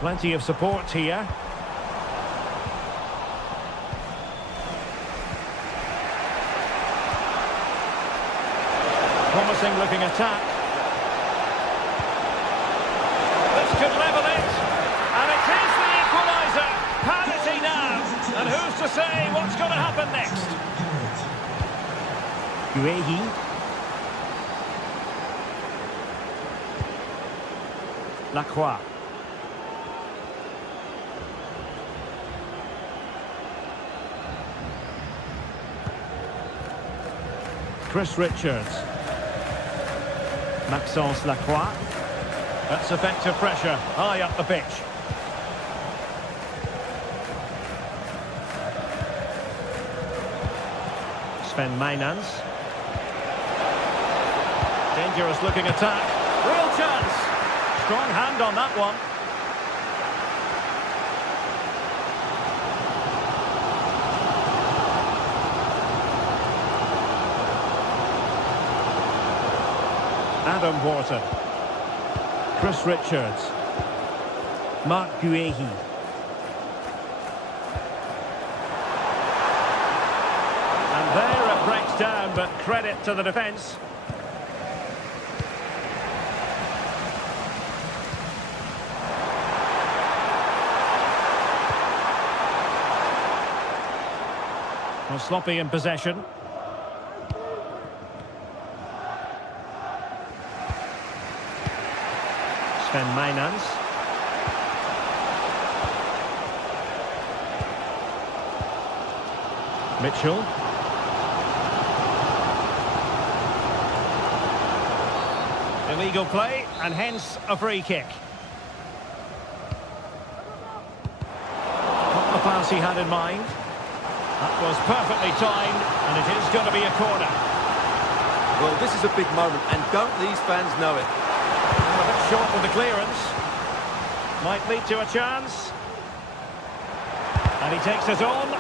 Plenty of support here. Promising looking attack. Guehi. Lacroix. Chris Richards. Maxence Lacroix. That's effective pressure, high up the pitch. Sven Mainans. Dangerous looking attack. Real chance. Strong hand on that one. Adam Wharton. Chris Richards. Marc Guehi. And there it breaks down, but credit to the defence. Well, sloppy in possession. Sven Mainans. Mitchell. Illegal play, and hence a free kick. Not the pass he had in mind. That was perfectly timed, and it is going to be a corner. Well, this is a big moment, and don't these fans know it? A bit short with the clearance. Might lead to a chance. And he takes it on.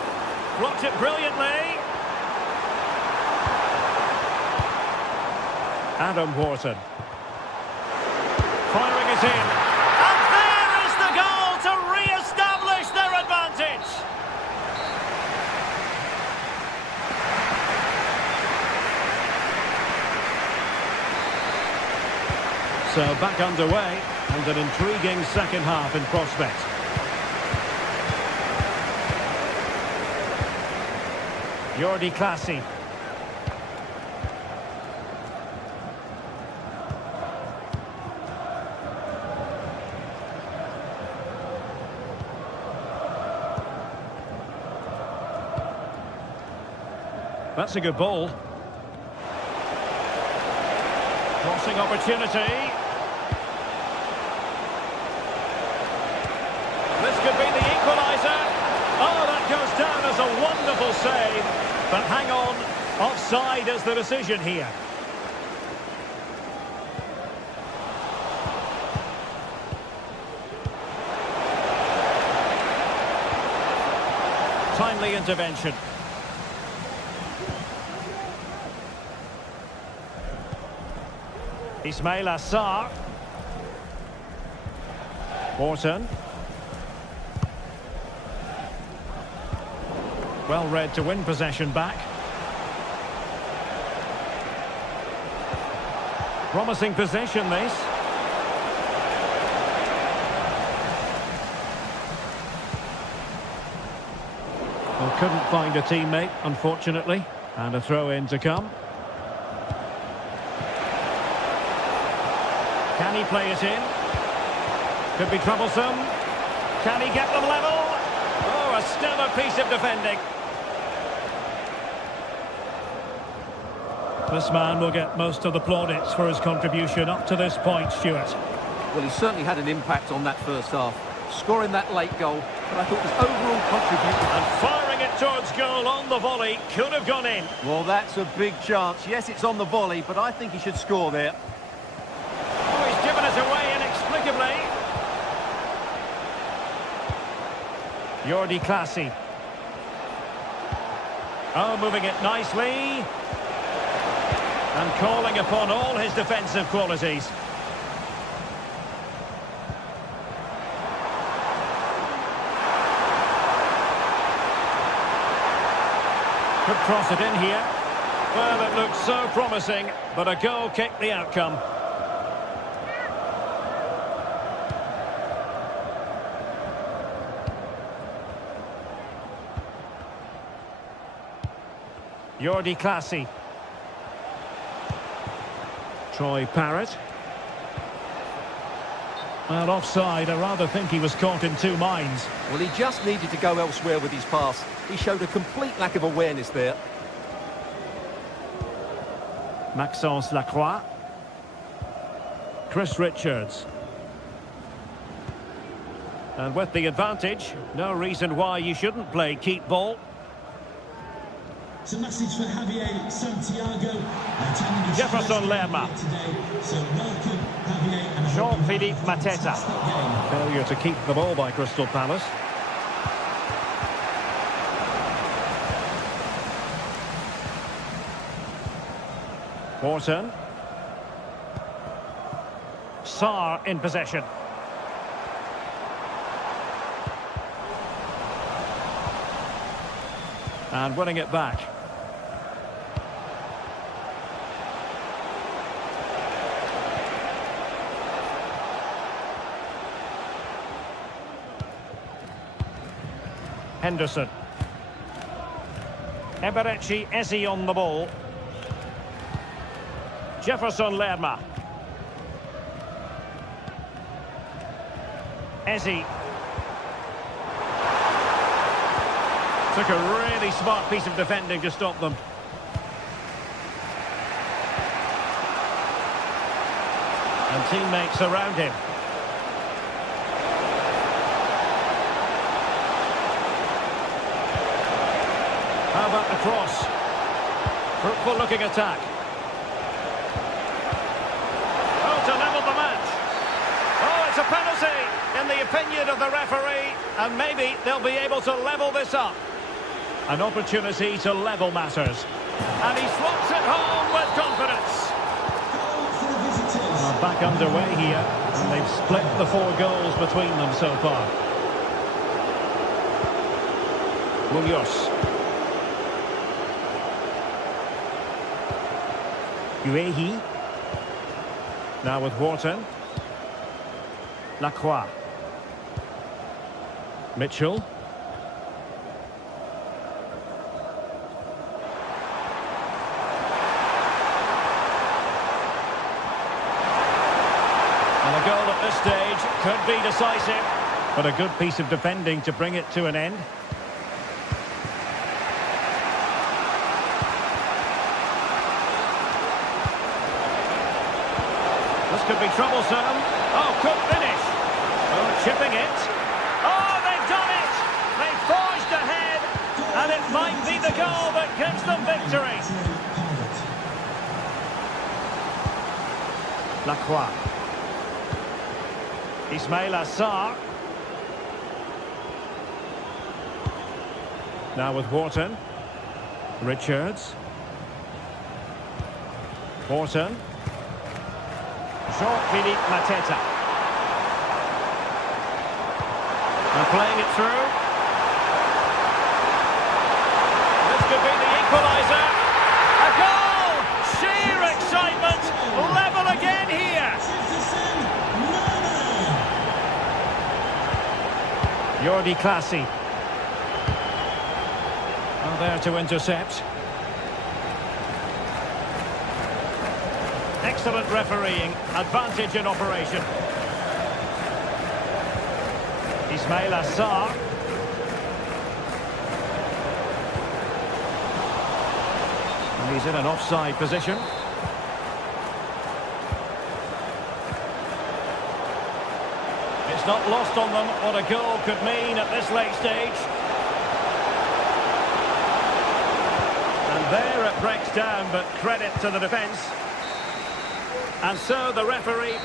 Blocked it brilliantly. Adam Wharton. Firing is in. And there is the goal to re-establish their advantage. So back underway, and an intriguing second half in prospect. Jordi Clasie. That's a good ball. Crossing opportunity. This could be the equaliser. Oh, that goes down as a wonderful save. But hang on, offside is the decision here. Timely intervention. Ismail Assar. Wharton. Well read to win possession back. Promising possession, this. Well, couldn't find a teammate, unfortunately. And a throw-in to come. Can he play it in? Could be troublesome. Can he get them level? Oh, a stellar piece of defending. This man will get most of the plaudits for his contribution up to this point, Stuart. Well, he certainly had an impact on that first half. Scoring that late goal, but I thought his overall contribution... And firing it towards goal on the volley, could have gone in. Well, that's a big chance. Yes, it's on the volley, but I think he should score there. Oh, he's given it away inexplicably. Jordi Clasie. Oh, moving it nicely. And calling upon all his defensive qualities. Could cross it in here. Well, it looks so promising, but a goal kicked the outcome. Jordi Clasie. Troy Parrott. Well, offside. I rather think he was caught in two minds. Well, he just needed to go elsewhere with his pass. He showed a complete lack of awareness there. Maxence Lacroix. Chris Richards. And with the advantage, no reason why you shouldn't play keep ball. It's a message for Javier Santiago. Jefferson Lerma. So welcome, Javier. And Jean-Philippe Mateta. Failure to keep the ball by Crystal Palace. Wharton. Sarr in possession. And winning it back. Henderson. Eberechi Eze on the ball. Jefferson Lerma. Eze. Took a really smart piece of defending to stop them. And teammates around him. How about the cross? Fruitful looking attack. Oh, to level the match. Oh, it's a penalty in the opinion of the referee. And maybe they'll be able to level this up. An opportunity to level matters. And he slots it home with confidence. Back underway here. And they've split the 4 goals between them so far. Munoz. Uehi. Now with Wharton. Lacroix. Mitchell. And a goal at this stage could be decisive, but a good piece of defending to bring it to an end. This could be troublesome. Oh, could finish. Oh, chipping it. Oh, they've done it! They've forged ahead, and it might be the goal that gives them victory. Lacroix. Ismail Assar. Now with Wharton. Richards. Wharton. Jean-Philippe Mateta. And playing it through. This could be the equaliser. A goal! Sheer excitement. Level again here. Jordi Clasie. Well, there to intercept. Excellent refereeing, advantage in operation. Ismail Assar. And he's in an offside position. It's not lost on them what a goal could mean at this late stage. And there it breaks down, but credit to the defence. And so the referee...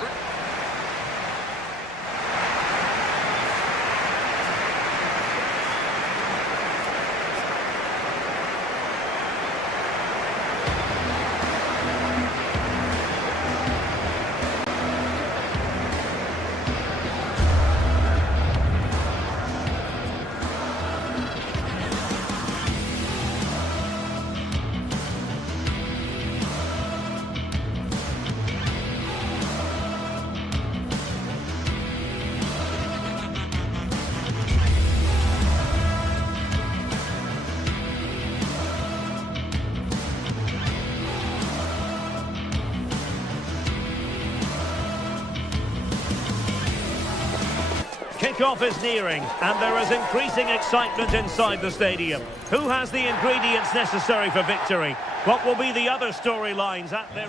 Kick-off is nearing, and there is increasing excitement inside the stadium. Who has the ingredients necessary for victory? What will be the other storylines at their...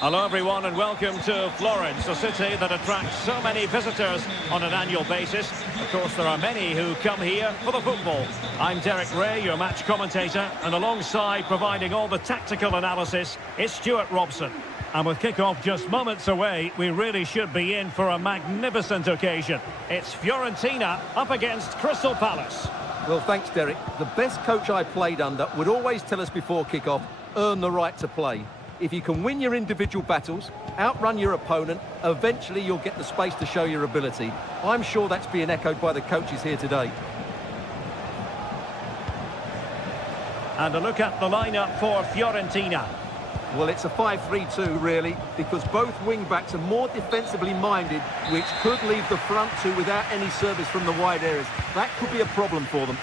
Hello everyone and welcome to Florence, a city that attracts so many visitors on an annual basis. Of course, there are many who come here for the football. I'm Derek Ray, your match commentator, and alongside providing all the tactical analysis, it's Stuart Robson. And with kick-off just moments away, we really should be in for a magnificent occasion. It's Fiorentina up against Crystal Palace. Well, thanks, Derek. The best coach I played under would always tell us before kick-off, earn the right to play. If you can win your individual battles, outrun your opponent, eventually you'll get the space to show your ability. I'm sure that's being echoed by the coaches here today. And a look at the lineup for Fiorentina. Well, it's a 5-3-2, really, because both wing-backs are more defensively minded, which could leave the front two without any service from the wide areas. That could be a problem for them.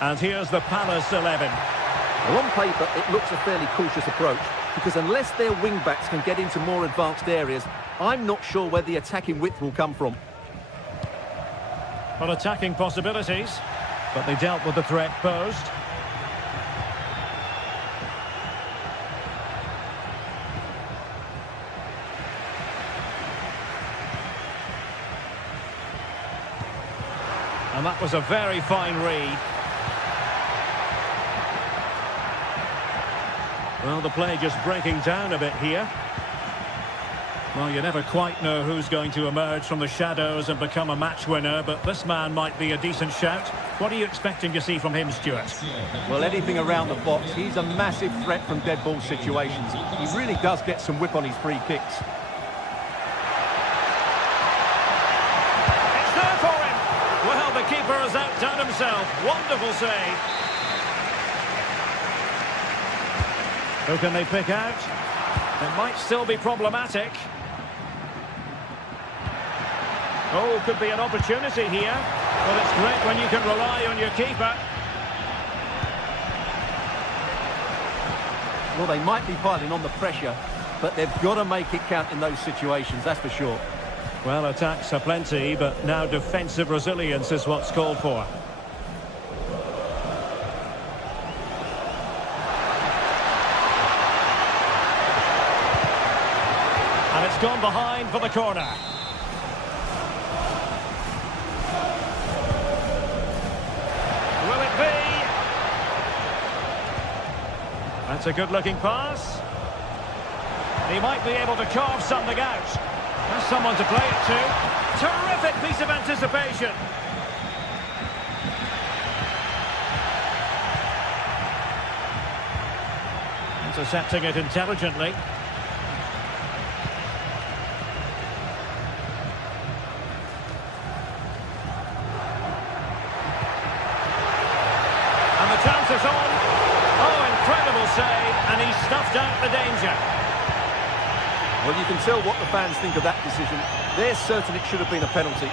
And here's the Palace 11. Well, on paper, it looks a fairly cautious approach, because unless their wing-backs can get into more advanced areas, I'm not sure where the attacking width will come from. Well, attacking possibilities, but they dealt with the threat posed. And that was a very fine read. Well, the play just breaking down a bit here. Well, you never quite know who's going to emerge from the shadows and become a match winner, but this man might be a decent shout. What are you expecting to see from him, Stuart? Well, anything around the box. He's a massive threat from dead ball situations. He really does get some whip on his free kicks. It's there for him! Well, the keeper has outdone himself. Wonderful save. Who can they pick out? It might still be problematic. Oh, could be an opportunity here. Well, it's great when you can rely on your keeper. Well, they might be piling on the pressure, but they've got to make it count in those situations, that's for sure. Well, attacks are plenty, but now defensive resilience is what's called for. And it's gone behind for the corner. Will it be? That's a good-looking pass. He might be able to carve something out. There's someone to play it to. Terrific piece of anticipation. Intercepting it intelligently. And the chance is on. Oh, incredible save, and he stuffed out the danger. Well, you can tell what the fans think of that decision. They're certain it should have been a penalty.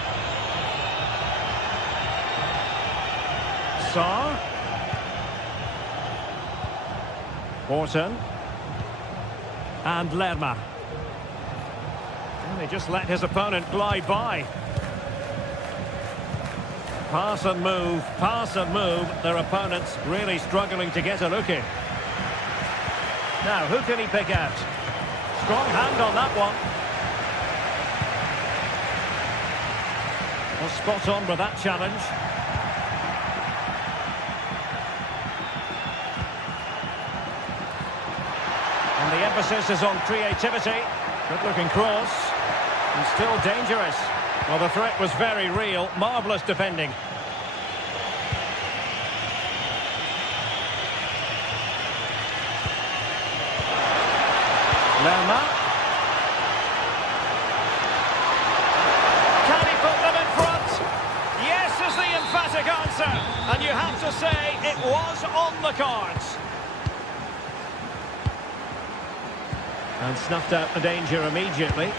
Sarr. Orton. And Lerma. And he just let his opponent glide by. Pass and move, their opponents really struggling to get a look in. Now, who can he pick out? Strong hand on that one. Well, spot on with that challenge. And the emphasis is on creativity. Good-looking cross. And still dangerous. Well, the threat was very real. Marvellous defending. Lerma. Can he put them in front? Yes is the emphatic answer. And you have to say it was on the cards. And snuffed out the danger immediately.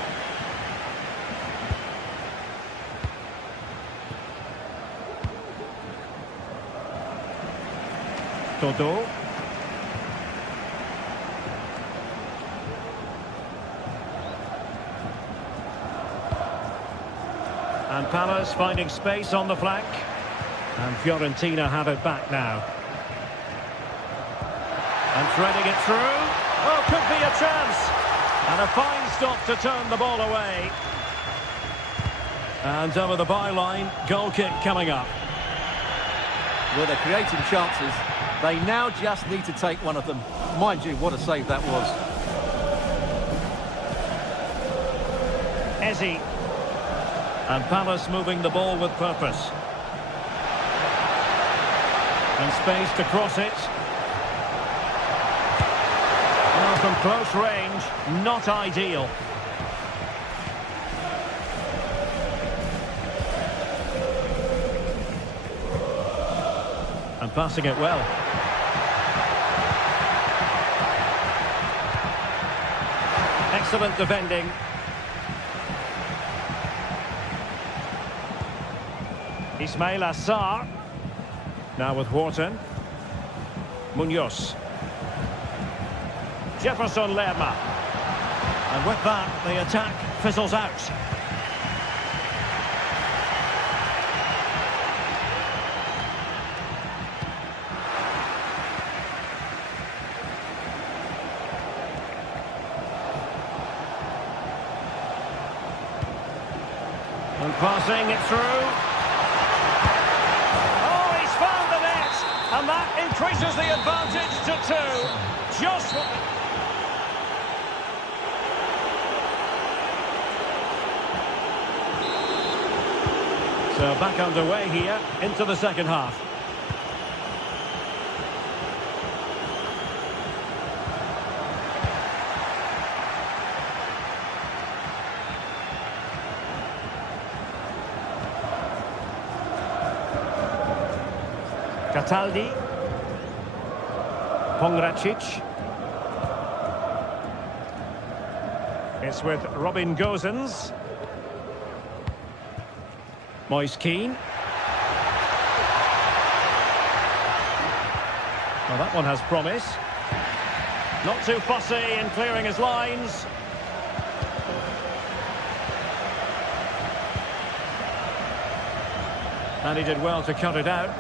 Todo. And Palace finding space on the flank. And Fiorentina have it back now. And threading it through. Oh, could be a chance. And a fine stop to turn the ball away. And over the byline, goal kick coming up. Well, they're creating chances. They now just need to take one of them. Mind you, what a save that was. Eze. And Palace moving the ball with purpose. And space to cross it. Well, from close range, not ideal. And passing it well. Excellent defending. Ismail Assar. Now with Wharton. Munoz. Jefferson Lerma. And with that, the attack fizzles out. And passing it through. And that increases the advantage to 2. Just what... So back underway here into the second half. Cataldi. Pongracic. It's with Robin Gosens. Moise Keane. Well, that one has promise. Not too fussy in clearing his lines. And he did well to cut it out.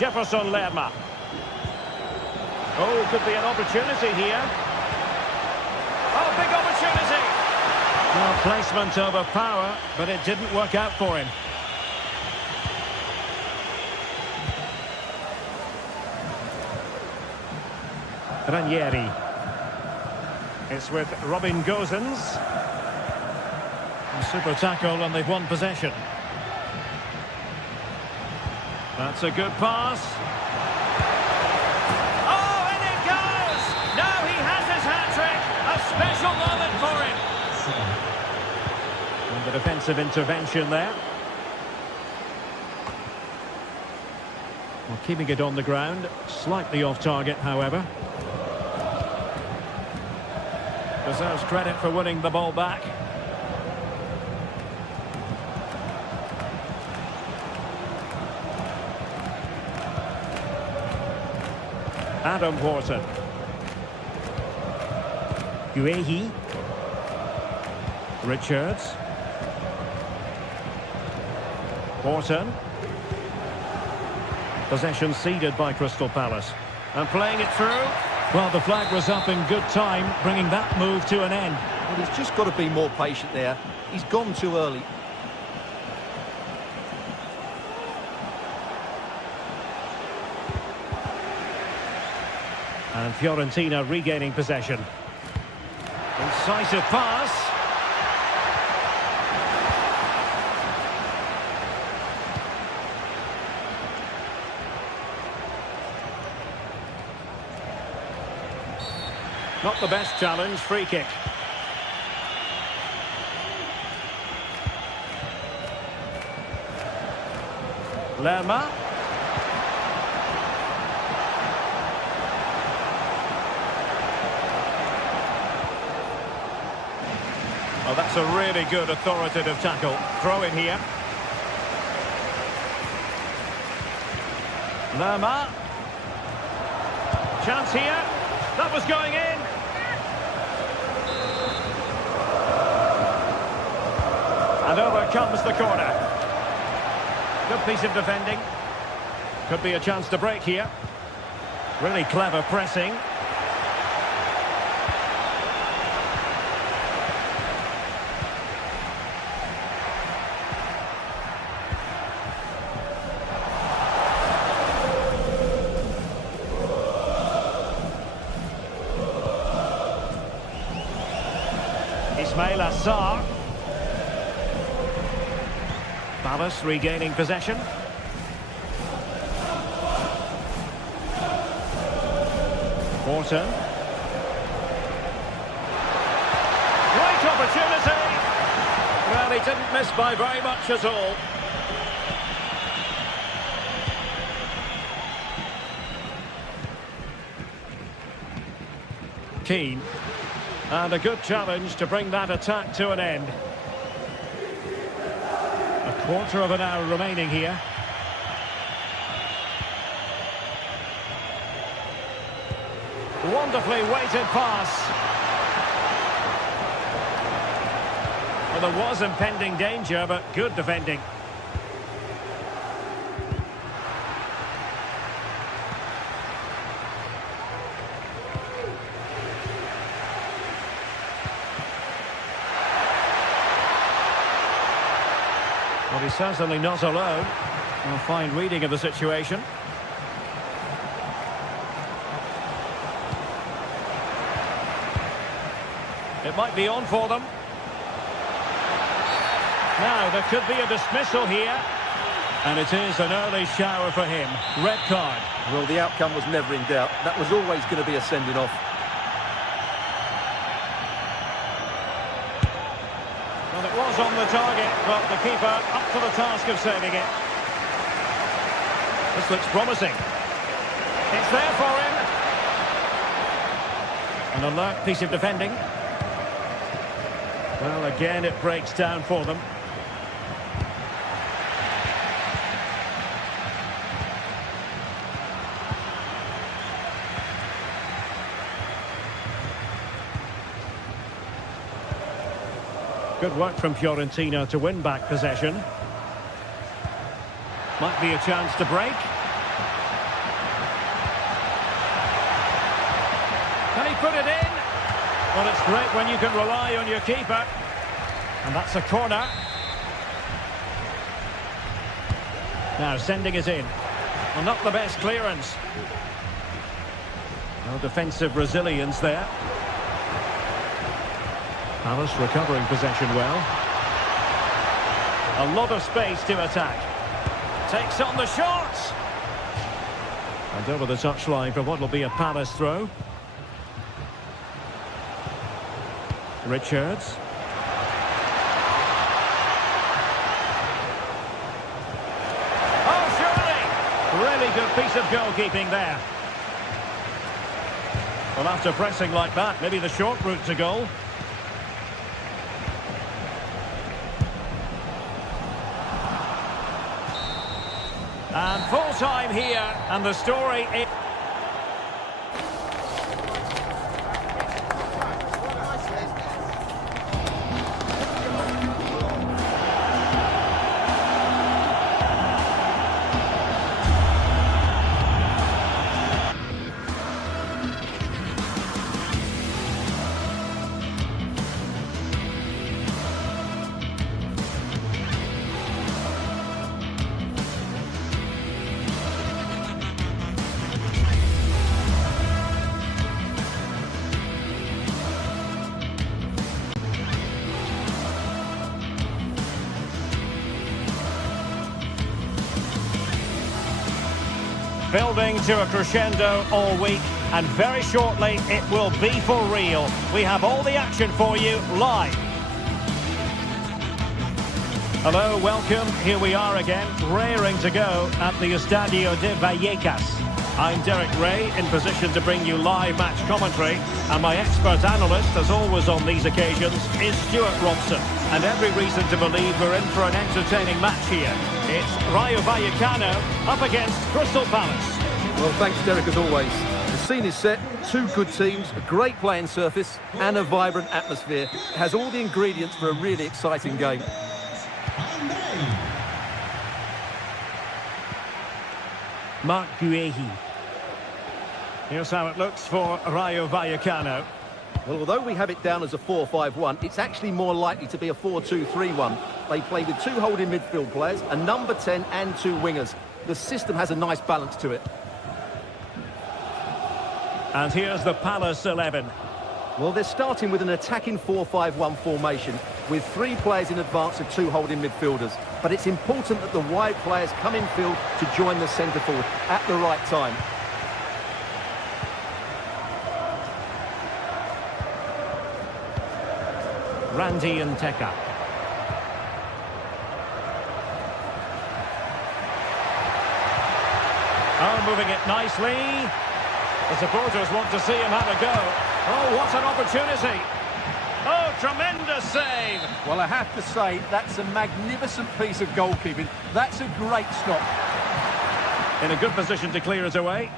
Jefferson Lerma. Oh, could be an opportunity here. Oh, big opportunity. Well, placement over power, but it didn't work out for him. Ranieri. It's with Robin Gosens. A super tackle and they've won possession. That's a good pass. Oh, and it goes! Now he has his hat-trick. A special moment for him. And the defensive intervention there. Well, keeping it on the ground. Slightly off target, however. Deserves credit for winning the ball back. Adam Wharton. Guehi. Richards. Wharton. Possession ceded by Crystal Palace. And playing it through. Well, the flag was up in good time, bringing that move to an end. Well, he's just got to be more patient there. He's gone too early. And Fiorentina regaining possession. Incisive pass. Not the best challenge, free kick. Lerma. Oh, that's a really good authoritative tackle. Throw in here. Lerma. Chance here. That was going in. And over comes the corner. Good piece of defending. Could be a chance to break here. Really clever pressing. Ismail Assar. Palace regaining possession. Morton. Great opportunity. Well, he didn't miss by very much at all. Keane. And a good challenge to bring that attack to an end. A quarter of an hour remaining here. Wonderfully weighted pass. Well, there was impending danger, but good defending. Well, he's certainly not alone. A fine reading of the situation. It might be on for them. Now, there could be a dismissal here. And it is an early shower for him. Red card. Well, the outcome was never in doubt. That was always going to be a sending off. Well, it was on the target, but the keeper up to the task of saving it. This looks promising. It's there for him. An alert piece of defending. Well, again, it breaks down for them. Good work from Fiorentina to win back possession. Might be a chance to break. Can he put it in? Well, it's great when you can rely on your keeper. And that's a corner. Now sending it in. Well, not the best clearance. No defensive resilience there. Palace recovering possession well. A lot of space to attack. Takes on the shot. And over the touchline for what will be a Palace throw. Richards. Oh, surely! Really good piece of goalkeeping there. Well, after pressing like that, maybe the short route to goal. And full time here, and the story is... Building to a crescendo all week, and very shortly it will be for real. We have all the action for you live. Hello, welcome. Here we are again, raring to go at the Estadio de Vallecas. I'm Derek Ray, in position to bring you live match commentary, and my expert analyst, as always on these occasions, is Stuart Robson. And every reason to believe we're in for an entertaining match here. It's Rayo Vallecano up against Crystal Palace. Well, thanks, Derek, as always. The scene is set, two good teams, a great playing surface, and a vibrant atmosphere. It has all the ingredients for a really exciting game. Mark Guehi. Here's how it looks for Rayo Vallecano. Well, although we have it down as a 4-5-1, it's actually more likely to be a 4-2-3-1. They play with two holding midfield players, a number 10 and two wingers. The system has a nice balance to it. And here's the Palace 11. Well, they're starting with an attacking 4-5-1 formation with three players in advance of two holding midfielders. But it's important that the wide players come in field to join the centre forward at the right time. Randy and Teka. Oh, moving it nicely. The supporters want to see him have a go. Oh, what an opportunity. Oh, tremendous save. Well, I have to say, that's a magnificent piece of goalkeeping. That's a great stop. In a good position to clear it away.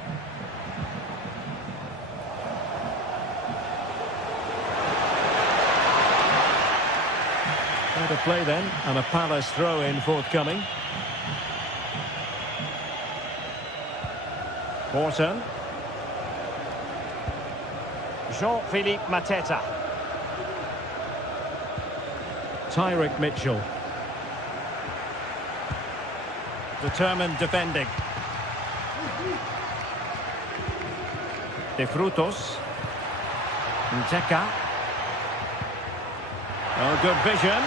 Out of play then, and a Palace throw-in forthcoming. Morton. Jean-Philippe Mateta. Tyrick Mitchell. Determined defending. De Frutos. Nteka. Oh, good vision.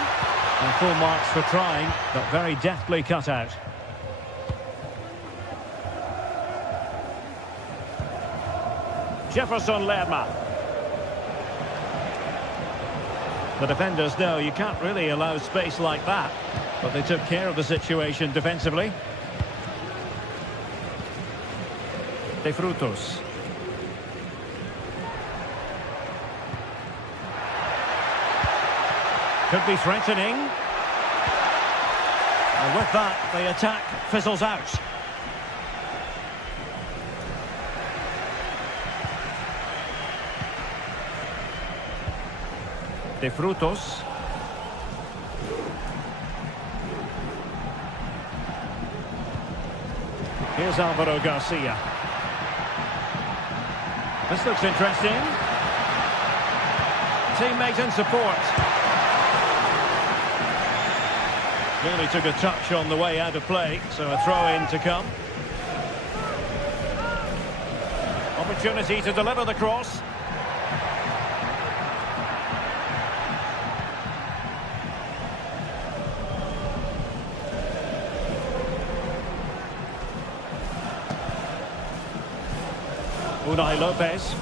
And full marks for trying, but very deftly cut out. Jefferson Lerma. The defenders know you can't really allow space like that, but they took care of the situation defensively. De Frutos. Could be threatening. And with that, the attack fizzles out. De Frutos. Here's Alvaro Garcia. This looks interesting. Teammate in support. Nearly took a touch on the way out of play, so a throw-in to come. Opportunity to deliver the cross. Unai Lopez.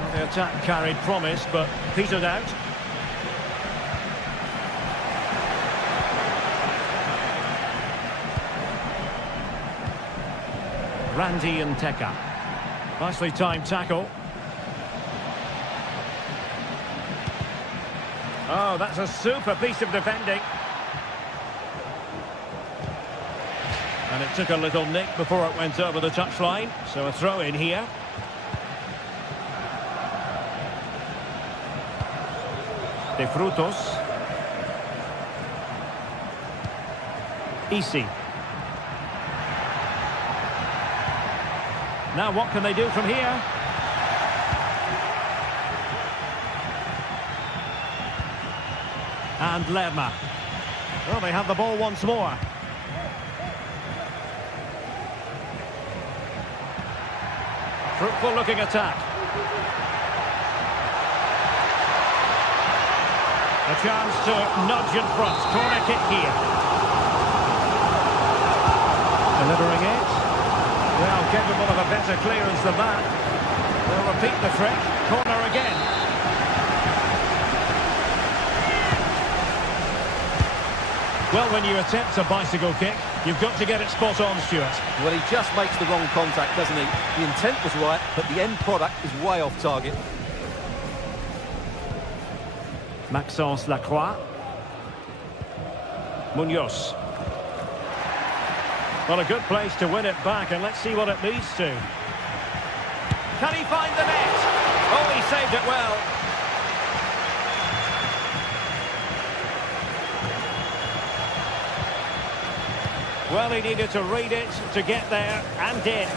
Well, the attack carried promise, but petered out. Randy and Teka. Nicely timed tackle. Oh, that's a super piece of defending. And it took a little nick before it went over the touchline. So a throw in here. De Frutos. Easy. Now what can they do from here? And Lerma. Well, they have the ball once more. Fruitful looking attack. A chance to nudge in front. Corner kick here. Delivering it. Well, capable of a better clearance than that. They'll repeat the trick. Corner again. Well, when you attempt a bicycle kick, you've got to get it spot on, Stuart. Well, he just makes the wrong contact, doesn't he? The intent was right, but the end product is way off target. Maxence Lacroix. Munoz. Well, a good place to win it back, and let's see what it leads to. Can he find the net? Oh, he saved it well. Well, he needed to read it to get there, and did.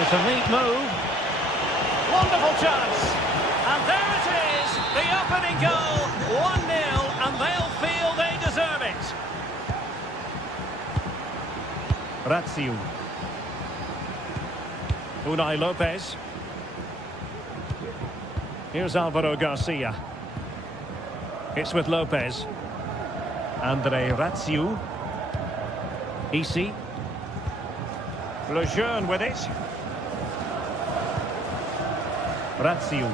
It's a neat move. Wonderful chance. And there it is, the opening goal, 1-0, and they'll feel they deserve it. Ratziu. Unai Lopez. Here's Alvaro Garcia. It's with Lopez. Andre Ratziu. Isi. Lejeune with it. Ratziu.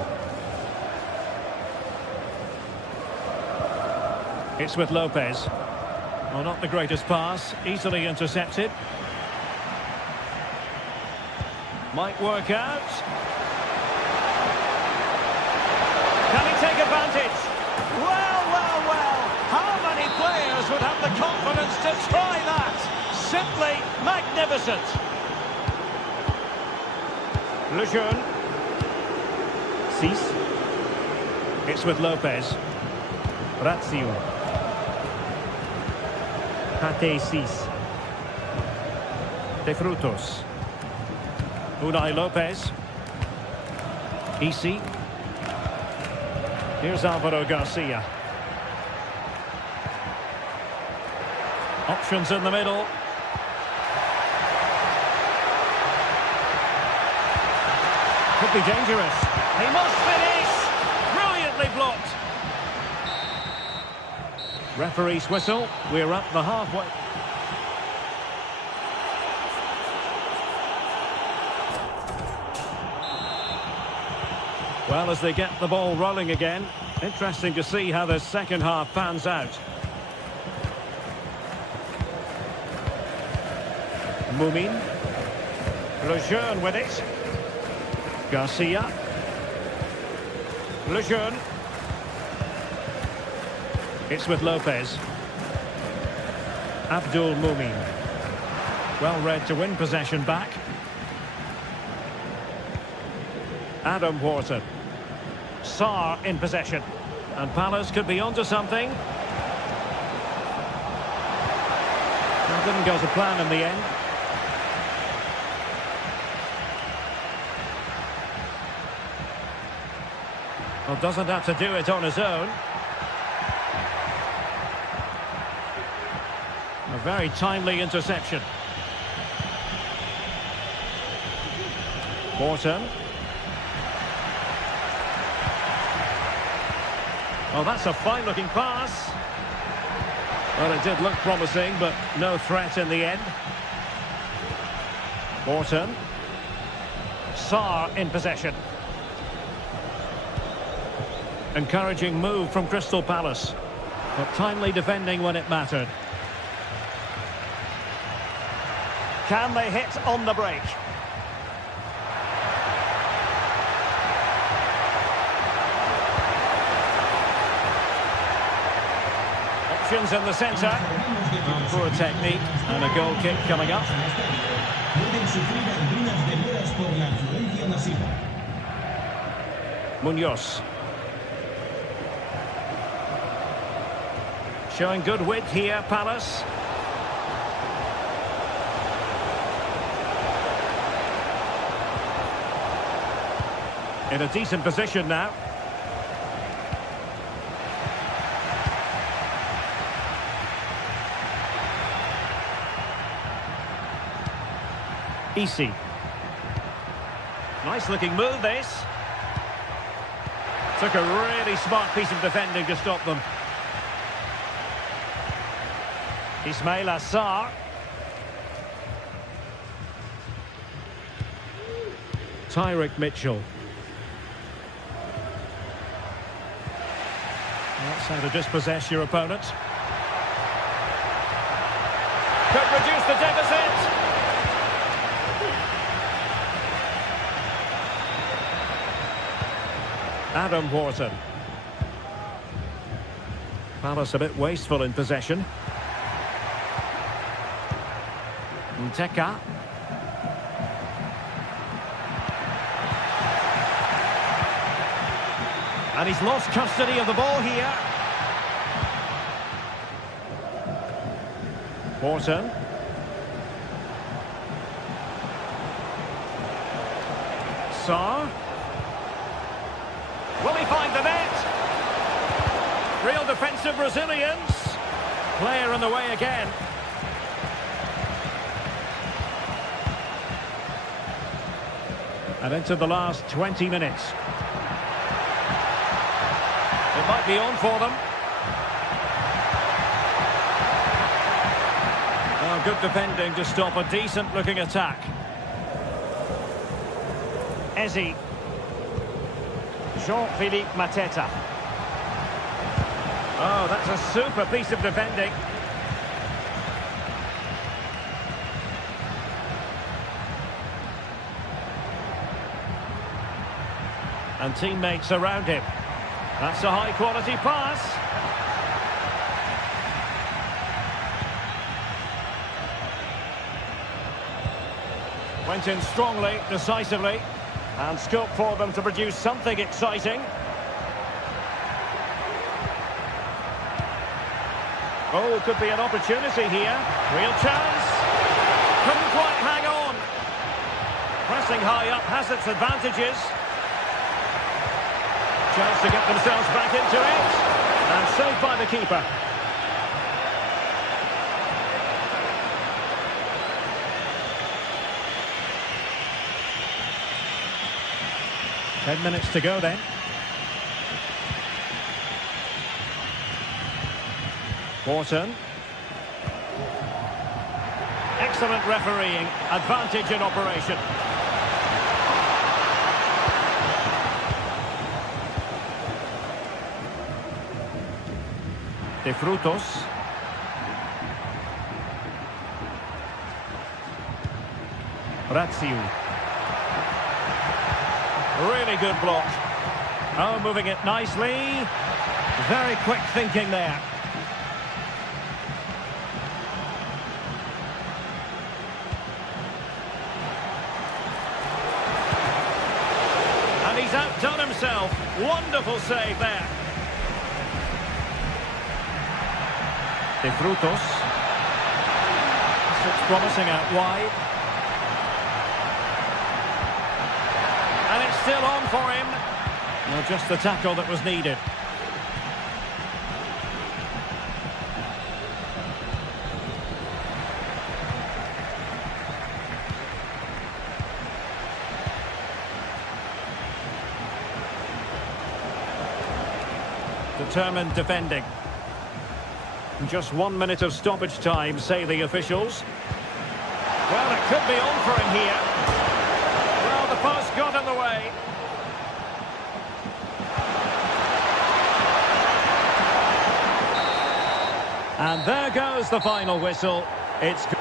It's with Lopez. Well, not the greatest pass. Easily intercepted. Might work out. Can he take advantage? Well, well, well. How many players would have the confidence to try that? Simply magnificent. Lejeune. Cis. It's with Lopez. Ratziu. Pate Cis. De Frutos. Unai Lopez. Isi. Here's Alvaro Garcia. Options in the middle. Could be dangerous. He must finish. Brilliantly blocked. Referee's whistle. We're up the halfway. Well, as they get the ball rolling again, interesting to see how the second half pans out. Mumin. Lejeune with it. Garcia. Lejeune. It's with Lopez. Abdul Mumin. Well read to win possession back. Adam Wharton. Sarr in possession. And Palace could be onto something. That didn't go to plan in the end. Well, doesn't have to do it on his own. A very timely interception. Wharton. Well, that's a fine-looking pass. Well, it did look promising, but no threat in the end. Wharton. Sarr in possession. Encouraging move from Crystal Palace, but timely defending when it mattered. Can they hit on the break? Options in the centre. Poor technique and a goal kick coming up. Munoz. Showing good width here, Palace. In a decent position now. Isi. Nice looking move, this. Took a really smart piece of defending to stop them. Ismail Assar. Tyrick Mitchell. That's how to dispossess your opponent. Could reduce the deficit. Adam Wharton. Palace a bit wasteful in possession. Nteka. And he's lost custody of the ball here. Wharton. Sarr. Will he find the net? Real defensive resilience. Player in the way again. And into the last 20 minutes. It might be on for them. Oh, good defending to stop a decent-looking attack. Eze. Jean-Philippe Mateta. Oh, that's a super piece of defending. And teammates around him. That's a high-quality pass. Went in strongly, decisively. And scope for them to produce something exciting. Oh, could be an opportunity here. Real chance. Couldn't quite hang on. Pressing high up has its advantages. Chance to get themselves back into it. And saved by the keeper. Ten minutes to go then. Wharton. Excellent refereeing. Advantage in operation. De Frutos. Razziu. Really good block. Oh, moving it nicely. Very quick thinking there. And he's outdone himself. Wonderful save there. De Frutos. It's promising out wide. And it's still on for him. Well, just the tackle that was needed. Determined defending. Just 1 minute of stoppage time, say the officials. Well, it could be on for him here. Well, the post got in the way. And there goes the final whistle. It's good.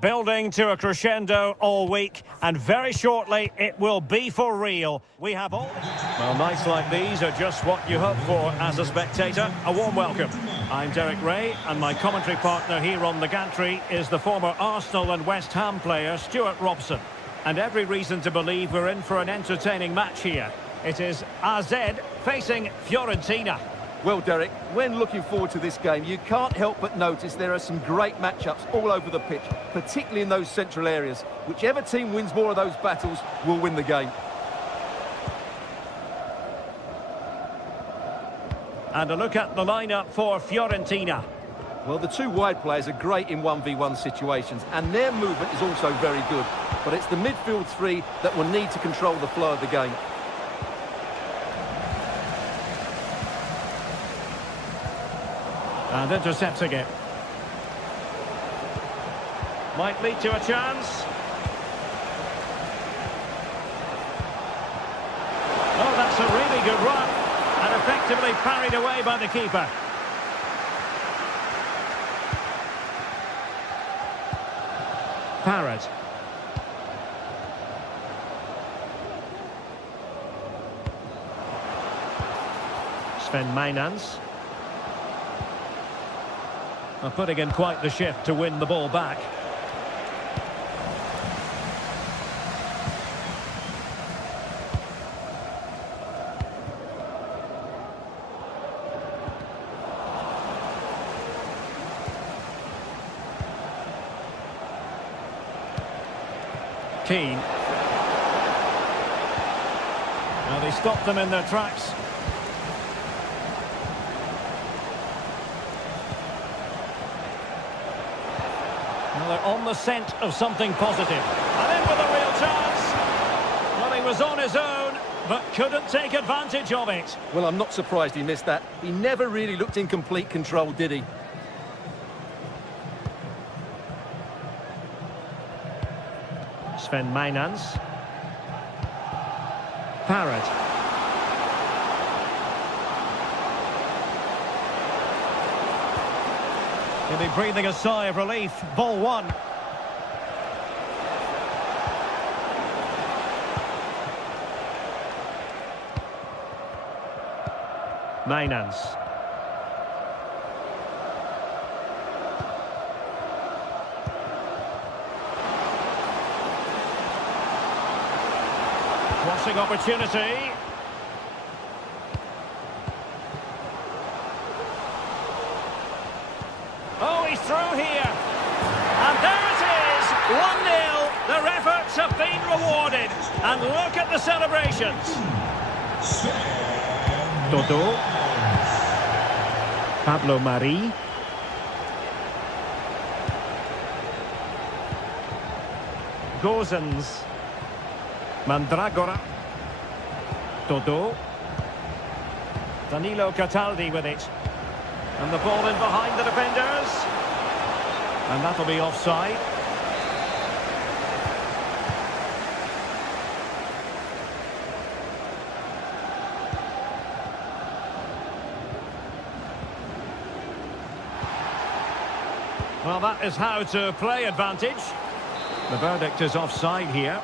Building to a crescendo all week, and very shortly it will be for real. We have all... Well, nights like these are just what you hope for as a spectator. A warm welcome. I'm Derek Ray, and my commentary partner here on the gantry is the former Arsenal and West Ham player Stuart Robson. And every reason to believe we're in for an entertaining match here. It is AZ facing Fiorentina. Well, Derek, when looking forward to this game, you can't help but notice there are some great matchups all over the pitch, particularly in those central areas. Whichever team wins more of those battles will win the game. And a look at the lineup for Fiorentina. Well, the two wide players are great in 1v1 situations, and their movement is also very good. But it's the midfield three that will need to control the flow of the game. And intercepting it. Might lead to a chance. Oh, that's a really good run. And effectively parried away by the keeper. Parrott. Sven Mainans. Putting in quite the shift to win the ball back. Keane. Now they stopped them in their tracks. Well, they're on the scent of something positive. And in with a real chance. Well, he was on his own, but couldn't take advantage of it. Well, I'm not surprised he missed that. He never really looked in complete control, did he? Sven Mainans. Parrott. He'll be breathing a sigh of relief. Ball one. Mainans. Crossing opportunity. Oh, he's through here. And there it is, 1-0. Their efforts have been rewarded. And look at the celebrations. Dodo. Pablo Mari. Gozens. Mandragora. Dodo. Danilo Cataldi with it. And the ball in behind the defenders. And that'll be offside. Well, that is how to play advantage. The verdict is offside here.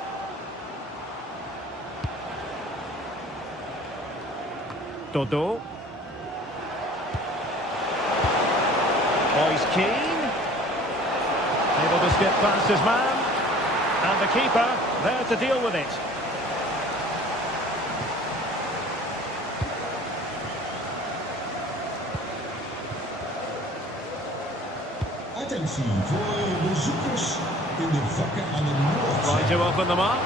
Dodo. Boy's Keane. Able to skip past his man. And the keeper there to deal with it. Attentie voor bezoekers in de vakken aan de noord. Trying to open them up.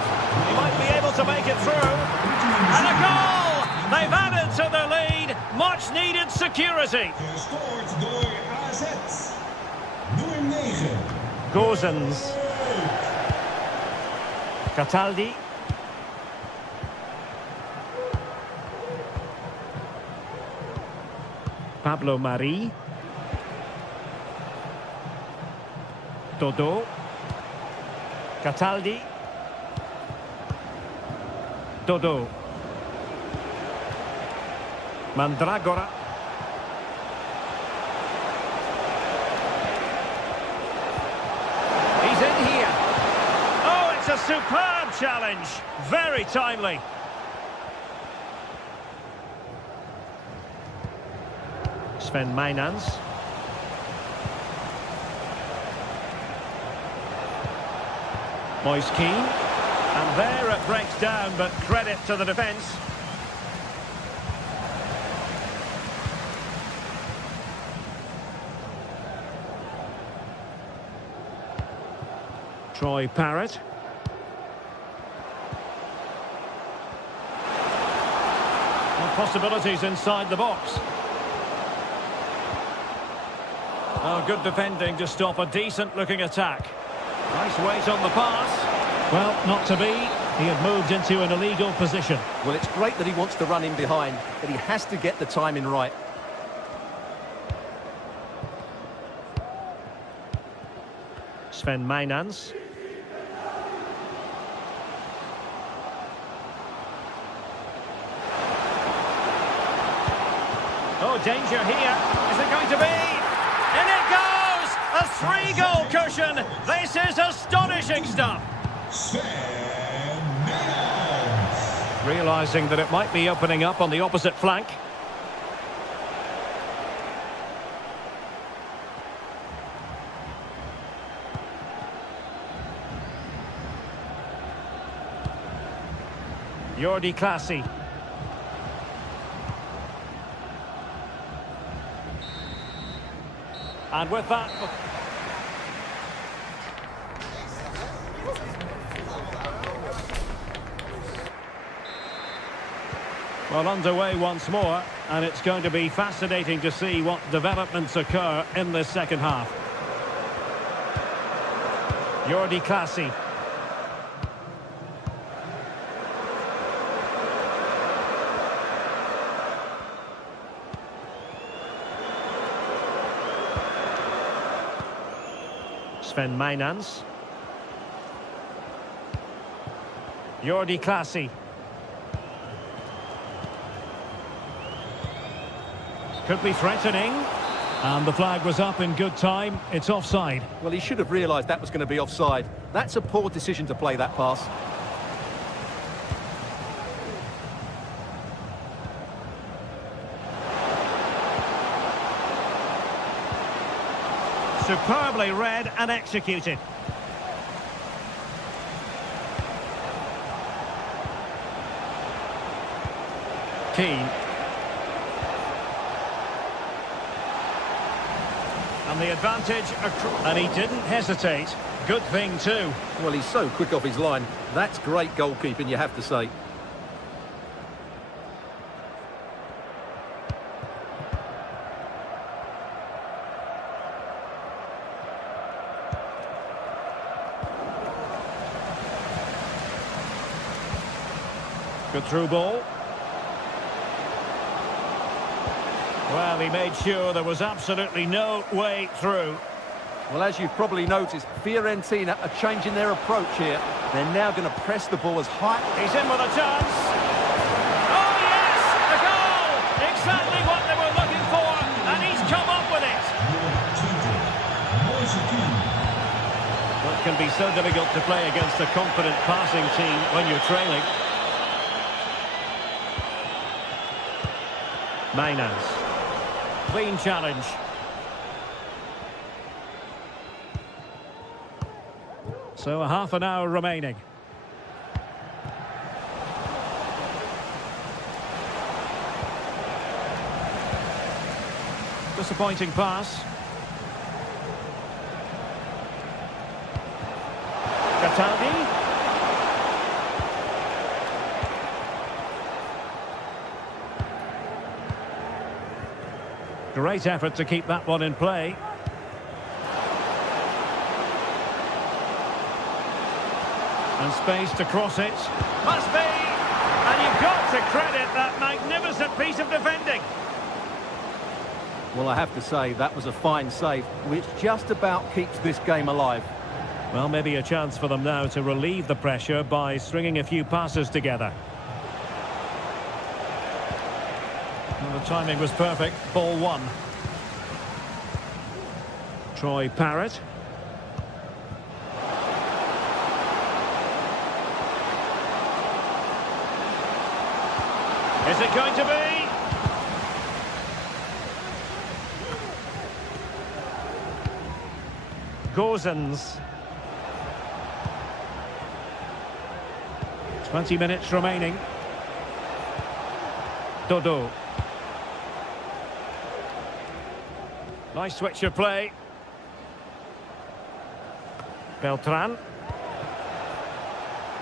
He might be able to make it through. And a goal! They've added to the lead. Much needed security. Gescoord door AZ. Nummer 9. Gozens. Cataldi. Pablo Mari. Dodo. Cataldi. Dodo. Mandragora. He's in here. Oh, it's a superb challenge. Very timely. Sven Mainans. Moise Keane. And there it breaks down, but credit to the defence. Troy Parrott. And possibilities inside the box. Oh, good defending to stop a decent-looking attack. Nice weight on the pass. Well, not to be. He had moved into an illegal position. Well, it's great that he wants to run in behind, but he has to get the timing right. Sven Mijnans. Oh, danger here. Is it going to be? In it goes! A three-goal cushion. This is astonishing stuff. Realising that it might be opening up on the opposite flank. Jordi Clasie. And with that... Well, underway once more, and it's going to be fascinating to see what developments occur in this second half. Jordi Clasie. Sven Mijnans. Jordi Clasie. Could be threatening. And the flag was up in good time. It's offside. Well, he should have realised that was going to be offside. That's a poor decision to play that pass. Superbly read and executed. Keane. And the advantage, and he didn't hesitate. Good thing too. Well, he's so quick off his line. That's great goalkeeping, you have to say. Good through ball. Well, he made sure there was absolutely no way through. Well, as you've probably noticed, Fiorentina are changing their approach here. They're now going to press the ball as high... He's in with a chance. Oh, yes! A goal! Exactly what they were looking for, and he's come up with it. Well, it can be so difficult to play against a confident passing team when you're trailing. Mijnans. Clean challenge. So a half an hour remaining. Disappointing pass. Cataldi. Great effort to keep that one in play. And space to cross it. Must be! And you've got to credit that magnificent piece of defending. Well, I have to say, that was a fine save, which just about keeps this game alive. Well, maybe a chance for them now to relieve the pressure by stringing a few passes together. Well, the timing was perfect. Ball one. Troy Parrott. Is it going to be? Gozens. 20 minutes remaining. Dodo. Nice switch of play. Beltran.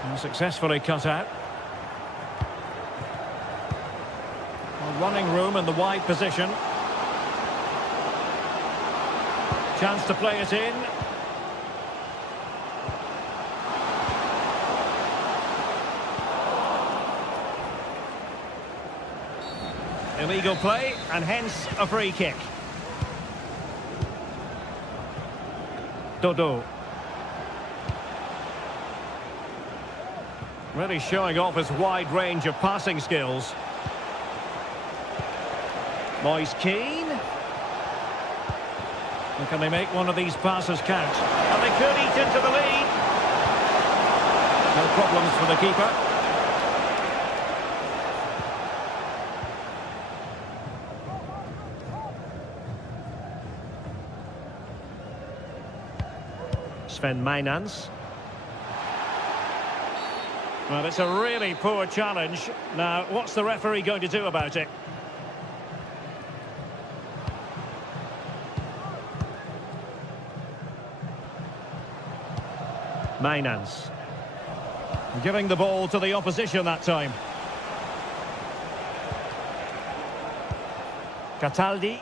And successfully cut out. Well, running room in the wide position. Chance to play it in. Illegal play, and hence a free kick. Dodo. Really showing off his wide range of passing skills. Moise Keane. And can they make one of these passes count? And they could eat into the lead. No problems for the keeper. Sven Mainans. Well, it's a really poor challenge. Now, what's the referee going to do about it? Mainans. Giving the ball to the opposition that time. Cataldi.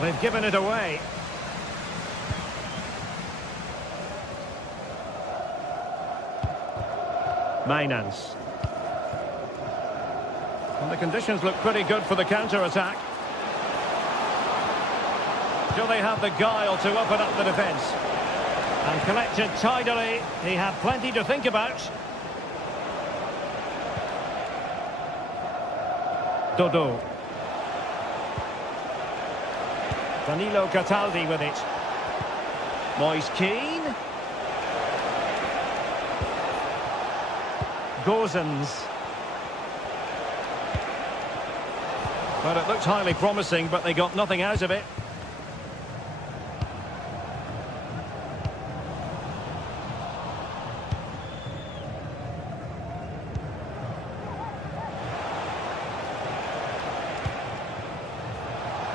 They've given it away. Mainans. And the conditions look pretty good for the counter-attack. Do they have the guile to open up the defence? And collected tidily. He had plenty to think about. Dodo. Danilo Cataldi with it. Moise Keane. Gozens. Well, it looked highly promising, but they got nothing out of it.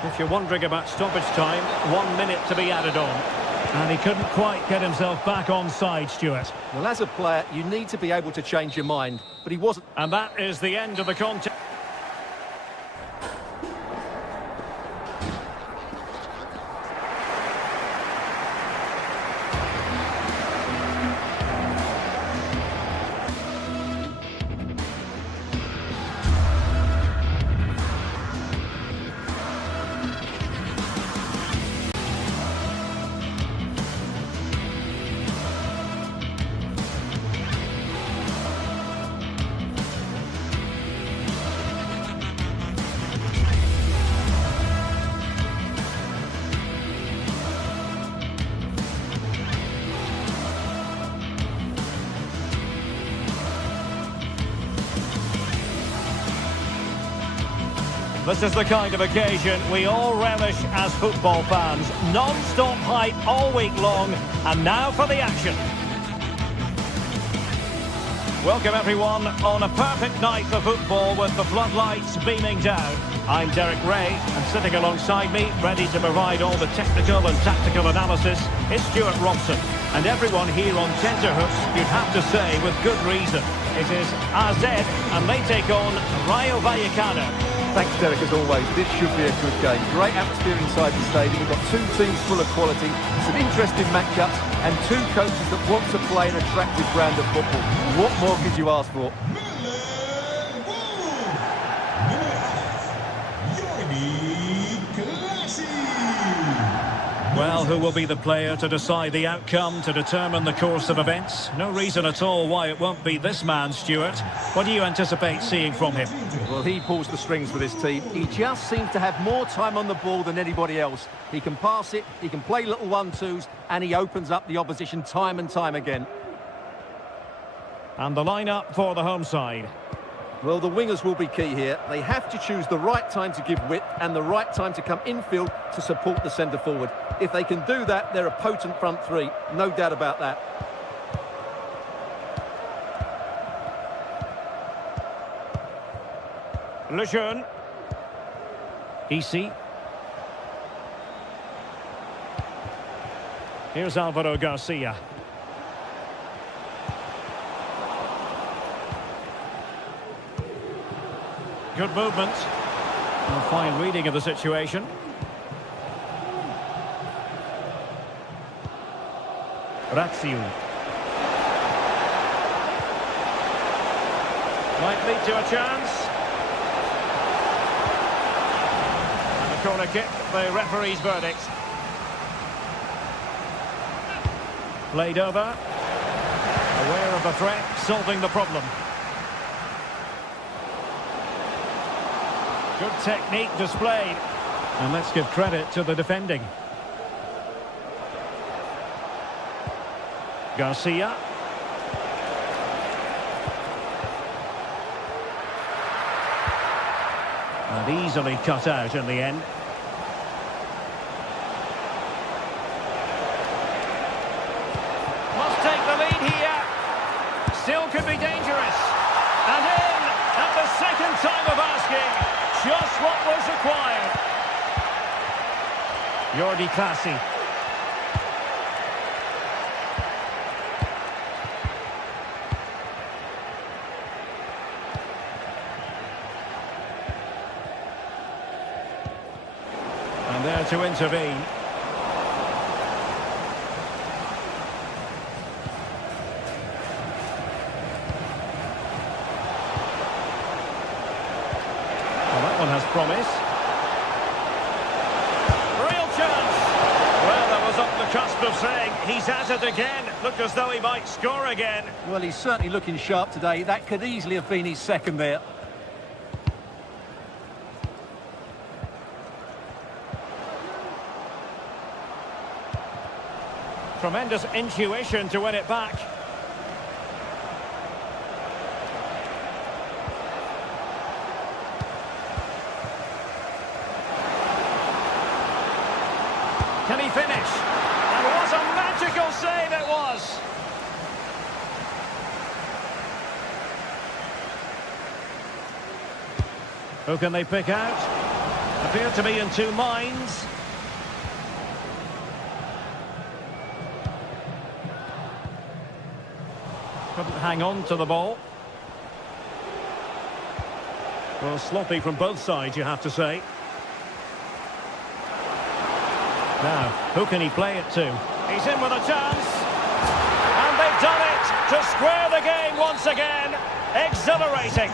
If you're wondering about stoppage time, 1 minute to be added on. And he couldn't quite get himself back on side, Stuart. Well, as a player, you need to be able to change your mind, but he wasn't. And that is the end of the contest. This is the kind of occasion we all relish as football fans. Non-stop hype all week long, and now for the action. Welcome everyone on a perfect night for football with the floodlights beaming down. I'm Derek Ray, and sitting alongside me, ready to provide all the technical and tactical analysis, is Stuart Robson. And everyone here on tenterhooks, you'd have to say with good reason. It is AZ, and they take on Rayo Vallecano. Thanks, Derek, as always. This should be a good game. Great atmosphere inside the stadium. We've got two teams full of quality, some interesting matchups, and two coaches that want to play an attractive brand of football. What more could you ask for? Well, who will be the player to decide the outcome, to determine the course of events? No reason at all why it won't be this man, Stuart. What do you anticipate seeing from him? Well, he pulls the strings for this team. He just seems to have more time on the ball than anybody else. He can pass it, he can play little 1-2s, and he opens up the opposition time and time again. And the lineup for the home side. Well, the wingers will be key here. They have to choose the right time to give width and the right time to come infield to support the centre forward. If they can do that, they're a potent front three. No doubt about that. Lejeune. Easy. Here's Alvaro Garcia. Good movement. A fine reading of the situation. Razziu. Might lead to a chance. And a corner kick, the referee's verdict. Played over. Aware of the threat, solving the problem. Good technique displayed. And let's give credit to the defending. Garcia. And easily cut out in the end. Must take the lead here. Still could be dangerous. And in at the second time of asking. Just what was required. Jordi Classy. And there to intervene. One has promise. Real chance. Well, that was on the cusp of saying he's at it again. Looked as though he might score again. Well, he's certainly looking sharp today. That could easily have been his second there. Tremendous intuition to win it back. Can he finish? And what a magical save it was! Who can they pick out? Appear to be in two minds. Couldn't hang on to the ball. Well, sloppy from both sides, you have to say. Now, who can he play it to? He's in with a chance. And they've done it to square the game once again. Exhilarating.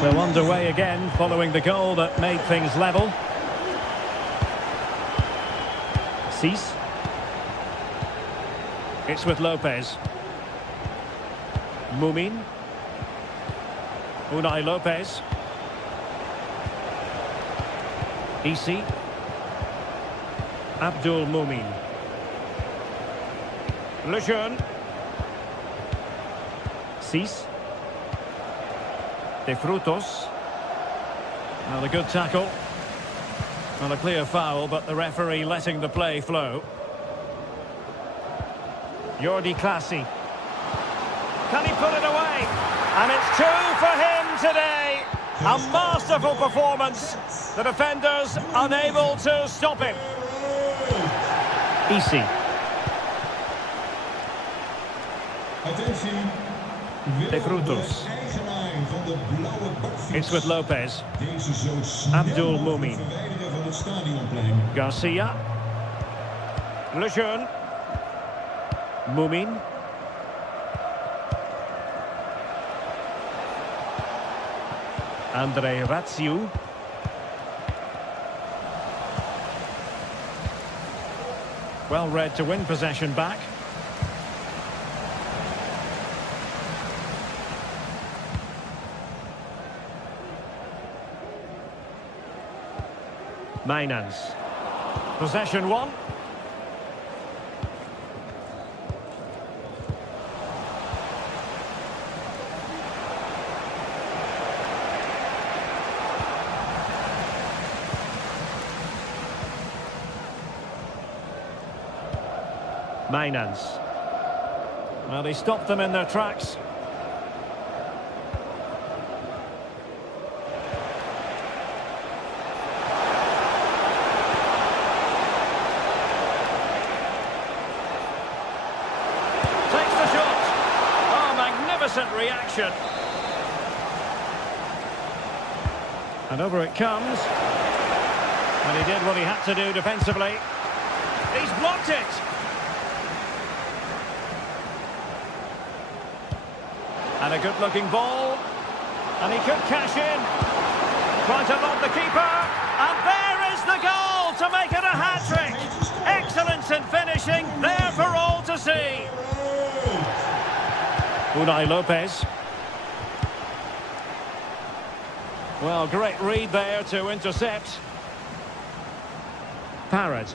So underway again following the goal that made things level. Cease. It's with Lopez. Mumin. Unai Lopez. Isi. Abdul Mumin. Lejeune. Cease. De Frutos. Well, a good tackle. Well, a clear foul, but the referee letting the play flow. Jordi Classy. Can he put it away? And it's two for him today. A masterful performance. The defenders unable to stop him. Easy. De Frutos. It's with Lopez. Abdul Mumin. Garcia. Lejeune. Mumin. Andre Razziu. Well read to win possession back. Mainans. Possession one. Mainans. Well, he stopped them in their tracks. Takes the shot. Oh, magnificent reaction. And over it comes. And he did what he had to do defensively. He's blocked it. And a good-looking ball. And he could cash in. Trying to lob the keeper. And there is the goal to make it a hat-trick. Excellence in finishing. There for all to see. Unai Lopez. Well, great read there to intercept. Parrott.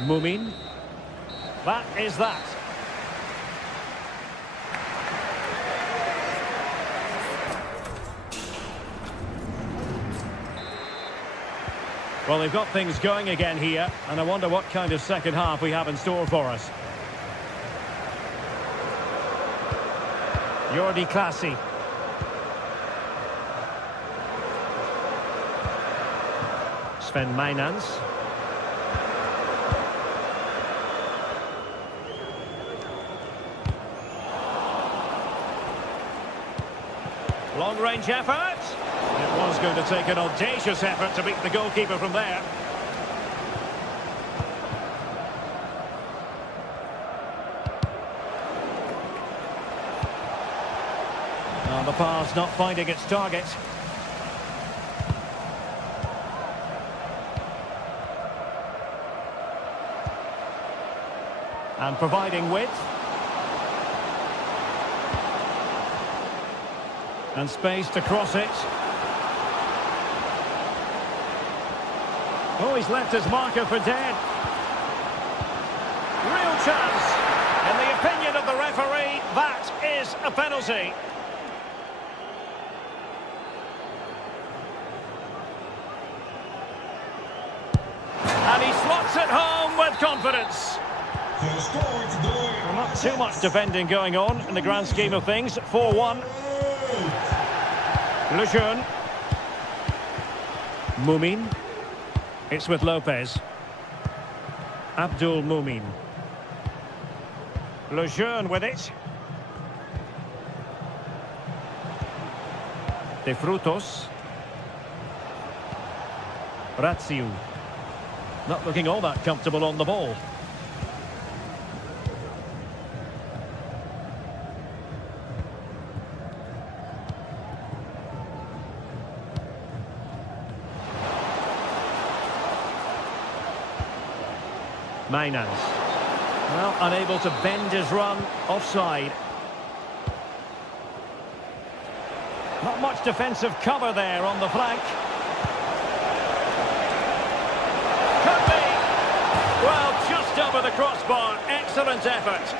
Mumin. That is that. Well, they've got things going again here, and I wonder what kind of second half we have in store for us. Jordi Clasie. Sven Mainans. Long-range effort. It was going to take an audacious effort to beat the goalkeeper from there. The pass not finding its target. And providing width. And space to cross it. Oh, he's left his marker for dead. Real chance. In the opinion of the referee, that is a penalty. And he slots it home with confidence. Well, not too much defending going on in the grand scheme of things. 4-1. Lejeune. Mumin. It's with Lopez. Abdul Mumin. Lejeune with it. De Frutos. Raziu. Not looking all that comfortable on the ball. Mainans. Well, unable to bend his run. Offside. Not much defensive cover there on the flank. Could be. Well, just over the crossbar. Excellent effort.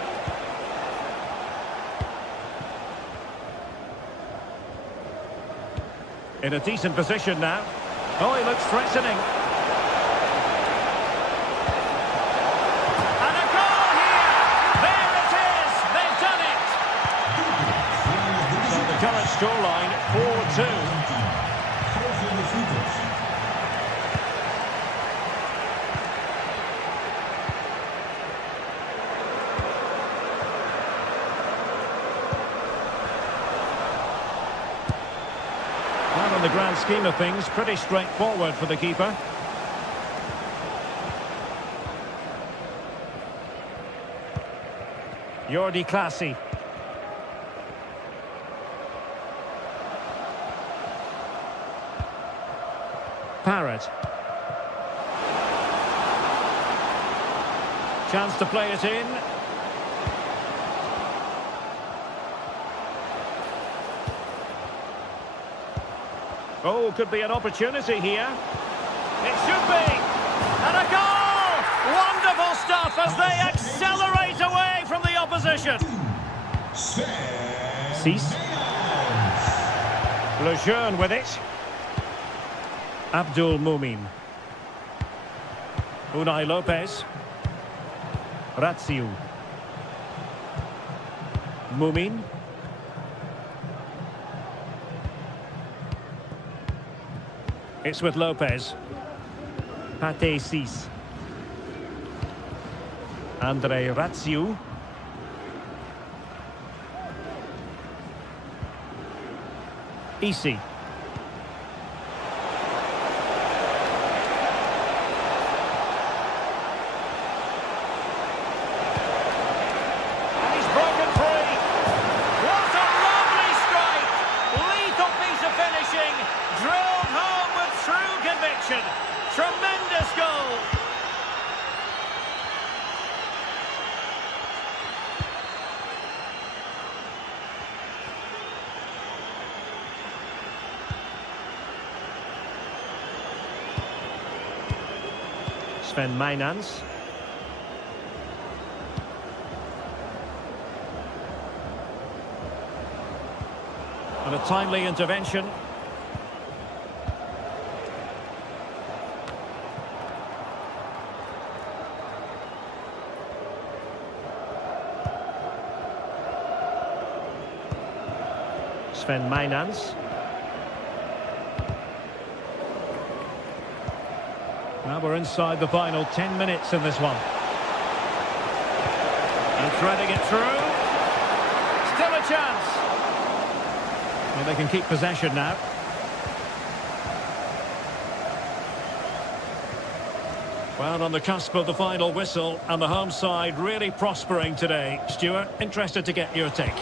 In a decent position now. Oh, he looks threatening. Current scoreline 4-2. Well, in the grand scheme of things, pretty straightforward for the keeper. Jordi Clasie. Parrott. Chance to play it in. Oh, could be an opportunity here. It should be. And a goal! Wonderful stuff as they accelerate away from the opposition. Cease. Lejeune with it. Abdul Mumin. Unai Lopez. Ratsiu. Mumin. It's with Lopez. Pate Cis. Andre Ratsiu. Isi. Tremendous goal. Sven Mijnans. And a timely intervention. Sven Mijnans. Now we're inside the final 10 minutes in this one. And threading it through. Still a chance. Well, they can keep possession now. Well, on the cusp of the final whistle, and the home side really prospering today. Stuart, interested to get your take.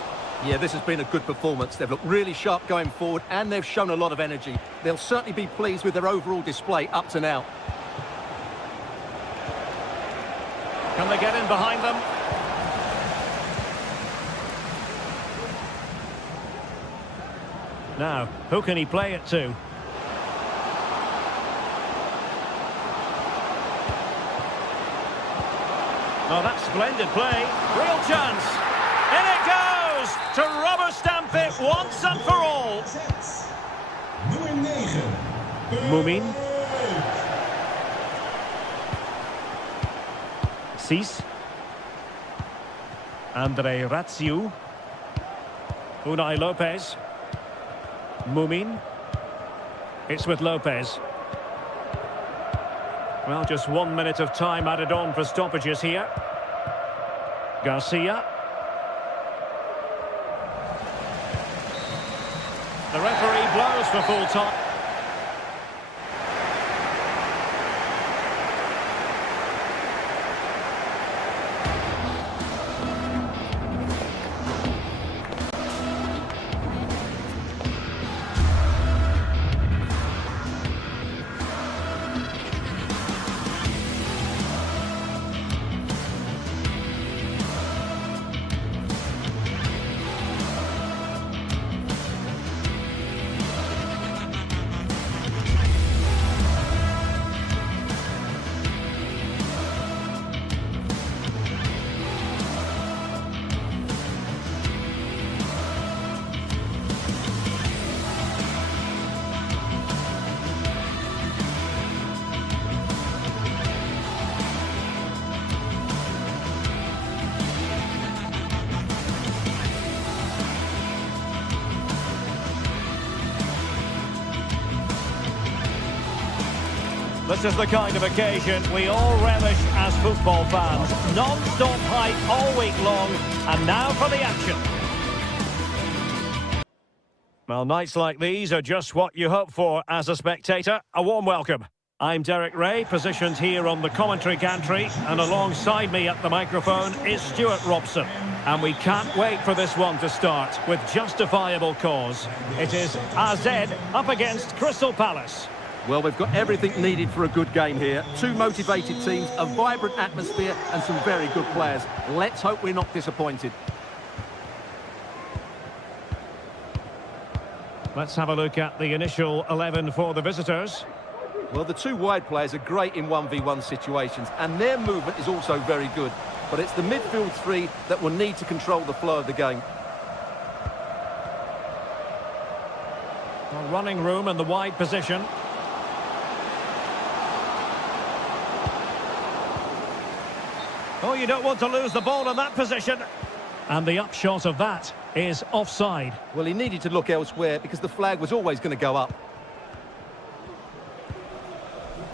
Yeah, this has been a good performance. They've looked really sharp going forward and they've shown a lot of energy. They'll certainly be pleased with their overall display up to now. Can they get in behind them? Now, who can he play it to? Oh, that's splendid play. Real chance. In it goes! To rubber stamp it once and for all. Mumin. Cis. Andre Ratsiu. Unai Lopez. Mumin. It's with Lopez. Well, just 1 minute of time added on for stoppages here. Garcia. The referee blows for full time. This is the kind of occasion we all relish as football fans. Non-stop hype all week long, and now for the action. Well, nights like these are just what you hope for as a spectator. A warm welcome. I'm Derek Ray, positioned here on the commentary gantry, and alongside me at the microphone is Stuart Robson. And we can't wait for this one to start with justifiable cause. It is AZ up against Crystal Palace. Well, we've got everything needed for a good game here. Two motivated teams, a vibrant atmosphere and some very good players. Let's hope we're not disappointed. Let's have a look at the initial 11 for the visitors. Well, the two wide players are great in 1v1 situations and their movement is also very good. But it's the midfield three that will need to control the flow of the game. Well, running room in the wide position. Oh, you don't want to lose the ball in that position. And the upshot of that is offside. Well, he needed to look elsewhere because the flag was always going to go up.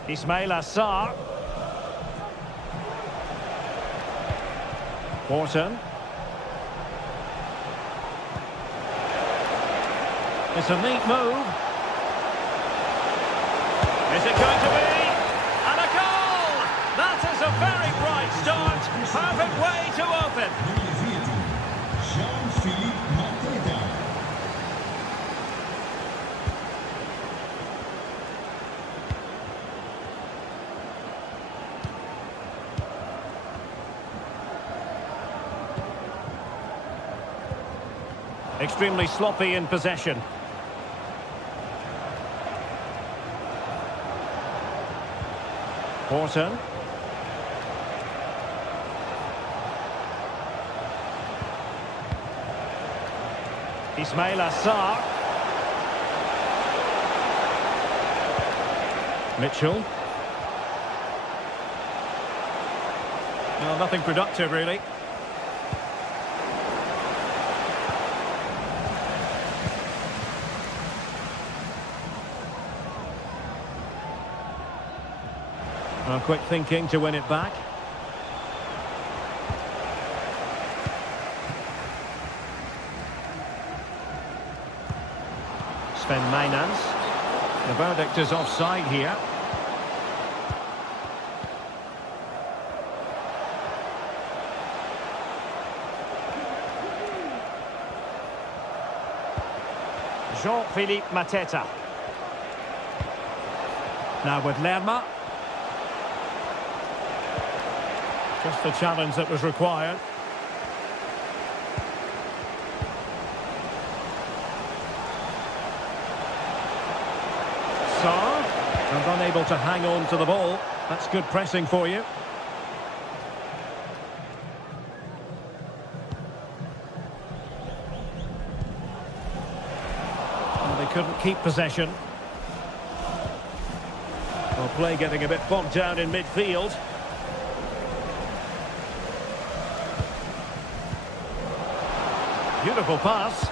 Ismail Assar. Wharton. It's a neat move. Is it going to be? And a goal! That is a very bright start. Perfect way to open. Nummer 14, Jean-Philippe Mateta. Extremely sloppy in possession. Wharton. Ismail Assar. Mitchell. No, nothing productive, really. Well, quick thinking to win it back. Sven Mainans. The verdict is offside here. Jean-Philippe Mateta. Now with Lerma. Just the challenge that was required. Sarr, and unable to hang on to the ball. That's good pressing for you. Well, they couldn't keep possession. Well, play getting a bit bogged down in midfield. Beautiful pass.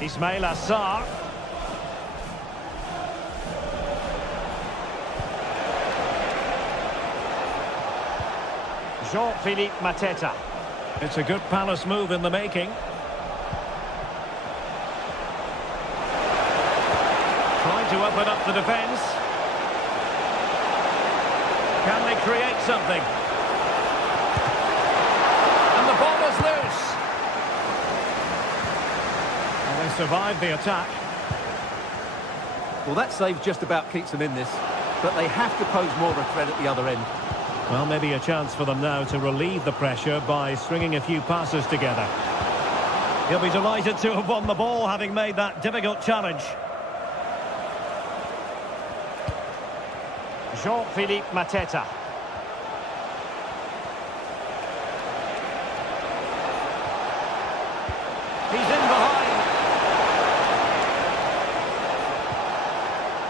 Ismail Assar. Jean-Philippe Mateta. It's a good Palace move in the making. Trying to open up the defence. Can they create something? And the ball is loose. And they survived the attack. Well, that save just about keeps them in this, but they have to pose more of a threat at the other end. Well, maybe a chance for them now to relieve the pressure by stringing a few passes together. He'll be delighted to have won the ball, having made that difficult challenge. Jean-Philippe Mateta. He's in behind.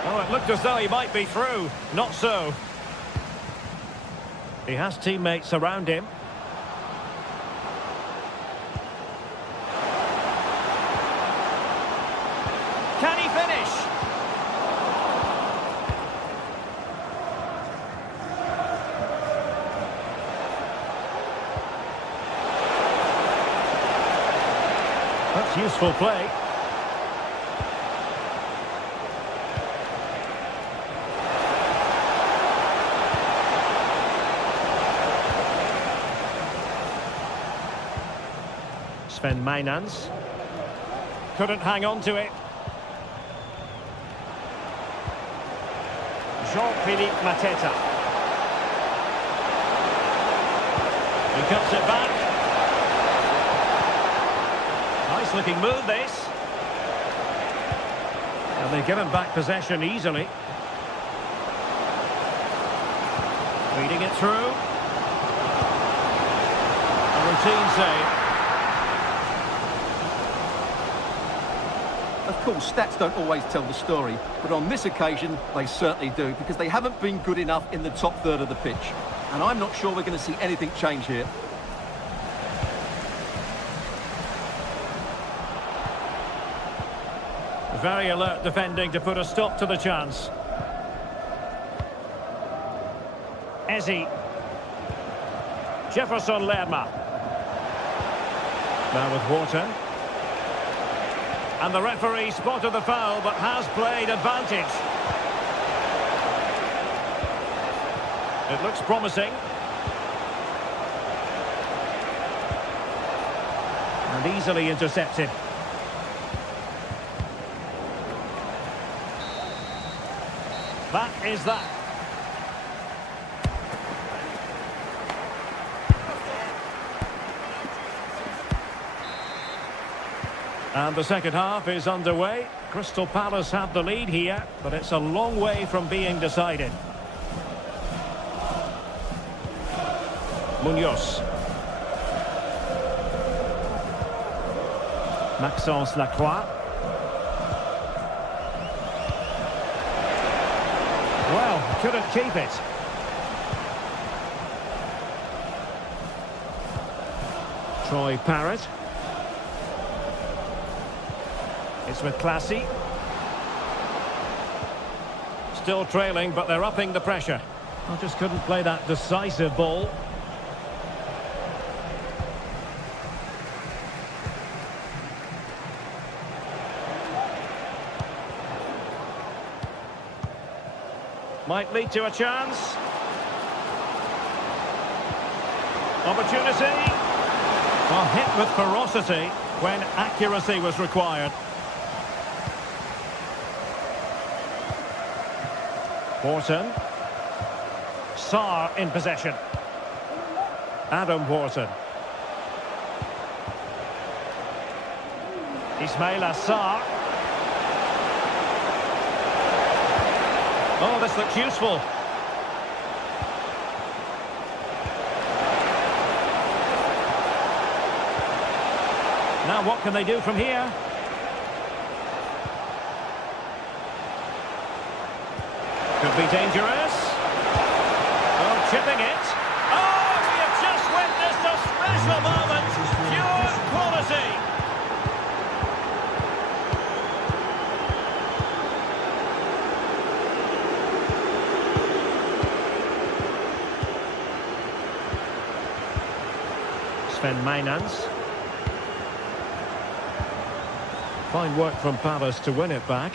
Oh, it looked as though he might be through. Not so. He has teammates around him. Can he finish? That's useful play. Sven Mainans. Couldn't hang on to it. Jean-Philippe Mateta. He cuts it back. Nice looking move, this. And they've given back possession easily. Reading it through. A routine save. Of course, stats don't always tell the story, but on this occasion, they certainly do, because they haven't been good enough in the top third of the pitch. And I'm not sure we're going to see anything change here. Very alert defending to put a stop to the chance. Ezzy. Jefferson Lerma. Now with Wharton. And the referee spotted the foul, but has played advantage. It looks promising. And easily intercepted. That is that. And the second half is underway. Crystal Palace have the lead here, but it's a long way from being decided. Munoz. Maxence Lacroix. Well, couldn't keep it. Troy Parrott. It's with Classy. Still trailing, but they're upping the pressure. I just couldn't play that decisive ball. Might lead to a chance. Opportunity. Well, hit with ferocity when accuracy was required. Wharton. Sarr in possession. Adam Wharton. Ismaila Sarr. Oh, this looks useful. Now what can they do from here? Could be dangerous. Oh, chipping it. Oh, we have just witnessed a special moment. Pure quality. Sven Mainans. Fine work from Palace to win it back.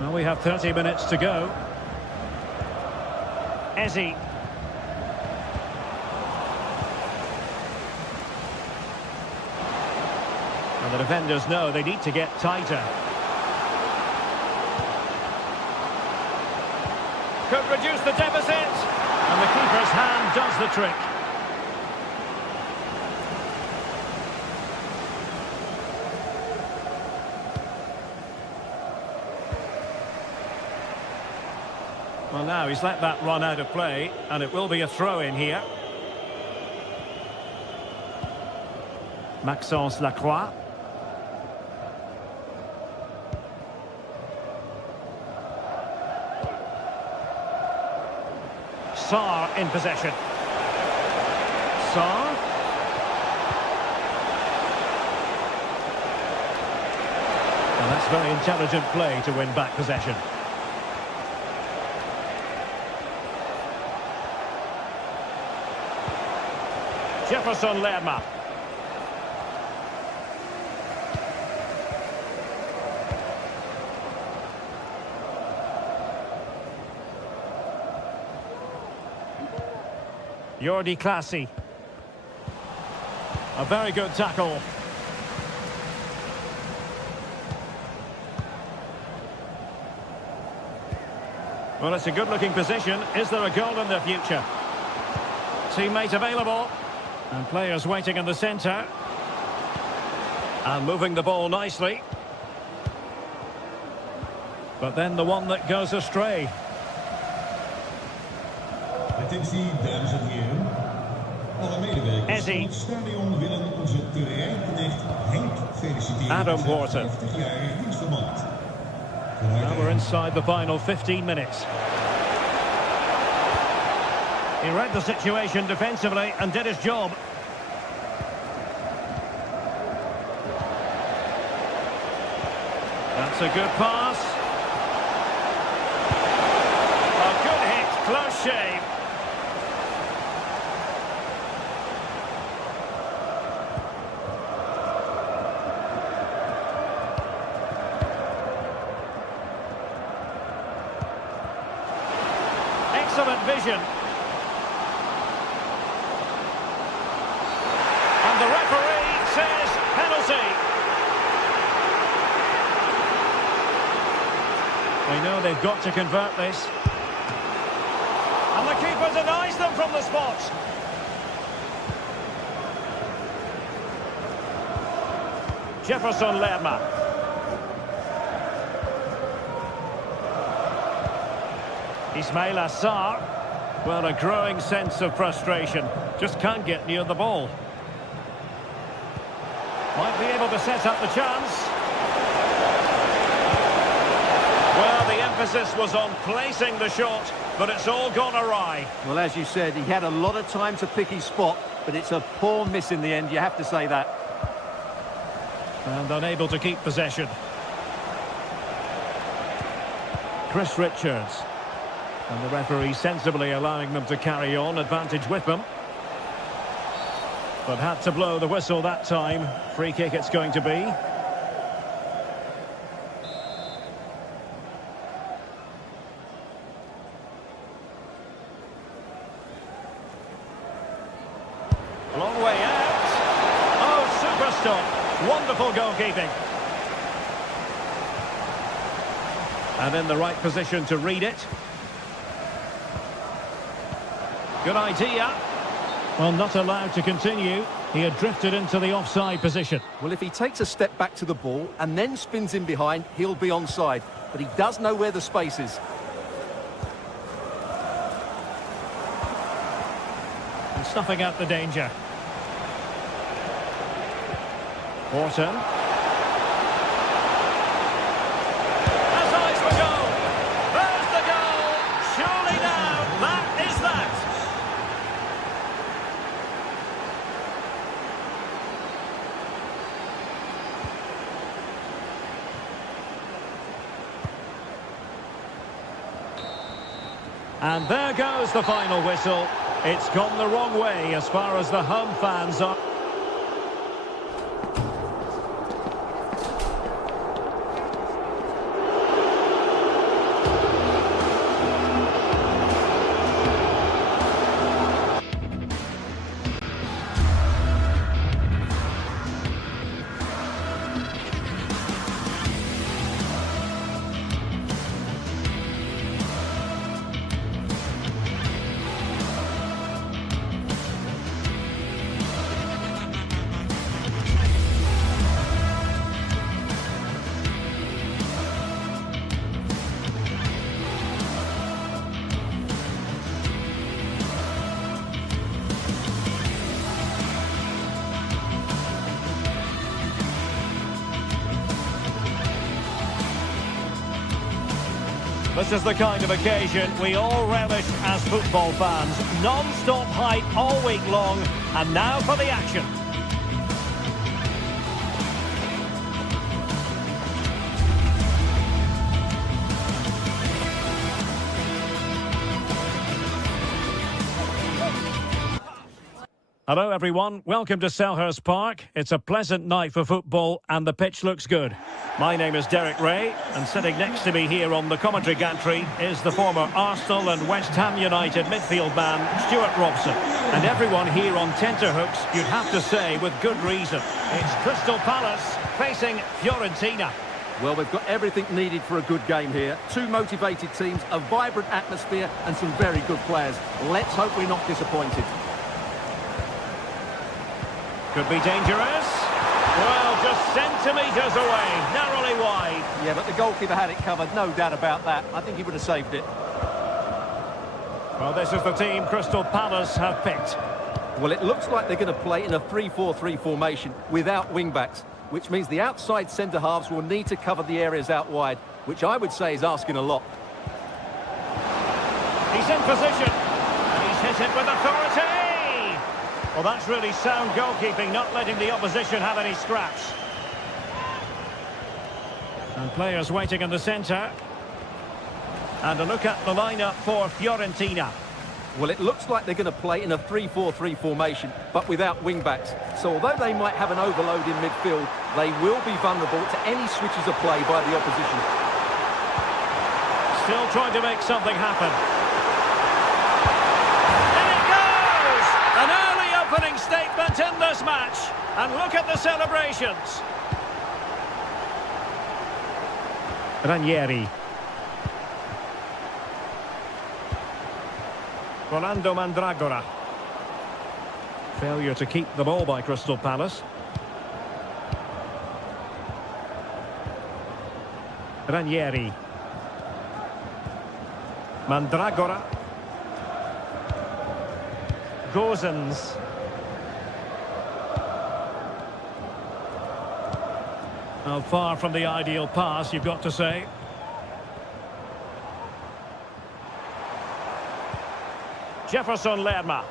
Well, we have 30 minutes to go. Ezzy. And the defenders know they need to get tighter. Could reduce the deficit. And the keeper's hand does the trick. Well, now he's let that run out of play, and it will be a throw-in here. Maxence Lacroix. Sarr in possession. Sarr. And that's very intelligent play to win back possession. Jefferson Lerma. Jordi Classy. A very good tackle. Well, it's a good-looking position. Is there a goal in the future? Teammate available. And players waiting in the centre. And moving the ball nicely. But then the one that goes astray. Attentie, dames en heren. Alle medewerkers van het stadion willen onze terreinknecht Henk feliciteren. Adam Wharton. 50-jarig dienstverband. Now we're inside the final 15 minutes. He read the situation defensively and did his job. That's a good pass. A good hit, close shave. Excellent vision. And the referee says penalty. They know they've got to convert this. And the keeper denies them from the spot. Jefferson Lerma. Ismail Assar. Well, a growing sense of frustration. Just can't get near the ball. Might be able to set up the chance. Well, the emphasis was on placing the shot, but it's all gone awry. Well, as you said, he had a lot of time to pick his spot, but it's a poor miss in the end, you have to say that. And unable to keep possession. Chris Richards. And the referee sensibly allowing them to carry on, advantage with them. But had to blow the whistle that time. Free kick it's going to be. Long way out. Oh, super stop. Wonderful goalkeeping. And in the right position to read it. Good idea. Well, not allowed to continue. He had drifted into the offside position. Well, if he takes a step back to the ball and then spins in behind, he'll be onside. But he does know where the space is. And snuffing out the danger. Wharton. Has eyes for goal. There's the goal. Surely now, that is that. And there goes the final whistle. It's gone the wrong way as far as the home fans are. This is the kind of occasion we all relish as football fans. Non-stop hype all week long, and now for the action. Hello everyone, welcome to Selhurst Park. It's a pleasant night for football and the pitch looks good. My name is Derek Ray and sitting next to me here on the commentary gantry is the former Arsenal and West Ham United midfield man Stuart Robson. And everyone here on tenterhooks, you'd have to say with good reason. It's Crystal Palace facing Fiorentina. Well, we've got everything needed for a good game here. Two motivated teams, a vibrant atmosphere and some very good players. Let's hope we're not disappointed. Could be dangerous. Well, just centimetres away, narrowly wide. Yeah, but the goalkeeper had it covered, no doubt about that. I think he would have saved it. Well, this is the team Crystal Palace have picked. Well, it looks like they're going to play in a 3-4-3 formation without wing-backs, which means the outside centre-halves will need to cover the areas out wide, which I would say is asking a lot. He's in position, and he's hit it with authority. Well, that's really sound goalkeeping, not letting the opposition have any scraps. And players waiting in the centre. And a look at the lineup for Fiorentina. Well, it looks like they're going to play in a 3-4-3 formation, but without wing-backs. So although they might have an overload in midfield, they will be vulnerable to any switches of play by the opposition. Still trying to make something happen. In it goes! An early opening statement in this match. And look at the celebrations. Ranieri. Rolando Mandragora. Failure to keep the ball by Crystal Palace. Ranieri. Mandragora. Gozens. Well, far from the ideal pass, you've got to say. Jefferson Lerma.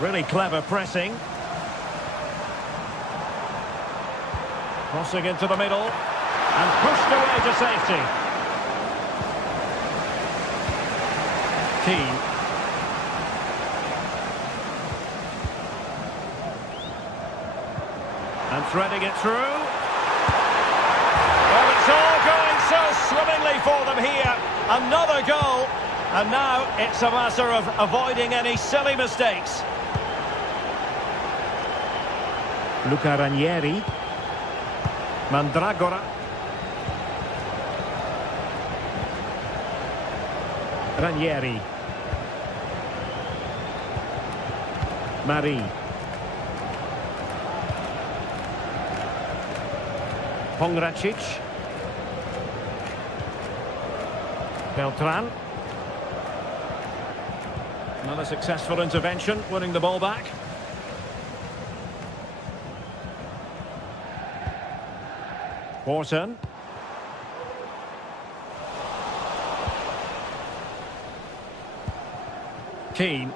Really clever pressing. Crossing into the middle. And pushed away to safety. Keane. And threading it through. Well, it's all going so swimmingly for them here. Another goal, and now it's a matter of avoiding any silly mistakes. Luca Ranieri. Mandragora. Ranieri. Marie. Pongracic. Beltran. Another successful intervention, winning the ball back. Wharton. Keane.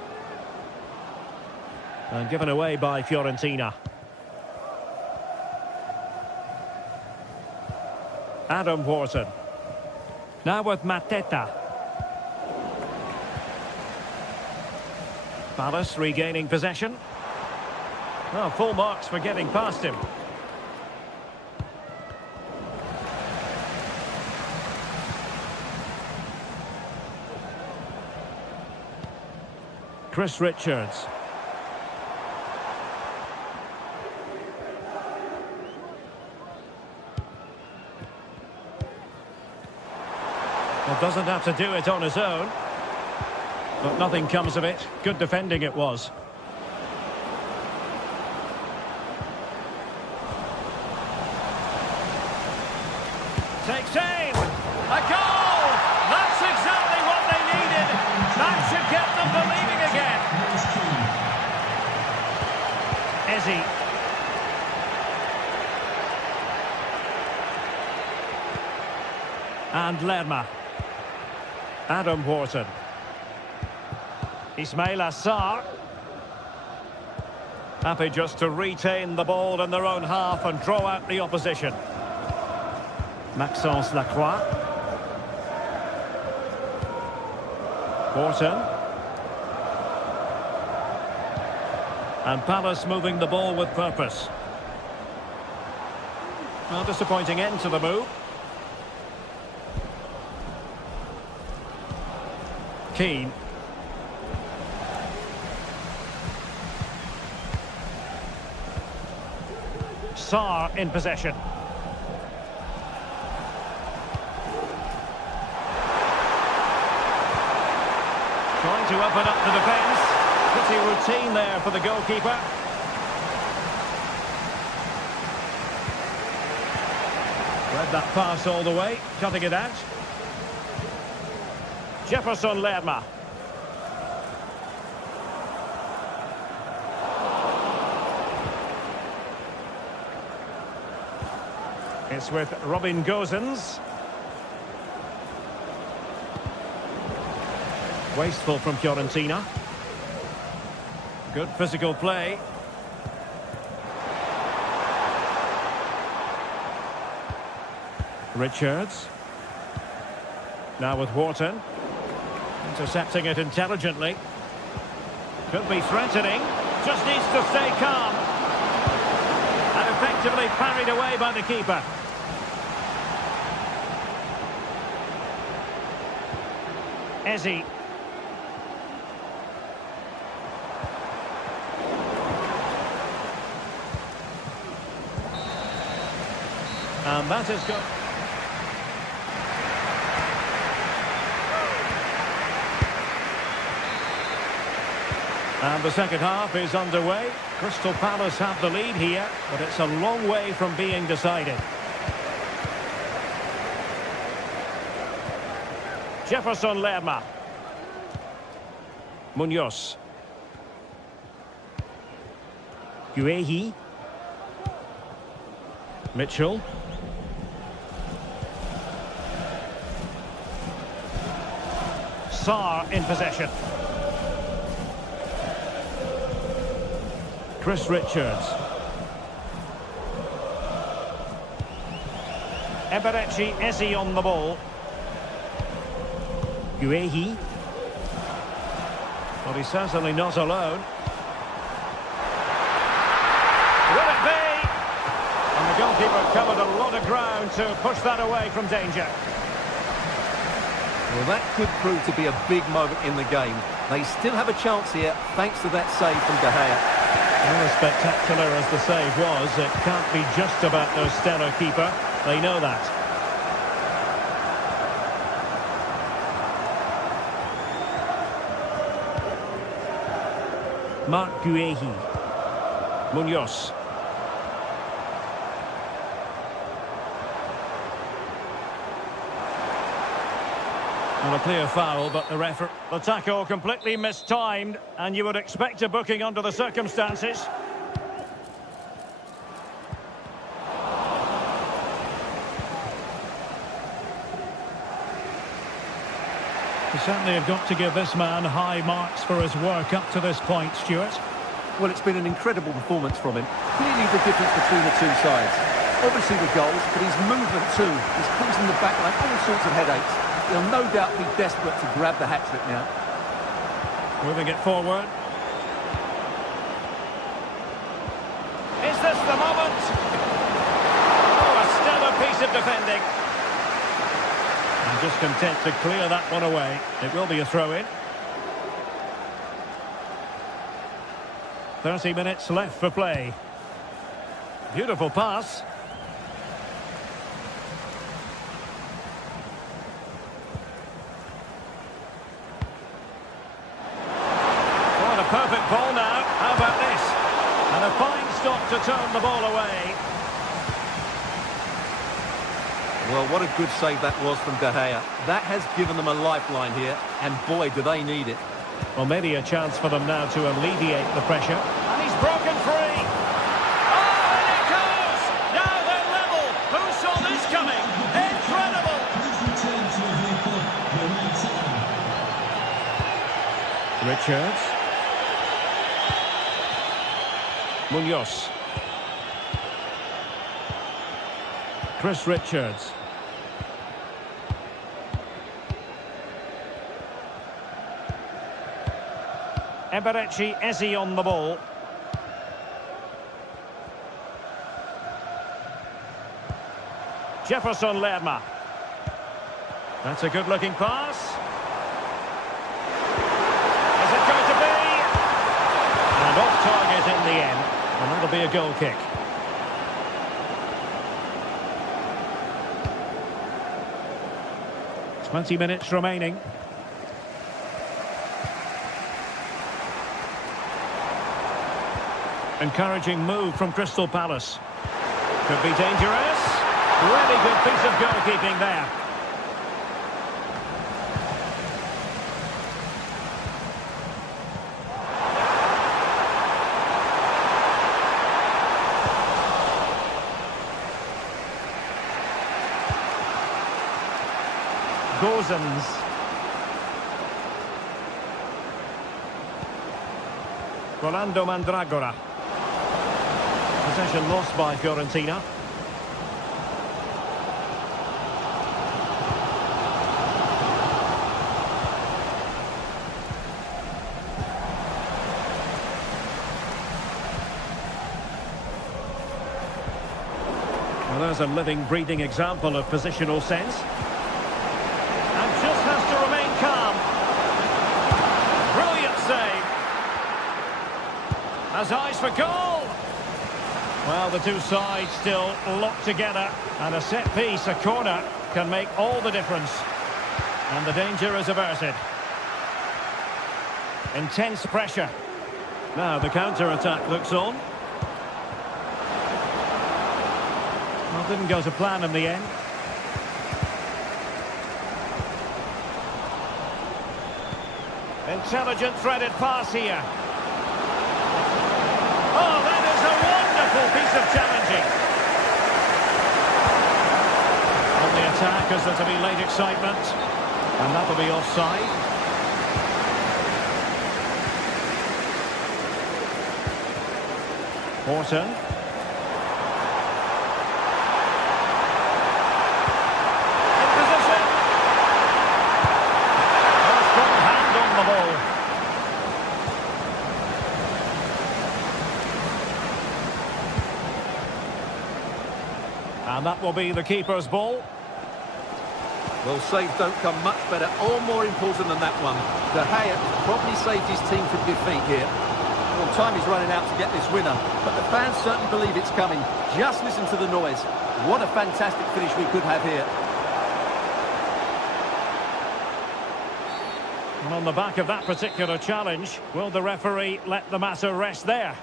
And given away by Fiorentina. Adam Wharton. Now with Mateta. Palace regaining possession. Well, full marks for getting past him. Chris Richards. Well, doesn't have to do it on his own. But nothing comes of it. Good defending it was. Takes aim. A goal! That's exactly what they needed. That should get them believing again. Ezzy. And Lerma. Adam Wharton. Ismail Assar. Happy just to retain the ball in their own half and draw out the opposition. Maxence Lacroix. Wharton. And Palace moving the ball with purpose. Well, disappointing end to the move. Keane. Sarr in possession. Trying to open up the defence. Pretty routine there for the goalkeeper. Read that pass all the way, cutting it out. Jefferson Lerma. It's with Robin Gosens. Wasteful from Fiorentina. Good physical play. Richards. Now with Wharton. Intercepting it intelligently. Could be threatening. Just needs to stay calm. And effectively parried away by the keeper. Eze. And that is good. And the second half is underway. Crystal Palace have the lead here, but it's a long way from being decided. Jefferson Lerma. Munoz. Guehi. Mitchell. Sarr in possession. Chris Richards. Eberechi Eze on the ball. Guehi. Well, he's certainly not alone. Will it be? And the goalkeeper covered a lot of ground to push that away from danger. Well, that could prove to be a big moment in the game. They still have a chance here, thanks to that save from De Gea. Well, as spectacular as the save was, it can't be just about their stellar keeper. They know that. Marc Guehi. Munoz. Well, a clear foul, but the referee... The tackle completely mistimed, and you would expect a booking under the circumstances. You certainly have got to give this man high marks for his work up to this point, Stuart. Well, it's been an incredible performance from him. Clearly the difference between the two sides. Obviously the goals, but his movement too is causing the backline all sorts of headaches. He'll no doubt be desperate to grab the hat-trick now. Moving it forward. Is this the moment? Oh, a stellar piece of defending. And just content to clear that one away. It will be a throw-in. 30 minutes left for play. Beautiful pass. Perfect ball now. How about this? And a fine stop to turn the ball away. Well, what a good save that was from De Gea. That has given them a lifeline here, and boy, do they need it. Well, maybe a chance for them now to alleviate the pressure. And he's broken free. Oh, and it goes! Now they're level. Who saw this coming? Incredible! Richards. Munoz. Chris Richards. Eberechi Eze on the ball. Jefferson Lerma. That's a good-looking pass. Is it going to be? And off target in the end. And that'll be a goal kick. It's 20 minutes remaining. Encouraging move from Crystal Palace. Could be dangerous. Really good piece of goalkeeping there. Gozens. Rolando Mandragora. Possession lost by Fiorentina. Well, there's a living, breathing example of positional sense. And just has to remain calm. Brilliant save. Has eyes for goal. Well, the two sides still locked together. And a set piece, a corner, can make all the difference. And the danger is averted. Intense pressure. Now the counter-attack looks on. Well, didn't go to plan in the end. Intelligent threaded pass here. Oh, that is a wonderful piece of challenging. On the attack, as there to be late excitement. And that'll be offside. Horton. And that will be the keeper's ball. Well, saves don't come much better or more important than that one. De Gea probably saved his team from defeat here. Well, time is running out to get this winner, but the fans certainly believe it's coming. Just listen to the noise. What a fantastic finish we could have here. And on the back of that particular challenge, will the referee let the matter rest there?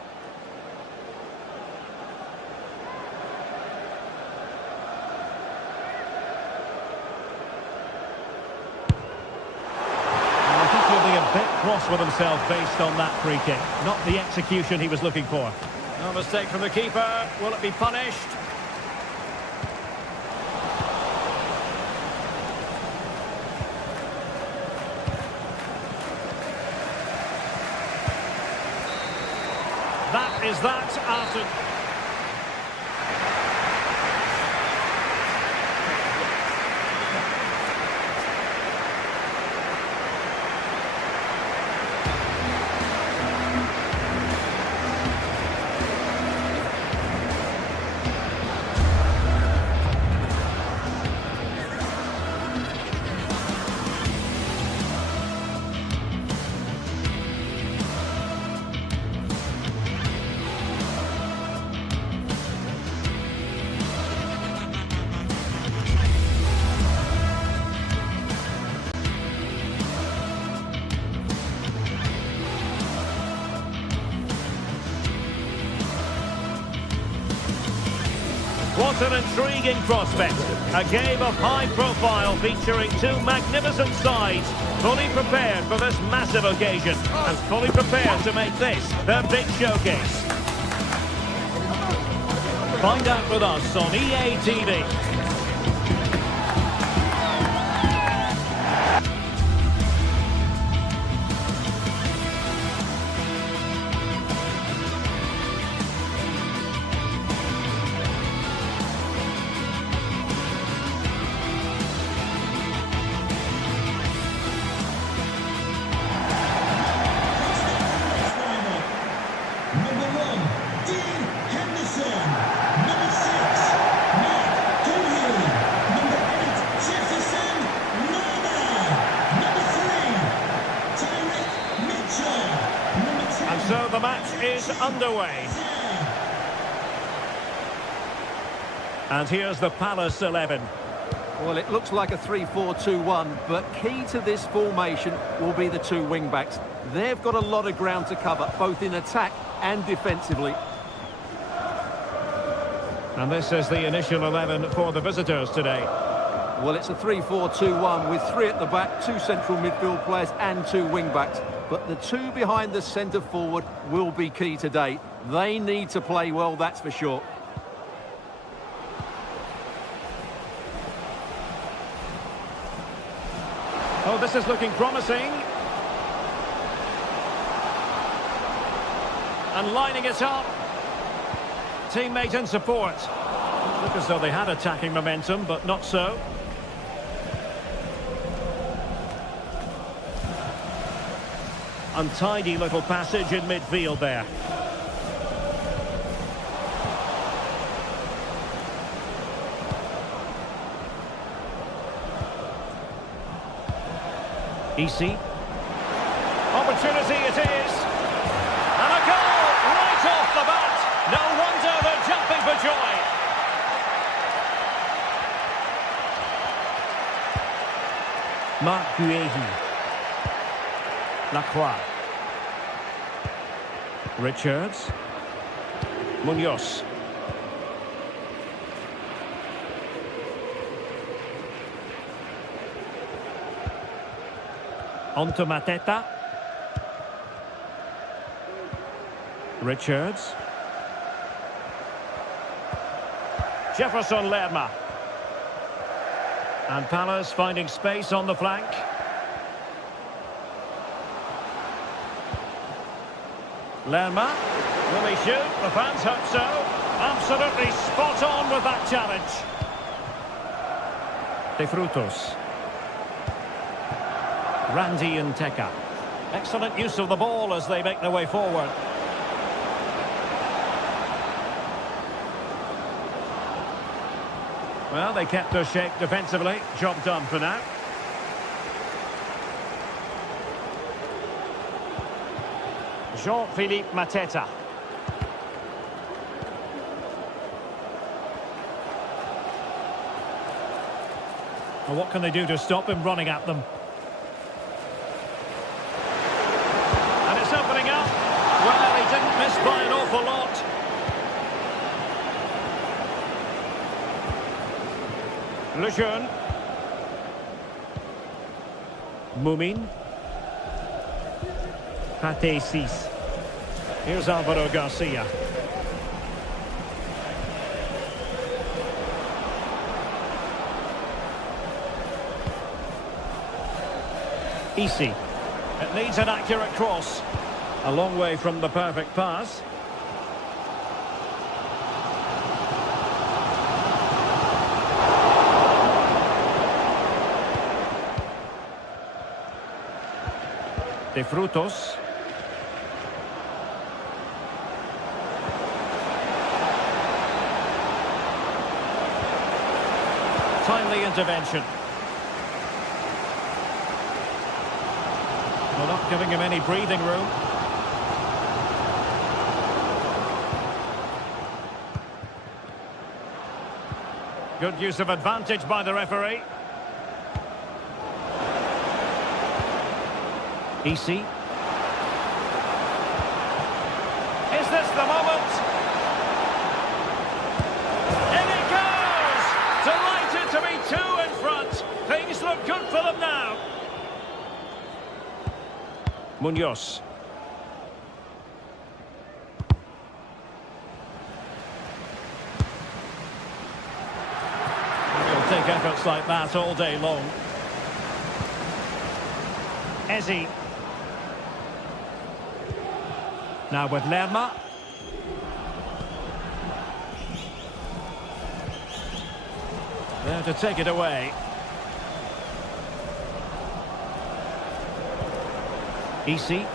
A bit cross with himself based on that free kick. Not the execution he was looking for. No mistake from the keeper. Will it be punished? That is that after... What an intriguing prospect. A game of high profile featuring two magnificent sides, fully prepared for this massive occasion and fully prepared to make this their big showcase. Find out with us on EA TV. So the match is underway. And here's the Palace 11. Well, it looks like a 3-4-2-1, but key to this formation will be the two wing-backs. They've got a lot of ground to cover, both in attack and defensively. And this is the initial 11 for the visitors today. Well, it's a 3-4-2-1 with 3 at the back, 2 central midfield players and 2 wing-backs. But the 2 behind the centre-forward will be key today. They need to play well, that's for sure. Oh, this is looking promising. And lining it up. Teammate in support. Look as though they had attacking momentum, but not so. Untidy little passage in midfield there. Easy. Opportunity it is. And a goal right off the bat. No wonder they're jumping for joy. Marc Guehi. Lacroix. Richards. Munoz. Onto Mateta. Richards. Jefferson Lerma. And Palace finding space on the flank. Lerma. Will he shoot? The fans hope so. Absolutely spot on with that challenge. De Frutos. Randy and Teka. Excellent use of the ball as they make their way forward. Well, they kept their shape defensively. Job done for now. Jean-Philippe Mateta. Well, what can they do to stop him running at them? And it's opening up. Well, he didn't miss by an awful lot. Lejeune. Mumin. Pate 6. Here's Alvaro Garcia. Easy. It needs an accurate cross. A long way from the perfect pass. De Frutos. Timely intervention. Well, not giving him any breathing room. Good use of advantage by the referee. Easy. Is this the moment? In it goes! Delighted to be 2 in front. Things look good for them now. Munoz. He'll take efforts like that all day long. Eze. Now with Lerma. There to take it away. Easy.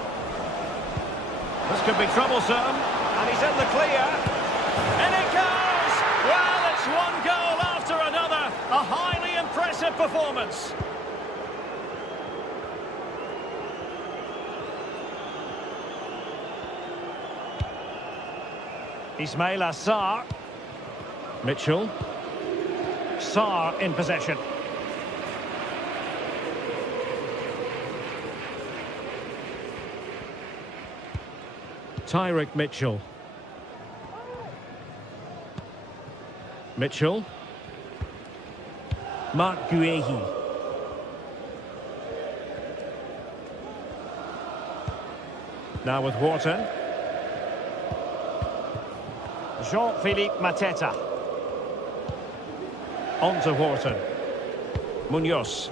This could be troublesome. And he's in the clear. And it goes! Well, it's one goal after another. A highly impressive performance. Ismail Assar. Mitchell. Sarr in possession. Tyrick Mitchell. Mitchell. Mark Guehi. Now with Wharton. Jean-Philippe Mateta. On to Wharton. Munoz.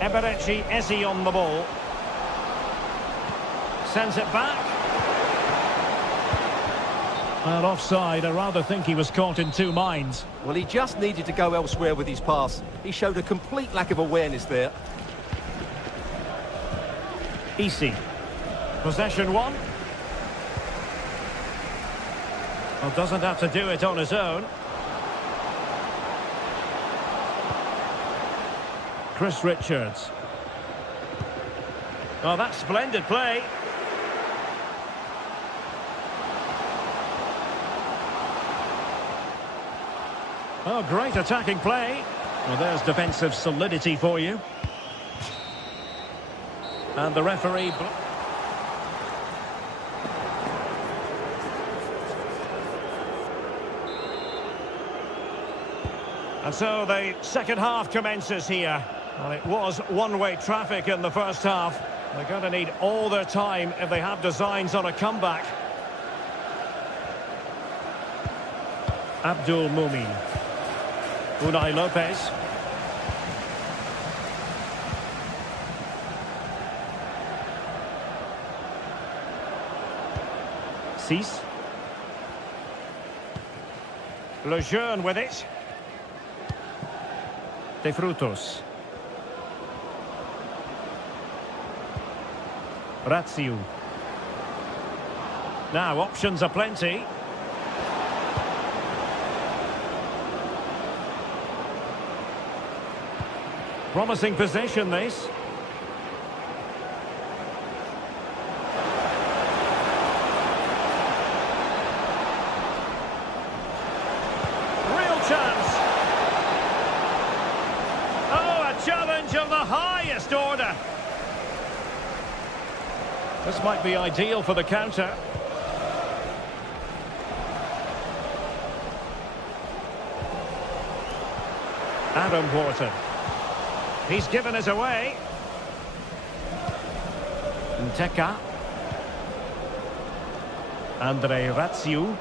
Eberechi Eze on the ball. Sends it back. Well, offside. I rather think he was caught in two minds. Well, he just needed to go elsewhere with his pass. He showed a complete lack of awareness there. Easy. Possession one. Well, doesn't have to do it on his own. Chris Richards. Oh, that's splendid play. Oh, great attacking play. Well, there's defensive solidity for you. And the referee... And so the second half commences here. Well, it was one-way traffic in the first half. They're going to need all their time if they have designs on a comeback. Abdul Mumin. Unai Lopez. Cis. Lejeune with it. De Frutos. Ratziu. Now options are plenty. Promising possession this. Real chance. Oh, a challenge of the highest order. This might be ideal for the counter. Adam Wharton. He's given us away. Nteka. Andre Ratziu.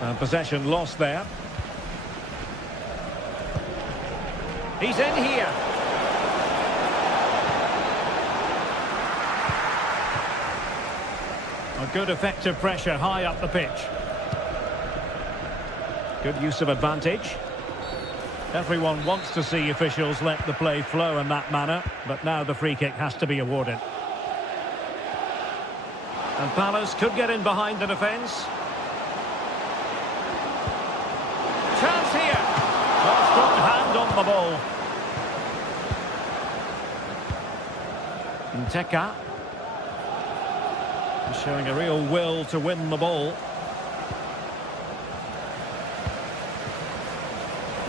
And possession lost there. He's in here. A good effective pressure high up the pitch. Good use of advantage. Everyone wants to see officials let the play flow in that manner, but now the free kick has to be awarded. And Palace could get in behind the defence. Chance here. Oh, strong hand on the ball. Nteka. Showing a real will to win the ball.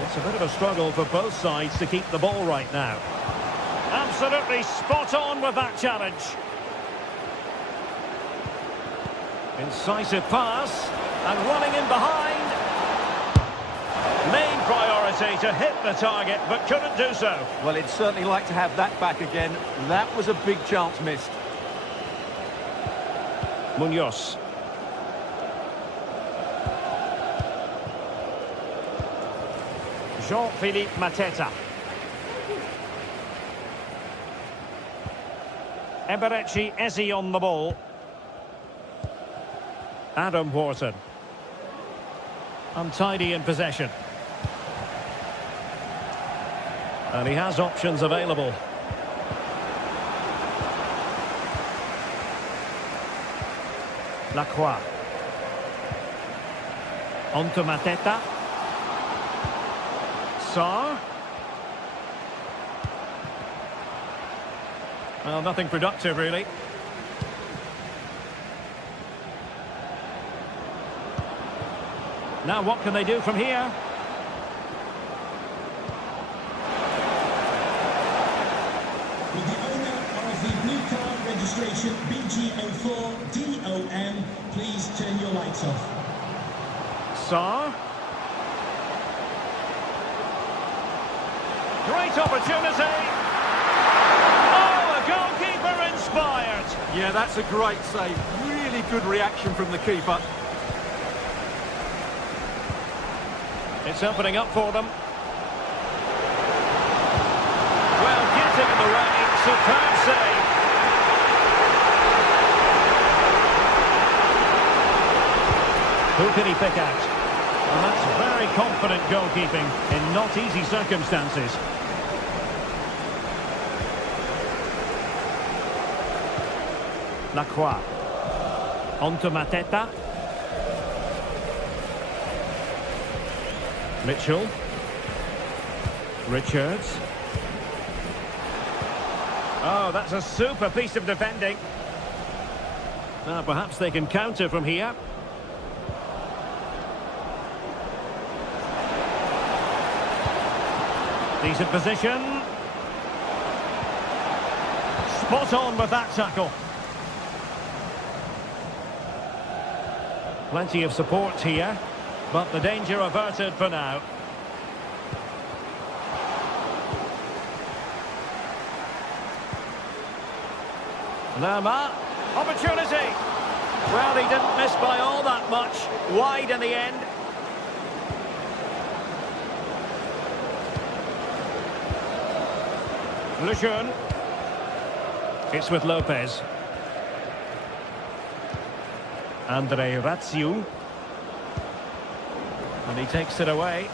It's a bit of a struggle for both sides to keep the ball right now. Absolutely spot on with that challenge. Incisive pass. And running in behind. Main priority to hit the target, but couldn't do so. Well, he'd certainly like to have that back again. That was a big chance missed. Munoz. Jean-Philippe Mateta. Eberechi Eze on the ball. Adam Wharton. Untidy in possession. And he has options available. Lacroix. On to Mateta. Sarr. Well, nothing productive, really. Now what can they do from here? station BG04DOM, please turn your lights off. Sarr. Great opportunity. Oh, the goalkeeper inspired. Yeah, that's a great save. Really good reaction from the keeper. It's opening up for them. Well, getting in the rain, superb save. Who can he pick out? And that's very confident goalkeeping in not easy circumstances. Lacroix. On to Mateta. Mitchell. Richards. Oh, that's a super piece of defending. Now, perhaps they can counter from here. Decent position. Spot on with that tackle. Plenty of support here, but the danger averted for now. Lerma, opportunity. Well, he didn't miss by all that much. Wide in the end. Lejeune. It's with Lopez. Andre Ratsiu. And he takes it away.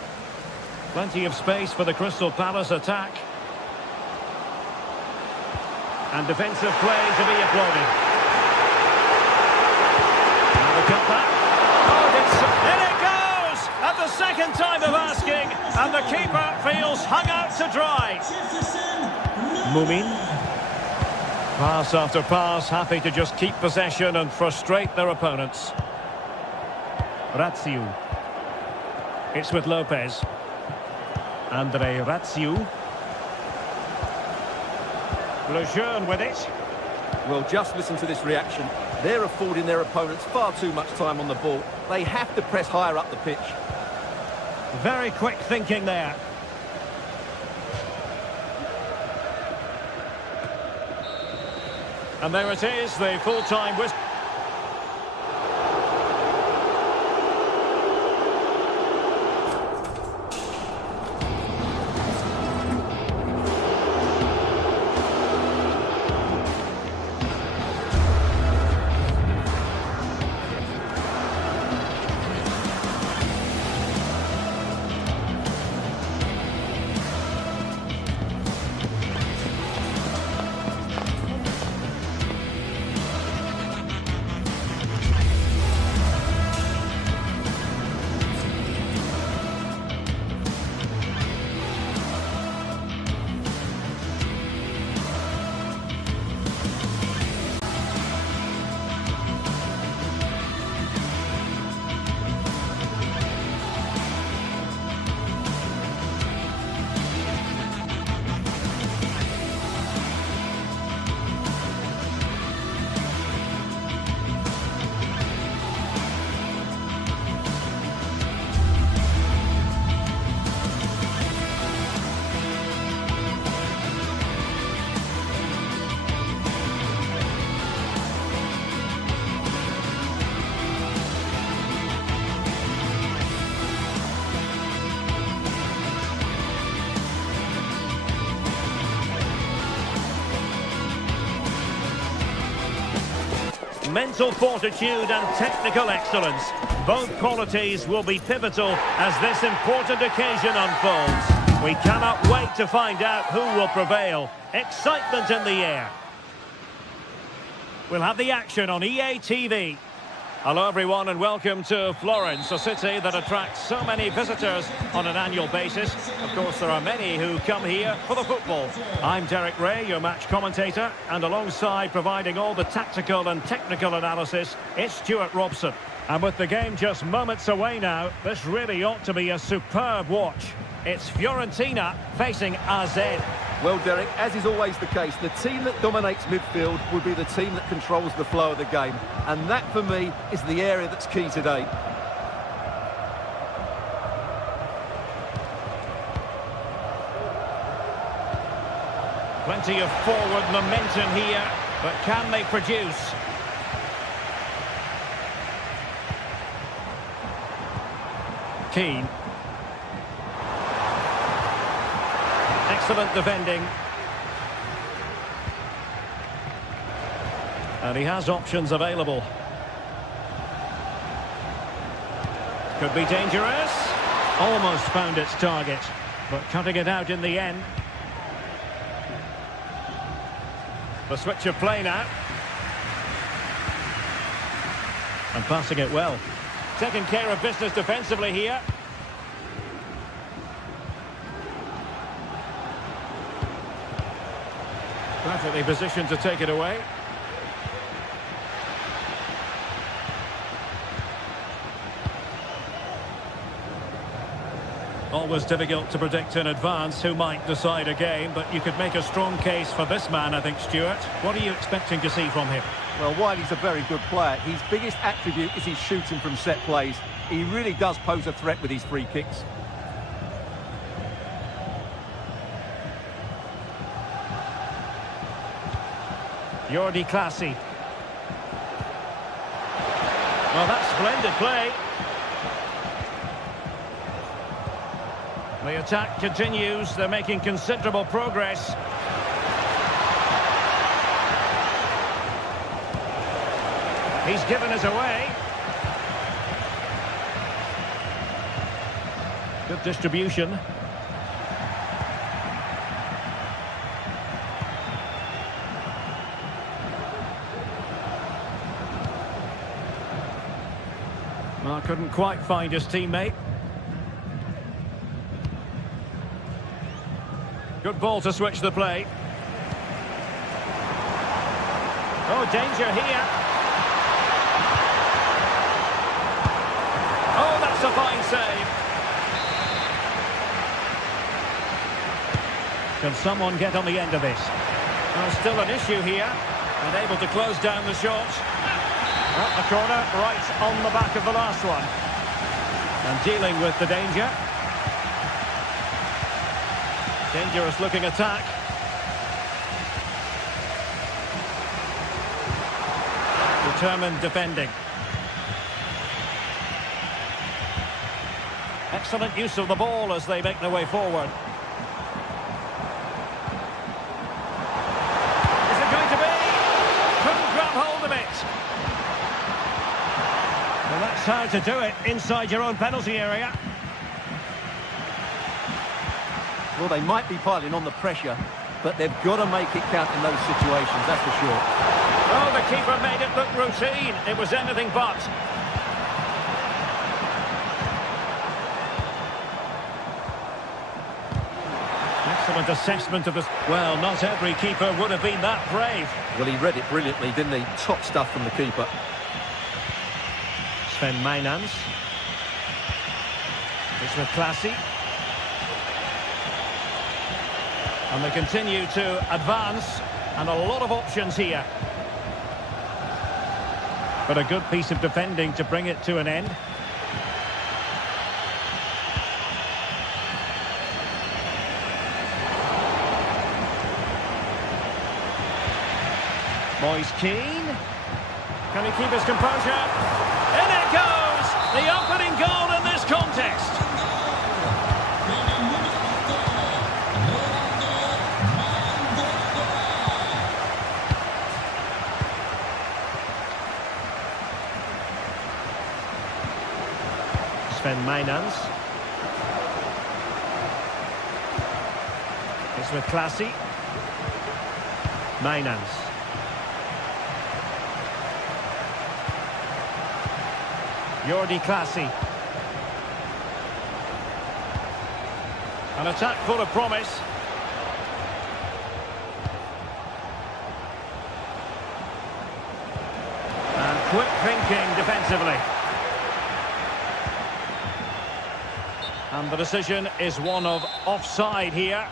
Plenty of space for the Crystal Palace attack. And defensive play to be applauded. Now the cutback. Oh, in it goes! At the second time of asking, and the keeper feels hung out to dry. Mumin. Pass after pass, happy to just keep possession and frustrate their opponents. Ratsiu. It's with Lopez. Andre Ratsiu. Lejeune with it. Well, just listen to this reaction. They're affording their opponents far too much time on the ball. They have to press higher up the pitch. Very quick thinking there. And there it is, the full-time whistle. Mental fortitude and technical excellence. Both qualities will be pivotal as this important occasion unfolds. We cannot wait to find out who will prevail. Excitement in the air. We'll have the action on EA TV. Hello everyone and welcome to Florence, a city that attracts so many visitors on an annual basis. Of course, there are many who come here for the football. I'm Derek Ray, your match commentator, and alongside providing all the tactical and technical analysis, it's Stuart Robson. And with the game just moments away now, this really ought to be a superb watch. It's Fiorentina facing AZ. Well, Derek, as is always the case, the team that dominates midfield will be the team that controls the flow of the game. And that, for me, is the area that's key today. Plenty of forward momentum here, but can they produce? Keane. Excellent defending. And he has options available. Could be dangerous. Almost found its target, but cutting it out in the end. The switch of play now. And passing it well. Taking care of business defensively here. Perfectly positioned to take it away. Always difficult to predict in advance who might decide a game, but you could make a strong case for this man, I think, Stuart. What are you expecting to see from him? Well, while he's a very good player, his biggest attribute is his shooting from set plays. He really does pose a threat with his free kicks. Jordi Clasie. Well, that's splendid play. The attack continues. They're making considerable progress. He's given us away. Good distribution. Well, couldn't quite find his teammate. Good ball to switch the play. Oh, danger here. Oh, that's a fine save. Can someone get on the end of this? Oh, still an issue here. And able to close down the shot. Oh, a corner right on the back of the last one. And dealing with the danger. Dangerous looking attack. Determined defending. Excellent use of the ball as they make their way forward. Is it going to be? Couldn't grab hold of it. Well, that's how to do it inside your own penalty area. Well, they might be piling on the pressure, but they've got to make it count in those situations, that's for sure. Oh, the keeper made it look routine. It was anything but. Excellent assessment of this. Well, not every keeper would have been that brave. Well, he read it brilliantly, didn't he? Top stuff from the keeper. Sven Mijnans. It's with Clasie. And they continue to advance, and a lot of options here. But a good piece of defending to bring it to an end. Moise Keane. Can he keep his composure? In it goes! The opening goal in this contest. Sven Mijnans. It's with Clasie. Mijnans. Jordi Clasie. An attack full of promise. And quick thinking defensively. And the decision is one of offside here.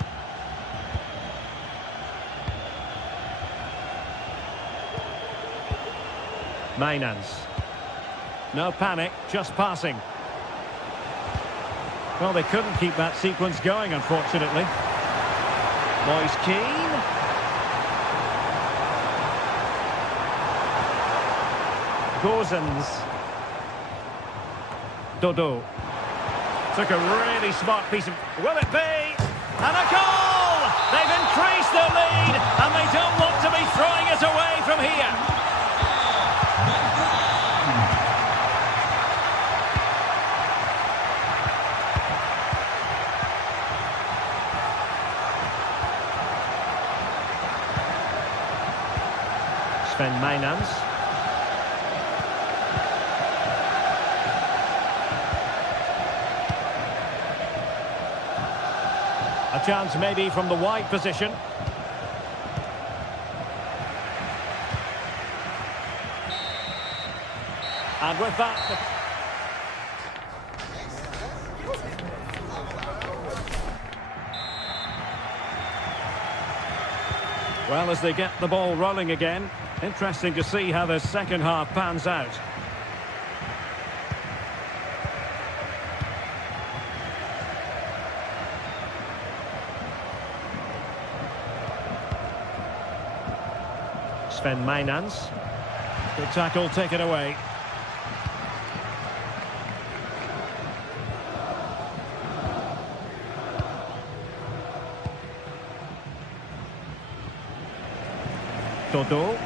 Mainans. No panic, just passing. Well, they couldn't keep that sequence going, unfortunately. Moise Keane. Gozens. Dodo. Took a really smart piece of... Will it be? And a goal! They've increased their lead, and they don't want to be throwing it away from here. Sven Mainans. A chance maybe from the wide position. And with that... Well, as they get the ball rolling again, interesting to see how the second half pans out. Sven Mainans. Good tackle taken away. Dodo.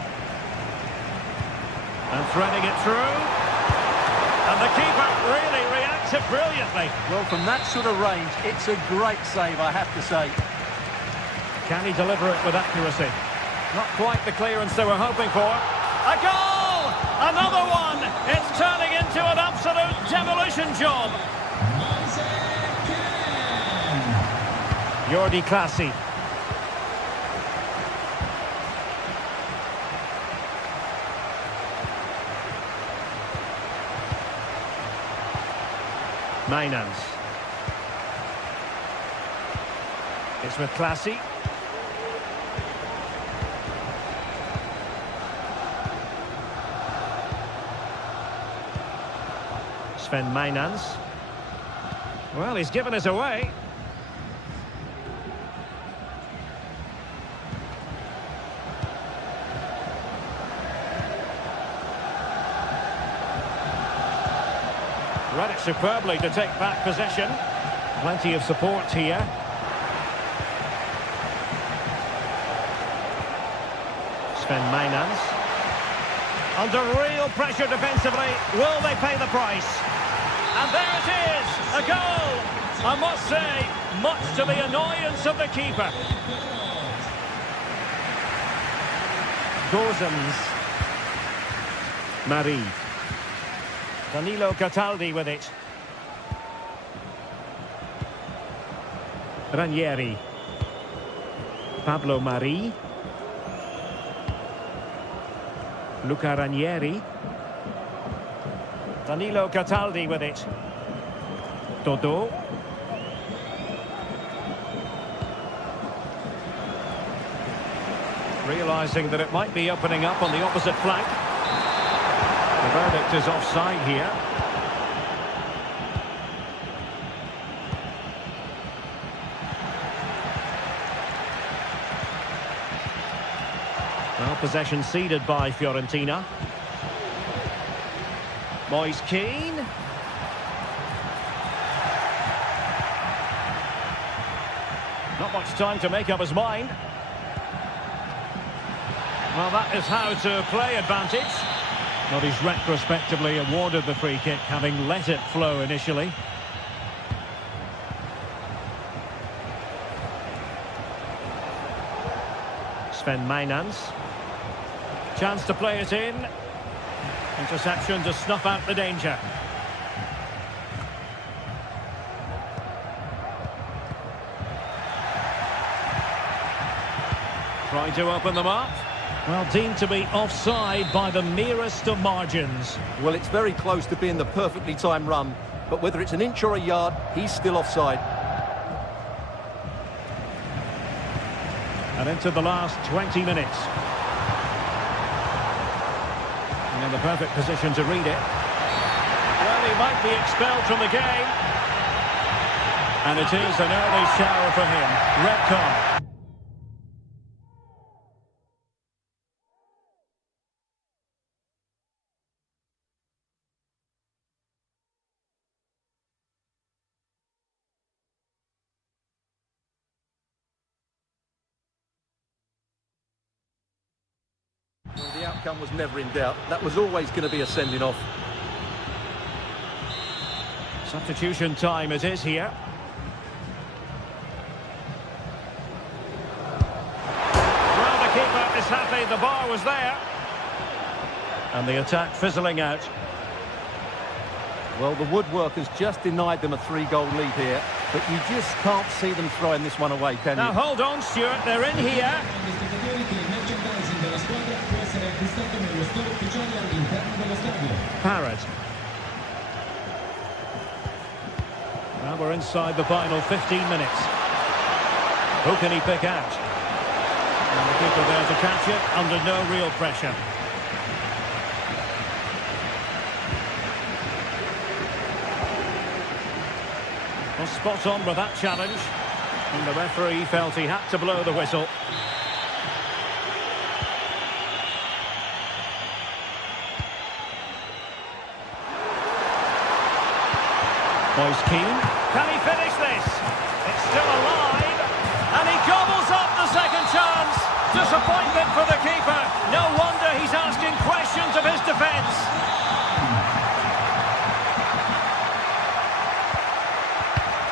And threading it through. And the keeper really reacted brilliantly. Well, from that sort of range, it's a great save, I have to say. Can he deliver it with accuracy? Not quite the clearance they were hoping for. A goal! Another one! It's turning into an absolute demolition job. Jordi Clasie. Mainans. It's with Clasie. Sven Mainans. Well, he's given us away. Read it superbly to take back possession. Plenty of support here. Sven Mainans. Under real pressure defensively. Will they pay the price? And there it is, a goal. I must say, much to the annoyance of the keeper. Gozens. Marie. Danilo Cataldi with it. Ranieri. Pablo Marie. Luca Ranieri. Danilo Cataldi with it. Dodo. Realising that it might be opening up on the opposite flank. The verdict is offside here. Well, possession ceded by Fiorentina. Moise Keane. Not much time to make up his mind. Well, that is how to play advantage. Well, he's retrospectively awarded the free kick, having let it flow initially. Sven Mainans. Chance to play it in. Interception to snuff out the danger. Trying to open them up. Well, deemed to be offside by the merest of margins. Well, it's very close to being the perfectly timed run, but whether it's an inch or a yard, he's still offside. And into the last 20 minutes. And the perfect position to read it. Well, he might be expelled from the game. And it is an early shower for him. Red card. Well, the outcome was never in doubt. That was always going to be a sending off. Substitution time it is here. Well, the keeper is happy the bar was there. And the attack fizzling out. Well, the woodwork has just denied them a 3-goal lead here, but you just can't see them throwing this one away, can you? Now hold on, Stuart, they're in here. Parrott. Now we're inside the final 15 minutes. Who can he pick out? And the keeper there to catch it under no real pressure. Well, spot on with that challenge. And the referee felt he had to blow the whistle. Moise Keane. Can he finish this? It's still alive. And he gobbles up the second chance. Disappointment for the keeper. No wonder he's asking questions of his defence.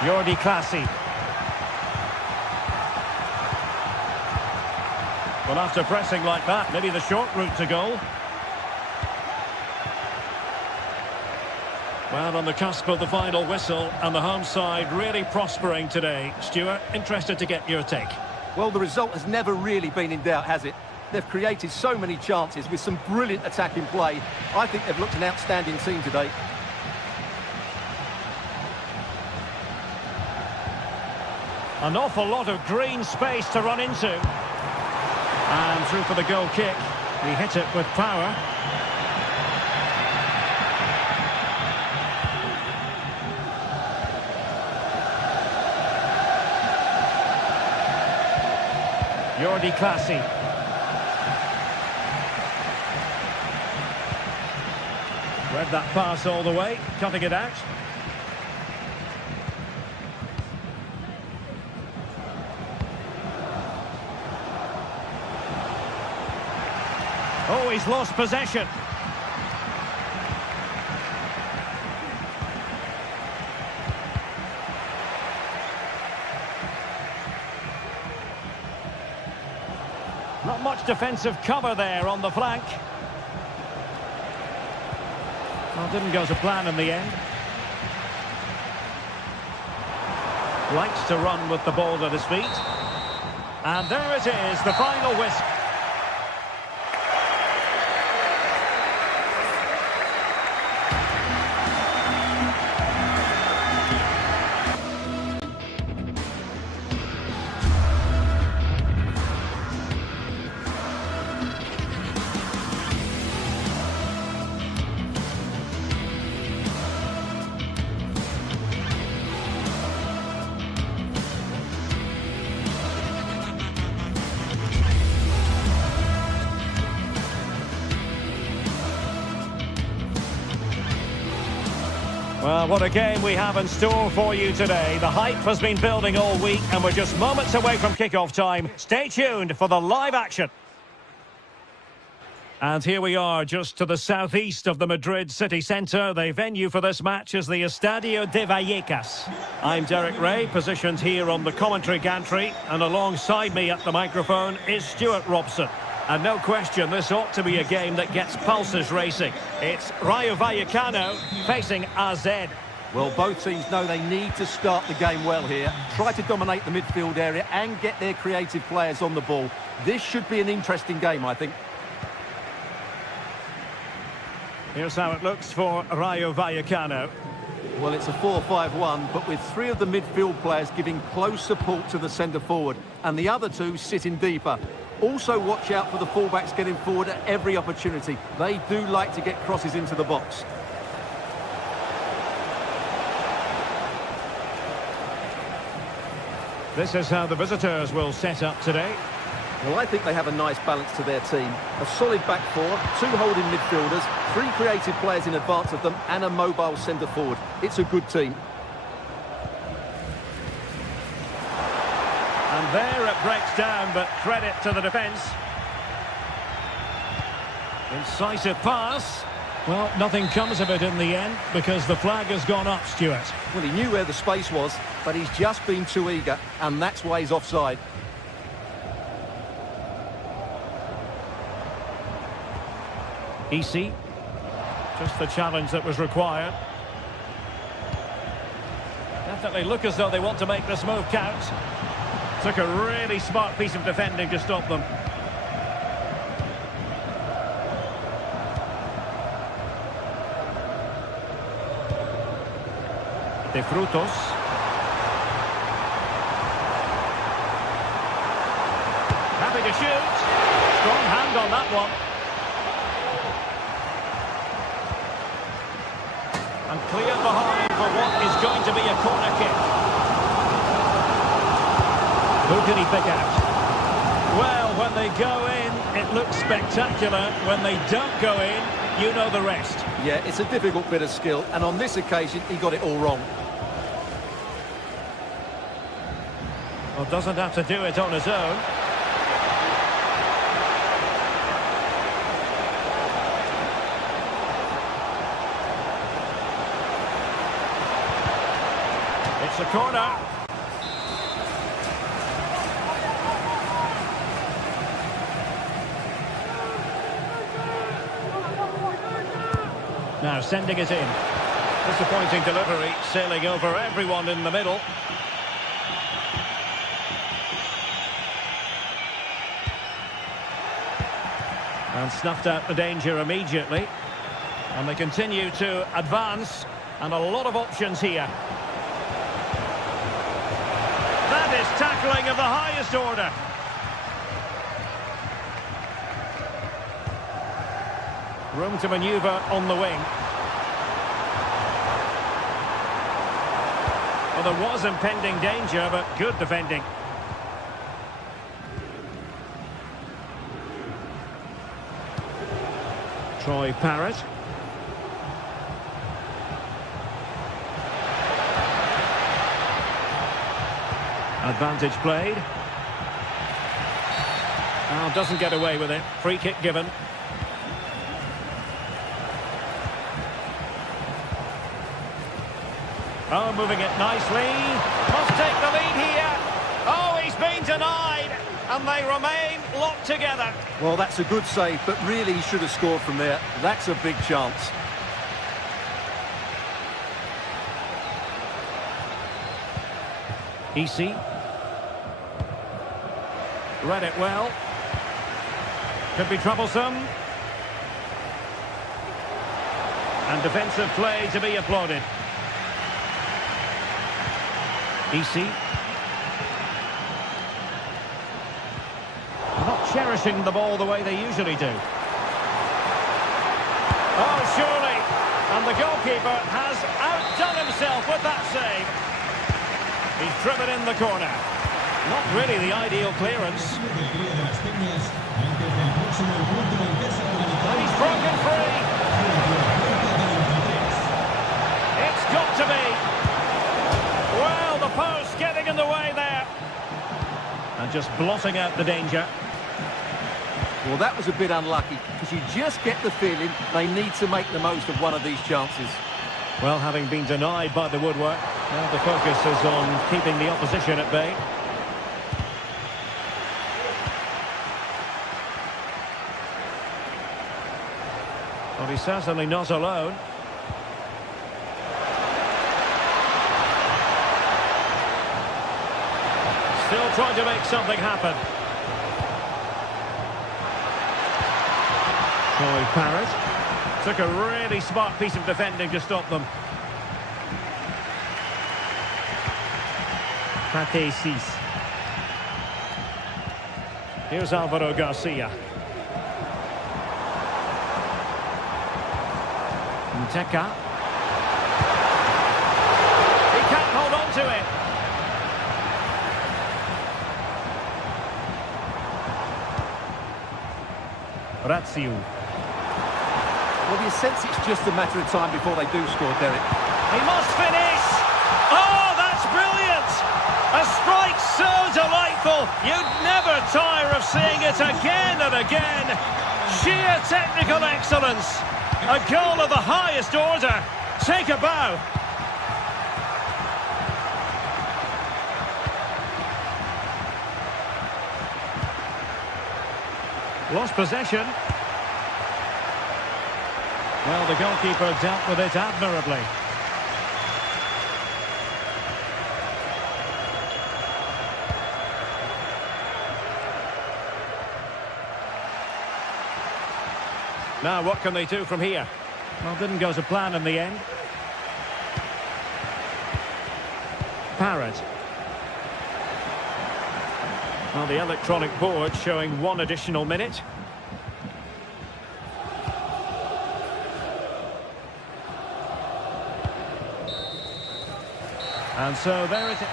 Jordi Clasie. Well, after pressing like that, maybe the short route to goal. Well, on the cusp of the final whistle, and the home side really prospering today. Stuart, interested to get your take. Well, the result has never really been in doubt, has it? They've created so many chances with some brilliant attacking play. I think they've looked an outstanding team today. An awful lot of green space to run into. And through for the goal kick. He hit it with power. Jordi Clasie. Read that pass all the way, cutting it out. Oh, he's lost possession. Not much defensive cover there on the flank. Well, didn't go to plan in the end. Likes to run with the ball at his feet. And there it is, the final whistle. Well, what a game we have in store for you today. The hype has been building all week and we're just moments away from kick-off time. Stay tuned for the live action. And here we are, just to the southeast of the Madrid city centre. The venue for this match is the Estadio de Vallecas. I'm Derek Ray, positioned here on the commentary gantry, and alongside me at the microphone is Stuart Robson. And no question, this ought to be a game that gets pulses racing. It's Rayo Vallecano facing AZ. Well, both teams know they need to start the game well here. Try to dominate the midfield area and get their creative players on the ball. This should be an interesting game, I think. Here's how it looks for Rayo Vallecano. Well, it's a 4-5-1, but with three of the midfield players giving close support to the centre-forward, and the other two sitting deeper. Also watch out for the fullbacks getting forward at every opportunity. They do like to get crosses into the box. This is how the visitors will set up today. Well, I think they have a nice balance to their team. A solid back four, 2 holding midfielders, 3 creative players in advance of them, and a mobile centre forward. It's a good team. And there it breaks down, but credit to the defence. Incisive pass. Well, nothing comes of it in the end because the flag has gone up, Stuart. Well, he knew where the space was, but he's just been too eager, and that's why he's offside. Easy. Just the challenge that was required. Definitely look as though they want to make this move count. Took a really smart piece of defending to stop them. De Frutos. Happy to shoot. Strong hand on that one. And cleared behind for what is going to be a corner kick. Who can he pick out? Well, when they go in, it looks spectacular. When they don't go in, you know the rest. Yeah, it's a difficult bit of skill, and on this occasion, he got it all wrong. Well, doesn't have to do it on his own. It's a corner. Now sending it in. Disappointing delivery, sailing over everyone in the middle. And snuffed out the danger immediately. And they continue to advance. And a lot of options here. That is tackling of the highest order. Room to manoeuvre on the wing. Well, there was impending danger, but good defending. Troy Parrott. Advantage played. Oh, doesn't get away with it. Free kick given. Oh, moving it nicely. Must take the lead here. Oh, he's been denied. And they remain locked together. Well, that's a good save, but really he should have scored from there. That's a big chance. Easy. Read it well. Could be troublesome. And defensive play to be applauded. Easy. Not cherishing the ball the way they usually do. Oh, surely. And the goalkeeper has outdone himself with that save. He's driven in the corner. Not really the ideal clearance. And he's broken free. It's got to be. Well, the post getting in the way there. And just blotting out the danger. Well, that was a bit unlucky, because you just get the feeling they need to make the most of one of these chances. Well, having been denied by the woodwork, now the focus is on keeping the opposition at bay. Well, he's certainly not alone. Still trying to make something happen. Troy Parrott took a really smart piece of defending to stop them. Pate 6. Here's Alvaro Garcia. Nteka. He can't hold on to it. Razziu. Well, you sense it's just a matter of time before they do score, Derek. He must finish! Oh, that's brilliant! A strike so delightful, you'd never tire of seeing it again and again. Sheer technical excellence. A goal of the highest order. Take a bow. Lost possession. Well, the goalkeeper dealt with it admirably. Now, what can they do from here? Well, didn't go to plan in the end. Parrott. Well, the electronic board showing 1 additional minute. And so there it is.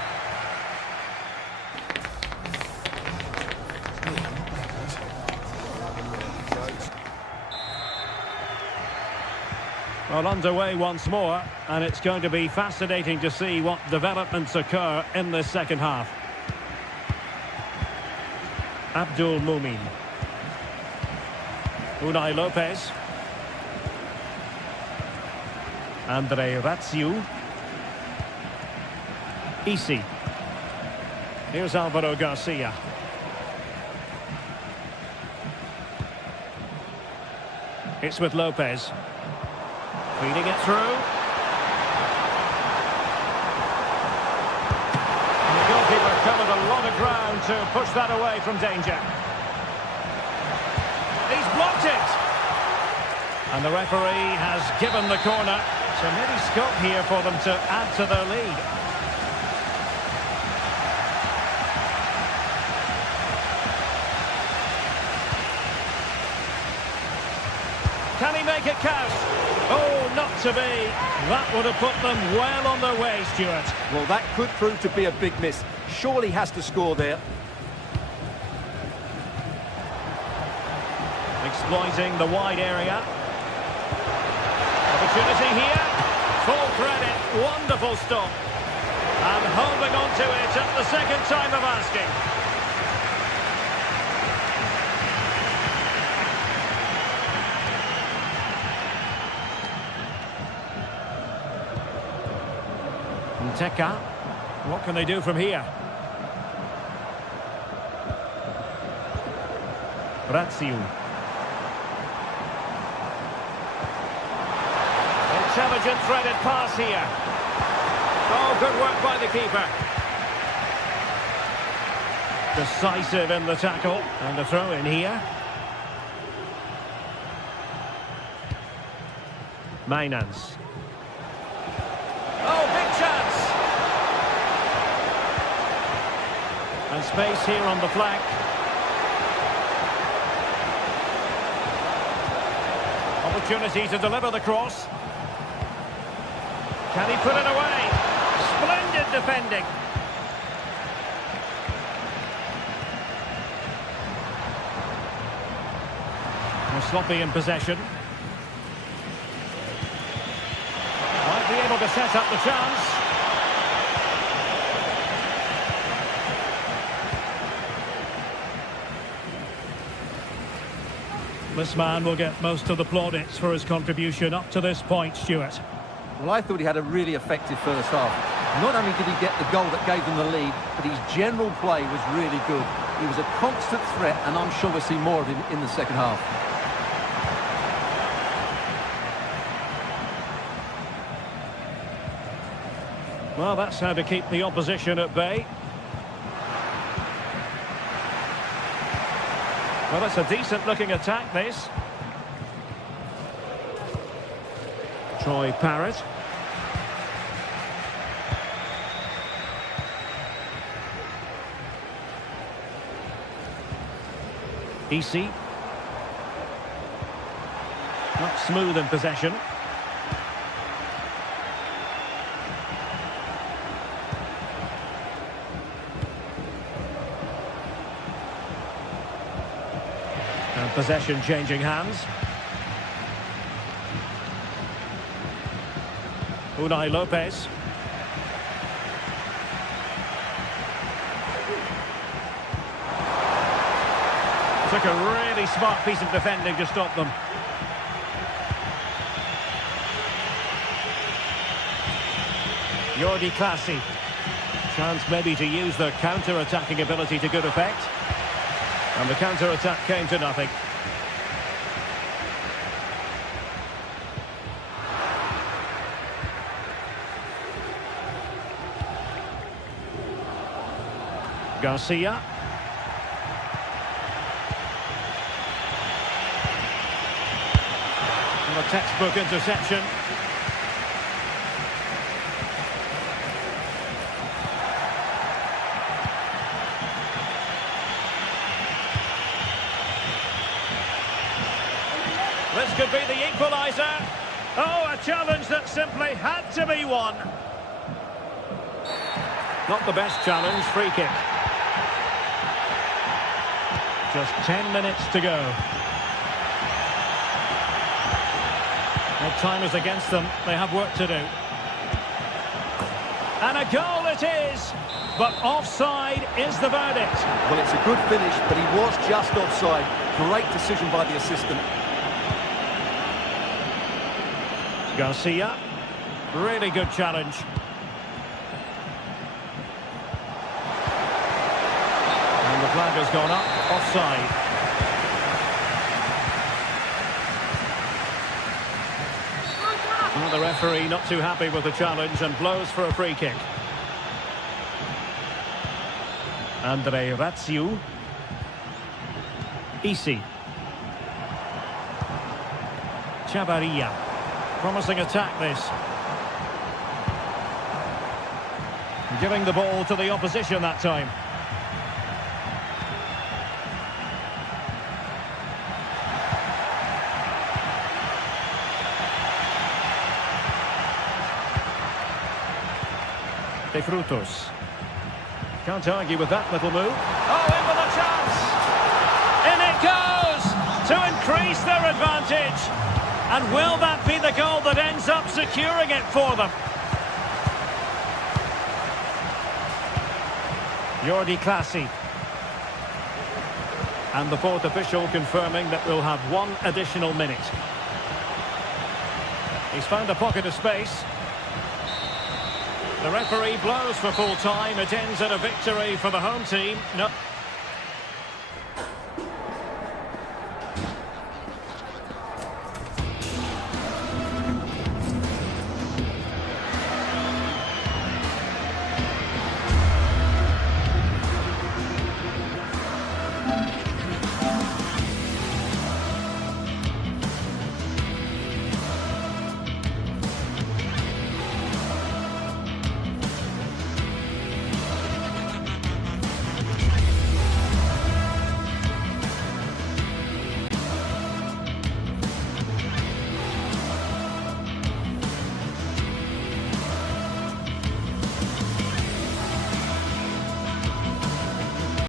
Well, underway once more, and it's going to be fascinating to see what developments occur in this second half. Abdul Mumin. Unai Lopez. Andre Razziu. Isi. Here's Alvaro Garcia. It's with Lopez. Feeding it through. And the goalkeeper covered a lot of ground to push that away from danger. He's blocked it. And the referee has given the corner. So maybe scope here for them to add to their lead. Can he make it count? Oh, not to be. That would have put them well on their way, Stuart. Well, that could prove to be a big miss. Surely has to score there. Exploiting the wide area. Opportunity here. Full credit. Wonderful stop. And holding on to it at the second time of asking. Nteka. What can they do from here? Razziu. Intelligent threaded pass here. Oh, good work by the keeper. Decisive in the tackle. And the throw in here. Mainans. Oh, big chance! And space here on the flank. Opportunity to deliver the cross. Can he put it away? Splendid defending. They're sloppy in possession. Might be able to set up the chance. This man will get most of the plaudits for his contribution up to this point, Stuart. Well, I thought he had a really effective first half. Not only did he get the goal that gave them the lead, but his general play was really good. He was a constant threat, and I'm sure we'll see more of him in the second half. Well, that's how to keep the opposition at bay. Well, it's a decent-looking attack, this. Troy Parrott. Easy. Not smooth in possession. And possession changing hands. Unai Lopez. Took a really smart piece of defending to stop them. Jordi Clasie. Chance maybe to use their counter-attacking ability to good effect. And the counter-attack came to nothing. Garcia. And a textbook interception. This could be the equaliser. Oh, a challenge that simply had to be won. Not the best challenge, free kick. Just 10 minutes to go. Well, time is against them. They have work to do. And a goal it is. But offside is the verdict. Well, it's a good finish, but he was just offside. Great decision by the assistant. Garcia. Really good challenge. And the flag has gone up. Offside. Well, the referee not too happy with the challenge and blows for a free kick. Andre Ratsiu. Isi. Chavarria. Promising attack this. Giving the ball to the opposition that time. De Frutos. Can't argue with that little move. Oh, in with a chance! In it goes! To increase their advantage. And will that be the goal that ends up securing it for them? Jordi Clasie. And the fourth official confirming that we'll have one additional minute. He's found a pocket of space. The referee blows for full time. It ends in a victory for the home team. No.